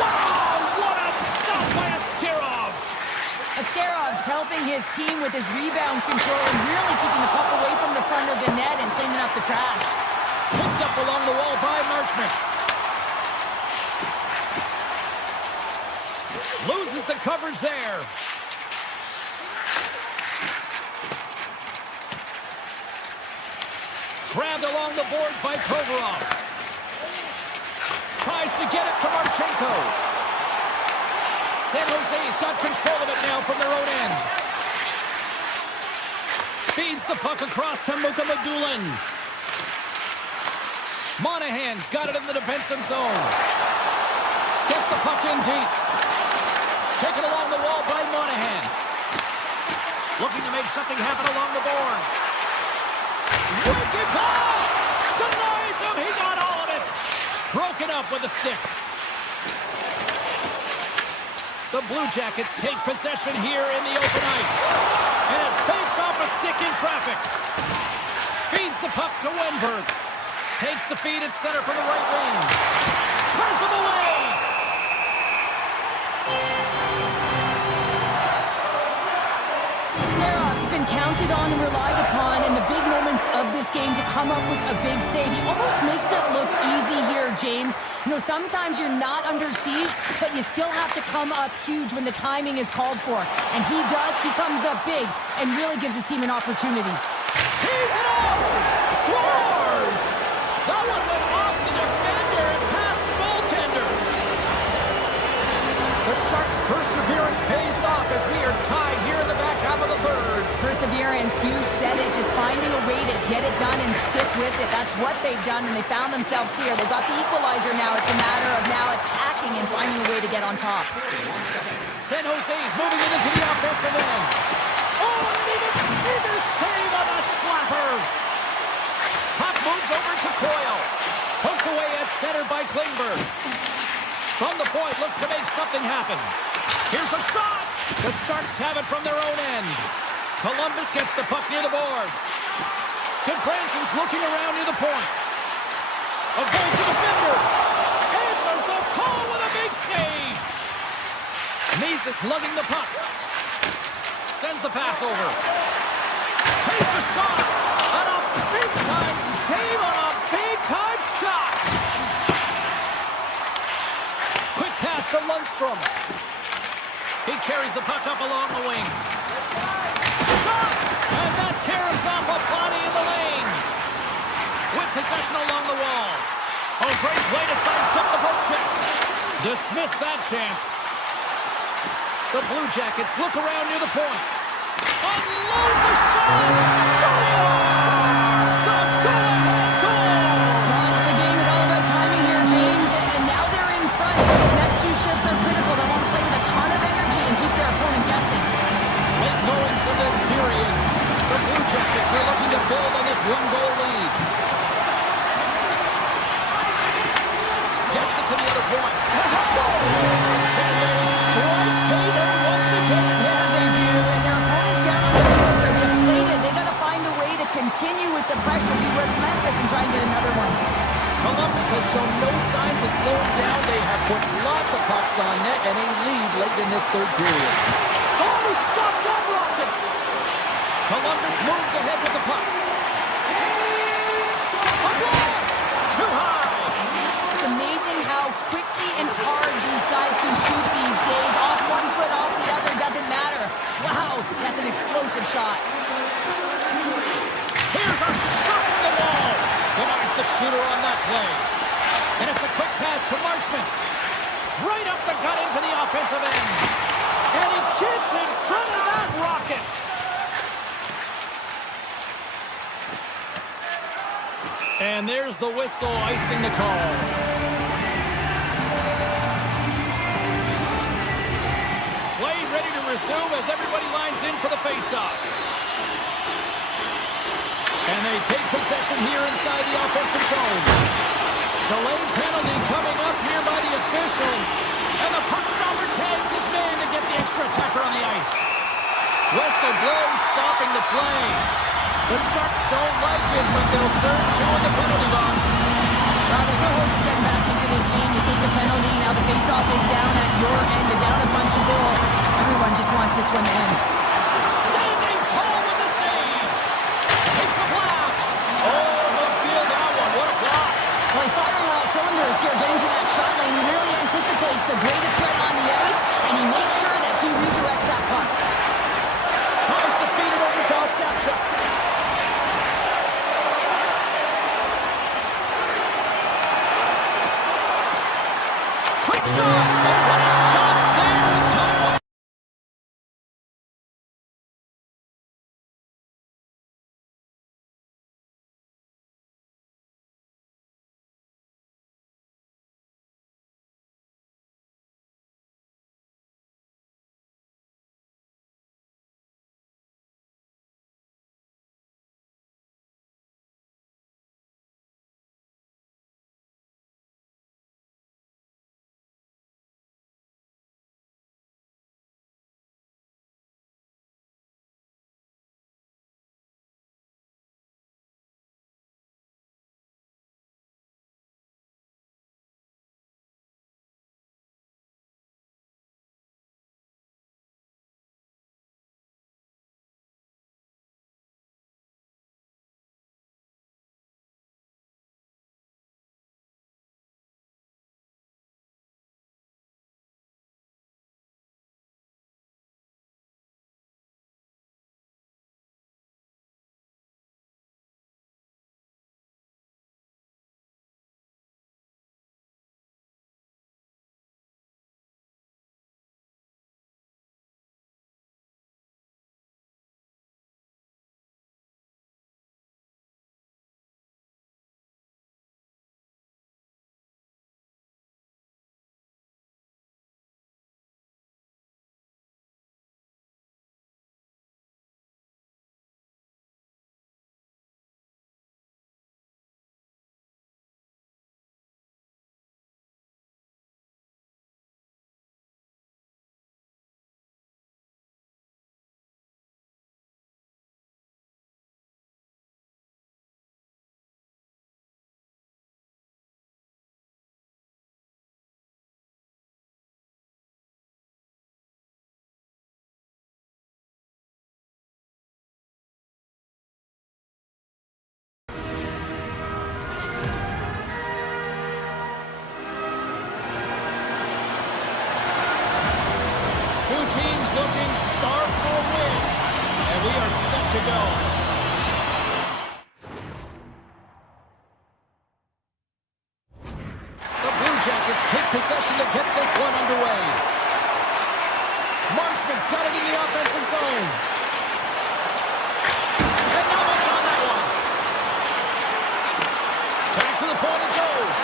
Wow, what a stop by Askarov. Askarov's helping his team with his rebound control and really keeping the puck away from the front of the net and cleaning up the trash. Picked up along the wall by Marchment. Loses the coverage there. Grabbed along the boards by Kovarov. Tries to get it to Marchenko. San Jose's got control of it now from their own end. Feeds the puck across to Mukamadulin. Monahan's got it in the defensive zone. Gets the puck in deep. Taken along the wall by Monahan. Looking to make something happen along the boards. Wicked pass! Denies him! He got all of it! Broken up with a stick. The Blue Jackets take possession here in the open ice. And it banks off a stick in traffic. Feeds the puck to Wenberg. Takes the feed at center from the right wing. Turns him away! Ascarov's been counted on and relied upon in the big moments of this game to come up with a big save. He almost makes it look easy here, James. You know, sometimes you're not under siege, but you still have to come up huge when the timing is called for. And he does. He comes up big and really gives his team an opportunity. He's it off! Scores! That one went off the defender and past the goaltender. The Sharks' perseverance pays off as we are tied here in the back half of the third. Perseverance, you said it, just finding a way to get it done and stick with it. That's what they've done, and they found themselves here. They've got the equalizer now. It's a matter of now attacking and finding a way to get on top. San Jose's moving it into the offensive end. Oh, and either save on a slapper. Puck moved over to Coyle. Poked away at center by Klingberg. From the point, looks to make something happen. Here's a shot. The Sharks have it from their own end. Columbus gets the puck near the boards. Goodbranson's looking around near the point. Avoids the defender. Answers the call with a big save. Mises lugging the puck. Sends the pass over. Takes a shot. And a big-time save on a big-time shot. Quick pass to Lundstrom. He carries the puck up along the wing. Shot! And that caroms off a body in the lane. With possession along the wall. Oh, great play to sidestep the poke check. Dismiss that chance. The Blue Jackets look around near the point. Unloads a shot! Scores! The go-ahead goal! Well, the game is all about timing here, James, and now they're in front, so these next two shifts are critical. They want to play with a ton of energy and keep their opponent guessing. Late goings in this period. The Blue Jackets are looking to build on this one-goal lead. Gets it to the other point. And they strike Vader once again. Yeah, they do, and their opponents down on the field are deflated. They got to find a way to continue with the pressure, be relentless, and try and get another one. Columbus has shown no signs of slowing down. They have put lots of pucks on net and a lead late in this third period. Oh, he stopped that rocket! Columbus moves ahead with the puck. A blast! Too high! It's amazing how quickly and hard these guys can shoot these days. Off one foot, off the other, doesn't matter. Wow, that's an explosive shot. Here's a shot to the wall. Denies the shooter on that play. And it's a quick pass to Marchment. Right up the gut into the offensive end. And he gets in front of that rocket. And there's the whistle icing the call. Play ready to resume as everybody lines in for the faceoff. And they take possession here inside the offensive zone. Delayed penalty coming up here by the official. And the puck stopper tags his man to get the extra attacker on the ice. Whistle blows, stopping the play. The Sharks don't like it, but they'll serve two in the penalty box. There's no hope of getting back into this game. You take a penalty, now the faceoff is down at your end. You're down a bunch of goals. Everyone just wants this one to end. Standing tall with the save. Takes a blast. Oh, he'll feel that one. What a block. Well, he's firing all cylinders here, getting to that shot lane. He really anticipates the greatest threat on the ice, and he makes sure that he redirects that puck. Tries to feed it over to Ostapchuk. Quick shot! Oh, what a stop there with time Two teams looking sharp for a win, and we are set to go. The Blue Jackets take possession to get this one underway. Marshman's got it in the offensive zone. And not much on that one. Back to the point it goes.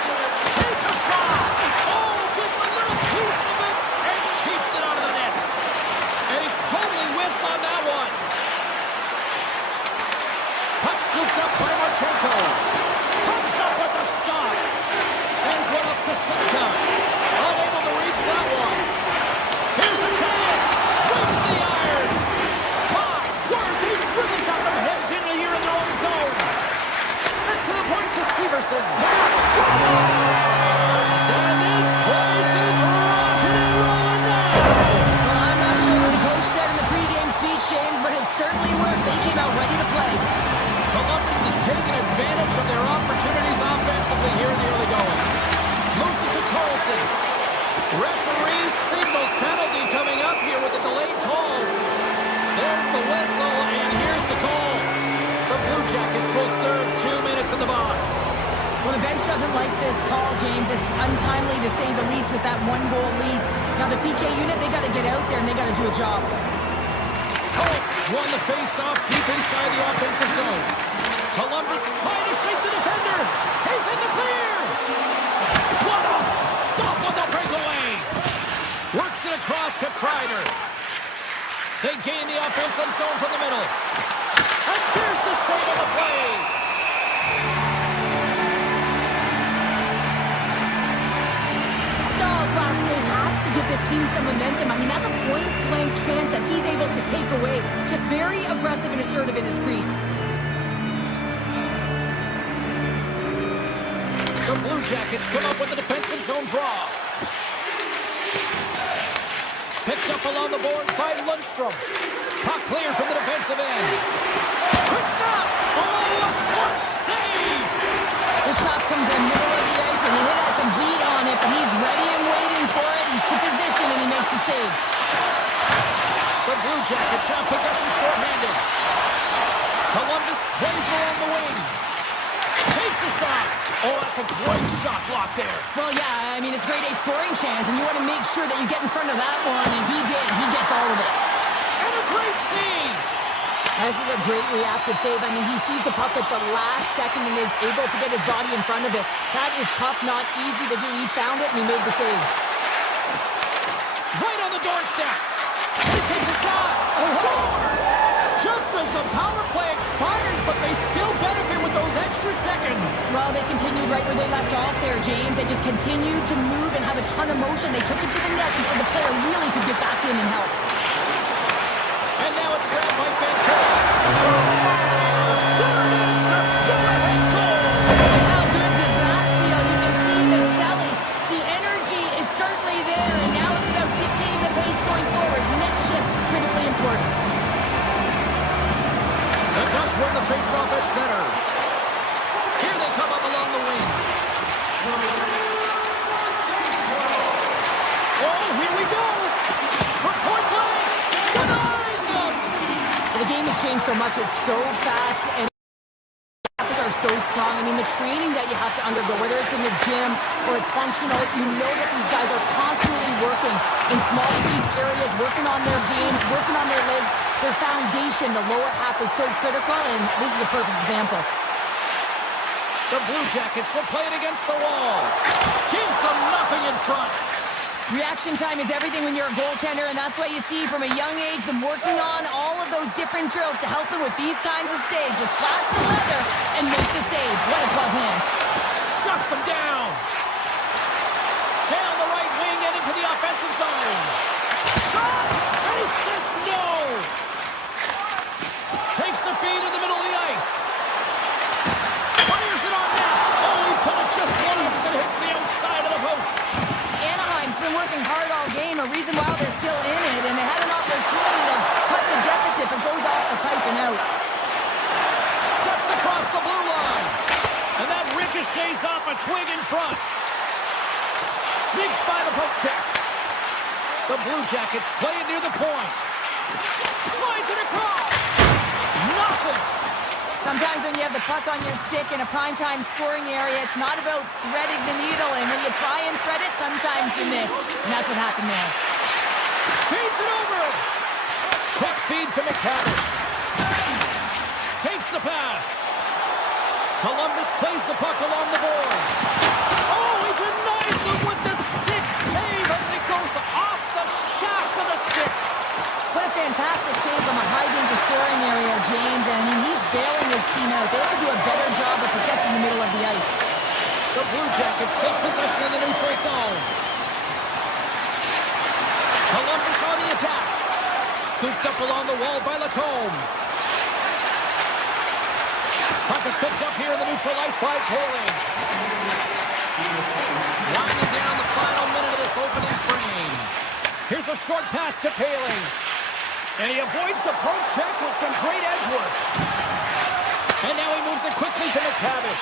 Takes a shot. Oh, gets a little piece of it and keeps it out of the net. And he totally whiffs on that one. Puck scooped up by Marchenko. Comes up with the stop. Sends one up to Seneca. Unable to reach that one. Here's a chance. Flips the iron. My word, they really got them hemmed in here in their own zone. Sent to the point to Severson. Scores! And this place is rocking and rolling now. Well, I'm not sure what the coach said in the pregame speech, James, but it certainly worked. They came out ready to play. Columbus has taken advantage of their opportunities offensively here in the early going. Moves it to Carlson. Referee signals penalty coming up here with a delayed call. There's the whistle, and here's the call. The Blue Jackets will serve 2 minutes in the box. Well, the bench doesn't like this call, James. It's untimely to say the least with that one-goal lead. Now, the PK unit, they got to get out there, and they got to do a job. Carlson's won the face-off deep inside the offensive zone. Columbus trying to shake the defender. He's in the clear. What a stop on the breakaway. Works it across to Kreider. They gain the offensive zone from the middle. And there's the save of the play. Stahl's last save has to give this team some momentum. I mean, that's a point-blank chance that he's able to take away. Just very aggressive and assertive in his crease. The Blue Jackets come up with a defensive zone draw. Picked up along the boards by Lundstrom. Puck clear from the defensive end. Quick stop! Oh, a clutch save! The shots come to the middle of the ice, and he has some heat on it, but he's ready and waiting for it. He's to position, and he makes the save. The Blue Jackets have possession shorthanded. Columbus plays along the wing. Takes a shot. Oh, that's a great shot block there. Well, yeah, I mean, it's grade A scoring chance, and you want to make sure that you get in front of that one, and he did. He gets all of it. And a great save. This is a great reactive save. I mean, he sees the puck at the last second and is able to get his body in front of it. That is tough, not easy to do. He found it, and he made the save. Right on the doorstep. He takes a shot. Scores! Just as the power play expires, but they still benefit with those extra seconds. Well, they continued right where they left off there, James. They just continued to move and have a ton of motion. They took it to the net before the player really could get back in and help. And now it's grabbed by Fantilli. Scores! There it is, the go-ahead goal! How good does that feel? You can see the selling. The energy is certainly there, and now it's about dictating the pace going forward. Net shift, critically important. The Ducks win the face-off at center. Here they come up along the wing. Oh, here we go! For point blank! Denies them! The game has changed so much. It's so fast, and are so strong. I mean, the training that you have to undergo, whether it's in the gym or it's functional, you know that these guys are constantly working in small space areas, working on their games, working on their legs. Their foundation, the lower half, is so critical, and this is a perfect example. The Blue Jackets will play it against the wall. Gives them nothing in front. Reaction time is everything when you're a goaltender, and that's why you see from a young age them working on all of those different drills to help them with these kinds of saves. Just flash the leather and make the save. What a glove hand. Shuts them down. Down the right wing and into the offensive zone. Shot! And he says no! Takes the feed in the middle of the ice. Fires it on net. Oh, he put it just one as it hits the outside of the post. Anaheim's been working hard all game, a reason why they're still in it, and they had an opportunity to cut the deficit, but goes off the pipe and out. Steps across the blue line. And that ricochets off a twig in front. Sneaks by the poke check. The Blue Jackets play it near the point. Slides it across. Nothing. Sometimes when you have the puck on your stick in a primetime scoring area, it's not about threading the needle. And when you try and thread it, sometimes you miss. And that's what happened there. Feeds it over. Quick feed to McTavish. Takes the pass. Columbus plays the puck along the boards. Oh, he denies him with the stick save as it goes off the shaft of the stick. What a fantastic save from a high-danger scoring area, James. And I mean, he's bailing his team out. They have to do a better job of protecting the middle of the ice. The Blue Jackets take possession in the neutral zone. Columbus on the attack. Scooped up along the wall by Lacombe. Puck is picked up here in the neutral ice by Poehling. Winding down the final minute of this opening frame. Here's a short pass to Poehling. And he avoids the poke check with some great edge work. And now he moves it quickly to McTavish.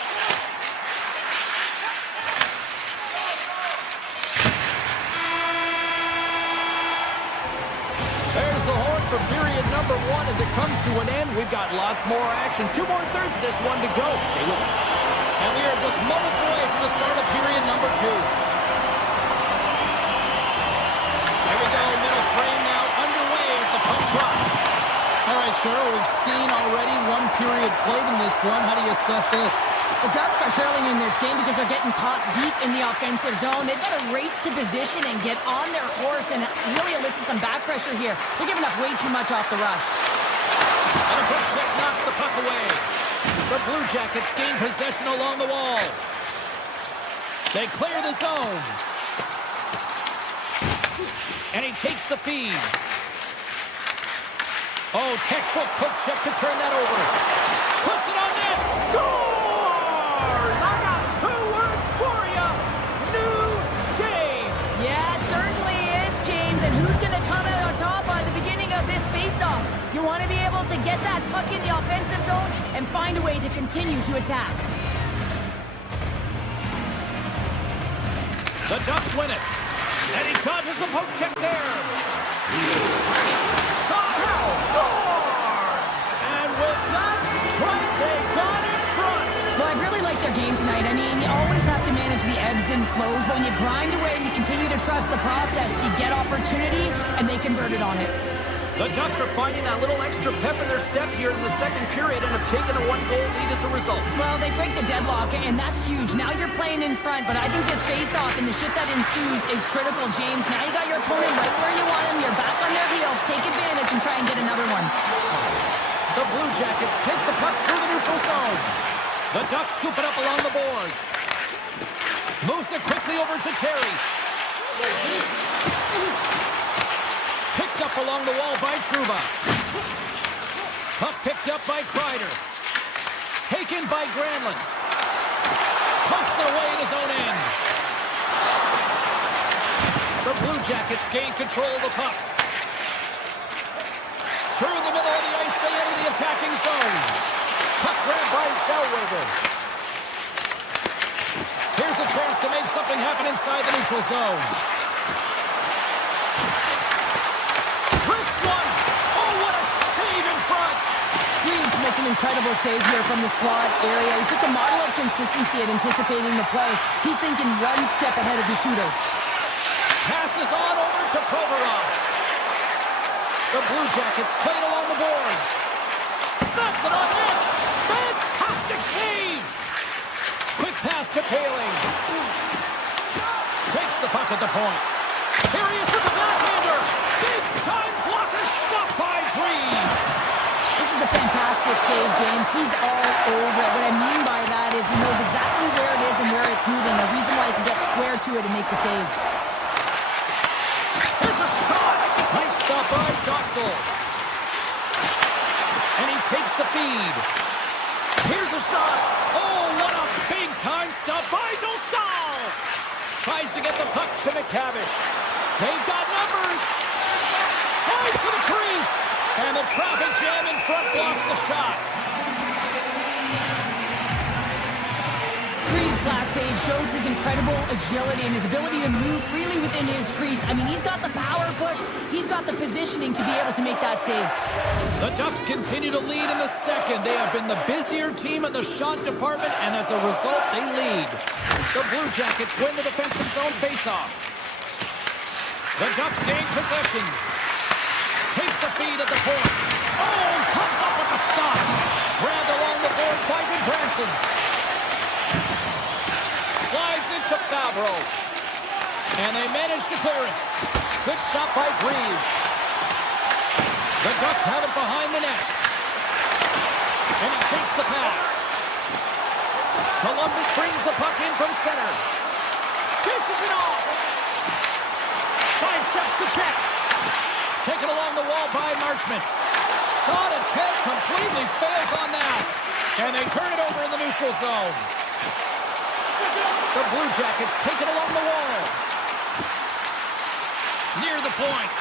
There's the horn for period number 1 as it comes to an end. We've got lots more action. 2 more thirds of this one to go. Stay with us. And we are just moments away from the start of period number 2. Here we go. Middle frame now underway as the puck drops. All right, Cheryl, we've seen already 1 period played in this one. How do you assess this? The Ducks are trailing in this game because they're getting caught deep in the offensive zone. They've got to race to position and get on their horse and really elicit some back pressure here. They're giving up way too much off the rush. And a quick check knocks the puck away. The Blue Jackets gain possession along the wall. They clear the zone. And he takes the feed. Oh, textbook poke check to turn that over. Puts it on net. Scores! I got 2 words for you. New game. Yeah, it certainly is, James. And who's going to come out on top by the beginning of this faceoff? You want to be able to get that puck in the offensive zone and find a way to continue to attack. The Ducks win it. And he dodges the poke check there. Shot scores! And with that strike, they got in front. Well, I really like their game tonight. I mean, you always have to manage the ebbs and flows, but when you grind away and you continue to trust the process, you get opportunity, and they converted on it. The Ducks are finding that little extra pep in their step here in the second period and have taken a 1-goal lead as a result. Well, they break the deadlock, and that's huge. Now you're playing in front, but I think this face-off and the shift that ensues is critical, James. Now you got your opponent right where you want them. You're back on their heels. Take advantage and try and get another one. The Blue Jackets take the puck through the neutral zone. The Ducks scoop it up along the boards. Moves it quickly over to Terry. Picked up along the wall by Trouba. Puck picked up by Kreider. Taken by Granlund. Pumps it away in his own end. The Blue Jackets gain control of the puck. Through the middle of the ice, they enter the attacking zone. Puck grabbed by Zellweger. Here's a chance to make something happen inside the neutral zone. Reeves makes an incredible save here from the slot area. He's just a model of consistency at anticipating the play. He's thinking 1 step ahead of the shooter. Passes on over to Provorov. The Blue Jackets played along the boards. Snaps it on net. Fantastic save. Quick pass to Poehling. Takes the puck at the point. Here he is with the backhander. Big time blocker stopped by Reeves. This is a fantastic save, James. He's all over it. What I mean by that is he knows exactly where it is and where it's moving. The reason why he can get square to it and make the save. Here's a shot. Nice stop by Dostal. And he takes the feed. Here's a shot. Oh, what a big-time stop by Dostal. Tries to get the puck to McTavish. They've got numbers. Tries to the crease. And the traffic jam in front blocks the shot. Reeves' last save shows his incredible incredible agility and his ability to move freely within his crease. I mean, he's got the power push. He's got the positioning to be able to make that save. The Ducks continue to lead in the second. They have been the busier team in the shot department, and as a result, they lead. The Blue Jackets win the defensive zone faceoff. The Ducks gain possession. Takes the feed at the point. Oh, comes up with the stop. Grabbed along the boards by Goodbranson. Slides into Favreau. And they manage to clear it. Good stop by Greaves. The Ducks have it behind the net. And he takes the pass. Columbus brings the puck in from center. Fishes it off. Sidesteps the check. Taken along the wall by Marchment. Shot attempt completely fails on that. And they turn it over in the neutral zone. The Blue Jackets take it along the wall. Near the point.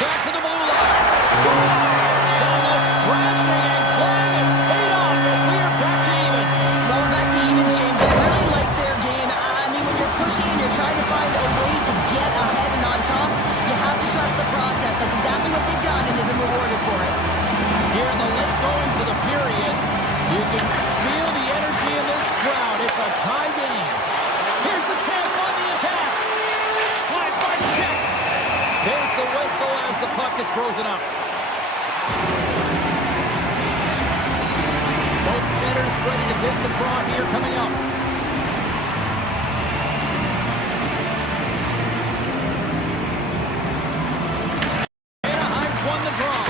Back to the blue line. Scores! On the scratching and clawing is paid off as we are back to even. Well, we're back to evens, James. I really like their game. I mean, when you're pushing and you're trying to find a way to get ahead and on top, you have to trust the process. That's exactly what they've done, and they've been rewarded for it. Here in the late goings of the period, you can feel the energy in this crowd. It's a tie game. Here's the chance on the attack. Slides by check. There's the whistle as the puck is frozen up. Both centers ready to take the draw here coming up. Anaheim's won the draw.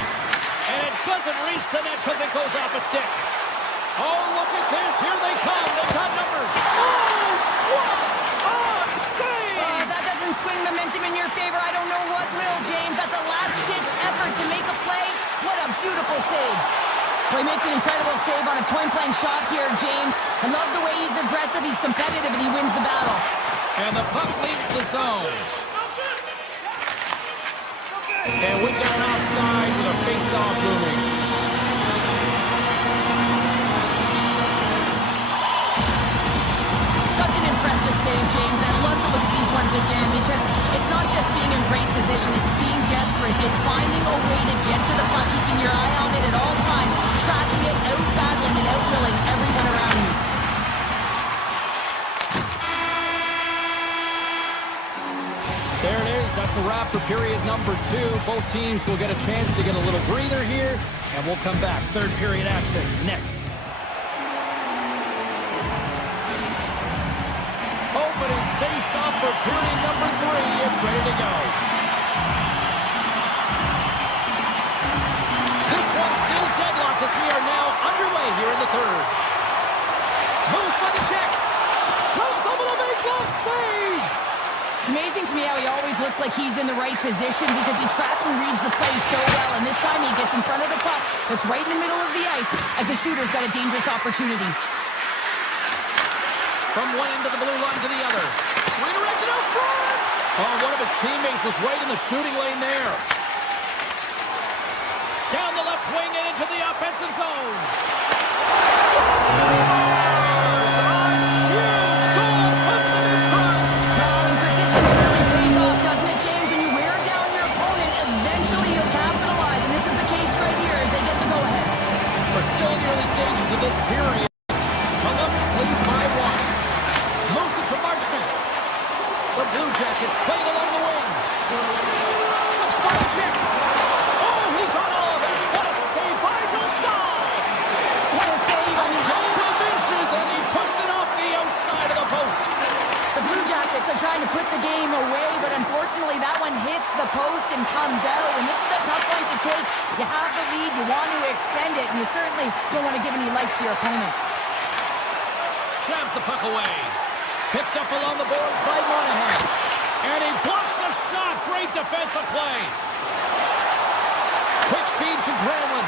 And it doesn't reach the net because it goes off a stick. Oh, look at this. Here they come. They've got numbers. Oh, what a save! That doesn't swing momentum in your favor. I don't know what will, James. That's a last-ditch effort to make a play. What a beautiful save. Well, he makes an incredible save on a point-blank shot here, James. I love the way he's aggressive, he's competitive, and he wins the battle. And the puck leaves the zone. And we got an offside with a face-off looming. Such an impressive save, James. I'd love to look at these ones again because it's not just being in great position, it's being desperate. It's finding a way to get to the puck, keeping your eye on it at all times, tracking it, out-battling and out-willing everyone around you. There it is. That's a wrap for period number 2. Both teams will get a chance to get a little breather here, and we'll come back. Third period action next. Opening face-off for period number 3 is ready to go. This one's still deadlocked as we are now underway here in the third. Moves by the check. Comes up with a big glove save. It's amazing to me how he always looks like he's in the right position because he tracks and reads the play so well, and this time he gets in front of the puck that's right in the middle of the ice as the shooter's got a dangerous opportunity. From one end of the blue line to the other. Redirected out front! Oh, one of his teammates is right in the shooting lane there. Down the left wing and into the offensive zone. Scores! A huge goal puts him in front. And persistence really pays off, doesn't it, James? When you wear down your opponent, eventually you'll capitalize, and this is the case right here as they get the go-ahead. We're still in the early stages of this period. Columbus leads by 1. Moves it to Marchment. The Blue Jackets play it along the wing. Some spot check. Oh, he got all of it. What a save by Dostal. What a save! I mean, Hold of inches, and he puts it off the outside of the post. the Blue Jackets are trying to put the game away, but unfortunately that one hits the post and comes out, and this is a tough one to take. You have the lead, you want to extend it, and you certainly don't want to give any life to your opponent. Jabs the puck away. Picked up along the boards by Monahan. And he blocks the shot. Great defensive play. Quick feed to Granlund.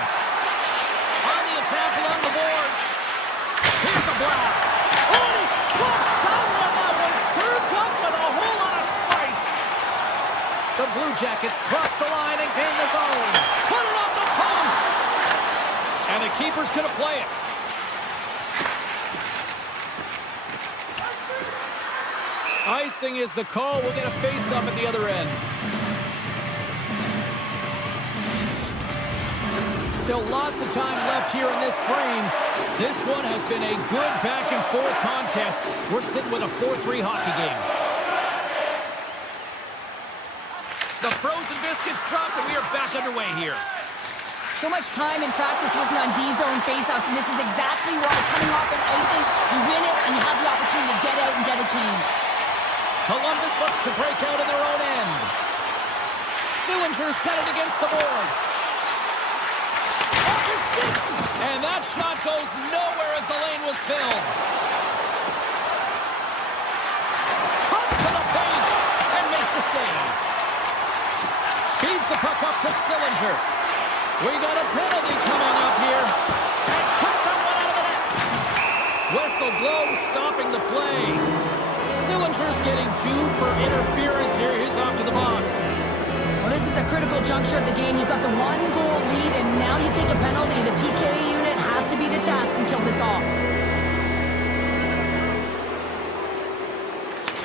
On the attack along the boards. Here's a blast. Oh, he stops that one. That was served up with a whole lot of spice. The Blue Jackets cross the line and gain the zone. Put it off the post. And the keeper's going to play it. Icing is the call. We'll get a face-up at the other end. Still lots of time left here in this frame. This one has been a good back-and-forth contest. We're sitting with a 4-3 hockey game. The frozen biscuits dropped, and we are back underway here. So much time in practice working on D-zone faceoffs, and this is exactly why coming off an icing, you win it, and you have the opportunity to get out and get a change. Columbus looks to break out in their own end. Sillinger's got it against the boards. Off his stick! And that shot goes nowhere as the lane was filled. Cuts to the paint and makes the save. Feeds the puck up to Sillinger. We got a penalty coming up here. And kicked that one out of the net. Whistle blows, stopping the play. Sillinger's getting 2 for interference here. He's off to the box. Well, this is a critical juncture of the game. You've got the 1-goal lead, and now you take a penalty. The PK unit has to be to task and kill this off.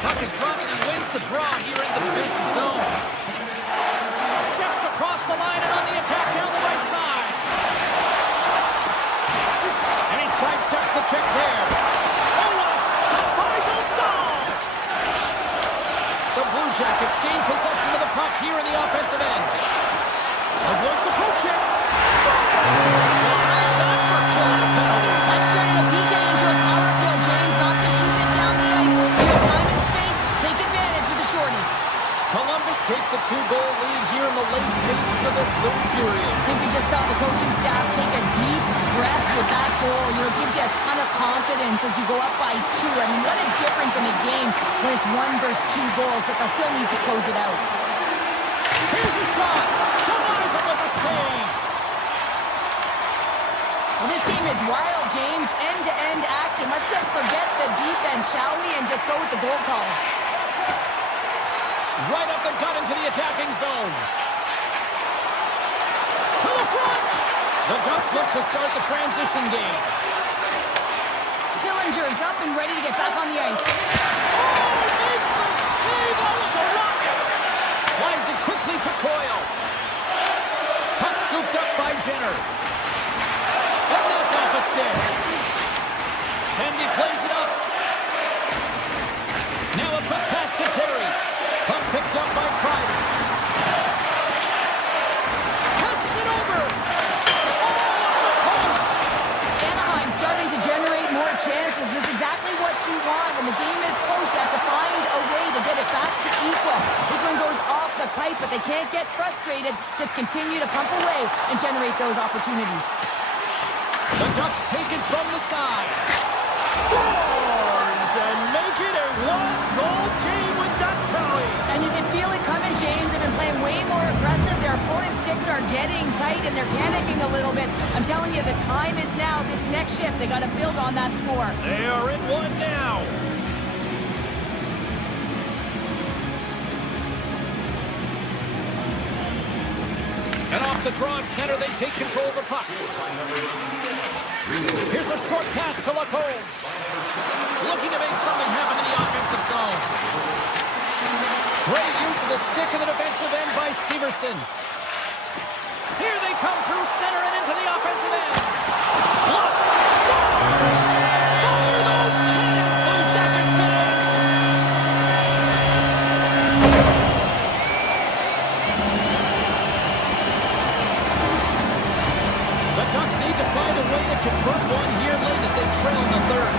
Puck is dropping and wins the draw here in the defensive zone. Steps across the line and on the attack down the right side. And he sidesteps the check there. Oh, what a stop by Dostal! The Blue Jackets gain possession of the puck here in the offensive end. Avoids the poke check. Scores! Is that for killing a penalty? Let's turn a PK into a power play, James. Not just shooting it down the ice. You have time and space. Take advantage with the shorty. Columbus takes a 2-goal lead here in the late stages of this third period. I think we just saw the coaching staff take a deep breath with that goal. You know, it gives you a ton of confidence as you go up by 2. I mean, what a difference in a game when it's 1 versus 2 goals, but they'll still need to close it out. Here's a shot. Denies him with a save. Well, this game is wild, James. End-to-end action. Let's just forget the defense, shall we, and just go with the goal calls. Right up the gut into the attacking zone. To the front. The Ducks look to start the transition game. Sillinger is up and ready to get back on the ice. Oh, makes the save. That was a rocket. Slides it quickly to Coyle. Puck scooped up by Jenner. And that's off a stick. Tendy plays it up. Now a quick pass to Terry. Puck picked up by Kreider. Passes it over. Oh, off the post. Anaheim starting to generate more chances. This is exactly what you want. When the game is close, you have to find a way to get it back to equal. This one goes off the pipe, but they can't get frustrated. Just continue to pump away and generate those opportunities. The Ducks take it from the side. Scores and make it a 1-goal game with that tally. And you can feel it coming, James. They've been playing way more aggressive. Their opponent's sticks are getting tight, and they're panicking a little bit. I'm telling you, the time is now. This next shift, they got to build on that score. They are in one now. And off the draw at center, they take control of the puck. Here's a short pass to Lacombe. Looking to make something happen in the offensive zone. Great use of the stick in the defensive end by Severson. Here they come through center and into the offensive end. Block! Scores! Fire those cannons, Blue Jackets fans! The Ducks need to find a way to convert one here late as they trail in the third.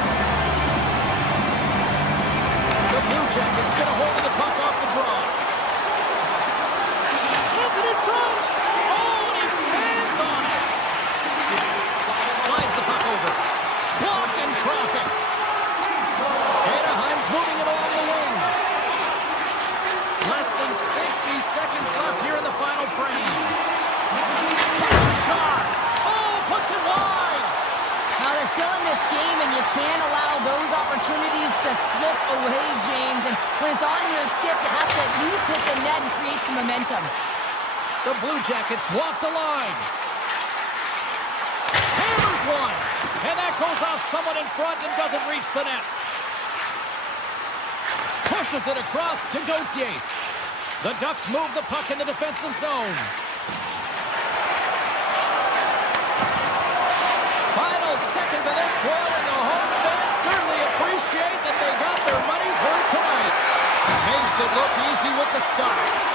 The Blue Jackets get a hold of the puck off the draw. Sends it in front. Oh, and he lands on it. Slides the puck over. Blocked in traffic. Anaheim's moving it along the wing. Less than 60 seconds left here in the final frame. Takes a shot. Oh, puts it wide. Now they're still in this game, and you can't allow those opportunities to slip away, James. And when it's on your stick, you have to at least hit the net and create some momentum. The Blue Jackets walk the line. Hammers one. And that goes off someone in front and doesn't reach the net. pushes it across to Gauthier. The Ducks move the puck in the defensive zone. Final seconds of this one, and the home fans certainly appreciate that they got their money's worth tonight. Makes it look easy with the stop.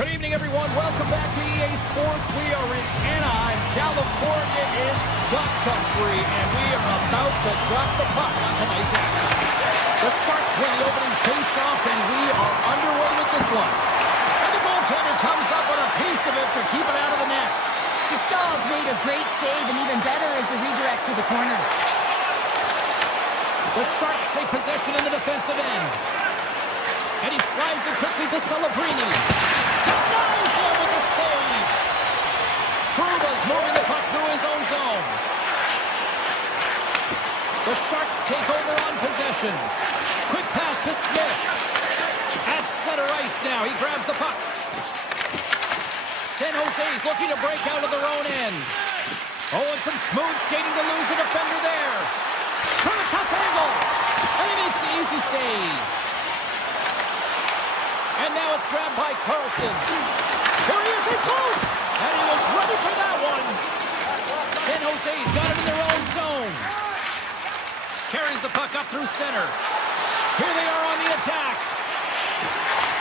Good evening, everyone. Welcome back to EA Sports. We are in Anaheim, California. It's Duck Country, and we are about to drop the puck on tonight's action. The Sharks win the opening face-off, and we are underway with this one. And the goaltender comes up with a piece of it to keep it out of the net. Gastal's made a great save, and even better is the redirect to the corner. The Sharks take possession in the defensive end. And he slides it quickly to Celebrini. Denies him with the save. Truba's moving the puck through his own zone. The Sharks take over on possession. Quick pass to Smith. At center ice now. He grabs the puck. San Jose's looking to break out of their own end. Oh, and some smooth skating to lose a defender there. From a tough angle. And he makes the easy save. And now it's grabbed by Carlson. Here he is in close. And he was ready for that one. San Jose's got it in their own zone. Carries the puck up through center. Here they are on the attack.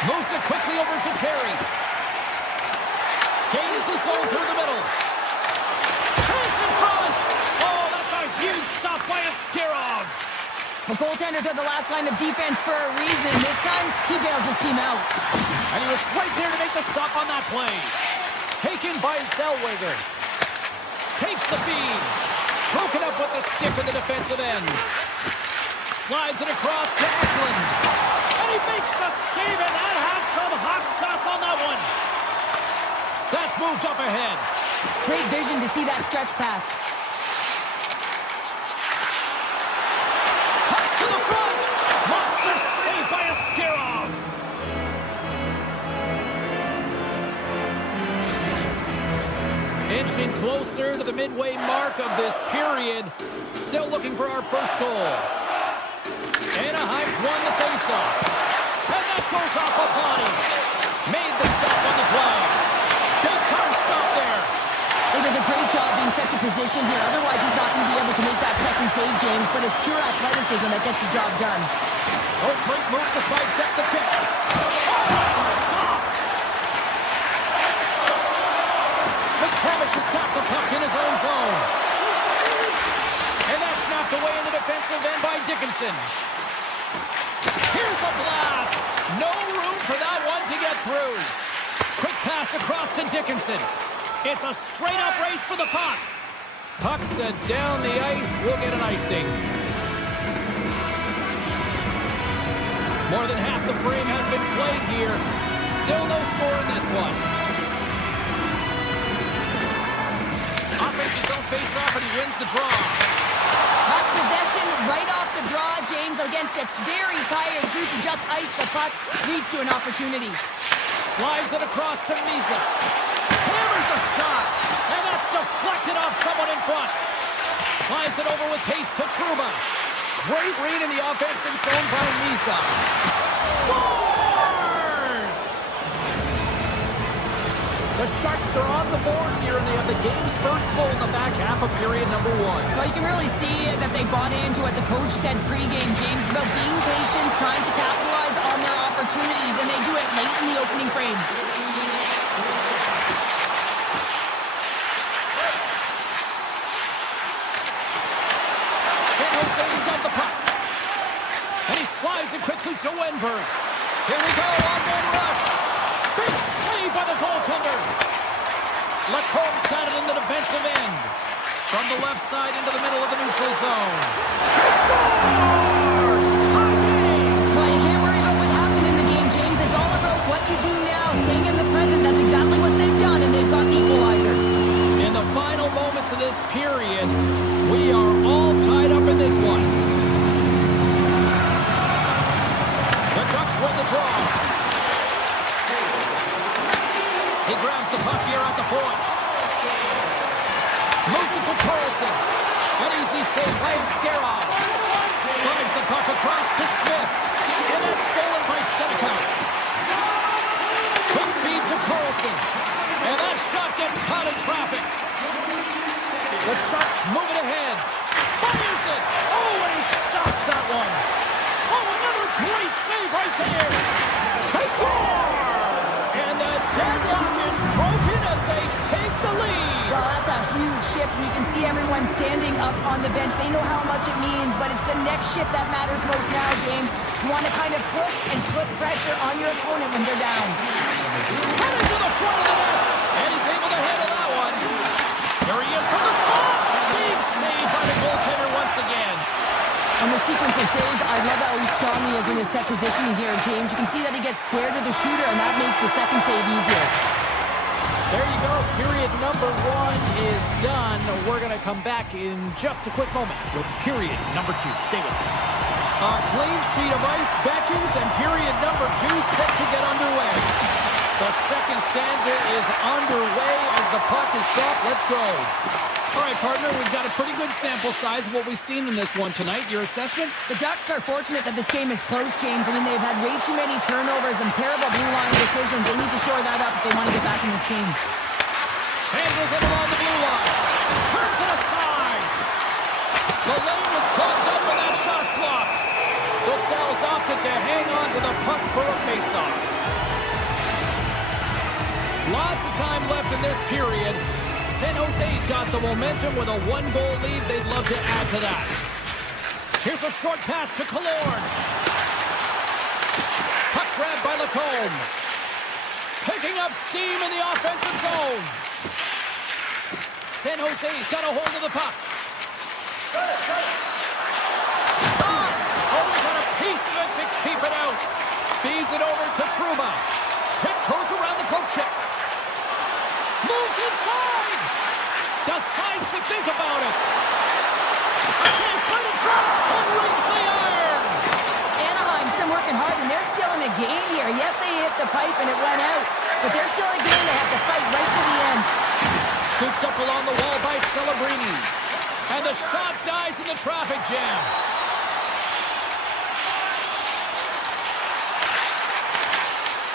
Moves it quickly over to Terry. Gains the zone through the middle. Chance in front. Oh, that's a huge stop by Askarov. The goaltenders are the last line of defense for a reason. This time, he bails his team out. And he was right there to make the stop on that play. Taken by Zellweger. Takes the feed. Broken up with the stick in the defensive end. Slides it across to Eklund. And he makes the save, and that has some hot sauce on that one. That's moved up ahead. Great vision to see that stretch pass. Cuts to the front. Monster save by Askarov. Inching closer to the midway mark of this period. Still looking for our first goal. Anaheim's won the faceoff. And that goes off a body. Made the stop on the play. Big time stop there. He does a great job being such a position here. Otherwise, he's not going to be able to make that second save, James. But it's pure athleticism that gets the job done. Oh, great move to sidestep the check. Oh, stop! McTavish has got the puck in his own zone. And that's knocked away in the defensive end by Dickinson. Here's a blast. No room for that one to get through. Quick pass across to Dickinson. It's a straight-up race for the puck. Puck sent down the ice. We'll get an icing. More than half the frame has been played here. Still no score in this one. Offense his own face-off, and he wins the draw. Puck possession right off the draw, James, against a very tired group who just iced the puck. Leads to an opportunity. Slides it across to Misa. Hammers a shot, and that's deflected off someone in front. Slides it over with pace to Truba. Great read in the offensive zone by Misa. Scores! The Sharks are on the board here, and they have the game's first goal in the back half of period number 1. Well, you can really see that they bought into what the coach said pregame, James, about being patient, trying to capitalize on their opportunities, and they do it late in the opening frame. San Jose's got the puck. And he slides it quickly to Wenberg. Here we go, on-man rush. Big save by the goaltender. Lacombe's got it in the defensive end. From the left side into the middle of the neutral zone. He scores! Tie game! Well, you can't worry about what happened in the game, James. It's all about what you do now, staying in the present. That's exactly what they've done, and they've got the equalizer. In the final moments of this period, we are all tied up in this one. The Ducks win the draw. He grabs the puck here at the point. Moves it to Carlson. An easy save by Scarrow. Slides the puck across to Smith. And that's stolen by Seneca. Quick feed to Carlson. And that shot gets caught in traffic. The Sharks move it ahead. Fires it. Oh, and he stops that one. Oh, another great save right there. They score! And the deadlock is broken as they take the lead. Well, that's a huge shift, and you can see everyone standing up on the bench. They know how much it means, but it's the next shift that matters most now, James. You want to kind of push and put pressure on your opponent when they're down. Running to the front of the net, and he's able to handle that one. Here he is from the slot. Big save by the goaltender once again. On the sequence of saves, I love how Stanley is in his set positioning here, James. You can see that he gets square to the shooter, and that makes the second save easier. There you go. Period number 1 is done. We're going to come back in just a quick moment with period number 2. Stay with us. A clean sheet of ice beckons, and period number 2 set to get underway. The second stanza is underway as the puck is dropped. Let's go. All right, partner, we've got a pretty good sample size of what we've seen in this one tonight. Your assessment? The Ducks are fortunate that this game is close, James. I mean, they've had way too many turnovers and terrible blue line decisions. They need to shore that up if they want to get back in this game. Handles it along the blue line. Turns it aside. The lane was plugged up and that shot's blocked. Dostal's opted to hang on to the puck for a faceoff. Lots of time left in this period. San Jose's got the momentum with a 1-goal lead. They'd love to add to that. Here's a short pass to Killorn. Puck grabbed by Lacombe. Picking up steam in the offensive zone. San Jose's got a hold of the puck. Oh, he got a piece of it to keep it out. Feeds it over to Trouba. Tiptoes around the poke check. Moves inside. Decides to think about it. A chance right in front. And rings the iron. Anaheim's been working hard, and they're still in a game here. Yes, they hit the pipe and it went out, but they're still in a game. They have to fight right to the end. Scooped up along the wall by Celebrini. And the shot dies in the traffic jam.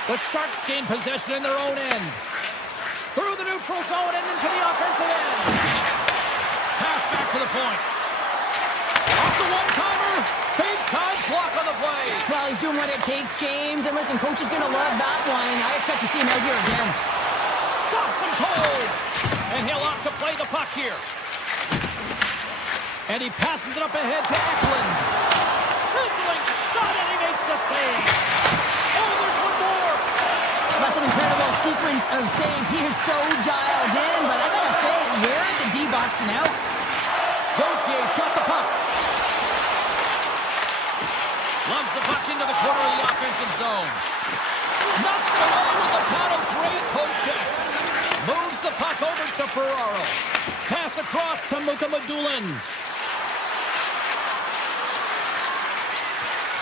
The Sharks gain possession in their own end. Through the neutral zone and into the offensive end. Pass back to the point. Off the one-timer. Big time block on the play. Well, he's doing what it takes, James. And listen, coach is going to love that one. I expect to see him out here again. Stops him cold. And he'll opt to play the puck here. And he passes it up ahead to Eklund. Sizzling shot, and he makes the save. Oh, there's one more. That's an incredible sequence of saves. He is so dialed in, but I gotta say, where are the D-boxing out? Gautier's got the puck. Loves the puck into the corner of the offensive zone. Knocks it away with the paddle. Great poke check. Moves the puck over to Ferraro. Pass across to Mukamadulin.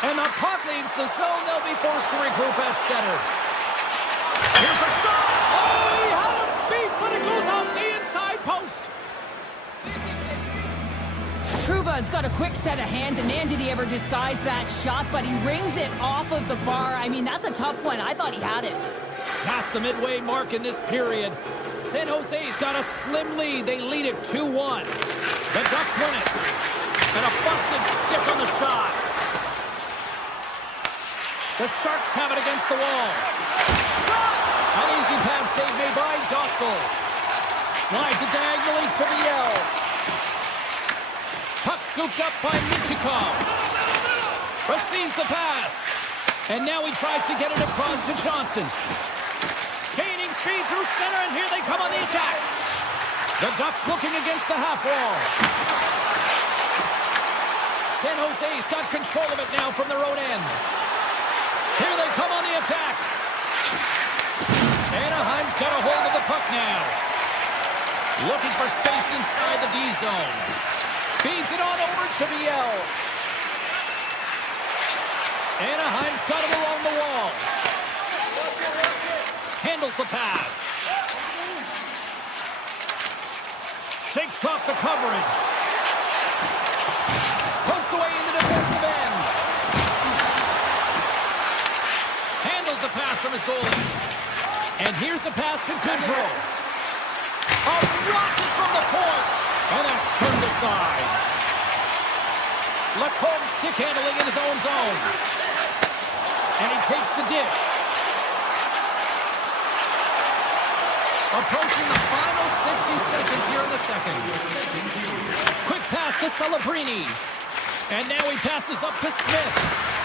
And the puck leaves the zone. They'll be forced to regroup at center. Here's a shot. Oh, he had him beat, but it goes off the inside post. Trouba's got a quick set of hands, and man, did he ever disguise that shot, but he rings it off of the bar. I mean, that's a tough one. I thought he had it. Past the midway mark in this period. San Jose's got a slim lead. They lead it 2-1. The Ducks win it. And a busted stick on the shot. The Sharks have it against the wall. Shot! An easy pad save made by Dostal. Slides it diagonally to Viel. Puck scooped up by Michikov. Receives the pass. And now he tries to get it across to Johnston. Gaining speed through center, and here they come on the attack. The Ducks looking against the half wall. San Jose's got control of it now from their own end. Here they come on the attack. Anaheim's got a hold of the puck now. Looking for space inside the D zone. Feeds it on over to Viel. Anaheim's got it along the wall. Handles the pass. Shakes off the coverage. Poked away in the defensive end. Handles the pass from his goalie. And here's the pass to Goodrow. A rocket from the point. And that's turned aside. Lacombe stick handling in his own zone. And he takes the dish. Approaching the final 60 seconds here in the second. Quick pass to Celebrini. And now he passes up to Smith.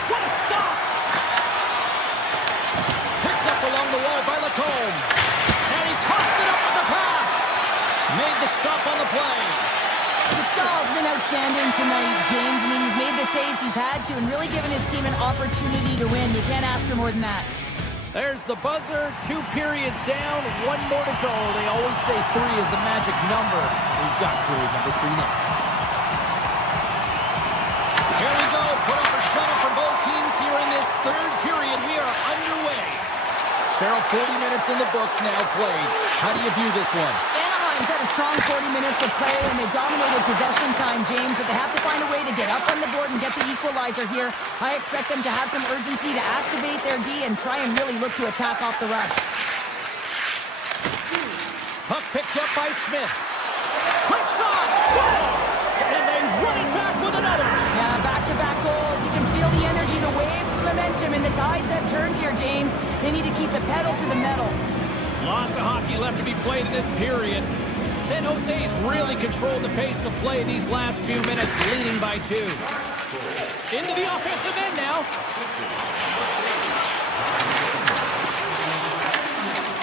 What a stop! Picked up along the wall by Lacombe. And he coughs it up with the pass. Made the stop on the play. The stall's been outstanding tonight, James. I mean, he's made the saves he's had to and really given his team an opportunity to win. You can't ask for more than that. There's the buzzer. 2 periods down. 1 more to go. They always say 3 is the magic number. We've got period number 3 next. Here we go. Put up or shut up for both teams here in this third period. We are underway. Cheryl, 40 minutes in the books now played. How do you view this one? Anaheim's had a strong 40 minutes of play, and they dominated possession time, James, but they have to find a way to get up on the board and get the equalizer here. I expect them to have some urgency to activate their D and try and really look to attack off the rush. Puck picked up by Smith. Quick shot! Scores! And they run it back with another. Yeah, back-to-back goals. You can feel the energy, the wave of momentum, and the tides have turned here, James. They need to keep the pedal to the metal. Lots of hockey left to be played in this period. San Jose's really controlled the pace of play these last few minutes, leading by 2. Into the offensive end now.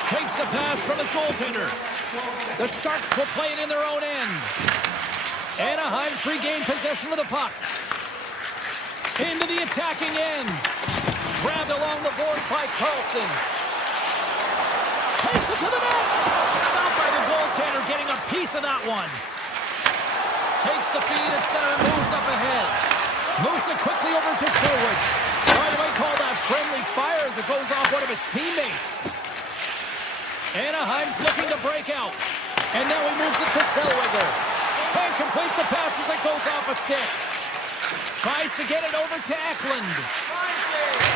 Takes the pass from his goaltender. The Sharks will play it in their own end. Anaheim's regained possession of the puck. Into the attacking end. Grabbed along the board by Carlson. Takes it to the net. Stopped by the goaltender, getting a piece of that one. Takes the feed at center and moves up ahead. Moves it quickly over to Sherwood. You might call that friendly fire as it goes off one of his teammates. Anaheim's looking to break out. And now he moves it to Zellweger. Can't complete the pass as it goes off a stick. Tries to get it over to Eklund.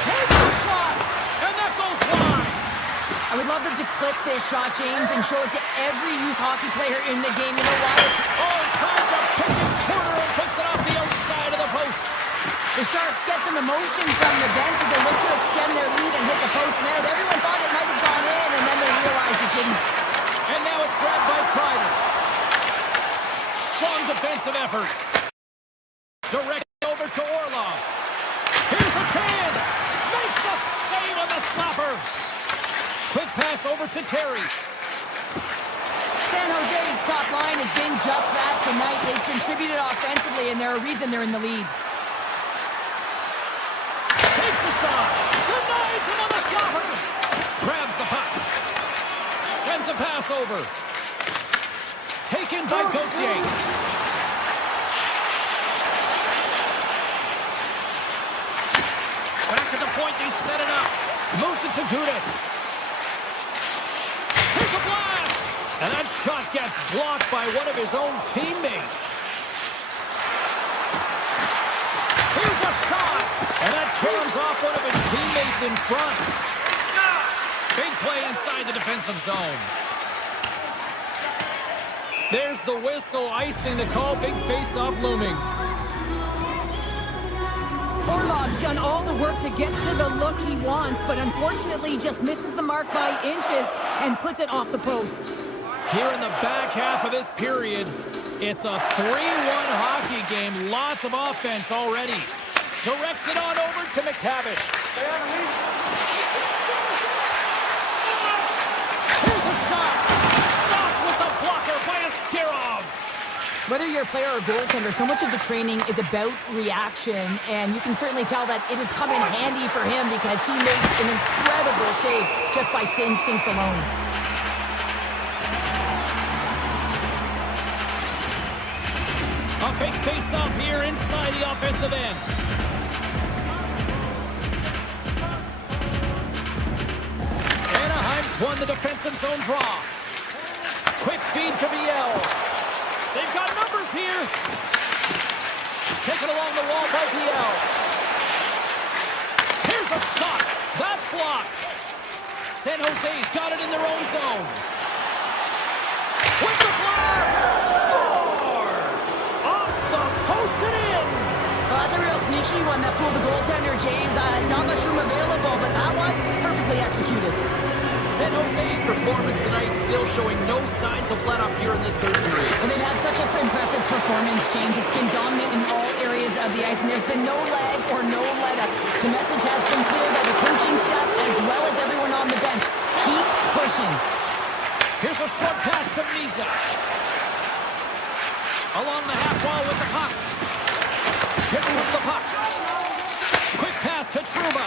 Takes the shot. And that goes wide. I would love them to clip this shot, James, and show it to every youth hockey player in the game. You know why? Trying to pick his corner and puts it off the outside of the post. The Sharks get some emotion from the bench as they look to extend their lead and hit the post and out. Everyone thought it might have gone in, and then they realized it didn't. And now it's grabbed by Kreider. Strong defensive effort. Direct over to Orlov. Here's a chance. Makes the save on the slapper. Quick pass over to Terry. San Jose's top line has been just that tonight. They've contributed offensively, and they're a reason they're in the lead. Takes the shot. Denies him on the slapper. Grabs the puck. Sends a pass over. Taken by Gauthier. Back at the point, they set it up. Moves it to Gudas. Here's a blast! And that shot gets blocked by one of his own teammates. Here's a shot! And that carries off one of his teammates in front. Big play inside the defensive zone. There's the whistle, icing the call, big face-off looming. Orlov's done all the work to get to the look he wants, but unfortunately just misses the mark by inches and puts it off the post. Here in the back half of this period, it's a 3-1 hockey game. Lots of offense already. Directs it on over to McTavish. Here's a shot. Stopped with the blocker by Askarov. Whether you're a player or goaltender, so much of the training is about reaction, and you can certainly tell that it has come in handy for him because he makes an incredible save just by instincts alone. A big face-off here inside the offensive end. Anaheim's won the defensive zone draw. Quick feed to Biel. They've got numbers here. Taken along the wall by Biel. Here's a shot. That's blocked. San Jose's got it in their own zone. With the blast. Scores! Off the post and in. Well, that's a real sneaky one that pulled the goaltender, James. Not much room available, but that one, perfectly executed. San Jose's performance tonight still showing no signs of let-up here in this third period. Well, they've had such an impressive performance, James. It's been dominant in all areas of the ice, and there's been no lag or no let-up. The message has been clear by the coaching staff as well as everyone on the bench. Keep pushing. Here's a short pass to Miza. Along the half wall with the puck. Picks up the puck. Quick pass to Trouba.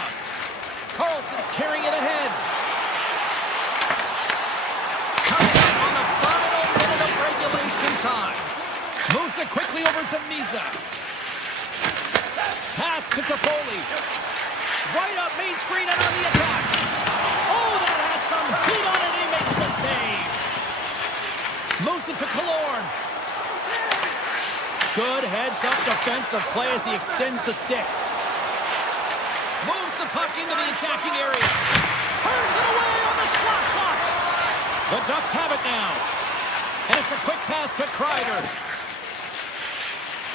Carlson's carrying it ahead. Coming up on the final minute of regulation time. Moves it quickly over to Miza. Pass to Toffoli. Right up Main Street and on the attack. Oh, that has some heat on it. He makes the save. Moves it to Killorn. Good heads-up defensive play as he extends the stick. Moves the puck into the attacking area. Turns it away on the slot shot. The Ducks have it now. And it's a quick pass to Kreider.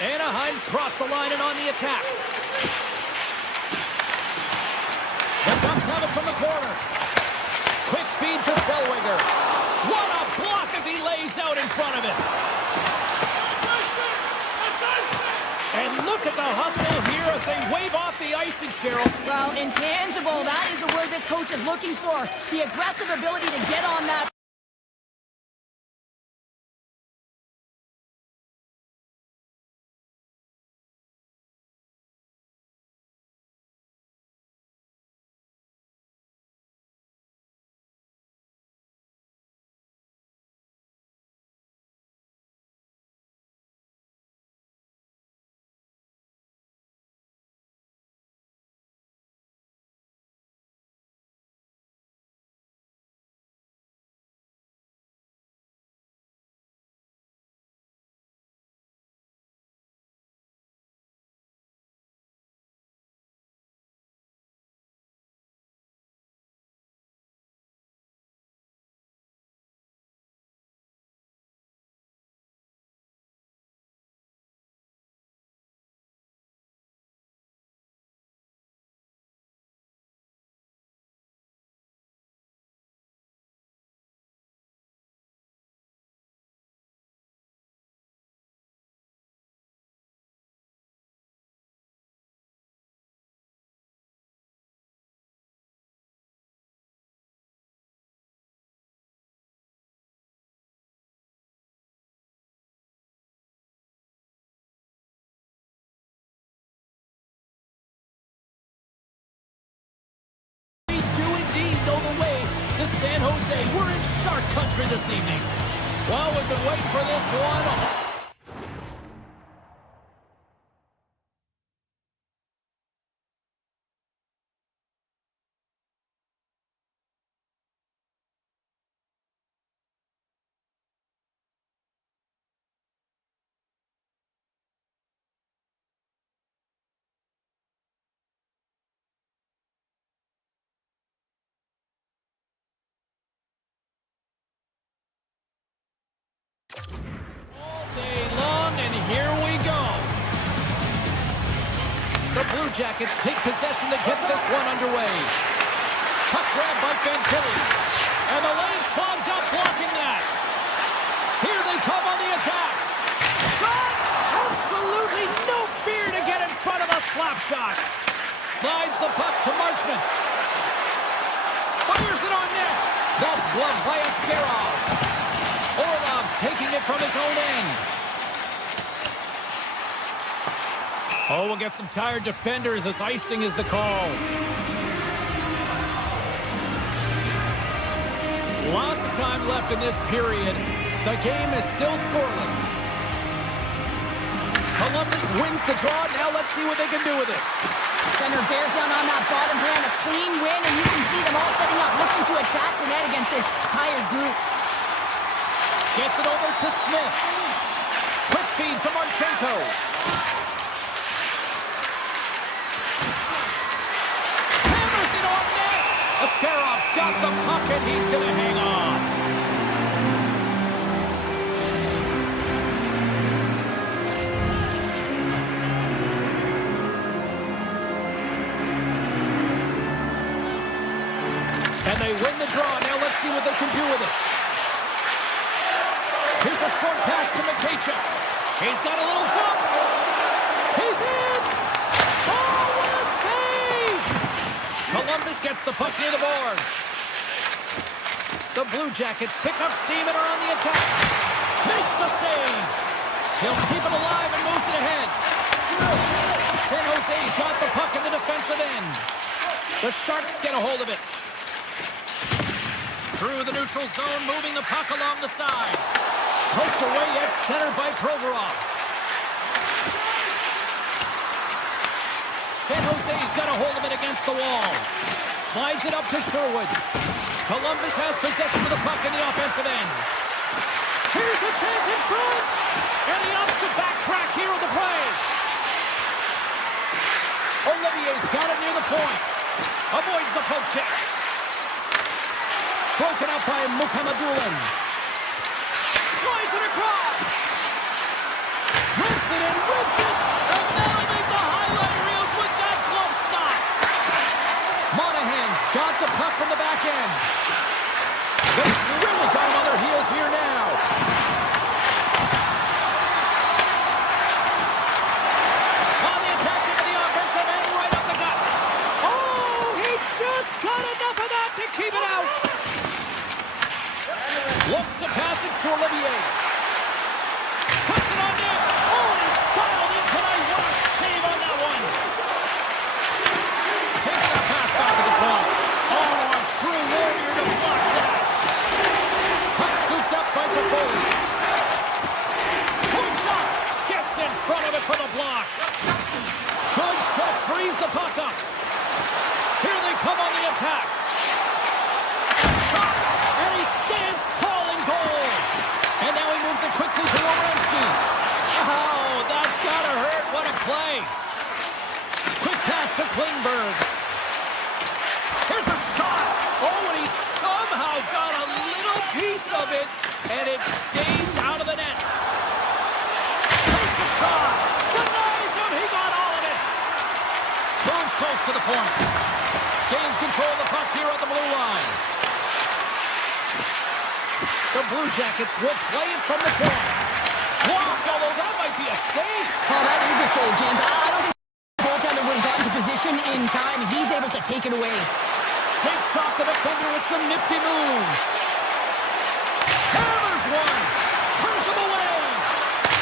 Anaheim's crossed the line and on the attack. The Ducks have it from the corner. Quick feed to Zellweger. What a block as he lays out in front of it. And look at the hustle here as they wave off the icing, Cheryl. Well, intangible, that is the word this coach is looking for. The aggressive ability to get on that San Jose. We're in shark country this evening. Well, we've been waiting for this one. Blue Jackets take possession to get this one underway. Puck grab by Fantilli. And the lane's clogged up, blocking that. Here they come on the attack. Shot! Absolutely no fear to get in front of a slap shot. Slides the puck to Marchment. Fires it on net. That's gloved by Askarov. Orlov's taking it from his own end. Oh, we'll get some tired defenders as icing is the call. Lots of time left in this period. The game is still scoreless. Columbus wins the draw. Now let's see what they can do with it. Center bears down on that bottom hand. A clean win, and you can see them all setting up, looking to attack the net against this tired group. Gets it over to Smith. Quick feed to Marchenko. Hammers it on net. Askarov's got the puck, and he's going to hang on. And they win the draw. Now let's see what they can do with it. Here's a short pass to Mikheyev. He's got a little jump. He's in. Oh, what a save! Columbus gets the puck near the boards. The Blue Jackets pick up steam and are on the attack. Makes the save. He'll keep it alive and moves it ahead. San Jose's got the puck in the defensive end. The Sharks get a hold of it. Through the neutral zone, moving the puck along the side. Poked away at center by Provorov. San Jose's got a hold of it against the wall. Slides it up to Sherwood. Columbus has possession of the puck in the offensive end. Here's a chance in front. And he opts to backtrack here on the play. Olivier's got it near the point. Avoids the poke check. Broken up by Mukhamadullin. Slides it across. Drips it and whips it. And that'll make the highlight reels with that glove stop. Monahan's got the puck from the back end. They've really got him on their heels here now. On the attack into the offensive end, right up the gut. Oh, he just got enough of that to keep it out. Looks to pass it to Olivier. Puts it on net. Oh, he's dialed in tonight. What a save on that one. Takes that pass back to the point. Oh, a true warrior to block that. Puck scooped up by Toffoli. Point shot. Gets in front of it for the block. Good check. Frees the puck up. Here they come on the attack. Shot. And he stands tall in goal. And now he moves it quickly to Werenski. Oh, that's gotta hurt. What a play. Quick pass to Klingberg. Here's a shot. Oh, and he somehow got a little piece of it. And it stays out of the net. Takes a shot. Denies him. He got all of it. Moves close to the point. Gains control of the puck here on the blue line. The Blue Jackets will play it from the corner. Blocked, although that might be a save. Oh, that is a save, James. I don't think the goaltender would have gotten to position in time. He's able to take it away. Shakes off the defender with some nifty moves. Hammers one. Turns him away.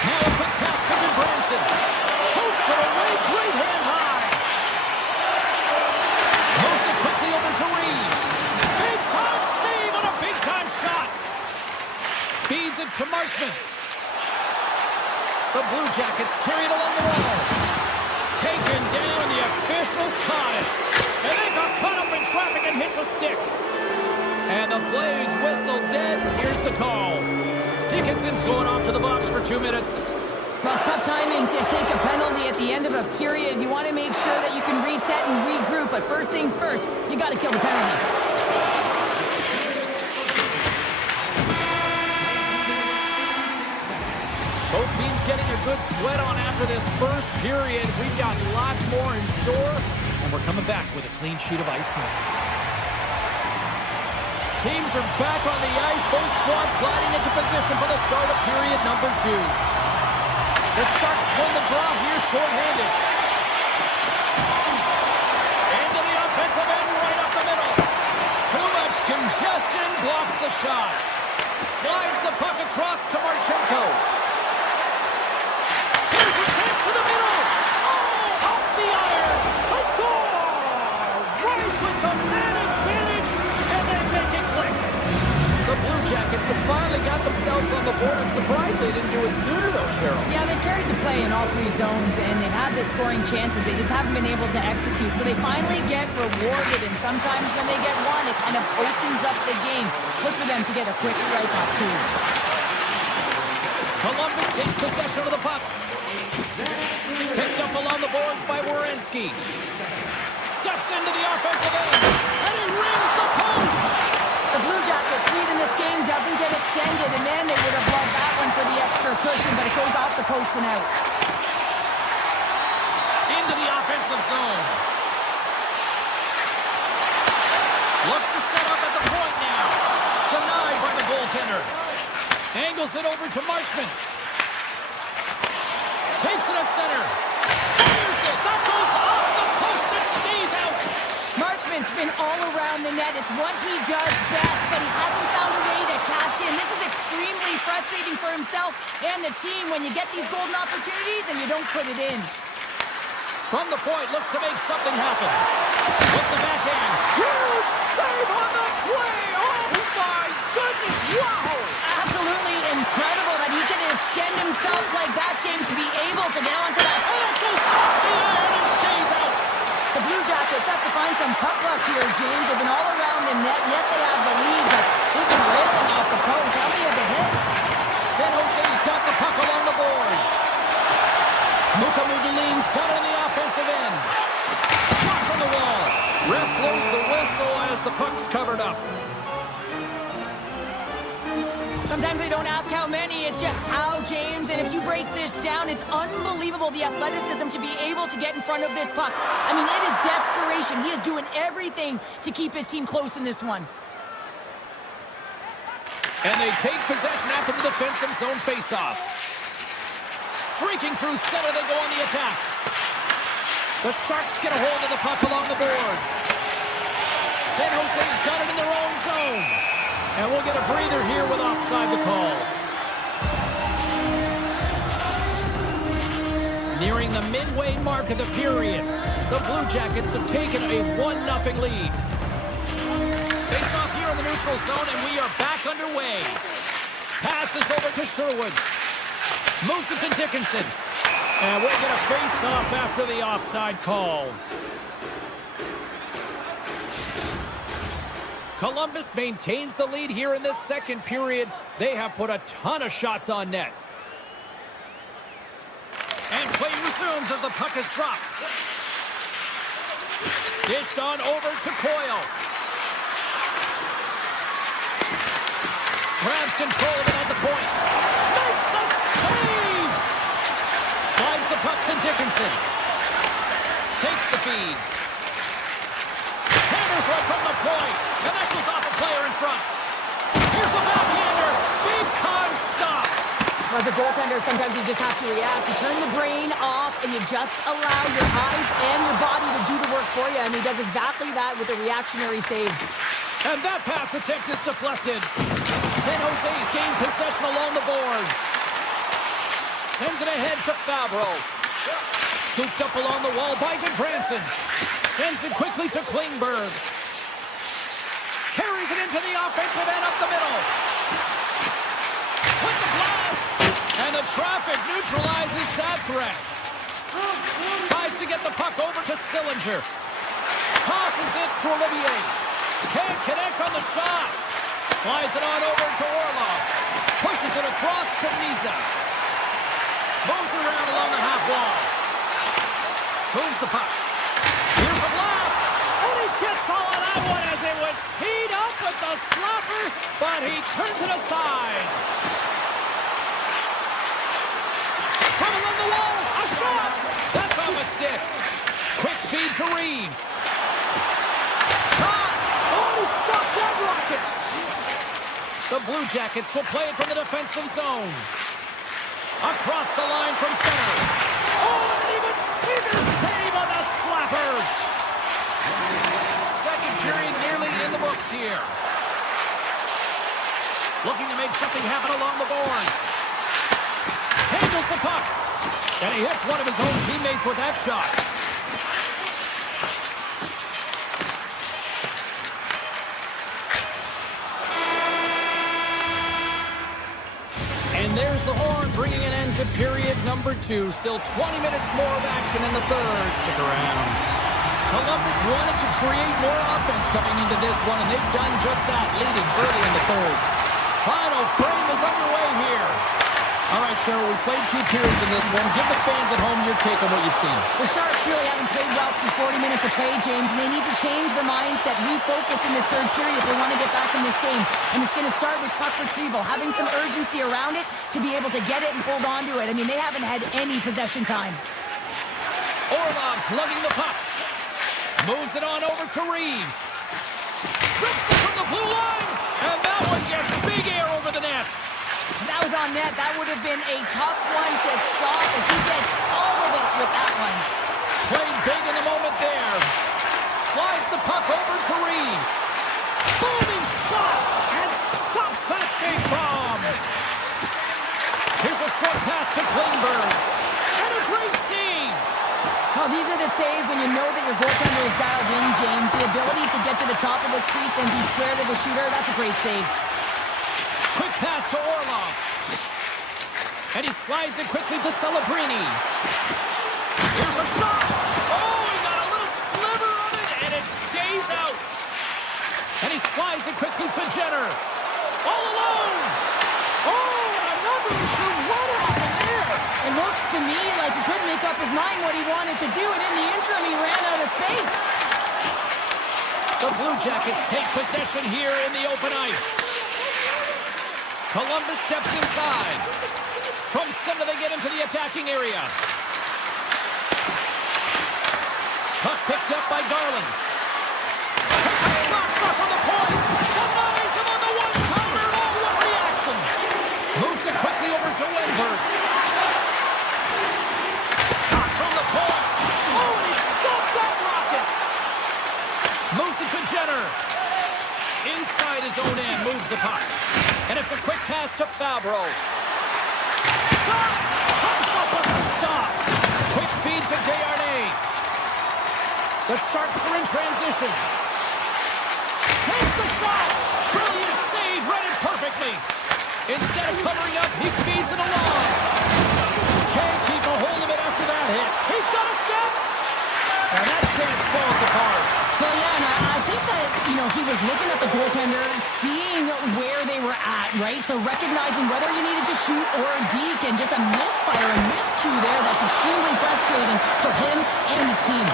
Now a quick pass to Branson. Pokes it away. Great hand high. Moves it quickly over to Reeves. Big time save on a big time shot. Feeds it to Marchment. The Blue Jackets carry it along the wall. Taken down, and the officials caught it. And they got caught up in traffic and hits a stick. And the Blades whistle dead. Here's the call. Dickinson's going off to the box for 2 minutes. Well, tough timing to take a penalty at the end of a period. You want to make sure that you can reset and regroup. But first things first, you got to kill the penalty. Both teams getting a good sweat on after this first period. We've got lots more in store, and we're coming back with a clean sheet of ice next. Teams are back on the ice. Both squads gliding into position for the start of period number 2. The Sharks win the draw here shorthanded. Into the offensive end right up the middle. Too much congestion blocks the shot. Slides the puck across to Marchenko. Here's a chance to the middle. Oh, off the iron. A score! Right with the man advantage, and they make it click. The Blue Jackets have finally got themselves on the board. I'm surprised they didn't do it sooner, though, Cheryl. Yeah, they've carried the play in all 3 zones, and they've had the scoring chances. They just haven't been able to execute, so they finally get rewarded, and sometimes when they get one, it kind of opens up the game. Look for them to get a quick strike off, too. Columbus takes possession of the puck. Picked up along the boards by Werenski. Steps into the offensive end, and he rings the post. The Blue Jackets lead in this game doesn't get extended, and then they would have loved that one for the extra cushion, but it goes off the post and out. Into the offensive zone. Looks to set up at the point now. Denied by the goaltender. Angles it over to Marchment. Takes it at center. Fires it. That goes off the post and stays out. Marchment's been all around the net. It's what he does best, but he hasn't found a way to cash in. This is extremely frustrating for himself and the team when you get these golden opportunities and you don't put it in. From the point, looks to make something happen. With the backhand. Huge save on the play. Oh, my goodness. Wow. Absolutely incredible that he can extend himself like that, James, to be able to get onto that. And it goes off the iron and stays out. The Blue Jackets have to find some puck luck here, James. They've been all around the net. Yes, they have the lead, but they've been railing off the post. How many have they hit? San Jose's got the puck along the boards. Mukamudulin's got it on the offensive end. Shot from the wall. Ref blows the whistle as the puck's covered up. Sometimes they don't ask how many, it's just how, James. And if you break this down, it's unbelievable the athleticism to be able to get in front of this puck. I mean, it is desperation. He is doing everything to keep his team close in this one. And they take possession after the defensive zone faceoff. Streaking through center, they go on the attack. The Sharks get a hold of the puck along the boards. San Jose's got it in their own zone. And we'll get a breather here with offside the call. Nearing the midway mark of the period, the Blue Jackets have taken a 1-0 lead. Face off here in the neutral zone, and we are back underway. Passes over to Sherwood. Moves it to Dickinson. And we'll get a face-off after the offside call. Columbus maintains the lead here in this second period. They have put a ton of shots on net. And play resumes as the puck is dropped. Dished on over to Coyle. Grabs control of it at the point. Makes the save! Slides the puck to Dickinson. Takes the feed. Hammers right from the point. And that goes off a player in front. Here's a backhander. Big time stop. As a goaltender, sometimes you just have to react. You turn the brain off and you just allow your eyes and your body to do the work for you. And he does exactly that with a reactionary save. And that pass attempt is deflected. San Jose's gained possession along the boards. Sends it ahead to Fabro. Scooped up along the wall by Branson. Sends it quickly to Klingberg. Carries it into the offensive end up the middle. With the blast. And the traffic neutralizes that threat. Tries to get the puck over to Sillinger. Tosses it to Olivier. Can't connect on the shot. Slides it on over to Orlov. Pushes it across to Niza. Moves around along the half wall. Moves the puck. Here's a blast. And he gets all of that one as it was teed up with the slapper, but he turns it aside. the wall. A shot. That's off a stick. Quick feed to Reeves. Shot. Oh, he stopped that rocket. The Blue Jackets will play it from the defensive zone. Across the line from center. Oh, and an even bigger save on the slapper. Second period nearly in the books here. Looking to make something happen along the boards. Handles the puck. And he hits one of his own teammates with that shot. And there's the horn, bringing an end to period number 2. Still 20 minutes more of action in the third. Stick around. Columbus wanted to create more offense coming into this one, and they've done just that, leading early in the third. Final frame is underway here. All right, Cheryl, we played 2 periods in this one. Give the fans at home your take on what you've seen. The Sharks really haven't played well for 40 minutes of play, James, and they need to change the mindset, refocus in this third period if they want to get back in this game. And it's going to start with puck retrieval, having some urgency around it to be able to get it and hold on to it. I mean, they haven't had any possession time. Orlov's lugging the puck. Moves it on over to Reeves. Rips it from the blue line, and that one gets big air over the net. If that was on net, that would have been a tough one to stop as he gets all of it with that one. Played big in the moment there. Slides the puck over to Reeves. Booming shot, and stops that big bomb. Here's a short pass to Klingberg. And a great save. Oh, these are the saves when you know that your goaltender is dialed in, James. The ability to get to the top of the crease and be square to the shooter, that's a great save. Quick pass to Orlov. And he slides it quickly to Celebrini. Here's a shot. Oh, he got a little sliver of it, and it stays out. And he slides it quickly to Jenner. All alone. Oh, I'm not really sure what happened there. It looks to me like he couldn't make up his mind what he wanted to do, and in the interim, he ran out of space. The Blue Jackets take possession here in the open ice. Columbus steps inside. From center, they get into the attacking area. Puck picked up by Garland. Takes a shot from the point. Denies him on the one-timer. Oh, what reaction. Moves it quickly over to Wenberg. Shot from the point. Oh, and he stopped that rocket. Moves it to Jenner. Inside his own end, moves the puck. And it's a quick pass to Fabro. Shot! Comes up with a stop. Quick feed to Desharnais. The Sharks are in transition. Takes the shot. Brilliant save, read it perfectly. Instead of covering up, he feeds it along. Can't keep a hold of it after that hit. He's got a step. And that chance falls apart. Well, yeah, and I think that, he was looking at the goaltender, seeing where they were at, right? So recognizing whether you needed to shoot or deke, and just a misfire, a miscue there that's extremely frustrating for him and his team.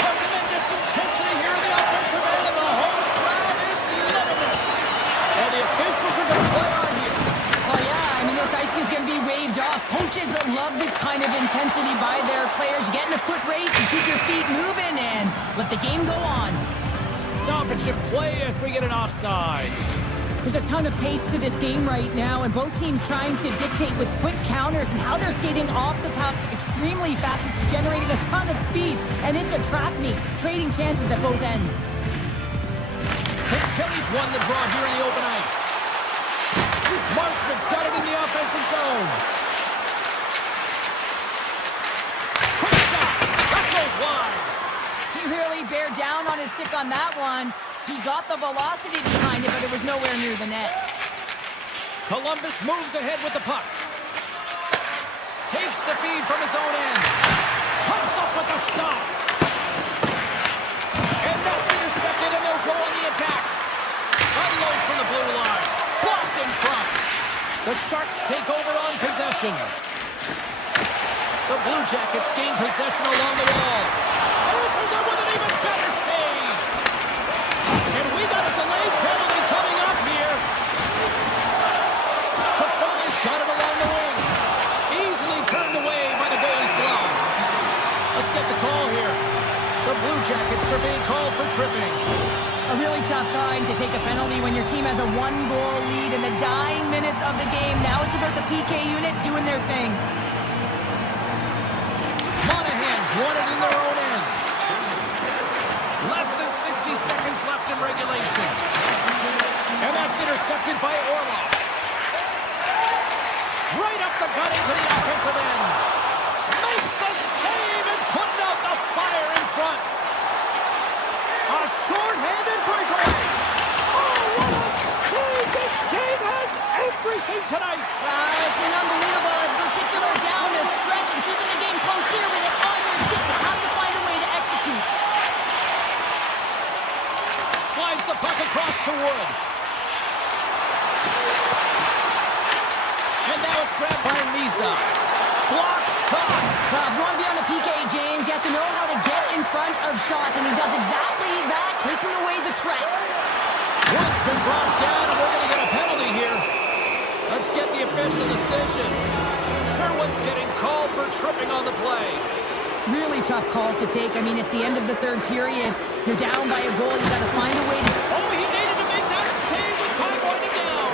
Tremendous intensity here in the offensive end, and the home crowd is loving this. And the officials are going to play on here. Well, yeah, I mean, this icing is going to be waved off. Coaches love this kind of intensity by their players. You get in a foot race, you keep your feet moving, and let the game go on. Stoppage in play as we get an offside. There's a ton of pace to this game right now, and both teams trying to dictate with quick counters and how they're skating off the puck extremely fast. It's generating a ton of speed, and it's a trap meet, trading chances at both ends. Tilly's won the draw here in the open ice. Marchment's got it in the offensive zone. Quick shot. That goes wide. He really bared down on his stick on that one. He got the velocity behind it, but it was nowhere near the net. Columbus moves ahead with the puck. Takes the feed from his own end. Comes up with a stop. And that's intercepted, and they'll go on the attack. Unloads from the blue line. Blocked in front. The Sharks take over on possession. The Blue Jackets gain possession along the wall. Answers it with an even better save. And we got a delayed penalty coming up here. Toffoli's got it along the wing. your team has a one-goal lead in the dying minutes of the game. Now it's about the PK unit doing their thing. Monahan's won it in their own end. Less than 60 seconds left in regulation. And that's intercepted by Orlov. Right up the gut into the offensive end. Makes the save and putting out the fire in front. A short-handed breakaway. Oh, what a save! This game has everything tonight. It's been unbelievable, in particular down the stretch and keeping the game close here with it on your stick. You have to find a way to execute. Slides the puck across to Wood. And now it's grabbed by Misa. Block shot. Well, if you want to be on the PK, James, you have to know how to get in front of shots, and he does exactly that, taking away the threat. Wood's been brought down, and we're going to get a penalty here. Let's get the official decision. Sherwood's getting called for tripping on the play. Really tough call to take. I mean, it's the end of the third period. You're down by a goal. You got to find a way to... Oh, he needed to make that save with time winding down.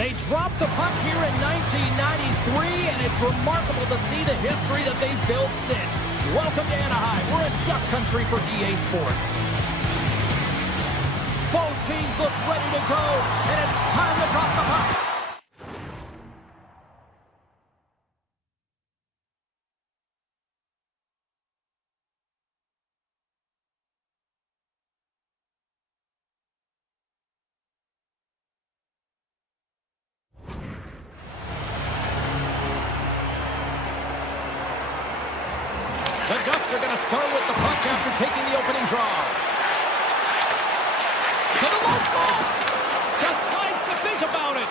They dropped the puck here in 1993, and it's remarkable to see the history that they've built since. Welcome to Anaheim. We're in Duck Country for EA Sports. Both teams look ready to go, and it's time to drop the puck. The Ducks are going to start with the puck after taking the opening draw. To the low slot. Decides to think about it.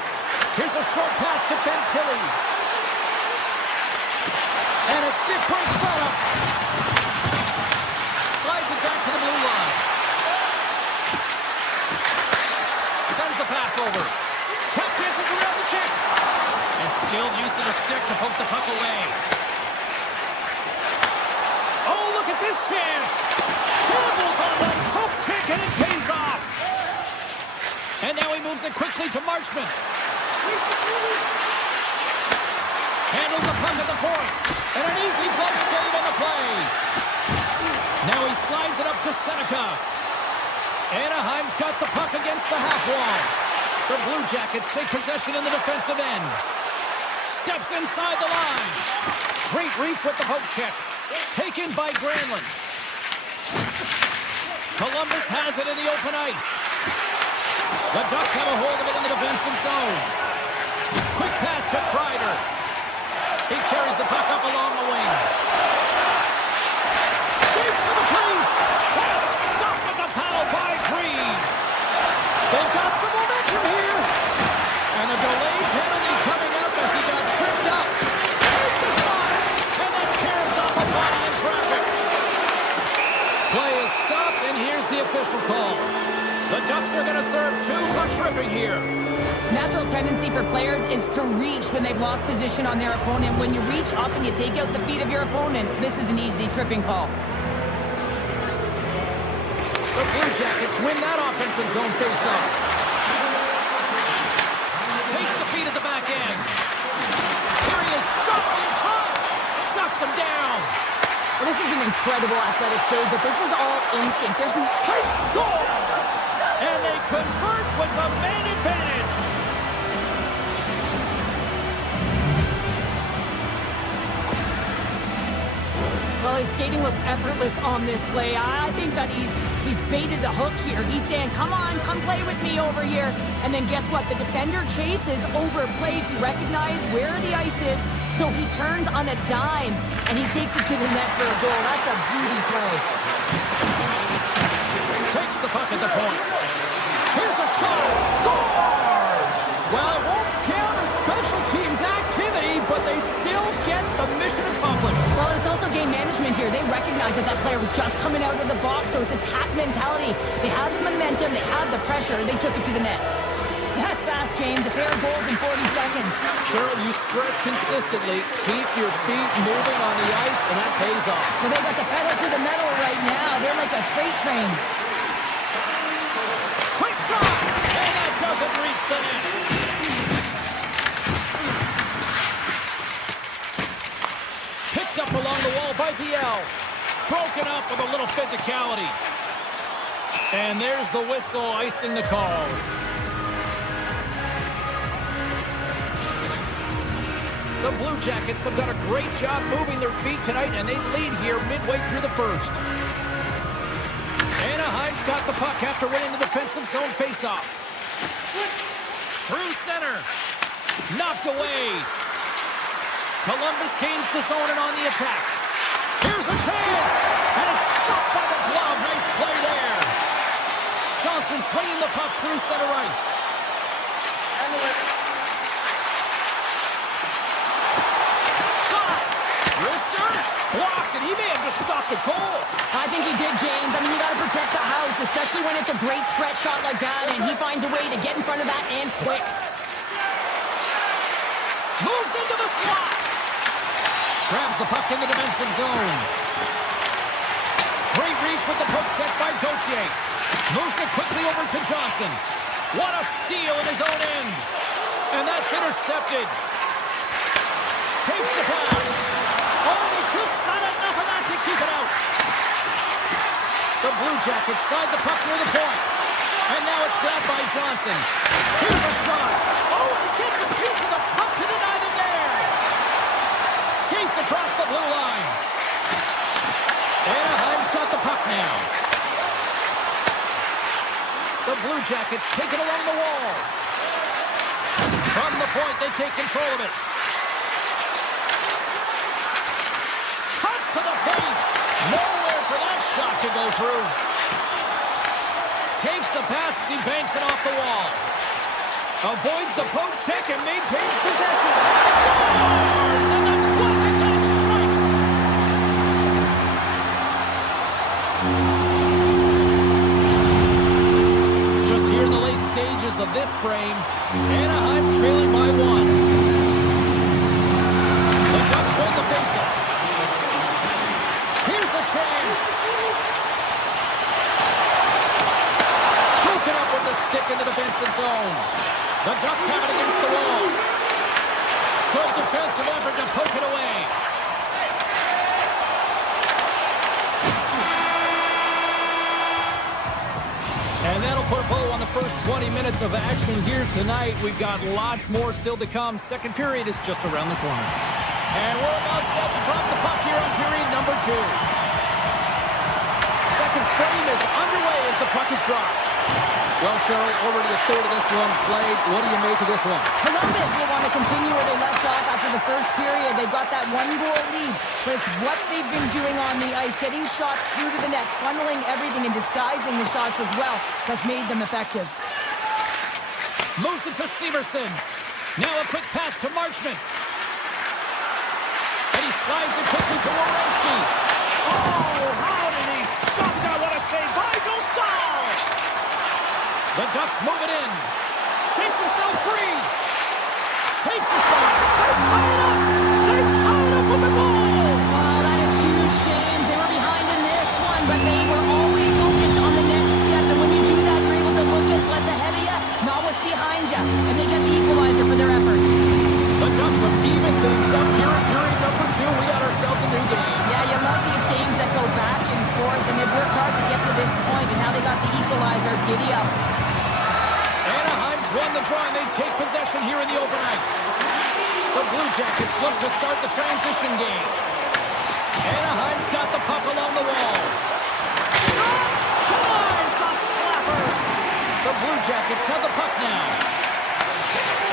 Here's a short pass to Fantilli. And a stick break setup. Slides it back to the blue line. Sends the pass over. Tap dances around the check. And skilled use of the stick to poke the puck away. This chance. Dribbles on the hook kick, and it pays off. And now he moves it quickly to Marchman. Handles the puck at the point. And an easy glove save on the play. Now he slides it up to Seneca. Anaheim's got the puck against the half wall. The Blue Jackets take possession in the defensive end. Steps inside the line. Great reach with the poke check. Taken by Granlund. Columbus has it in the open ice. The Ducks have a hold of it in the defensive zone. Quick pass to Kreider. He carries the puck up along the wing. Skates to the crease. What a stop with the paddle by Greaves. They've got some momentum here. And a delayed penalty coming up as he got tripped up. Takes a shot. And then tears off a body in traffic. Play is stopped, and here's the official call. The Ducks are going to serve 2 for tripping here. Natural tendency for players is to reach when they've lost position on their opponent. When you reach, often you take out the feet of your opponent. This is an easy tripping call. The Blue Jackets win that offensive zone faceoff. Takes the feet at the back end. Here he is, sharply in front. Shuts him down. Well, this is an incredible athletic save, but this is all instinct. There's no... They score! And they convert with the man advantage. Well, his skating looks effortless on this play. I think that he's baited the hook here. He's saying, come on, come play with me over here. And then guess what? The defender chases, overplays. He recognizes where the ice is, so he turns on a dime, and he takes it to the net for a goal. That's a beauty play. Takes the puck at the point. Here's a shot. Scores! Well, it won't count as special teams activity, but they still get the mission accomplished. Well, it's also game management here. They recognize that player was just coming out of the box, so it's attack mentality. They had the momentum, they had the pressure, they took it to the net. That's fast, James. A pair of goals in 40 seconds. Cheryl, you stress consistently, keep your feet moving on the ice, and that pays off. Well, they got the pedal to the metal right now. They're like a freight train. Quick shot! And that doesn't reach the net. Picked up along the wall by VL. Broken up with a little physicality. And there's the whistle icing the call. The Blue Jackets have done a great job moving their feet tonight, and they lead here midway through the first. Anaheim's got the puck after winning the defensive zone faceoff. Through center. Knocked away. Columbus gains the zone and on the attack. Here's a chance. And it's stopped by the glove. Nice play there. Johnson swinging the puck through center ice. Shot. Wrister. Blocked, and he may have just stopped the goal. I think he did, James. I mean, you got to protect the house, especially when it's a great threat shot like that, and he finds a way to get in front of that and quick. Moves into the slot. Grabs the puck in the defensive zone. Great reach with the poke check by Gauthier. Moves it quickly over to Johnson. What a steal in his own end. And that's intercepted. Takes the pass. Oh, they just not enough of that to keep it out. The Blue Jackets slide the puck near the point. And now it's grabbed by Johnson. Here's a shot. Oh, and he gets a piece of the puck to deny them there. Skates across the blue line. Anaheim's got the puck now. The Blue Jackets take it along the wall. From the point, they take control of it. Cuts to the paint. Nowhere for that shot to go through. Takes the pass as he banks it off the wall. Avoids the poke check and maintains possession. Scores! And the clock attack strikes. Just here in the late stages of this frame, Anaheim's trailing by 1. The Ducks win the faceoff. Here's a chance. Broken up with the stick in the defensive zone. The Ducks have it against the wall. Good defensive effort to poke it away. And that'll put a bow on the first 20 minutes of action here tonight. We've got lots more still to come. Second period is just around the corner. And we're about set to drop the puck here on period number 2. Second frame is underway as the puck is dropped. Well, Cheryl, already a third of this one played. What do you make of this one? Columbus will want to continue where they left off after the first period. They've got that 1-goal lead, but it's what they've been doing on the ice, getting shots through to the net, funneling everything and disguising the shots as well, that's made them effective. Moves it to Severson. Now a quick pass to Marchment. And he slides it quickly to Werenski. Oh, how did he stop that? What a save by Dostal! The Ducks move it in. Shakes himself free. Takes a shot. They're tied up. They're tied up with the goal. Oh, that is huge, James. They were behind in this one, but they were always focused on the next step. And when you do that, you're able to look at what's ahead of you, not what's behind you. And they get the equalizer for their efforts. The Ducks have evened things up here in period number 2. We got ourselves a new game. Yeah, you love these games that go back and forth, and they've worked hard to get to this point, and now they got the equalizer. Giddy up. Anaheim's won the draw, and they take possession here in the open ice. The Blue Jackets look to start the transition game. Anaheim's got the puck along the wall. Denies the slapper. The Blue Jackets have the puck now.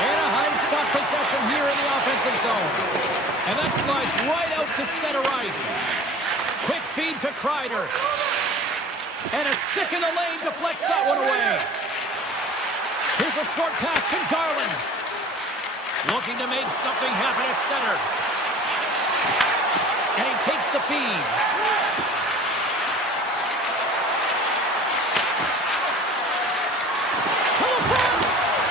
Anaheim's got possession here in the offensive zone. And that slides right out to center ice. Quick feed to Kreider. And a stick in the lane deflects that one away. Here's a short pass to Garland. Looking to make something happen at center. And he takes the feed. To the front!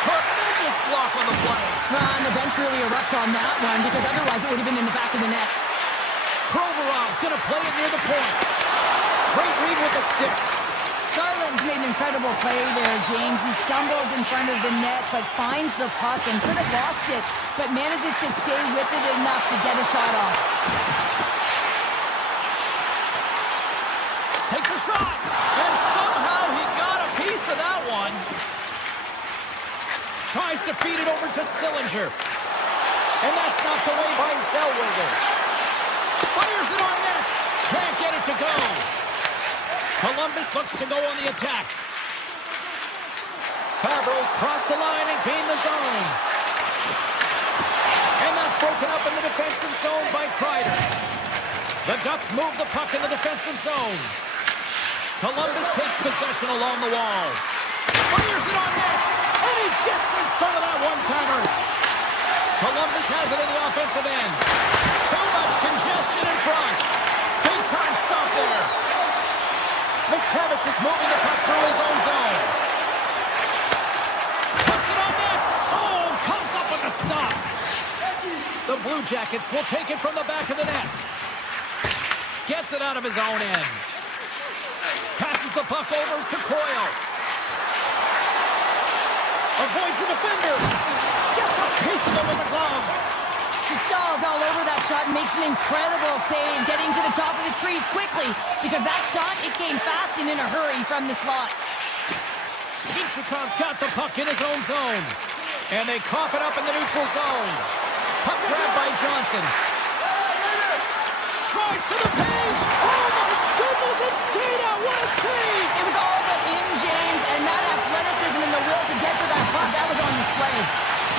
Tremendous block on the play. And the bench really erupts on that one, because otherwise it would have been in the back of the net. Provorov's going to play it near the point. Great read with the stick. Garland's made an incredible play there, James. He stumbles in front of the net, but finds the puck and could have lost it, but manages to stay with it enough to get a shot off. Takes a shot, and somehow he got a piece of that one. Tries to feed it over to Sillinger. And that's knocked away by Zellweger. Fires it on net. Can't get it to go. Columbus looks to go on the attack. Fabro's crossed the line and gained the zone. And that's broken up in the defensive zone by Kreider. The Ducks move the puck in the defensive zone. Columbus takes possession along the wall. Fires it on net. And he gets in front of that one-timer. Columbus has it in the offensive end. Too much congestion in front. Big time stop there. McTavish is moving the puck through his own zone. Puts it on net. Oh, comes up with a stop. The Blue Jackets will take it from the back of the net. Gets it out of his own end. Passes the puck over to Coyle. Avoids the defender. Gets Chasing it with the glove. He stalls all over that shot and makes an incredible save, getting to the top of his crease quickly, because that shot, it came fast and in a hurry from the slot. Minchikov's got the puck in his own zone. And they cough it up in the neutral zone. Puck grabbed by Johnson. Drives to the page. Oh, my goodness, it stayed out. What a save. It was all but in, James, and that athleticism and the will to get to that puck, that was on display.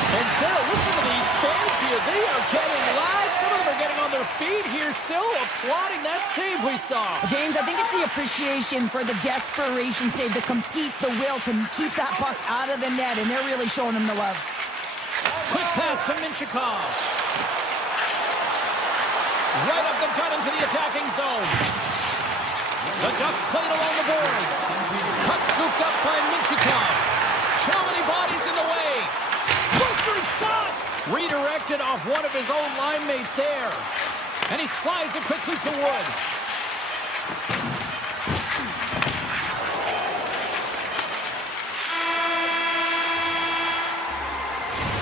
And Sarah, listen to these fans here. They are getting loud. Some of them are getting on their feet here, still applauding that save we saw. James, I think it's the appreciation for the desperation save, the compete, the will to keep that puck out of the net, and they're really showing him the love. Quick pass to Minchikov. Right up the gut into the attacking zone. The Ducks played along the boards. Puck scooped up by Minchikov. How many bodies in the way? Blistering shot! Redirected off one of his own line mates there. And he slides it quickly to Wood.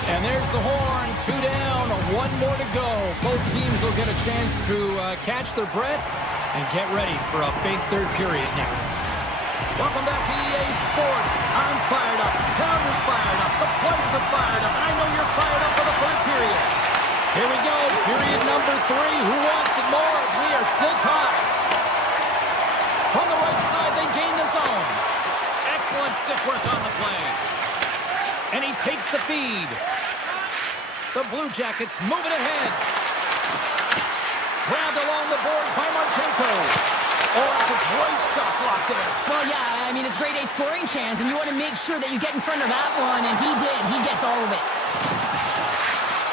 And there's the horn. 2 down, 1 more to go. Both teams will get a chance to catch their breath and get ready for a big third period next. Welcome back to EA Sports. I'm fired up. Pounder's fired up. The players are fired up. And I know you're fired up for the third period. Here we go. Period number 3. Who wants it more? We are still tied. From the right side, they gain the zone. Excellent stick work on the play. And he takes the feed. The Blue Jackets moving ahead. Grabbed along the board by Marchenko. Oh, that's a great shot block there. Well, yeah, I mean, it's grade A scoring chance, and you want to make sure that you get in front of that one, and he did. He gets all of it.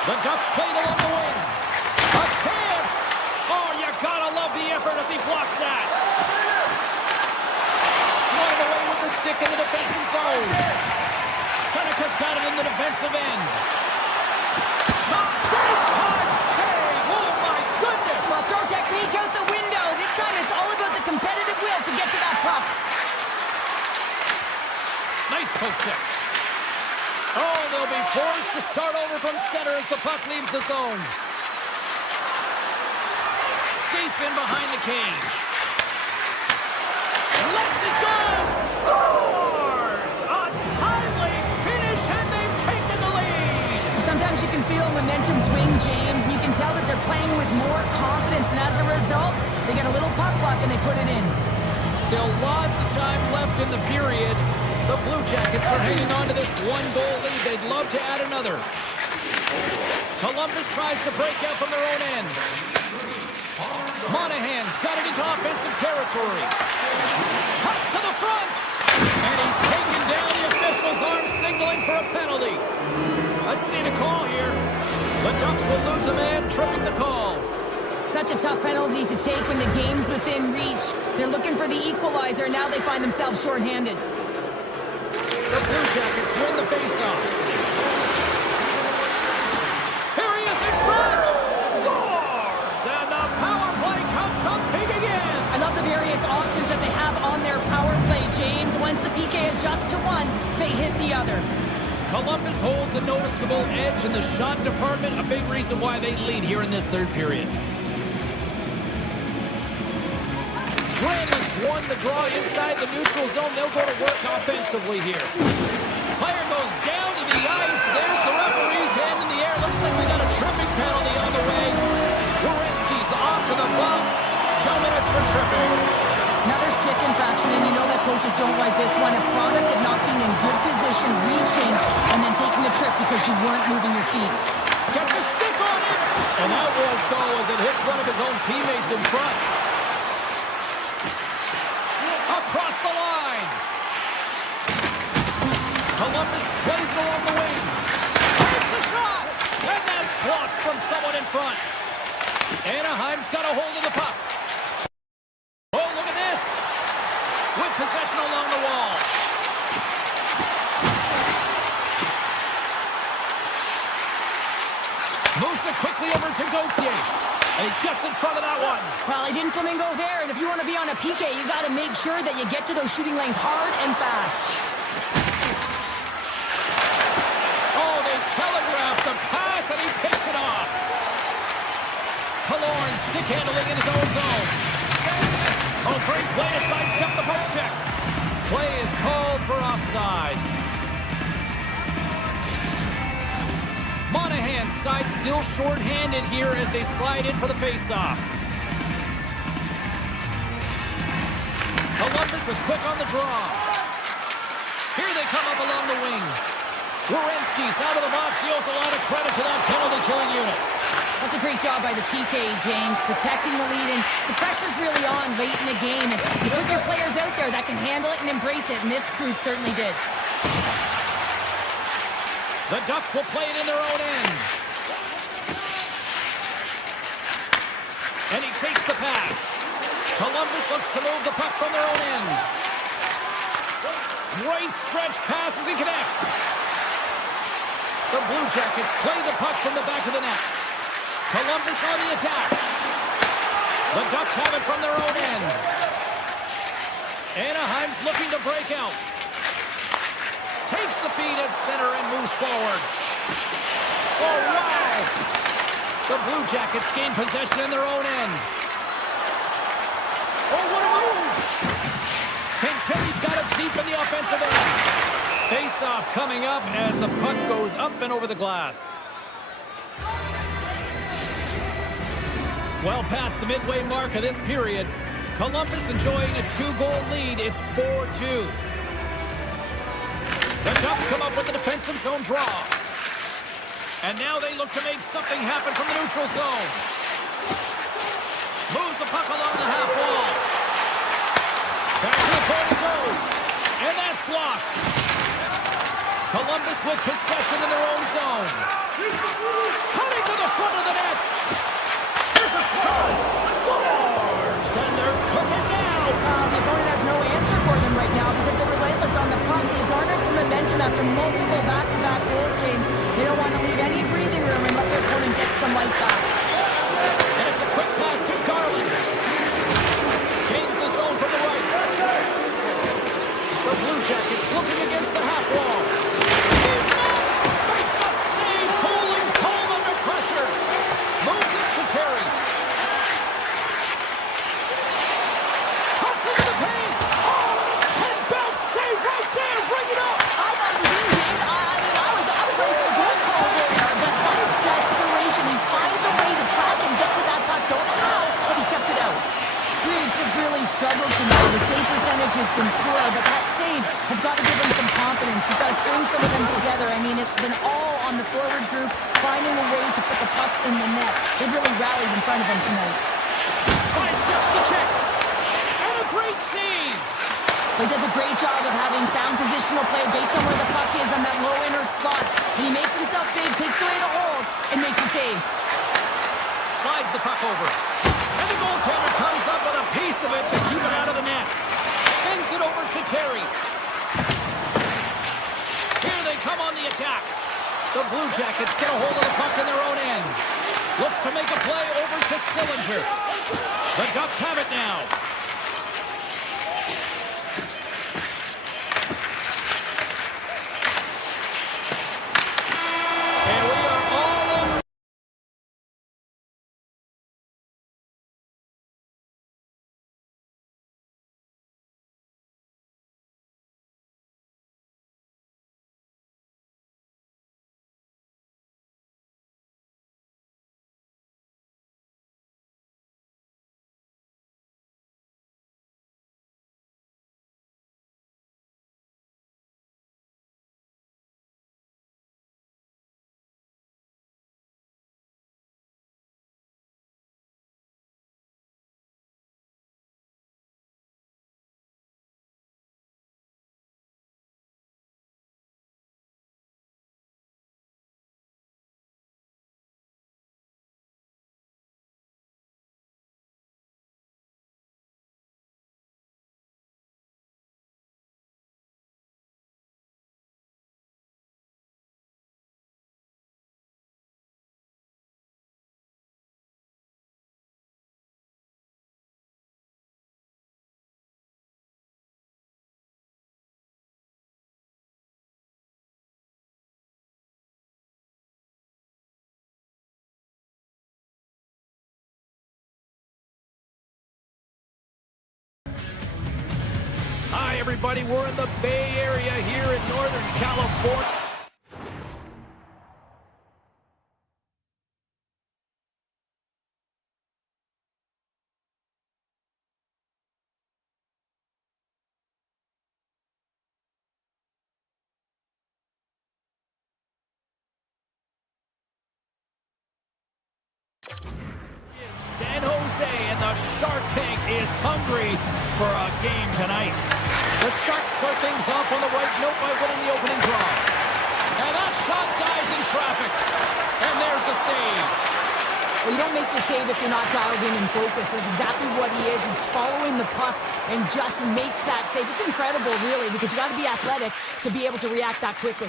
The Ducks played along the wing. A chance! Oh, you gotta love the effort as he blocks that. Swung away with the stick in the defensive zone. Seneca's got it in the defensive end. Shot! Big time save! Oh, my goodness! Well, throw technique out the window. This time it's all about the competitive will to get to that puck. Nice poke check. Oh, they'll be forced to start over from center as the puck leaves the zone. Skates in behind the cage. Lets it go! Scores! A timely finish, and they've taken the lead! Sometimes you can feel momentum swing, James, and you can tell that they're playing with more confidence, and as a result, they get a little puck luck and they put it in. Still lots of time left in the period. The Blue Jackets are hanging on to this 1-goal lead. They'd love to add another. Columbus tries to break out from their own end. Monahan's got it into offensive territory. Cuts to the front. And he's taken down. The official's arm signaling for a penalty. Let's see the call here. The Ducks will lose a man, tripping the call. Such a tough penalty to take when the game's within reach. They're looking for the equalizer, and now they find themselves shorthanded. The Blue Jackets win the faceoff. Here he is in front. Scores! And the power play comes up big again. I love the various options that they have on their power play, James. Once the PK adjusts to one, they hit the other. Columbus holds a noticeable edge in the shot department, a big reason why they lead here in this third period. Granlund's won the draw inside the neutral zone. They'll go to work offensively here. Player goes down to the ice. There's the referee's hand in the air. Looks like we got a tripping penalty on the way. Werenski's off to the box. 2 minutes for tripping. Another stick infraction, and you know that coaches don't like this one. A product of not being in good position, reaching, and then taking the trip because you weren't moving your feet. Gets a stick on it. And that won't go as it hits one of his own teammates in front. Across the line. Columbus plays it along the wing. Takes a shot. And that's blocked from someone in front. Anaheim's got a hold of the puck. Oh, look at this. With possession along the wall. Moves it quickly over to Gauthier. And he gets in front of that one. Well, he didn't flamingo there. And if you want to be on a PK, you got to make sure that you get to those shooting lanes hard and fast. Oh, they telegraphed the handling in his own zone. Oh, great play to sidestep the poke check. Play is called for offside. Monahan's side still short-handed here as they slide in for the face-off. Columbus was quick on the draw. Here they come up along the wing. Werenski's out of the box. He owes a lot of credit to that penalty-killing unit. That's a great job by the PK, James, protecting the lead. And the pressure's really on late in the game. And you put your players out there that can handle it and embrace it. And this group certainly did. The Ducks will play it in their own end. And he takes the pass. Columbus looks to move the puck from their own end. Great stretch pass as he connects. The Blue Jackets play the puck from the back of the net. Columbus on the attack. The Ducks have it from their own end. Anaheim's looking to break out. Takes the feed at center and moves forward. Oh, wow! The Blue Jackets gain possession in their own end. Oh, what a move! Terry's got it deep in the offensive end. Face-off coming up as the puck goes up and over the glass. Well past the midway mark of this period, Columbus enjoying a 2-goal lead. It's 4-2. The Ducks come up with the defensive zone draw. And now they look to make something happen from the neutral zone. Moves the puck along the half wall. Back to the point it goes. And that's blocked. Columbus with possession in their own zone. Cutting to the front of the net. There's a shot. Scores! And they're cooking now. The opponent has no answer for them right now because they're relentless on the puck. They've garnered some momentum after multiple back-to-back goals, James. They don't want to leave any breathing room and let their opponent get some life back. And it's a quick pass to Garland. Gains the zone from the right. The Blue Jackets looking against the half wall. He's not. Makes the save. Pulling Cole under pressure. Moves it to Terry. Cuts into the paint. Oh, and a 10-bell save right there. Bring it up. I thought it was in, James. I was ready for a goal call there, but that is desperation. He finds a way to track and get to that puck. Don't know how, but he kept it out. Reeves has really struggled tonight. The save percentage has been poor, but that save has got to give him some confidence. He's got to string some of them together. I mean, it's been all on the forward group, finding a way to put the puck in the net. They really rallied in front of him tonight. Sidesteps the check. And a great save. He does a great job of having sound positional play based on where the puck is on that low inner slot. And he makes himself big, takes away the holes, and makes a save. Slides the puck over. And the goaltender comes up with a piece of it to keep it out of the net. Sends it over to Terry. Here they come on the attack. The Blue Jackets get a hold of the puck in their own end. Looks to make a play over to Sillinger. The Ducks have it now. everybody. We're in the Bay Area here in Northern California. San Jose, and the Shark Tank is hungry for a game tonight. The Sharks start things off on the right note by winning the opening draw. And that shot dives in traffic. And there's the save. Well, you don't make the save if you're not dialed in and focused. That's exactly what he is. He's following the puck and just makes that save. It's incredible, really, because you got to be athletic to be able to react that quickly.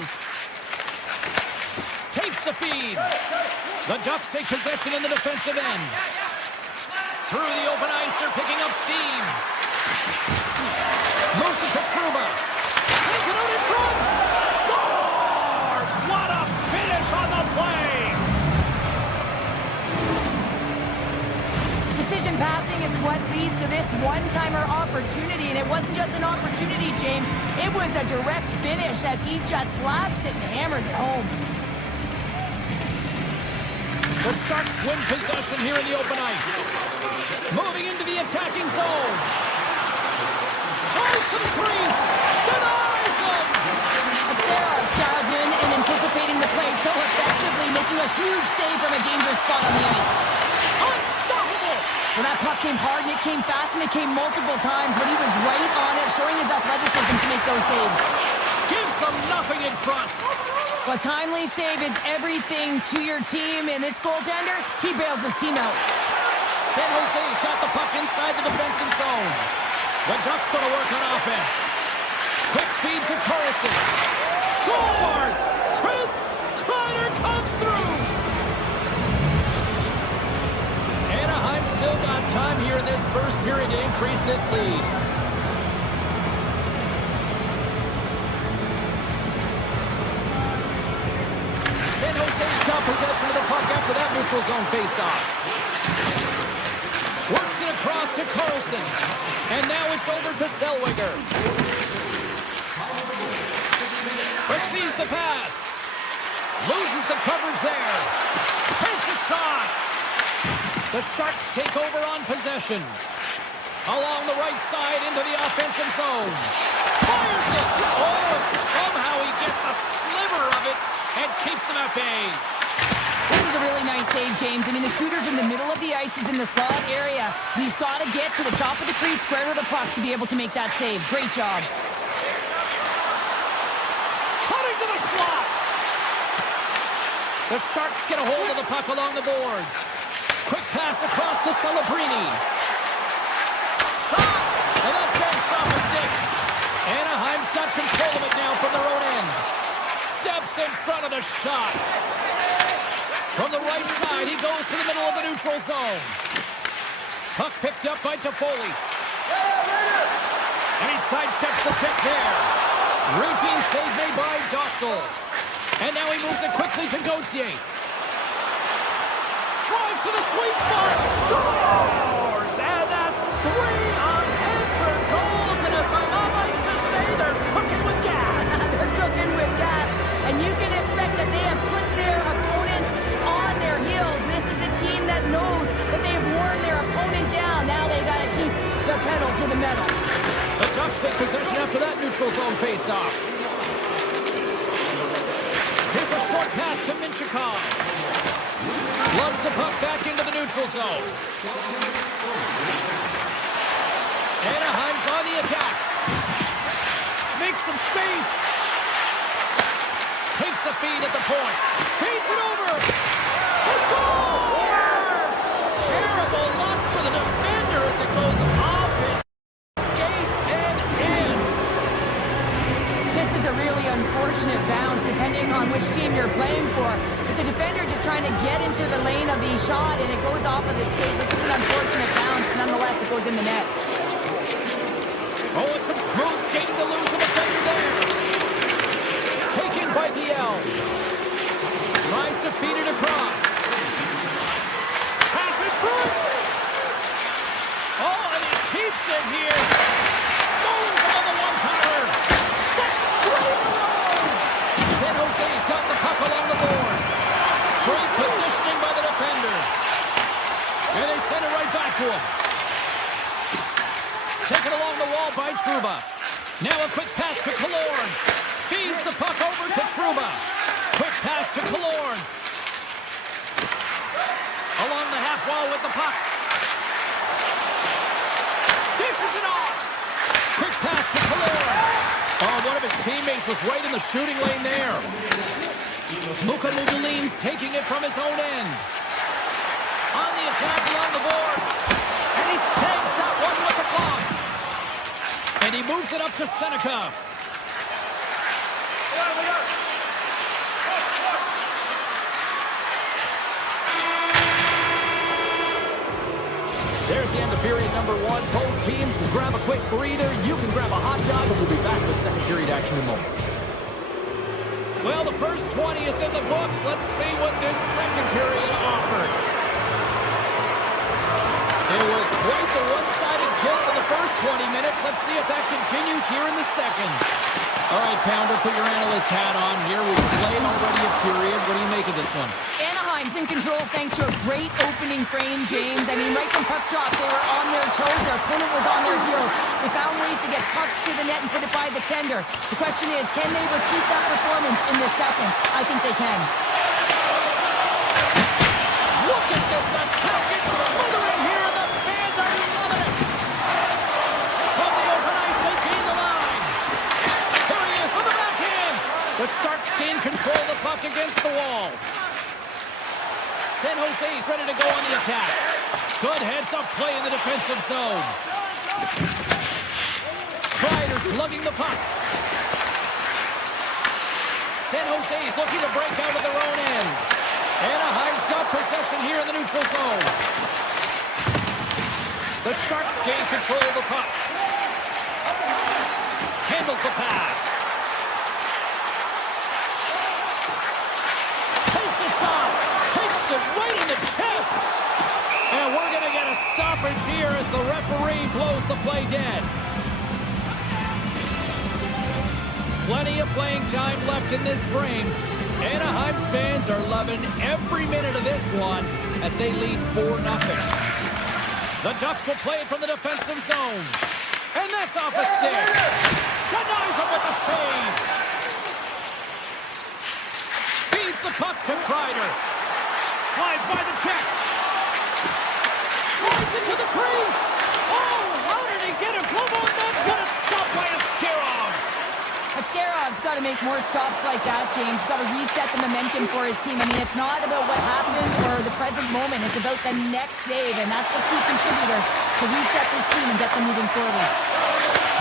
Takes the feed. The Ducks take possession in the defensive end. Through the open ice, they're picking up steam. Moves it to Trouba. Sends it out in front. Scores! What a finish on the play! Precision passing is what leads to this one-timer opportunity, and it wasn't just an opportunity, James. It was a direct finish as he just slaps it and hammers it home. The Sharks win possession here in the open ice. Moving into the attacking zone. Throws to the crease. Denies him. Asteros dialed in and anticipating the play so effectively, making a huge save from a dangerous spot on the ice. Unstoppable. Well, that puck came hard, and it came fast, and it came multiple times, but he was right on it, showing his athleticism to make those saves. Gives them nothing in front. A timely save is everything to your team, and this goaltender, he bails his team out. San Jose's got the puck inside the defensive zone. The Ducks going to work on offense. Quick feed to Carlson. Scores! Chris Kreider comes through! Anaheim still got time here in this first period to increase this lead. San Jose's got possession of the puck after that neutral zone faceoff. Works it across to Carlson. And now it's over to Zellweger. Receives the pass. Loses the coverage there. Takes a shot. The Sharks take over on possession. Along the right side into the offensive zone. Fires it. Oh, and somehow he gets a sliver of it and keeps them at bay. This is a really nice save, James. I mean, the shooter's in the middle of the ice. He's in the slot area. And he's got to get to the top of the crease, square to the puck to be able to make that save. Great job. Cutting to the slot. The Sharks get a hold of the puck along the boards. Quick pass across to Celebrini. Shot! And that banks off a stick. Anaheim's got control of it now from their own end. Steps in front of the shot. From the right side, he goes to the middle of the neutral zone. Puck picked up by Toffoli. And he sidesteps the check there. Routine save made by Dostal. And now he moves it quickly to Gauthier. Drives to the sweet spot. Scores! And that's 3 unanswered goals. And as my mom likes to say, they're cooking with gas. They're cooking with gas. And you can expect that they have put their opponents on their heels. This is a team that knows that they have worn their opponent down. Now they got to keep the pedal to the metal. The Ducks take possession after that neutral zone face-off. Here's a short pass to Minchikov. Loves the puck back into the neutral zone. Anaheim's on the attack. Makes some space. Takes the feed at the point. Feeds it over. He scores! Terrible luck for the defender as it goes off his skate and in. This is a really unfortunate bounce depending on which team you're playing for. But the defender just trying to get into the lane of the shot and it goes off of the skate. This is an unfortunate bounce. Nonetheless, it goes in the net. Oh, it's some smooth skating to lose the defender there. Taken by PL. Tries to feed it across. Pass in front. Oh, and he keeps it here. Stones on the one-time by Trouba. Now a quick pass to Killorn. Feeds the puck over to Trouba. Quick pass to Killorn. Along the half wall with the puck. Dishes it off. Quick pass to Killorn. Oh, one of his teammates was right in the shooting lane there. Luka Mudulin's taking it from his own end. On the attack along the boards. And he snags that one with the block. And he moves it up to Seneca. There's the end of period number one. Both teams can grab a quick breather. You can grab a hot dog, and we'll be back with second period action in moments. Well, the first 20 is in the books. Let's see what this second period offers. It was quite the one-sided tilt in the first 20 minutes. Let's see if that continues here in the second. All right, Pounder, put your analyst hat on here. We've played already a period. What do you make of this one? Anaheim's in control thanks to a great opening frame, James. I mean, right from puck drop, they were on their toes. Their opponent was on their heels. They found ways to get pucks to the net and put it by the tender. The question is, can they repeat that performance in the second? I think they can. Look at this attack. It's smothering here, and the fans are loving it. From the open ice, they gain the line. There he is on the backhand. The Sharks gain control of the puck against the wall. San Jose's ready to go on the attack. Good heads-up play in the defensive zone. Kreider's lugging the puck. San Jose's looking to break out of their own end. Anaheim's got possession here in the neutral zone. The Sharks gain control of the puck. Handles the pass. Takes a shot. Takes it right in the chest. And we're going to get a stoppage here as the referee blows the play dead. Plenty of playing time left in this frame. Anaheim's fans are loving every minute of this one as they lead 4-0. The Ducks will play it from the defensive zone. And that's off a stick. Denies him with the save. Feeds the puck to Kreider. Slides by the check. Drives into the crease. Oh, how did he get a glove on that? What a stop by Askarov. Askarov's got to make more stops like that, James. He's got to reset the momentum for his team. I mean, it's not about what happened or the present moment. It's about the next save, and that's the key contributor to reset this team and get them moving forward.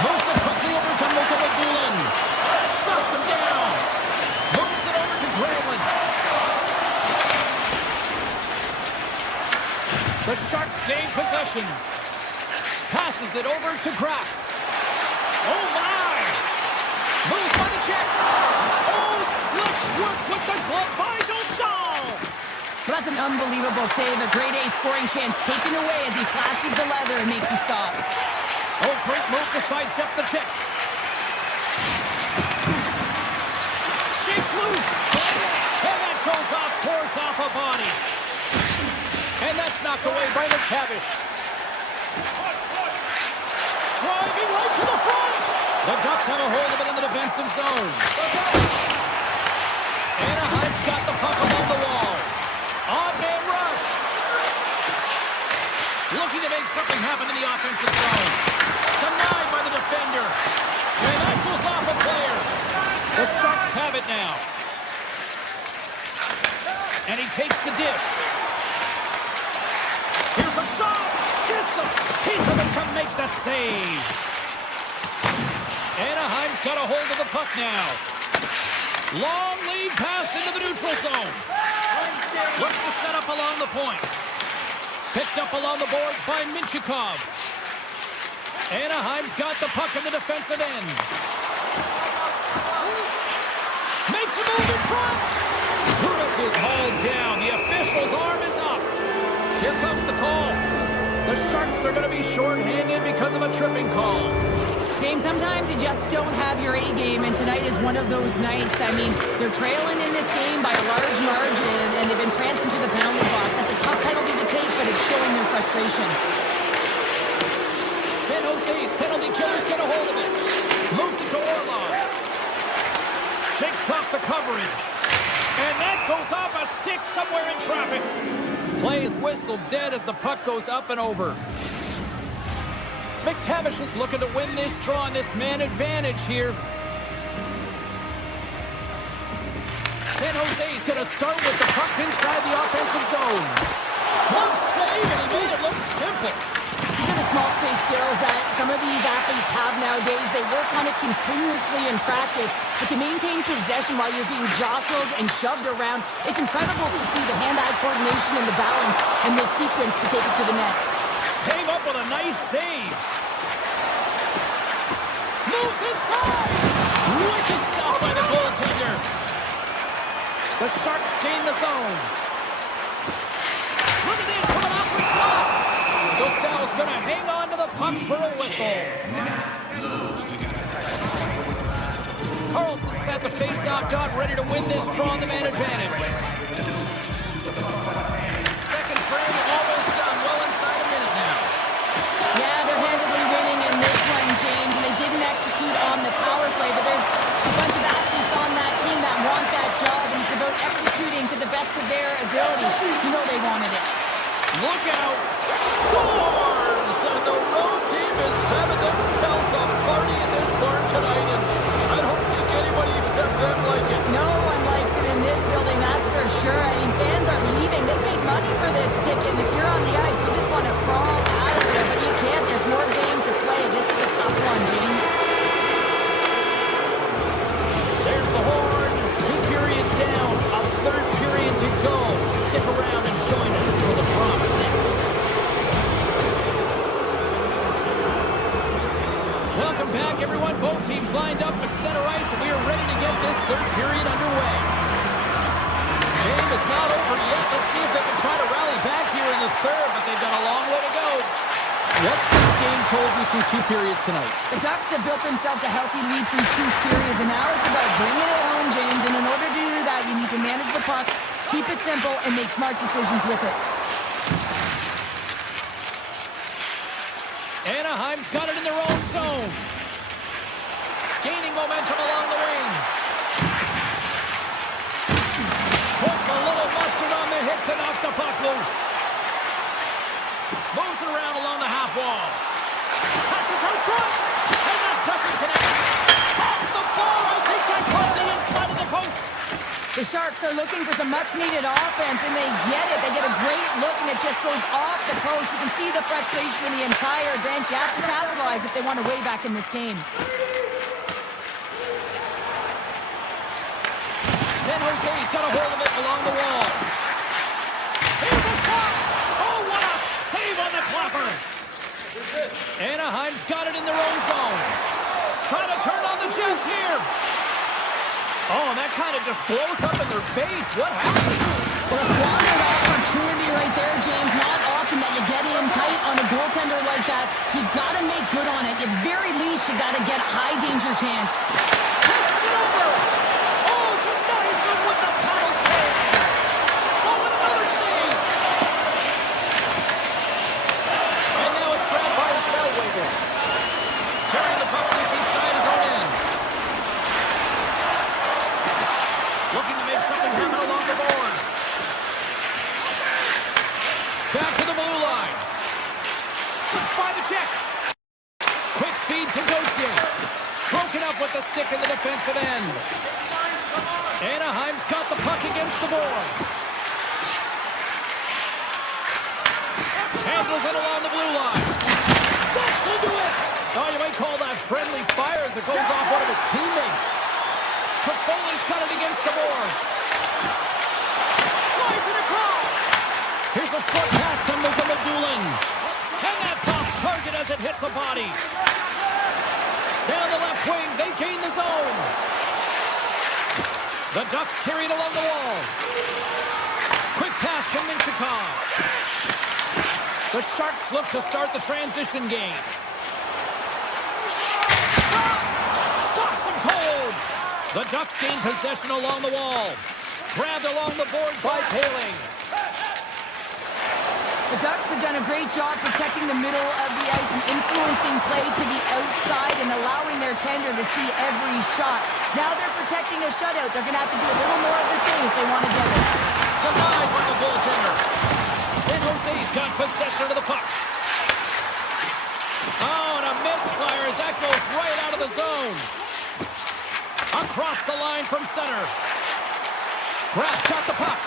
Moves it quickly over to Luka Mudullin. Shuts him down. Moves it over to Granlund. The Sharks gain possession. Passes it over to Graf. Oh, my! Moves by the check. Oh, slick work with the glove by Dostal. That's an unbelievable save. A grade A scoring chance taken away as he flashes the leather and makes the stop. Oh, great move to sidestep the check. Shakes loose. And that goes off course off a body. And that's knocked away by McTavish. Driving right to the front. The Ducks have a hold of it in the defensive zone. Anaheim's got the puck along the wall. Odd man rush. Looking to make something happen in the offensive zone. Denied by the defender. And that goes off a player. The Sharks have it now. And he takes the dish. Here's a shot. Gets a piece of it to make the save. Anaheim's got a hold of the puck now. Long lead pass into the neutral zone. Looks to set up along the point. Picked up along the boards by Minchikov. Anaheim's got the puck in the defensive end. Makes the move in front. Brutus is hauled down. The official's arm is up. Here comes the call. The Sharks are going to be shorthanded because of a tripping call. James, sometimes you just don't have your A game, and tonight is one of those nights. I mean, they're trailing in this game by a large margin, and they've been prancing to the penalty box. That's a tough penalty to take, but it's showing their frustration. San Jose's penalty killer's get a hold of it. Moves it to Orlov. Shakes off the coverage. And that goes off a stick somewhere in traffic. Play is whistled dead as the puck goes up and over. McTavish is looking to win this draw on this man advantage here. San Jose's going to start with the puck inside the offensive zone. Close save, and he made it look simple. These are the small space skills that some of these athletes have nowadays. They work on it continuously in practice. But to maintain possession while you're being jostled and shoved around, it's incredible to see the hand-eye coordination and the balance and the sequence to take it to the net. Came up with a nice save. Moves inside. Wicked stop by the goaltender. The Sharks gain the zone. Look at this, coming off the spot. Dostal's going to hang on to the puck for a whistle. Carlson's at the face-off dot, ready to win this draw on the man advantage. Second frame, almost done. Well inside a minute now. Yeah, they're handily winning in this one, James, and they didn't execute on the power play, but there's a bunch of athletes on that team that want that job, and it's about executing to the best of their ability. You know they wanted it. Look out! Storms! And the road team is having themselves a party in this barn tonight, and I don't think anybody except them like it. No one likes it in this building, that's for sure. I mean, fans are leaving. They paid money for this ticket, and if you're on the ice, you just want to crawl out of there, but you can't. There's more game to play. This is a tough one, James. There's the horn. 2 periods down. A third period to go. Stick around and join us for the drama next. Welcome back, everyone. Both teams lined up at center ice, and we are ready to get this third period underway. Game is not over yet. Let's see if they can try to rally back here in the third, but they've got a long way to go. What's this game told you through 2 periods tonight? The Ducks have built themselves a healthy lead through 2 periods, and now it's about bringing it home, James. And in order to do that, you need to manage the puck, keep it simple, and make smart decisions with it. Anaheim's got it in their own zone. Gaining momentum along the wing. Puts a little mustard on the hit to knock the puck loose. Moves it around along the half wall. Passes out front. And that doesn't connect. Off the bar. I think that caught the inside of the post. The Sharks are looking for some much-needed offense, and they get it. They get a great look, and it just goes off the post. You can see the frustration in the entire bench. You have to capitalize if they want to way back in this game. San Jose's got a hold of it along the wall. Here's a shot. Oh, what a save on the clapper. Anaheim's got it in their own zone. Trying to turn on the Jets here. Oh, and that kind of just blows up in their face. What happened? Well, a squandered opportunity right there, James. Not often that you get in tight on a goaltender like that. You got to make good on it. At very least, you got to get a high-danger chance. Passes it over. Oh, to Nyson with the paddle save. Oh, and another save. And now it's grabbed by Zellweger. Carrying the puck deep inside his own end. Looking to make something happen along the boards. Back to the blue line. Slips by the check. Quick feed to Gauthier. Broken up with the stick in the defensive end. Anaheim's got the puck against the boards. Handles it along the blue line. Steps into it. Oh, you might call that friendly fire as it goes off one of his teammates. Toffoli's got it against the boards. Slides it across. Here's a short pass to Mukhamadullin. And that's off target as it hits the body. Down the left wing, they gain the zone. The Ducks carry it along the wall. Quick pass to Minchikov. The Sharks look to start the transition game. Stops him cold. The Ducks gain possession along the wall. Grabbed along the boards by Paling. The Ducks have done a great job protecting the middle of the ice and influencing play to the outside and allowing their tender to see every shot. Now they're protecting a shutout. They're going to have to do a little more of the same if they want to get it. Denied by the goaltender. San Jose's got possession of the puck. Oh, and a misfire as that goes right out of the zone. Across the line from center. Raff's got the puck.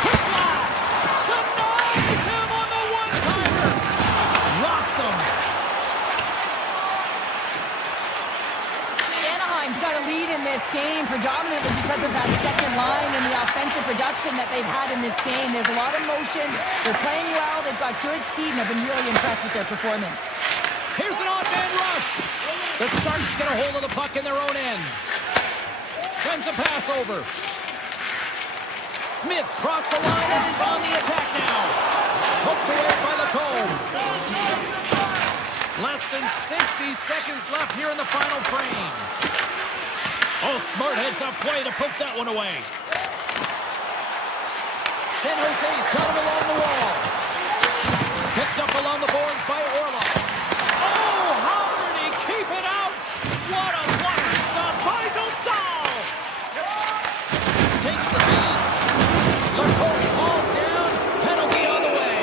Quick blast. Denies him on the one-timer. Rocks him. Anaheim's got a lead in this game predominantly because of that second line and the offensive production that they've had in this game. There's a lot of motion. They're playing well. They've got good speed, and I've been really impressed with their performance. Here's an odd-man rush. The Sharks get a hold of the puck in their own end. Sends a pass over. Smith's crossed the line and is on the attack now. Poked away by the Cone. Less than 60 seconds left here in the final frame. Oh, smart heads-up play to poke that one away. San Jose's got him along the wall. Picked up along the boards by Orlov. Oh, how did he keep it out? What a blocker stop by Dostal. Takes the feed. Lacourte's hauled down. Penalty on the way.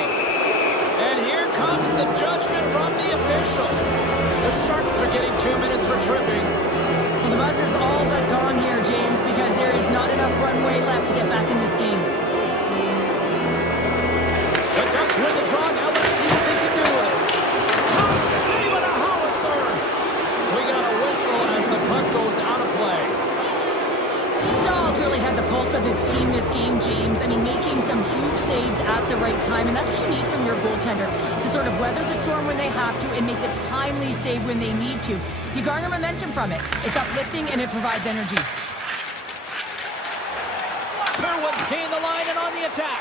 And here comes the judgment from the official. The Sharks are getting 2 minutes for tripping. Well, the buzzer's all but gone here, James, because there is not enough runway left to get back in this game. The Ducks win the draw. Now let's see what they can do with it. Save with a howitzer. We got a whistle as the puck goes out of play. Stahl's really had the pulse of his team this game, James. I mean, making some huge saves at the right time, and that's what you need from your goaltender, to sort of weather the storm when they have to and make the timely save when they need to. You garner momentum from it. It's uplifting, and it provides energy. Sherwood's gained the line and on the attack.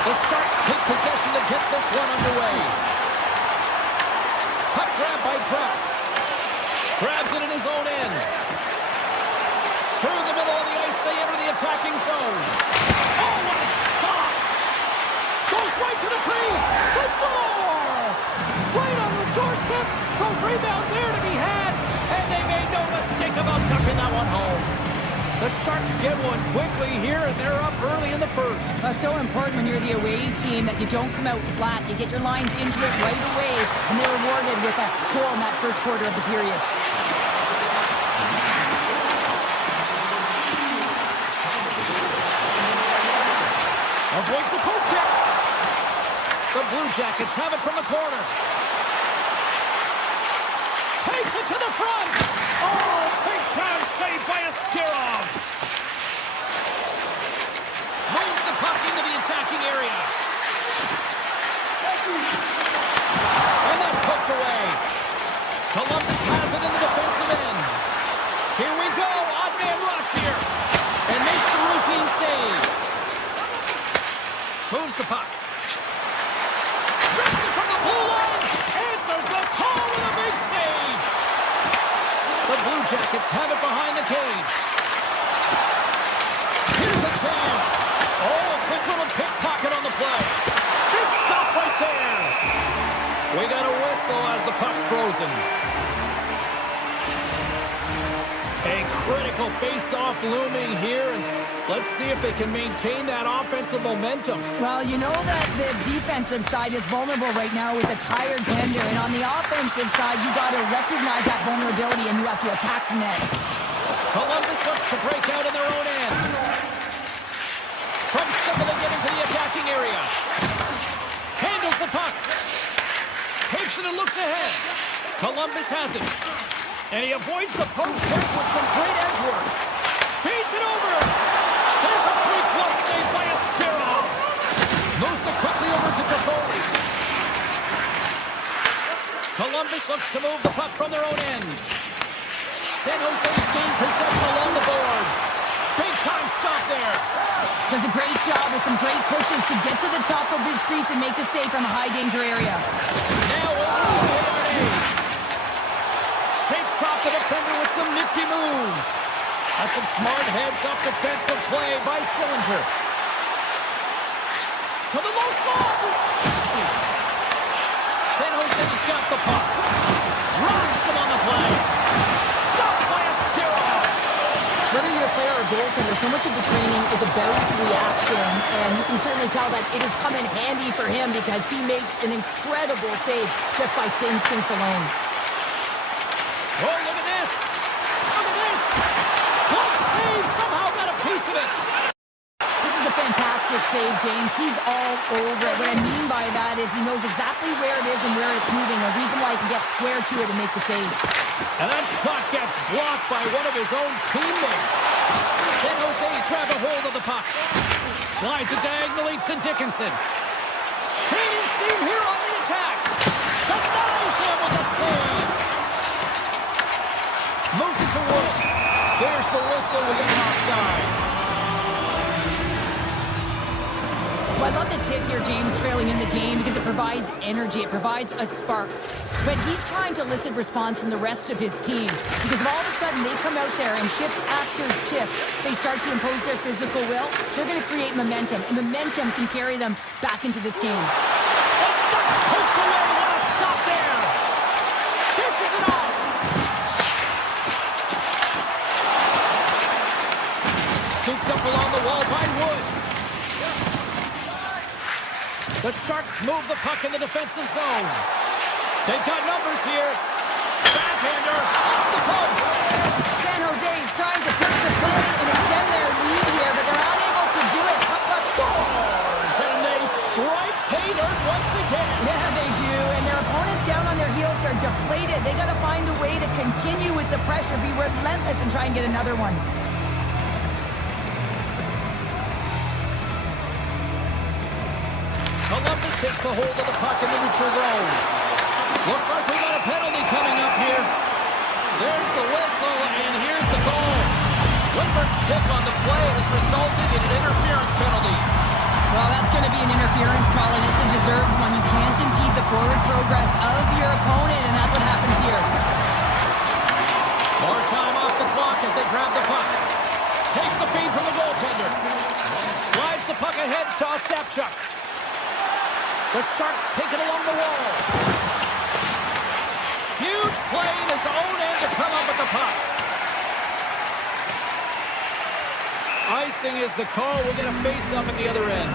The Sharks take possession to get this one underway. Puck grab by Kraft. Grabs it in his own end. Through the middle of the ice, they enter the attacking zone. Oh, what a stop! Goes right to the crease. They score! Right on the doorstep. The rebound there to be had. And they made no mistake about tucking that one home. The Sharks get one quickly here, and they're up early in the first. That's so important when you're the away team that you don't come out flat. You get your lines into it right away, and they're rewarded with a goal in that first quarter of the period. Avoids the poke check. The Blue Jackets have it from the corner. Takes it to the front. Oh, big time save by Askarov. Moves the puck into the attacking area. And that's poked away. Columbus has it in the defensive end. Here we go. Odd man rush here. And makes the routine save. Moves the puck. Rips it from the blue line. Answers the call with a big save. The Blue Jackets have it behind the cage. Here's a chance. Oh, a quick little pickpocket on the play. Big stop right there. We got a whistle as the puck's frozen. A critical face-off looming here, and let's see if they can maintain that offensive momentum. Well, you know that the defensive side is vulnerable right now with a tired tender, and on the offensive side, you got to recognize that vulnerability, and you have to attack the net. Columbus looks to break out in their own end. From center, they get into the attacking area. Handles the puck. Takes it and looks ahead. Columbus has it. And he avoids the poke check with some great edge work. Feeds it over. There's a free glove save by Askarov. Moves it quickly over to Toffoli. Columbus looks to move the puck from their own end. San Jose's gained possession along the boards. Big time stop there. Does a great job with some great pushes to get to the top of his crease and make the save from a high danger area. Now over to Leonard. Shakes off the defender with some nifty moves. That's some smart heads-up defensive play by Sillinger. To the low slot. San Jose's got the puck. Rocks him on the play. Stopped by Askarov. Whether you're a player or goaltender, so much of the training is about reaction, and you can certainly tell that it has come in handy for him because he makes an incredible save just by instincts alone. Oh, look at this. Look at this. Good save. Somehow got a piece of it. This is a fantastic save, James. He's all over it. What I mean by that is he knows exactly where it is and where it's moving. A reason why he can get square to it and make the save. And that shot gets blocked by one of his own teammates. San Jose's grabbed a hold of the puck. Slides it diagonally to Dickinson. Canadian steam here on the attack. Denies him with the save. Moves it to Wood. There's the whistle. We got an offside. Well, I love this hit here, James, trailing in the game because it provides energy. It provides a spark. But he's trying to elicit response from the rest of his team because if all of a sudden they come out there and shift after shift, they start to impose their physical will, they're going to create momentum, and momentum can carry them back into this game. And that's poked away. What a stop there. Dishes it off. Scooped up along the wall by Wood. The Sharks move the puck in the defensive zone. They've got numbers here. Backhander off the post. San Jose is trying to push the play and extend their lead here, but they're unable to do it. Scores! And they strike pay dirt once again. Yeah, they do. And their opponents down on their heels are deflated. They got to find a way to continue with the pressure, be relentless, and try and get another one. Columbus takes a hold of the puck in the neutral zone. Looks like we got a penalty coming up here. There's the whistle, and here's the goal. Lindbergh's pick on the play has resulted in an interference penalty. Well, that's going to be an interference call, and it's a deserved one. You can't impede the forward progress of your opponent, and that's what happens here. More time off the clock as they grab the puck. Takes the feed from the goaltender. Slides the puck ahead to Ostapchuk. The Sharks take it along the wall. Huge play in his own end to come up with the puck. Icing is the call. We'll get a face-off at the other end.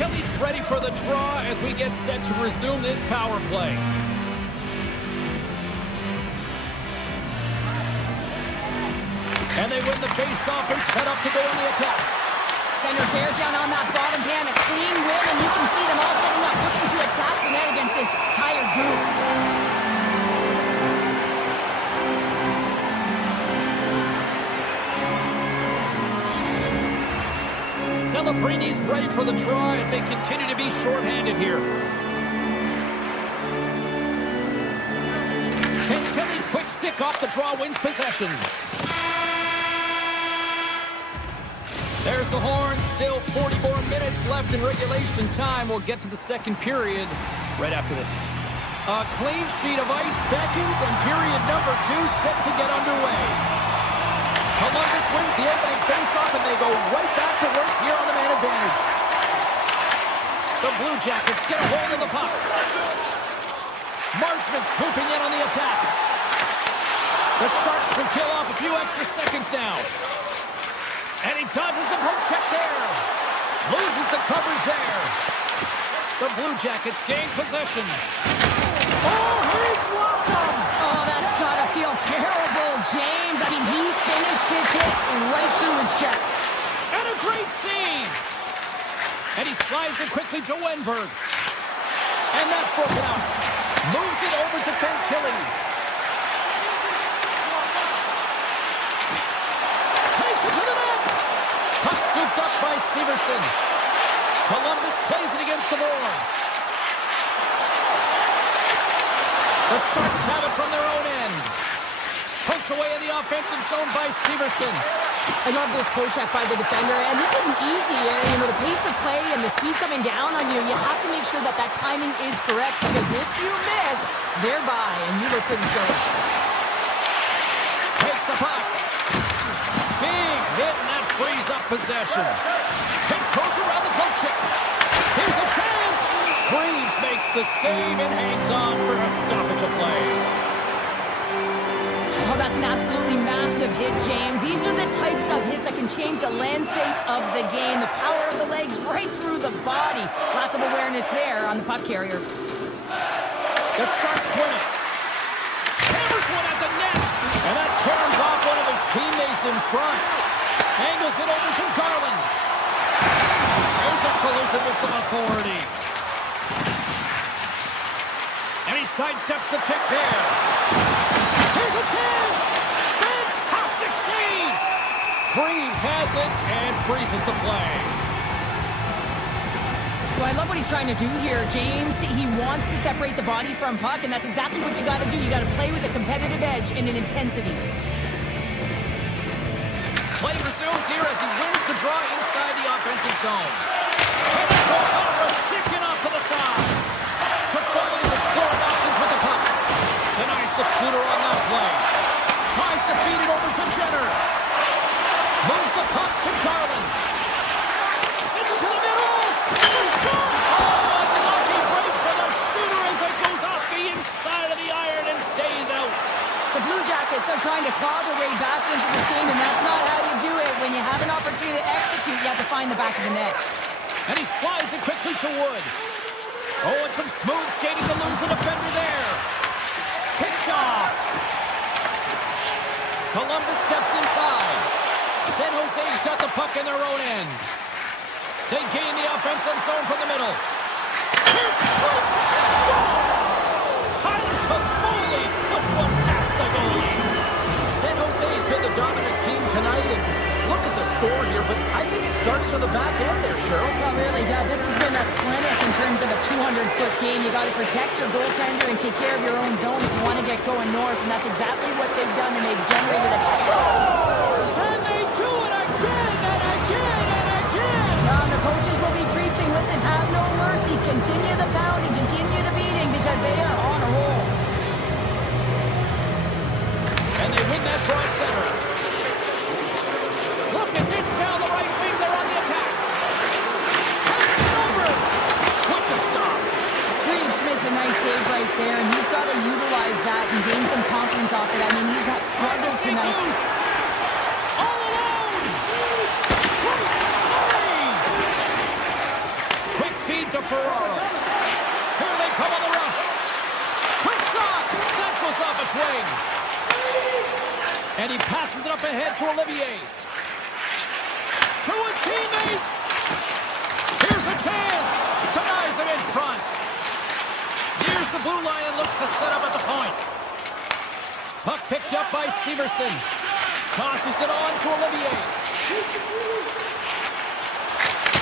Kelly's ready for the draw as we get set to resume this power play. And they win the face-off and set up to go on the attack. Center bears down on that bottom pan, a clean win, and you can see them all setting up, looking to attack the net against this tired group. Celebrini's ready for the draw as they continue to be shorthanded here. Kelly's quick stick off the draw wins possession. There's the horn. Still 40 more minutes left in regulation time. We'll get to the second period right after this. A clean sheet of ice beckons, and period number 2 set to get underway. Columbus wins the opening faceoff, and they go right back to work here on the man advantage. The Blue Jackets get a hold of the puck. Marchment swooping in on the attack. The Sharks can kill off a few extra seconds now. And he dodges the poke check there. Loses the covers there. The Blue Jackets gain possession. Oh, he blocked him! Oh, that's gotta feel terrible, James. I mean, he finished his hit right through his check. And a great save! And he slides it quickly to Wenberg. And that's broken out. Moves it over to Fantilli. Takes it to the net! Puck scooped up by Severson. Columbus plays it against the boards. The Sharks have it from their own end. Poked away in the offensive zone by Severson. I love this poke check by the defender, and this isn't easy. You know, the pace of play and the speed coming down on you, you have to make sure that that timing is correct, because if you miss, they're by, and you look pretty silly. Takes the puck. Big hit, and that frees up possession. Tiptoes around the poke check. Here's a chance. Greaves makes the save and hangs on for a stoppage of play. Oh, that's an absolutely massive hit, James. These are the types of hits that can change the landscape of the game. The power of the legs right through the body. Lack of awareness there on the puck carrier. The Sharks win it. Hammers one at the net. And that turns off one of his teammates in front. Angles it over to Garland. There's a collision with some authority. And he sidesteps the check there. Here's a chance! Fantastic save! Greaves has it and freezes the play. Well, I love what he's trying to do here, James. He wants to separate the body from puck, and that's exactly what you got to do. You got to play with a competitive edge and an intensity. Play resumes here as he wins the draw inside the offensive zone. And it goes off a stick and off to the side. Toffoli's exploring options with the puck. Denies the shooter on that play. Tries to feed it over to Jenner. Moves the puck to Garland. Sends it to the middle. And a shot! Oh, unlucky break for the shooter as it goes off the inside of the iron and stays out. The Blue Jackets are trying to claw their way back into this game, and that's not how you do it. When you have an opportunity to execute, you have to find the back of the net. And he slides it quickly to Wood. Oh, and some smooth skating to lose the defender there. Picked off. Columbus steps inside. San Jose's got the puck in their own end. They gain the offensive zone from the middle. Here's Brooks. Tyler Toffoli puts one past the goalie. San Jose's been the dominant team tonight, and look at the score here, but I think it starts from the back end there, Cheryl. Well, it really does. This has been a clinic in terms of a 200-foot game. You got to protect your goaltender and take care of your own zone if you want to get going north, and that's exactly what they've done, and they've generated a... Scores! And they ahead to Olivier. To his teammate. Here's a chance. Denies him in front. Here's the blue line and looks to set up at the point. Puck picked up by Severson. Tosses it on to Olivier.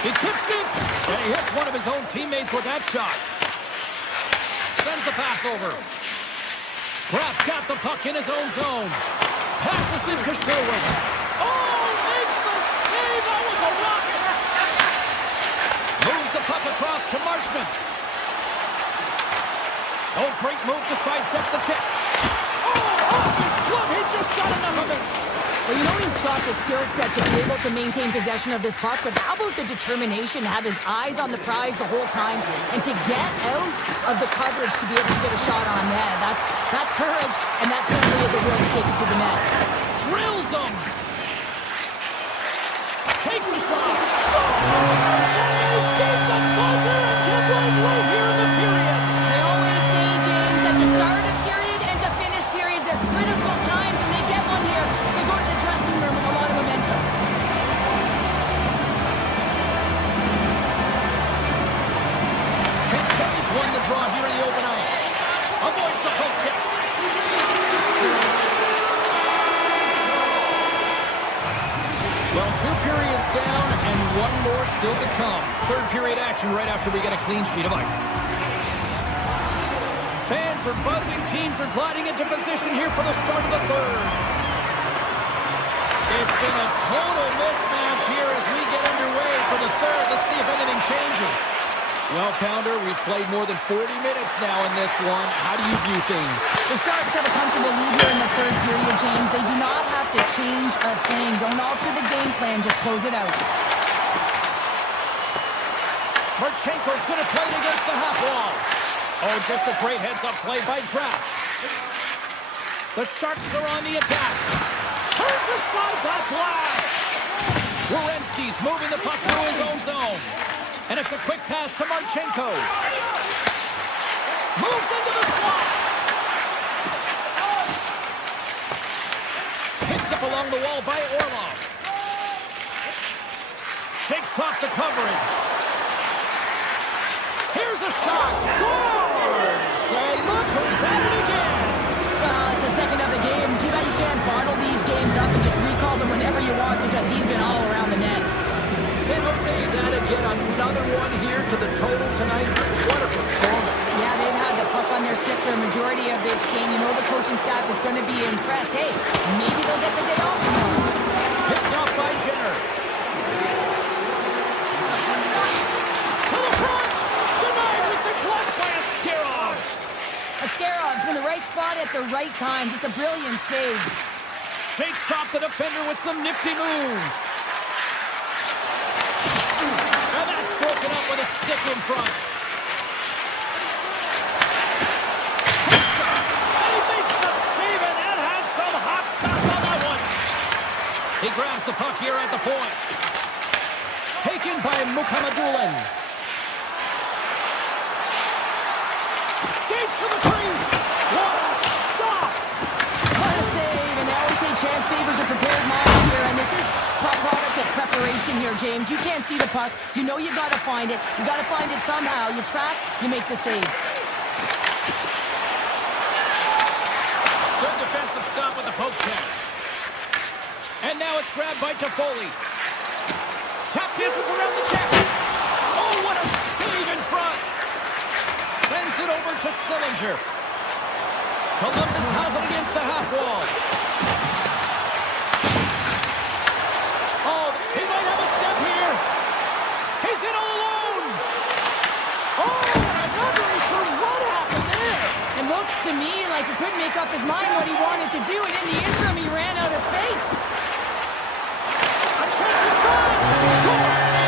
He tips it. And he hits one of his own teammates with that shot. Sends the pass over. Graf's got the puck in his own zone. Passes it to Sherwood. Oh, makes the save. That was a rocket. Moves the puck across to Marchman. Oh, great move to sidestep the check. Oh, off his glove. He just got enough of it. Well, you know he's got the skill set to be able to maintain possession of this puck, but how about the determination to have his eyes on the prize the whole time and to get out of the coverage to be able to get a shot on net? That's courage, and that certainly is a will to take it to the net. Drills him. Takes a shot. Scores! And they beat the buzzer and get right here in the period. They always say, James, that to start a period and to finish periods are critical times, and they get one here. They go to the dressing room with a lot of momentum. Kelly's won the draw here in the open ice. Avoids the poke check. Well, 2 periods down and 1 more still to come. Third period action right after we get a clean sheet of ice. Fans are buzzing. Teams are gliding into position here for the start of the third. It's been a total mismatch here as we get underway for the third. Let's see if anything changes. Well, Pounder, we've played more than 40 minutes now in this one. How do you view things? The Sharks have a comfortable lead here in the third period, James. They do not have to change a thing. Don't alter the game plan. Just close it out. Marchenko's going to play it against the half wall. Oh, just a great heads-up play by Graf. The Sharks are on the attack. Turns aside that blast. Werenski's moving the puck through his own zone. And it's a quick pass to Marchenko. Moves into the slot. Picked up along the wall by Orlov. Shakes off the coverage. Here's a shot. Scores! And look who's at it again. Well, it's the second of the game. Too bad you can't bottle these games up and just recall them whenever you want because he's been all around the net. San Jose's added yet another one here to the total tonight. What a performance. Yeah, they've had the puck on their stick for a majority of this game. You know the coaching staff is going to be impressed. Hey, maybe they'll get the day off tomorrow. Picked off by Jenner. To the front. Denied with the glove by Askarov. Askarov's in the right spot at the right time. Just a brilliant save. Shakes off the defender with some nifty moves. Broken up with a stick in front. And he makes the save, and that had some hot sauce on that one. He grabs the puck here at the point. Taken by Mukhamadullin. Skates to the crease. What a stop. What a save. And they always say chance favors a prepared mind here. And this is product of preparation here, James. You can't see the puck. You know you got to find it. You got to find it somehow. You track, you make the save. Good defensive stop with the poke check. And now it's grabbed by Toffoli. Tap dances around the check. Oh, what a save in front. Sends it over to Sillinger. Columbus has it against the half wall. Oh, he might have a step here. He's in all alone. Oh, I'm not really sure what happened there. It looks to me like he couldn't make up his mind what he wanted to do, and in the interim, he ran out of space. A chance in front. Scores.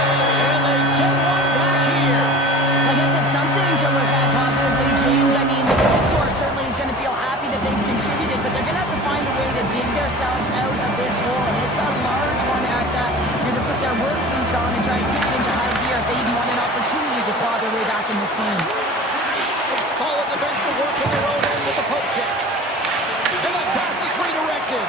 And they get one back here. I guess it's something to look at positively, James. I mean, the score certainly is going to feel happy that they've contributed, but they're going to have to find a way to dig themselves out of this hole. And it's a large one at that. They're going to put their work boots on and try and kick it into high gear if they even want an opportunity to claw their way back in this game. Some solid defensive work in their own end with the poke check. And that pass is redirected.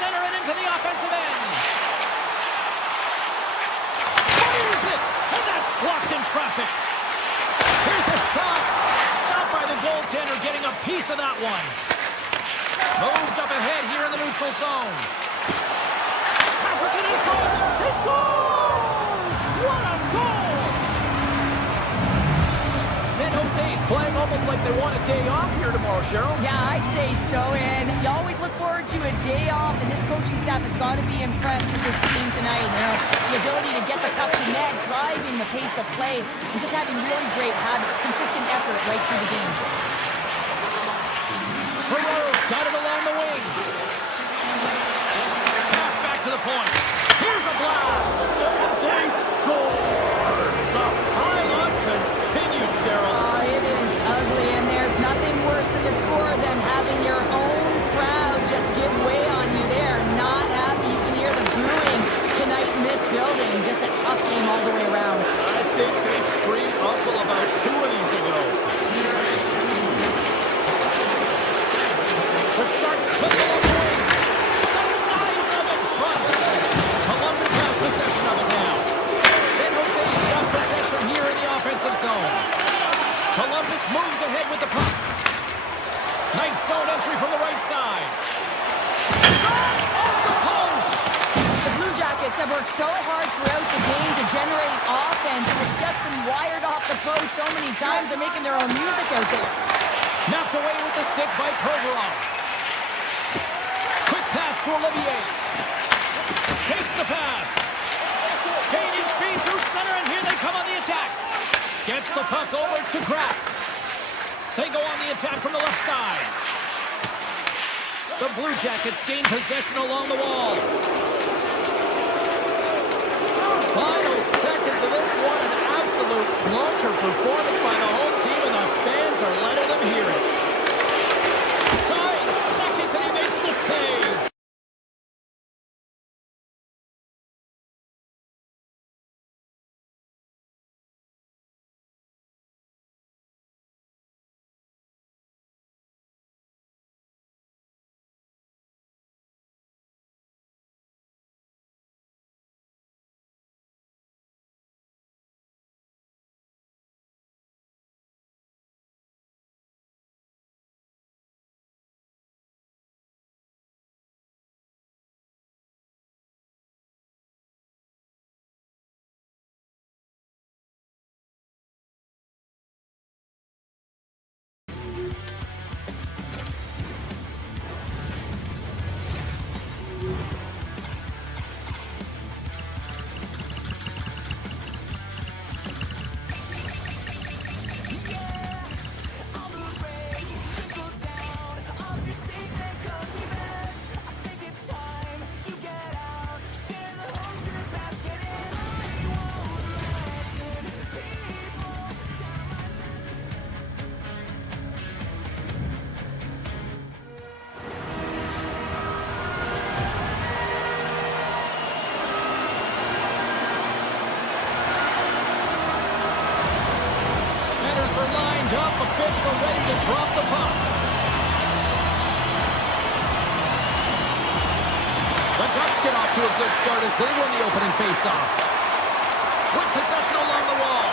center and into the offensive end. Fires it, and that's blocked in traffic. Here's a shot. Stopped by the goaltender, getting a piece of that one. Moved up ahead here in the neutral zone. Passes it in front. He scores! What a goal! San Jose's playing almost like they want a day off here tomorrow, Cheryl. Yeah, I'd say so, and you always look forward to a day off, and this coaching staff has got to be impressed with this team tonight. You know, the ability to get the puck to net, driving the pace of play, and just having really great habits, consistent effort right through the game. Ferrero's got it along the wing. Pass back to the point. Here's a blast, and they score! The pile-on continues, Cheryl. It is ugly, and there's nothing worse in the score than having your own crowd just give way on you. They're not happy. You can hear the booing tonight in this building. Just a tough game all the way around. I think they screamed uncle about 2 of these ago. The Sharks put it on the wing. Denies them in front. Columbus has possession of it now. San Jose's got possession here in the offensive zone. Columbus moves ahead with the puck. Nice zone entry from the right side. Shot off the post. The Blue Jackets have worked so hard throughout the game to generate offense. It's just been wired off the post so many times. They're making their own music out there. Knocked away with the stick by Provorov. Quick pass to Olivier. Takes the pass. Gaining speed through center, and here they come on the attack. Gets the puck over to Kraft. They go on the attack from the left side. The Blue Jackets gain possession along the wall. Final seconds of this one, an absolute clunker performance by the home team, and the fans are letting them hear it. Dying seconds, and he makes the save. Official ready to drop the puck. The Ducks get off to a good start as they win the opening faceoff. With possession along the wall.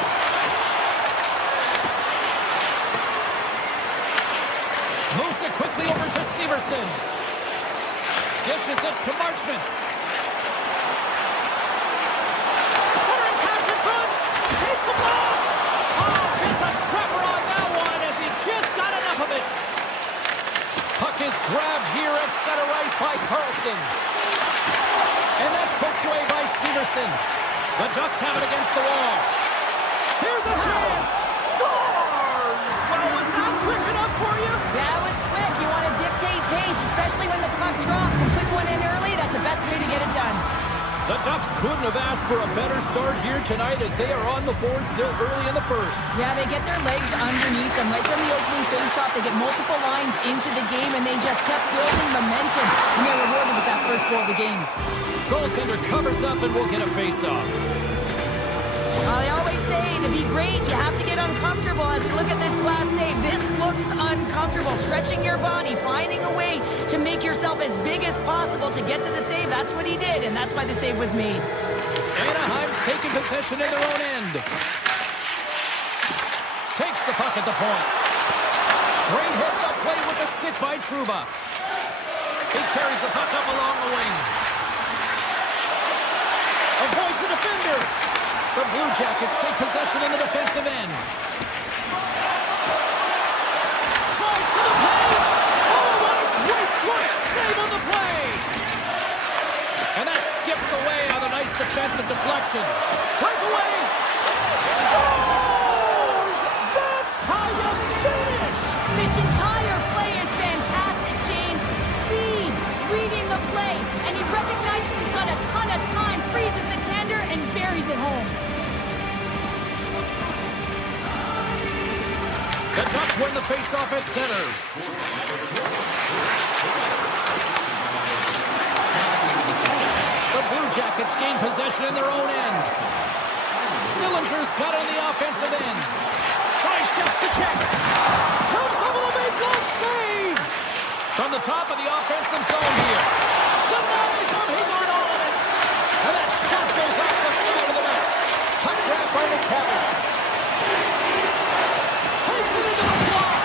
Moves it quickly over to Severson. Dishes it to Marchment. Centering pass in front. Takes the blast. Oh, gets a crapper on that one as he just got enough of it. Puck is grabbed here at center ice by Carlson. And that's poked away by Severson. The Ducks have it against the wall. Here's a chance. Scores! Well, was that quick enough for you? That was quick. You want to dictate pace, especially when the puck drops. A quick one in early, that's the best way to get it done. The Ducks couldn't have asked for a better start here tonight as they are on the board still early in the first. Yeah, they get their legs underneath them. Right from the opening faceoff, they get multiple lines into the game, and they just kept building momentum, and they're rewarded with that first goal of the game. Goaltender covers up and will get a faceoff. They always say to be great, you have to get uncomfortable. As we look at this last save, this looks uncomfortable. Stretching your body, finding a way to make yourself as big as possible to get to the save. That's what he did, and that's why the save was made. Anaheim's taking possession in their own end. Takes the puck at the point. Great hits up play with the stick by Trouba. He carries the puck up along the wing. Avoids the defender. The Blue Jackets take possession in the defensive end. Tries to the paint. Oh, what a great save on the play. And that skips away on a nice defensive deflection. Breakaway. Scores! That's how you finish. This entire play is fantastic, James. Speed, reading the play, and he recognizes he's got a ton of time, freezes the tender, and buries it home. The Ducks win the faceoff at center. The Blue Jackets gain possession in their own end. Sillinger's got on the offensive end. Sidesteps the check. Comes up with a big goal save. From the top of the offensive zone here. Denies him. He got all of it. And that shot goes off the side of the net. Puck grab by McTavish. Takes it into the slot.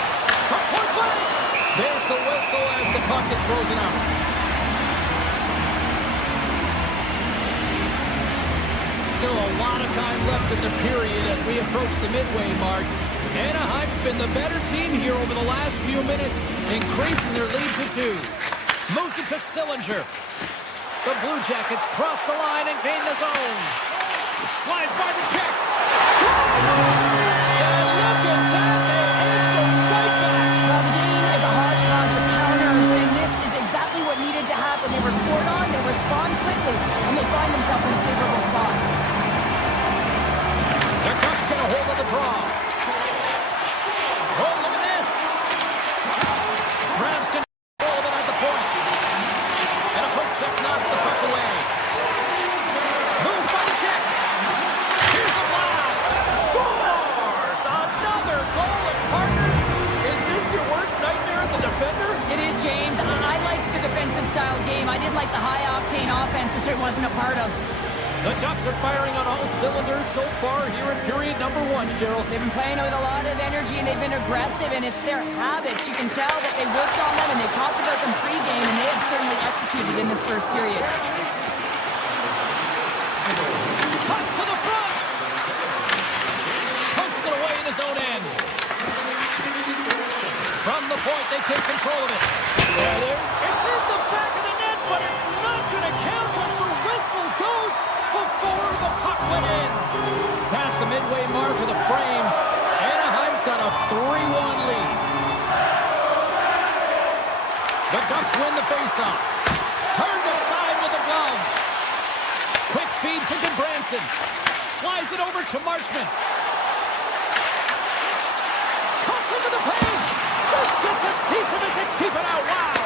From point blank. There's the whistle as the puck is frozen out. Still a lot of time left in the period as we approach the midway mark. Anaheim's been the better team here over the last few minutes, increasing their lead to 2. Moves it to Sillinger. The Blue Jackets cross the line and gain the zone. Slides by the check. Scores! And look at that, they answer right back. Well, the game is a hodgepodge of counters, and this is exactly what needed to happen. They were scored on, they respond quickly, and they find themselves in a favorable spot. The Ducks get a hold of the draw. Oh, look at this. Browns control of it at the point. And a quick check knocks the puck away. Moves by the check. Here's a blast. Scores! Another goal, and partner. Is this your worst nightmare as a defender? It is, James. I like the defensive style game. I didn't like the high-octane offense, which I wasn't a part of. The Ducks are firing on all cylinders so far here in period number 1, Cheryl. They've been playing with a lot of energy, and they've been aggressive, and it's their habits. You can tell that they worked on them, and they talked about them pregame, and they have certainly executed in this first period. Cuts to the front. Punts it away in his own end. From the point, they take control of it. It's in the back of the net, but it's not going to count as the whistle goes before the puck went in. Past the midway mark of the frame, Anaheim's got a 3-1 lead. The Ducks win the faceoff. Turned aside with a glove. Quick feed to Branson. Slides it over to Marchment. Cuts into the paint. Just gets a piece of it to keep it out. Wow.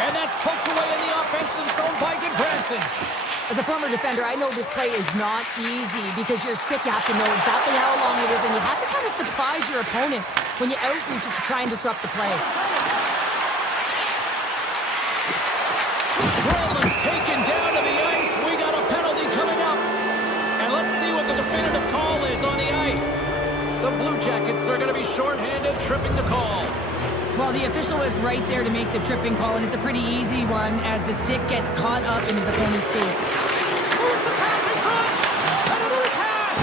And that's poked away in the offensive zone by Branson. As a former defender, I know this play is not easy because you're sick. You have to know exactly how long it is, and you have to kind of surprise your opponent when you outreach it to try and disrupt the play. Brolin's taken down to the ice. We got a penalty coming up. And let's see what the definitive call is on the ice. The Blue Jackets are going to be shorthanded, tripping the call. Well, the official was right there to make the tripping call, and it's a pretty easy one as the stick gets caught up in his opponent's skates. Moves the pass in front. Penalty pass.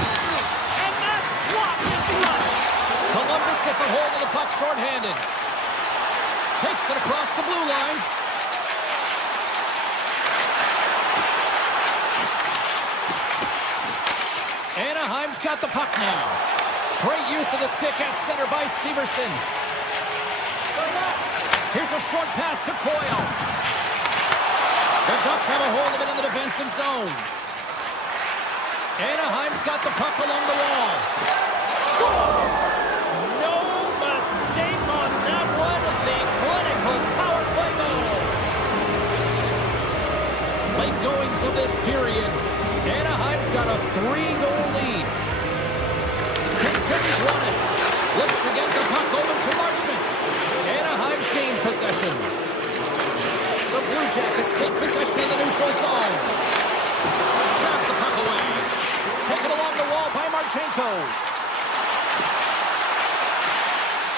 And that's blocked in front. Columbus gets a hold of the puck shorthanded. Takes it across the blue line. Anaheim's got the puck now. Great use of the stick at center by Severson. Here's a short pass to Coyle. The Ducks have a hold of it in the defensive zone. Anaheim's got the puck along the wall. Scores! No mistake on that one. The clinical power play goal. Late goings of this period. Anaheim's got a 3-goal lead. Continues running. Looks to get the puck over to Marchment. Anaheim's gained possession. possession. The Blue Jackets take possession in the neutral zone. Traps the puck away. Taken along the wall by Marchenko.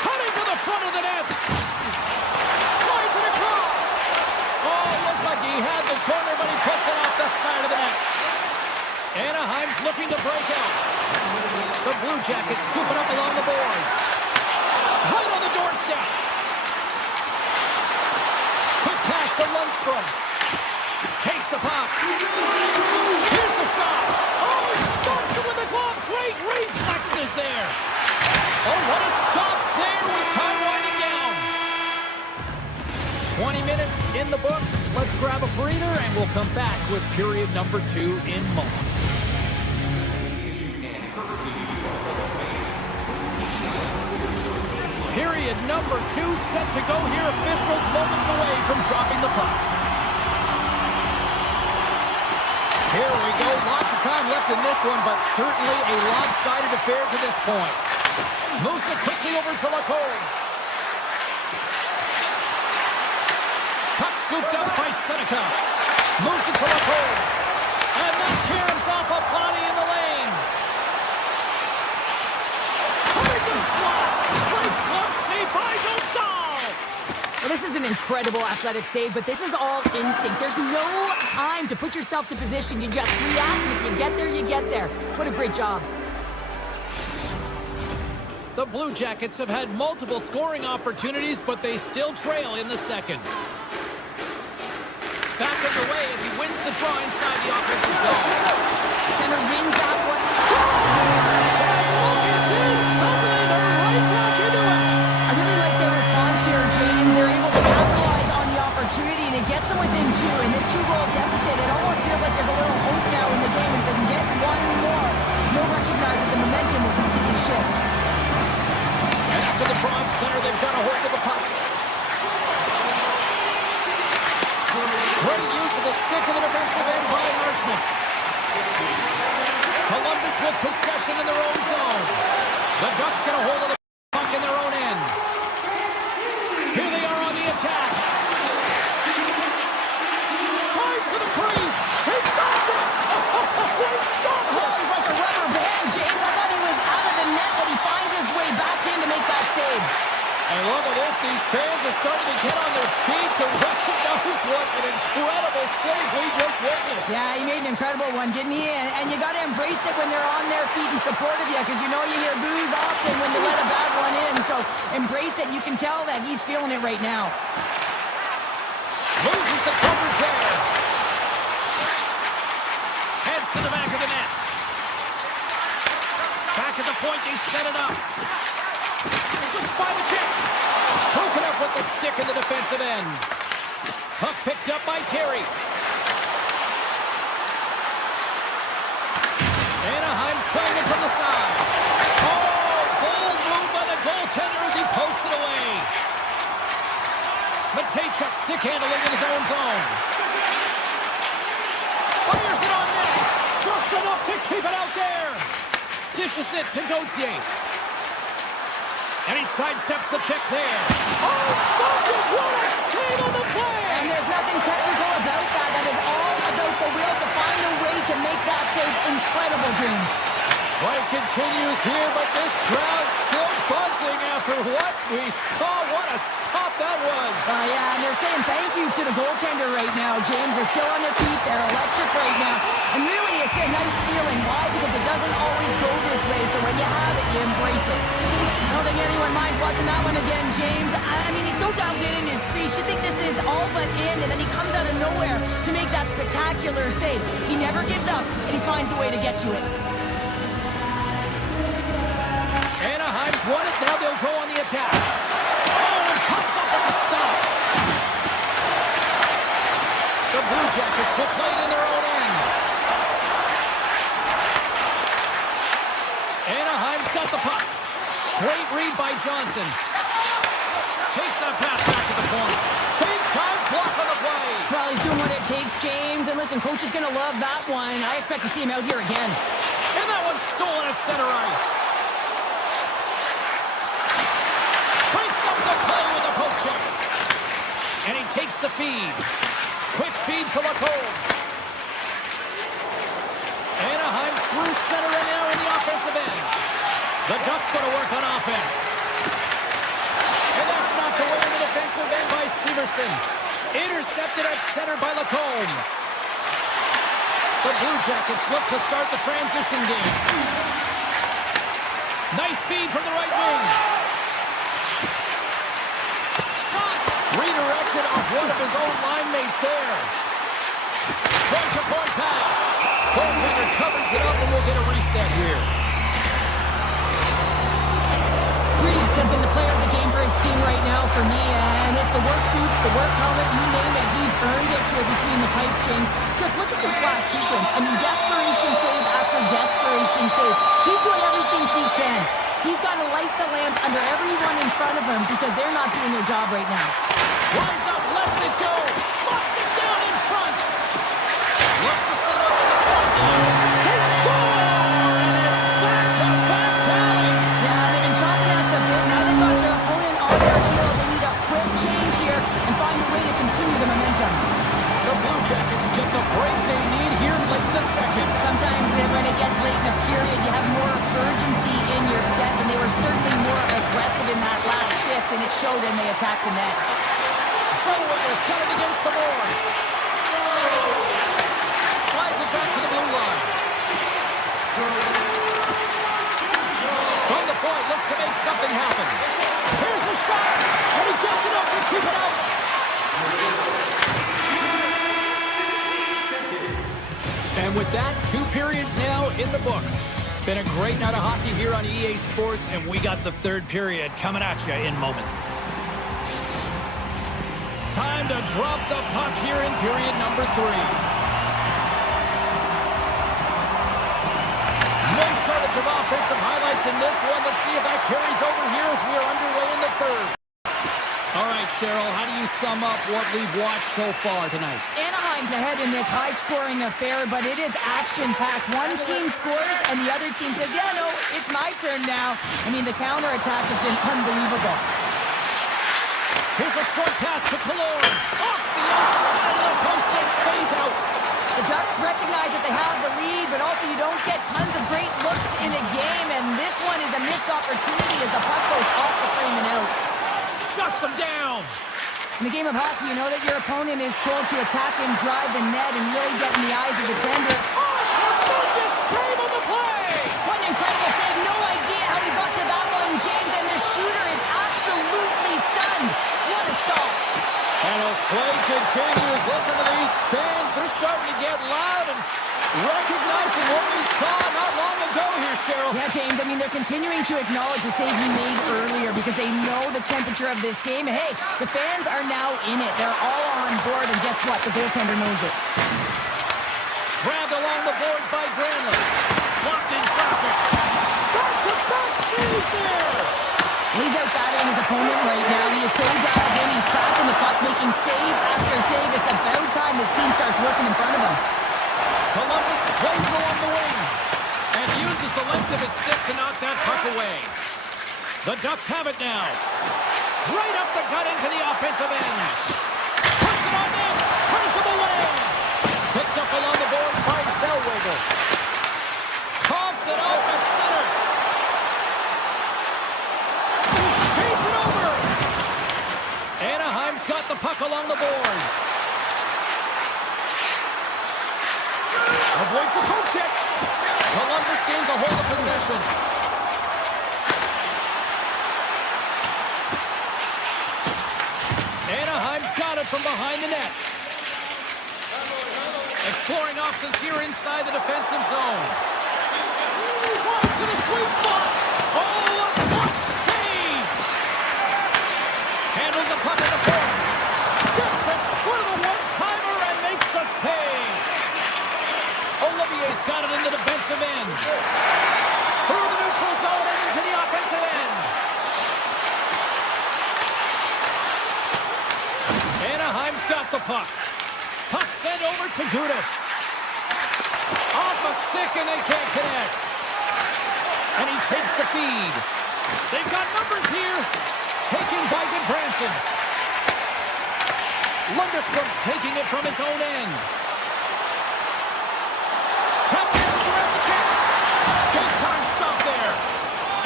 Cutting to the front of the net. Slides it across. Oh, looked like he had the corner, but he puts it off the side of the net. Anaheim's looking to break out. The Blue Jackets scoop it up along the boards. Right on the doorstep. Quick pass to Lundstrom. Takes the puck. Here's the shot. Oh, he stops it with the glove. Great reflexes there. Oh, what a stop there with time winding down. 20 minutes in the books. Let's grab a breather, and we'll come back with period number 2 in moments. Period number 2 set to go here. Officials moments away from dropping the puck. Here we go. Lots of time left in this one, but certainly a lopsided affair to this point. Moves it quickly over to Lacoste. Puck scooped up by Seneca. Moves it to Lacoste. And that caroms off a body in the lane. Coming to the slot. Great glove save by Dostal. Well, this is an incredible athletic save, but this is all instinct. There's no time to put yourself to position. You just react, and if you get there, you get there. What a great job. The Blue Jackets have had multiple scoring opportunities, but they still trail in the second. Back underway as he wins the draw inside the offensive zone. Center wins that one. Look at this! Suddenly they're right back into it! I really like their response here, James. They're able to capitalize on the opportunity, and it gets them within 2. In this 2-goal deficit, it almost feels like there's a little hope now in the game. If they can get one more, you'll recognize that the momentum will completely shift. After the draw center, they've got a hold of the puck. Great use of the stick in the defensive end by Marchment. Columbus with possession in their own zone. The Ducks get a hold of the puck in their own end. Here they are on the attack. Tries to the crease. He stopped it. He stopped it. Oh, he's like a rubber band, James. I thought he was out of the net, but he finds his way back in to make that save. And look at this. These fans are starting to get on their feet to recognize what an incredible save we just witnessed. Yeah, he made an incredible one, didn't he? And you got to embrace it when they're on their feet in support of you, because you know you hear boos often when you let a bad one in. So embrace it. You can tell that he's feeling it right now. Loses the coverage there. Heads to the back of the net. Back at the point, they set it up. Slips by the check. Broken up with the stick in the defensive end. Puck picked up by Terry. Anaheim's playing it from the side. Oh, bold move by the goaltender as he pokes it away. Matejchuk stick handling in his own zone. Fires it on net. Just enough to keep it out there. Dishes it to Gauthier. And he sidesteps the check there. Oh, stop it! What a save on the play! And there's nothing technical about that. That is all about the will to find a way to make that save. Incredible, Dreams. Play continues here, but this crowd's still buzzing after what we saw. What a stop that was. Yeah, and they're saying thank you to the goaltender right now, James. They're still on their feet. They're electric right now. And really, it's a nice feeling. Why? Because it doesn't always go this way. So when you have it, you embrace it. I don't think anyone minds watching that one again, James. I mean, he's so dialed in his crease. You think this is all but in, and then he comes out of nowhere to make that spectacular save. He never gives up, and he finds a way to get to it. Anaheim's won it. Now they'll go on the attack. Oh, and comes up with a stop. The Blue Jackets will play it in their own end. Anaheim's got the puck. Great read by Johnson. Takes that pass back to the point. Big time block on the play. Well, he's doing what it takes, James. And listen, coach is going to love that one. I expect to see him out here again. And that one's stolen at center ice. Breaks up the play with a poke check. the feed. Quick feed to Lacombe. Anaheim's through center and now in the offensive end. The Ducks going to work on offense. And that's knocked away in the defensive end by Severson. Intercepted at center by Lacombe. The Blue Jackets look to start the transition game. Nice feed from the right wing. Redirected off one of his own line mates there. Point-to-point pass. Goaltender covers it up and we'll get a reset here. Reeves has been the player of the game for his team right now for me, and it's the work boots, the work helmet, you name it. He's earned it here between the pipes, James. Just look at this last sequence. I mean, desperation save after desperation save. He's doing everything he can. He's got to light the lamp under everyone in front of him because they're not doing their job right now. Lines up, lets it go. Locks it down in front. Looks to set up in the point now. They score! And it's back-to-back tallies. Yeah, they've been chopping at the bit. Now they've got their opponent on their heel. They need a quick change here and find a way to continue the momentum. The Blue Jackets get the break they need here late in the second. Sometimes when it gets late in a period, you have more urgency in your step, and they were certainly more aggressive in that last shift, and it showed when they attacked the net. Zellweger's got it against the boards. Slides it back to the blue line. From the point, looks to make something happen. Here's a shot, and he gets it up to keep it out. And with that, 2 periods now in the books. Been a great night of hockey here on EA Sports, and we got the 3rd period coming at you in moments. Time to drop the puck here in period number 3. No shortage of offensive highlights in this one. Let's see if that carries over here as we are underway in the 3rd. All right, Cheryl, how do you sum up what we've watched so far tonight? Anaheim's ahead in this high-scoring affair, but it is action-packed. One team scores, and the other team says, yeah, no, it's my turn now. I mean, the counterattack has been unbelievable. Here's a short pass to Killorn. Off the outside of the post and stays out. The Ducks recognize that they have the lead, but also you don't get tons of great looks in a game, and this one is a missed opportunity as the puck goes off the frame and out. Shuts him down. In the game of hockey, you know that your opponent is told to attack and drive the net and really get in the eyes of the tender. Oh, tremendous save on the play. What an incredible save. No idea how he got to that one, James, and the shooter is absolutely stunned. What a stop. And as play continues, listen to these fans. They're starting to get loud and recognizing what we saw not long ago here, Cheryl. Yeah, James, I mean, they're continuing to acknowledge the save he made earlier because they know the temperature of this game. Hey, the fans are now in it. They're all on board, and guess what? The goaltender knows it. Grabbed along the boards by Granlund. Blocked in traffic. Back-to-back saves there. He's out battling his opponent right now. He is so dialed in. He's tracking the puck, making save after save. It's about time this team starts working in front of him. Columbus plays him along the wing and uses the length of his stick to knock that puck away. The Ducks have it now. Right up the gut into the offensive end. Puts it on net. Turns him away. Picked up along the boards by Zellweger. Coughs it up at center. Feeds it over. Anaheim's got the puck along the boards. Avoids the poke check. Columbus gains a hold of possession. Anaheim's got it from behind the net. Exploring options here inside the defensive zone. Drives to the sweet spot. Oh, a clutch save. Handles the puck at the point. Steps it for the one-timer and makes the save. Olivier's got it in the defensive end. Through the neutral zone and into the offensive end. Anaheim's got the puck. Puck sent over to Gudas. Off a stick and they can't connect. And he takes the feed. They've got numbers here. Taken by Goodbranson. Lundstrom's taking it from his own end. Tap dances around the check. Big time stop there.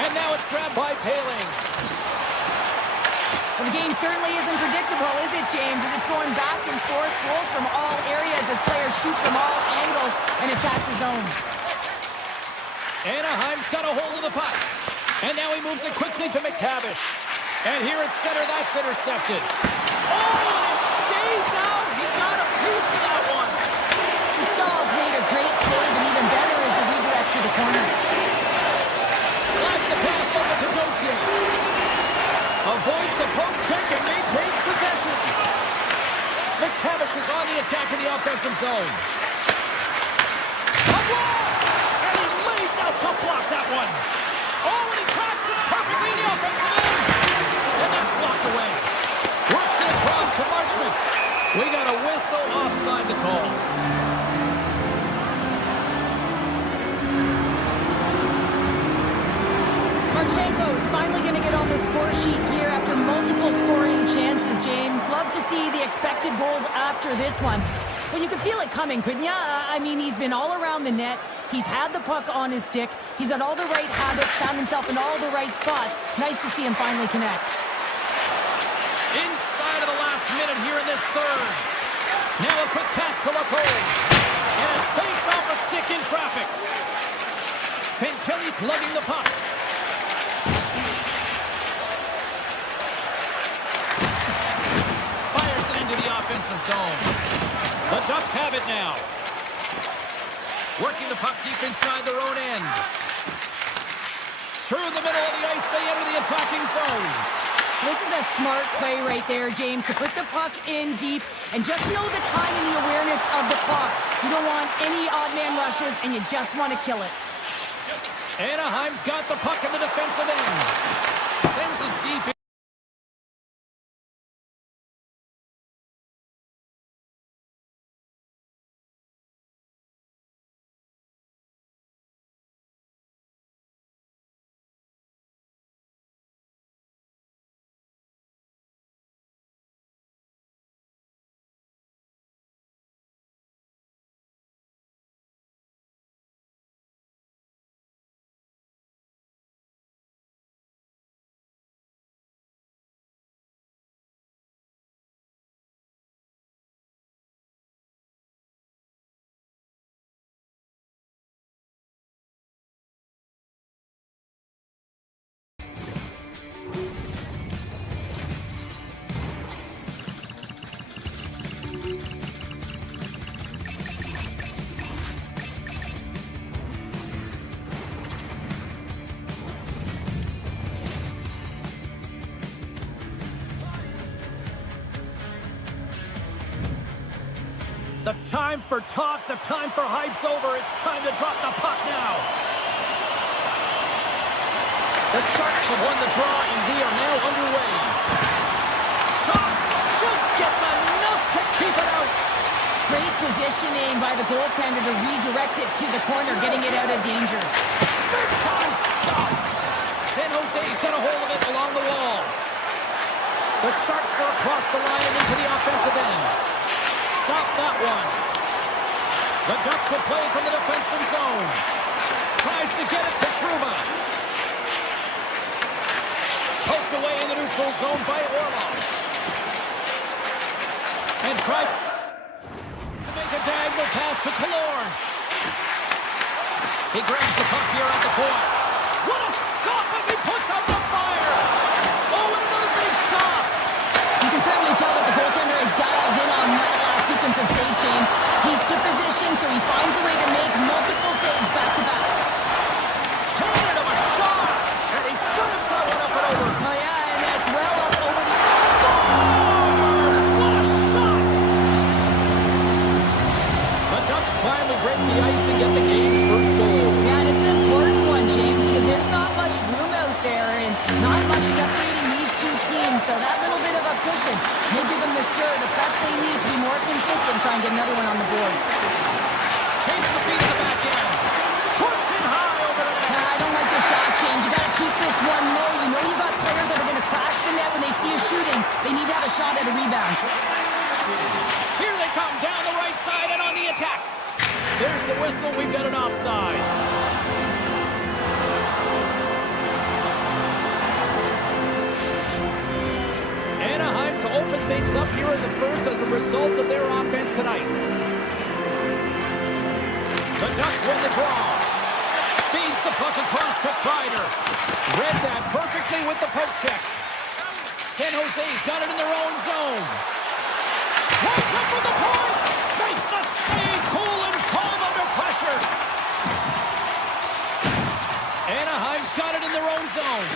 And now it's grabbed by Paling. Well, the game certainly isn't predictable, is it, James? As it's going back and forth, goals from all areas as players shoot from all angles and attack the zone. Anaheim's got a hold of the puck. And now he moves it quickly to McTavish. And here at center, that's intercepted. Oh, and it stays out. He got a piece of that one. Stahl's made a great save, and even better is the redirect to the corner. Slides the pass over to Gauthier. Avoids the poke check and maintains possession. McTavish is on the attack in the offensive zone. A blast! And he lays out to block that one. Oh, and he cracks it perfectly in the offensive end. And that's blocked away. Works it across to Marchment. We got a whistle offside to call. Marchenko's finally going to get on the score sheet here after multiple scoring chances, James. Love to see the expected goals after this one. Well, you could feel it coming, couldn't you? I mean, he's been all around the net. He's had the puck on his stick. He's had all the right habits, found himself in all the right spots. Nice to see him finally connect. Inside of the last minute here in this third. Now a quick pass to Lacole. And it banks off a stick in traffic. Fantilli's lugging the puck. Fires it into the offensive zone. The Ducks have it now. Working the puck deep inside their own end. Through the middle of the ice, they enter the attacking zone. This is a smart play right there, James, to put the puck in deep and just know the time and the awareness of the puck. You don't want any odd man rushes, and you just want to kill it. Anaheim's got the puck in the defensive end. Sends it deep in. The time for talk, the time for hype's over. It's time to drop the puck now. The Sharks have won the draw, and we are now underway. Shot just gets enough to keep it out. Great positioning by the goaltender to redirect it to the corner, getting it out of danger. Big time stop. San Jose's got a hold of it along the wall. The Sharks are across the line and into the offensive end. Stop that one. The Ducks will play from the defensive zone. Tries to get it to Trouba. Poked away in the neutral zone by Orlov. And tries to make a diagonal pass to Killorn. He grabs the puck here at the point. What a stop as he puts out the fire. Oh, and another big stop. You can certainly tell that the goaltender is dialed in on that last sequence of saves, James. He's to position, so he finds a way to make multiple saves back-to-back. Cannon of a shot, and he serves that one up and over. Oh, yeah, and that's well up over the... Scores! What a shot! The Ducks finally break the ice and get the game's first goal. Yeah, and it's an important one, James, because there's not much room out there and not much separating these two teams, so that little bit of a cushion may give them the stir, the press they need to be more consistent, try and get another one on the board. Takes the feet in the back end. Puts it high over the net. I don't like the shot, James. You got to keep this one low. You know you got players that are going to crash the net when they see you shooting. They need to have a shot at a rebound. Here they come down the right side and on the attack. There's the whistle. We've got an offside. Anaheim to open things up here in the first as a result of their offense tonight. The Ducks win the draw. Feeds the puck across to Kreider. Read that perfectly with the poke check. San Jose's got it in their own zone. Lights up for the point. Makes the save. Cool and calm under pressure. Anaheim's got it in their own zone.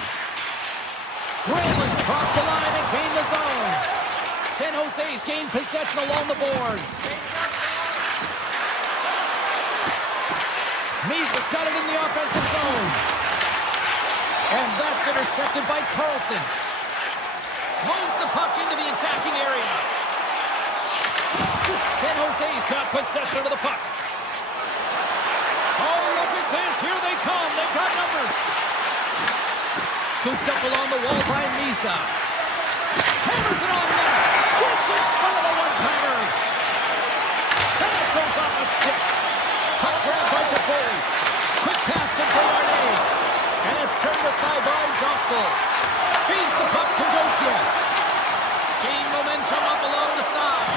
Gremlins cross the line and gain the zone. San Jose's gained possession along the boards. Misa's got it in the offensive zone. And that's intercepted by Carlson. Moves the puck into the attacking area. San Jose's got possession of the puck. Oh, look at this. Here they come. They've got numbers. Scooped up along the wall by Misa. Hammers it on net. Gets it front of the one-timer. And it goes off a stick. Puck grab by Toffoli. Quick pass to Desharnais. And it's turned aside by Jostel. Feeds the puck to Gauthier. Gain momentum up along the side.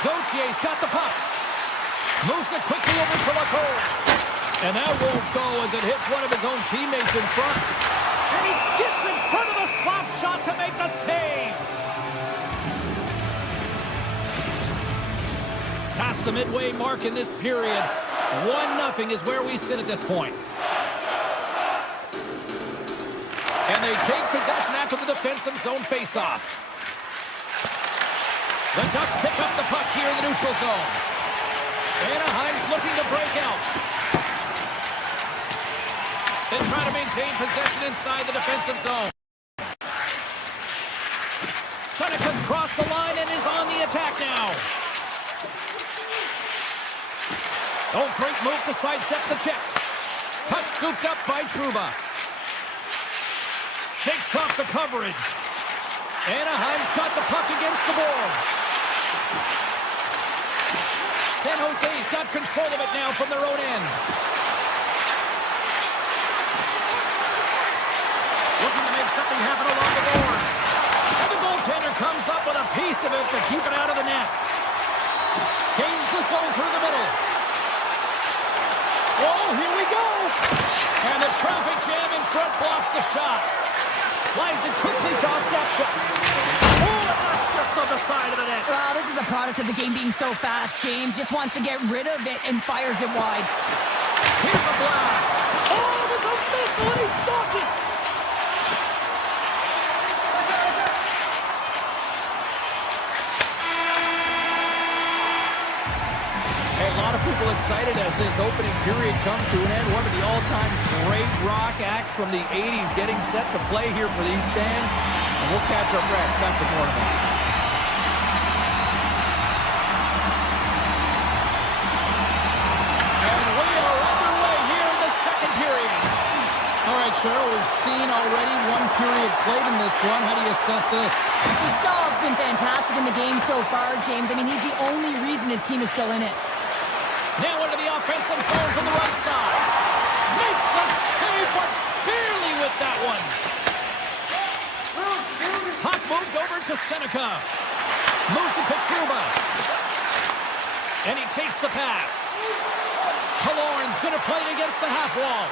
Gauthier's got the puck. Moves it quickly over to Lacour. And that won't go as it hits one of his own teammates in front. And he gets in front of the slap shot to make the save. Past the midway mark in this period. 1-0 is where we sit at this point. And they take possession after the defensive zone faceoff. The Ducks pick up the puck here in the neutral zone. Anaheim's looking to break out. They try to maintain possession inside the defensive zone. Seneca's crossed the line and is on the attack now. Oh, great move to sidestep the check. Puck scooped up by Trouba. Shakes off the coverage. Anaheim's got the puck against the boards. San Jose's got control of it now from their own end. Looking to make something happen along the boards. And the goaltender comes up with a piece of it to keep it out of the net. Gains the zone through the middle. Oh, here we go. And the traffic jam in front blocks the shot. Slides it quickly to Ostapchuk. Oh, and that's just on the side of the net. Wow, this is a product of the game being so fast. James just wants to get rid of it and fires it wide. Here's a blast. Oh, it was a missile and he stopped it. A lot of people excited as this opening period comes to an end. One of the all-time great rock acts from the 80s getting set to play here for these fans. And we'll catch our breath back with more tomorrow. And we are underway here in the second period. All right, Cheryl, we've seen already one period played in this one. How do you assess this? Stahl's been fantastic in the game so far, James. I mean, he's the only reason his team is still in it. Now into the offensive zone from the right side. Makes the save, but barely with that one. Puck moved over to Seneca. Moves it to Trouba. And he takes the pass. Killorn's going to play it against the half wall.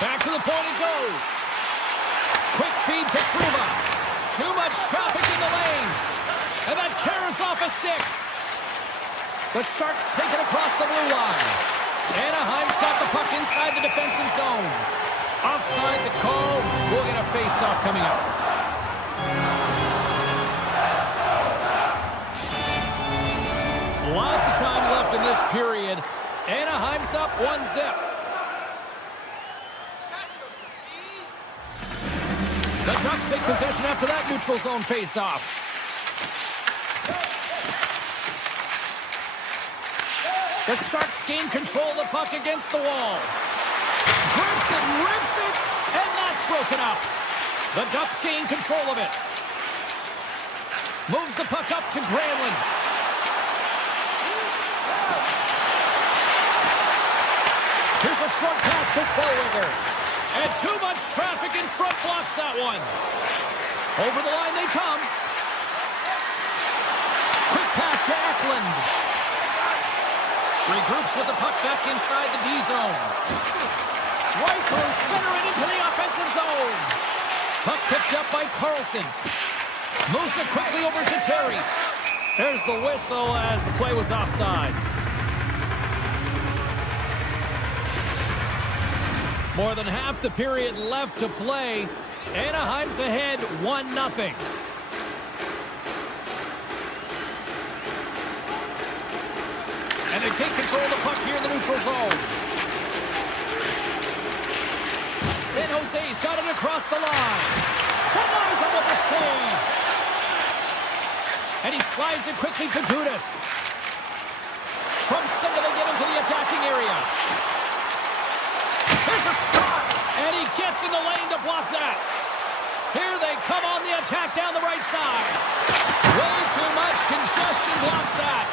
Back to the point it goes. Quick feed to Trouba. Too much traffic in the lane. And that carries off a stick. The Sharks take it across the blue line. Anaheim's got the puck inside the defensive zone. Offside the call. We'll get a face-off coming up. Lots of time left in this period. Anaheim's up 1-0. The Ducks take possession after that neutral zone face-off. The Sharks gain control of the puck against the wall. Grips it, rips it, and that's broken up. The Ducks gain control of it. Moves the puck up to Granlund. Here's a short pass to Zellweger. And too much traffic in front blocks that one. Over the line they come. Quick pass to Eklund. Regroups with the puck back inside the D zone. Right through center and into the offensive zone. Puck picked up by Carlson. Moves it quickly over to Terry. There's the whistle as the play was offside. More than half the period left to play. Anaheim's ahead 1-0. And they take control of the puck here in the neutral zone. San Jose's got it across the line. Denies him with the save. And he slides it quickly to Gudas. From center they get into the attacking area. Here's a shot. And he gets in the lane to block that. Here they come on the attack down the right side. Way too much congestion blocks that.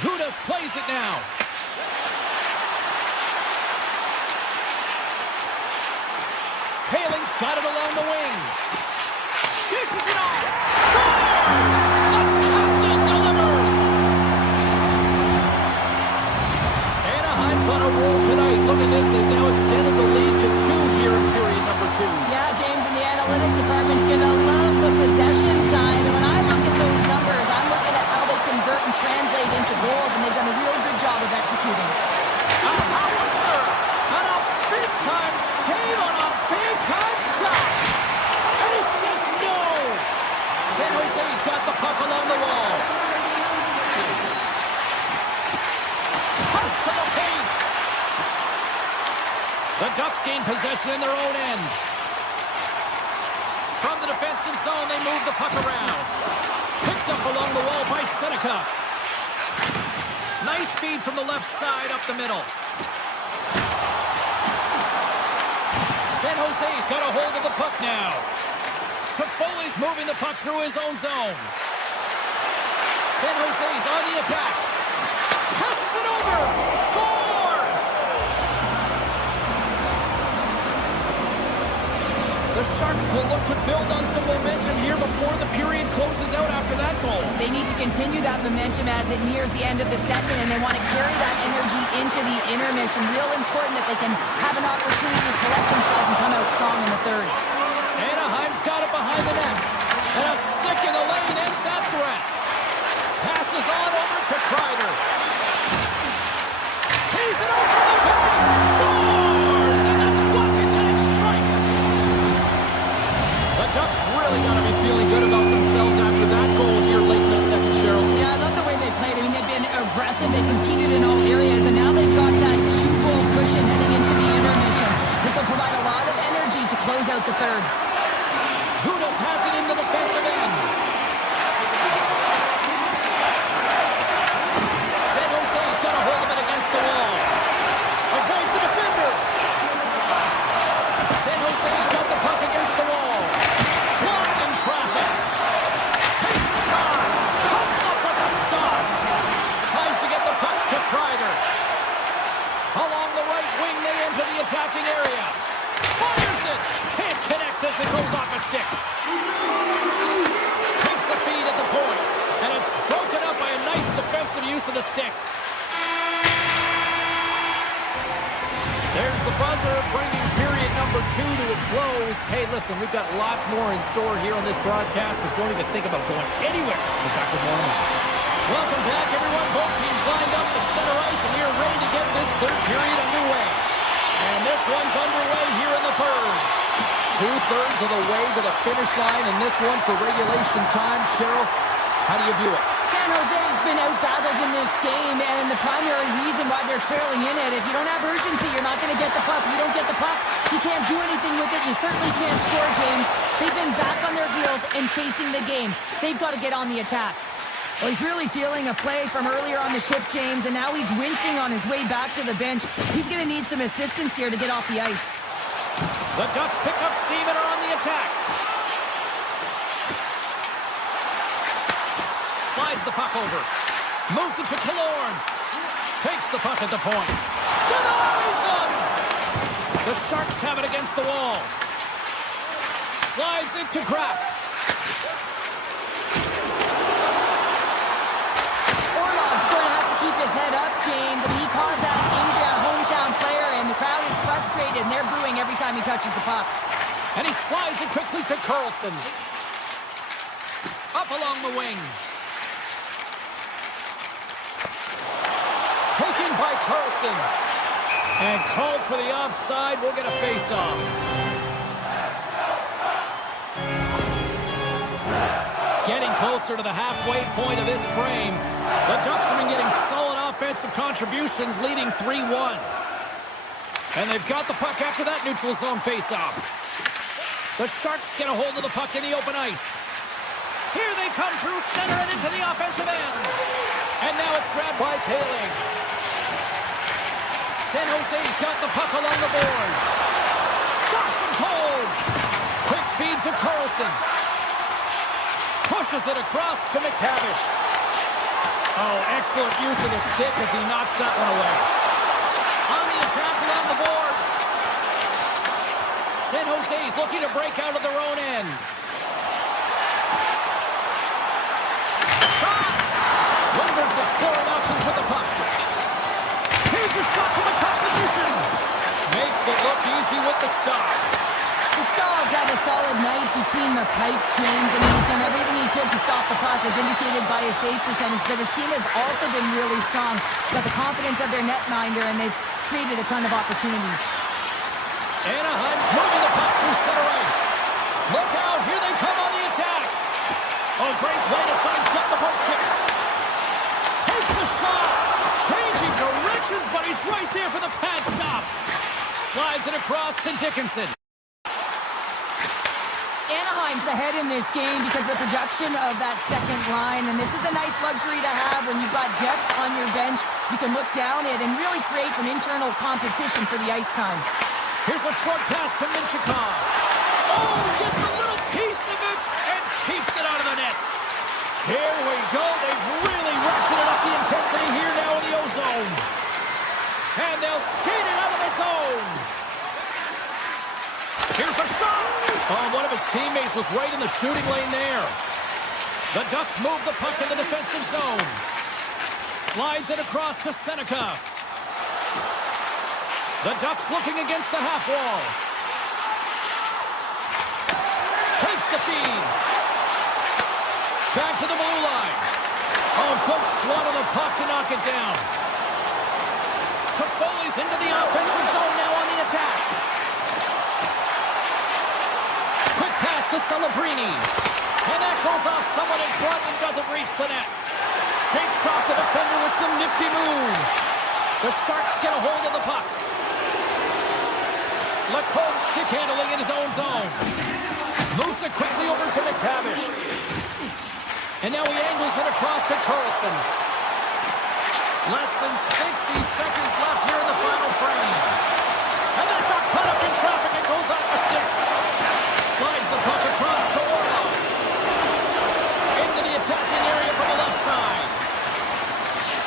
Gudas plays it now. Paling's got it along the wing. Dishes it off. Scores! The captain delivers. Anaheim's on a roll tonight. Look at this. They've now extended the lead to 2 here in period number 2. Yeah, James, and the analytics department's going to love the possession time. And when I look at those numbers, I'm looking at how they convert and translate into goals, and they've done a real good job of executing. A howitzer on a big-time save on a big-time shot. And he says no. San Jose's got the puck along the wall. Cuts to the paint. The Ducks gain possession in their own end. From the defensive zone, they move the puck around. Picked up along the wall by Seneca. Nice feed from the left side up the middle. San Jose's got a hold of the puck now. Toffoli's moving the puck through his own zone. San Jose's on the attack. Passes it over. Scores! The Sharks will look to build on some momentum here before the period closes out after that goal. They need to continue that momentum as it nears the end of the second, and they want to carry that energy into the intermission. Real important that they can have an opportunity to collect themselves and come out strong in the third. Anaheim's got it behind the net. And a stick in the lane ends that threat. Passes on over to Kreider. He's it over the paint. Scores! And the clock attack strikes. The Ducks really got to be feeling good about themselves after that goal here late in the second, Cheryl. Yeah, I love the way they played. I mean, they've been aggressive. They competed in all areas, and now they've got that 2-goal cushion heading into the intermission. This will provide a lot of energy to close out the third. Gudas has it in the defensive end. San Jose's got a hold of it against the wall. Avoids the defender. San Jose's got the puck against the wall. Blocked in traffic. Takes a shot. Comes up with a stop. Tries to get the puck to Kreider. Along the right wing, they enter the attacking area. Fires it. Can't connect as it goes off a stick. Takes the feed at the point. And it's broken up by a nice defensive use of the stick. There's the buzzer, bringing period number 2 to a close. Hey, listen, we've got lots more in store here on this broadcast, so don't even think about going anywhere. We're back with more. Welcome back, everyone. Both teams lined up at center ice, and we are ready to get this third period underway. And this one's underway here in the third. 2/3 of the way to the finish line, and this one for regulation time. Cheryl, how do you view it? San Jose's been out-battled in this game, and the primary reason why they're trailing in it, if you don't have urgency, you're not going to get the puck. You don't get the puck, you can't do anything with it. You certainly can't score, James. They've been back on their heels and chasing the game. They've got to get on the attack. Well, he's really feeling a play from earlier on the shift, James, and now he's wincing on his way back to the bench. He's going to need some assistance here to get off the ice. The Ducks pick up steam and are on the attack. over. Moves it to Killorn. Takes the puck at the point. Denies him! The Sharks have it against the wall. Slides it to Kraft. Orlov's going to have to keep his head up, James. I mean, he caused that injury on a hometown player, and the crowd is frustrated, and they're booing every time he touches the puck. And he slides it quickly to Karlsson. Up along the wing. Taken by Karlsson. And called for the offside. We'll get a face-off. Getting closer to the halfway point of this frame. The Ducks have been getting solid offensive contributions, leading 3-1. And they've got the puck after that neutral zone face-off. The Sharks get a hold of the puck in the open ice. Here they come through center and into the offensive end. And now it's grabbed by Poehling. San Jose's got the puck along the boards. Stops him cold. Quick feed to Karlsson. Pushes it across to McTavish. Oh, excellent use of the stick as he knocks that one away. On the attack along the boards. San Jose's looking to break out of their own end. Shot! Lundberg's exploring options with the puck. Here's the shot from a top position. Makes it look easy with the stop. The Stars had a solid night between the pipes, James. I mean, he's done everything he could to stop the puck, as indicated by his save percentage, but his team has also been really strong. Got the confidence of their netminder, and they've created a ton of opportunities. Anaheim's moving the puck through center ice. Look out, here they come on the attack. Oh, great play to sidestep the poke check. Takes a shot. Changing directions, but he's right there for the pad stop. Slides it across to Dickinson. Anaheim's ahead in this game because of the production of that second line, and this is a nice luxury to have when you've got depth on your bench. You can look down it and really create some internal competition for the ice time. Here's a short pass to Minchikov. Oh, gets a little piece of it and keeps it out of the net. Here we go. They've really ratcheted up the intensity here now in the O-zone. And they'll skate it out of the zone. Here's a shot. Oh, one of his teammates was right in the shooting lane there. The Ducks move the puck in the defensive zone. Slides it across to Seneca. The Ducks looking against the half wall. Takes the feed. Back to the blue line. Oh, good swat of the puck to knock it down. Toffoli's into the offensive zone now on the attack. Quick pass to Celebrini. And that goes off someone in front and doesn't reach the net. Shakes off the defender with some nifty moves. The Sharks get a hold of the puck. Lacombe stick handling in his own zone. Moves it quickly over to McTavish. And now he angles it across to Karlsson. Less than 60 seconds left here in the final frame. And that got caught up in traffic and goes off the stick. Slides the puck across to Orlov. Into the attacking area from the left side.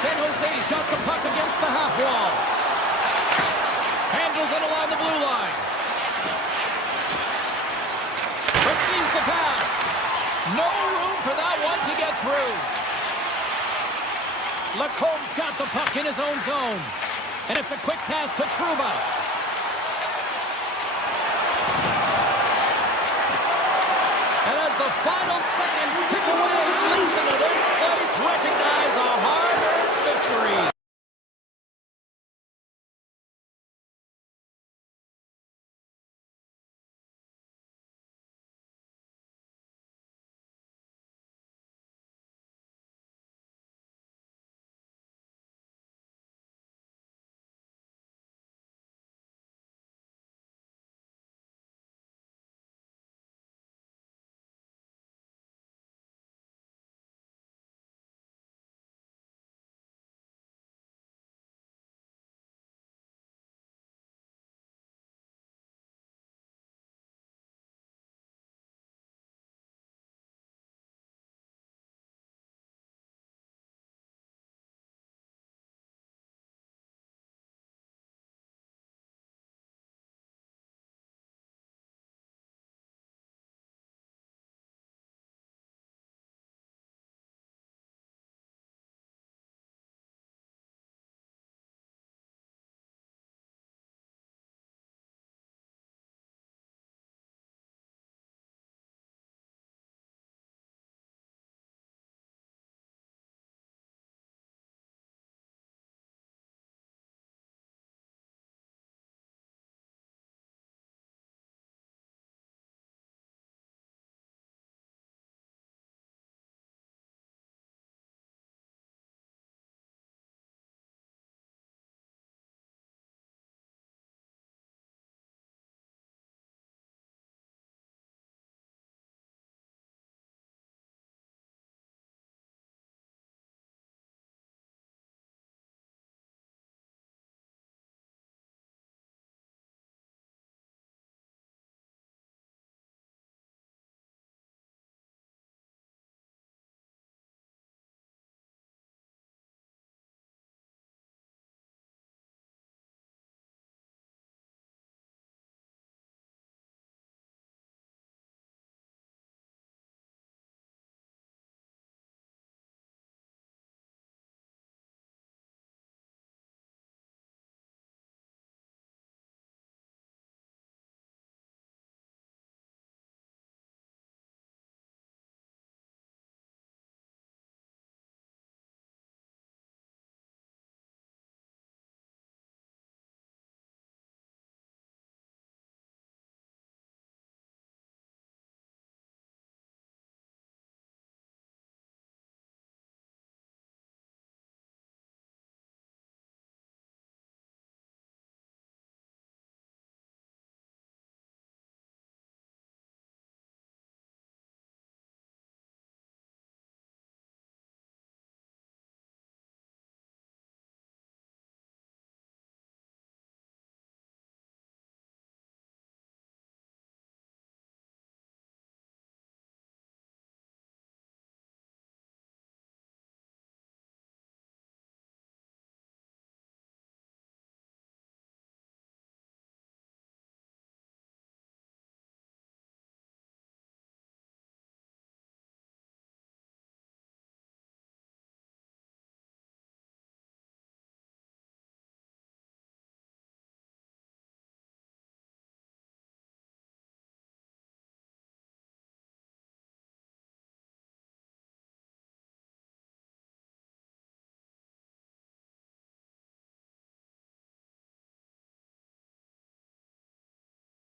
San Jose's got the puck against the half wall. Handles it along the blue line. Receives the pass. No room for that one to get through. Lacombe's got the puck in his own zone. And it's a quick pass to Trouba. And as the final seconds tick away, listen to this place recognized.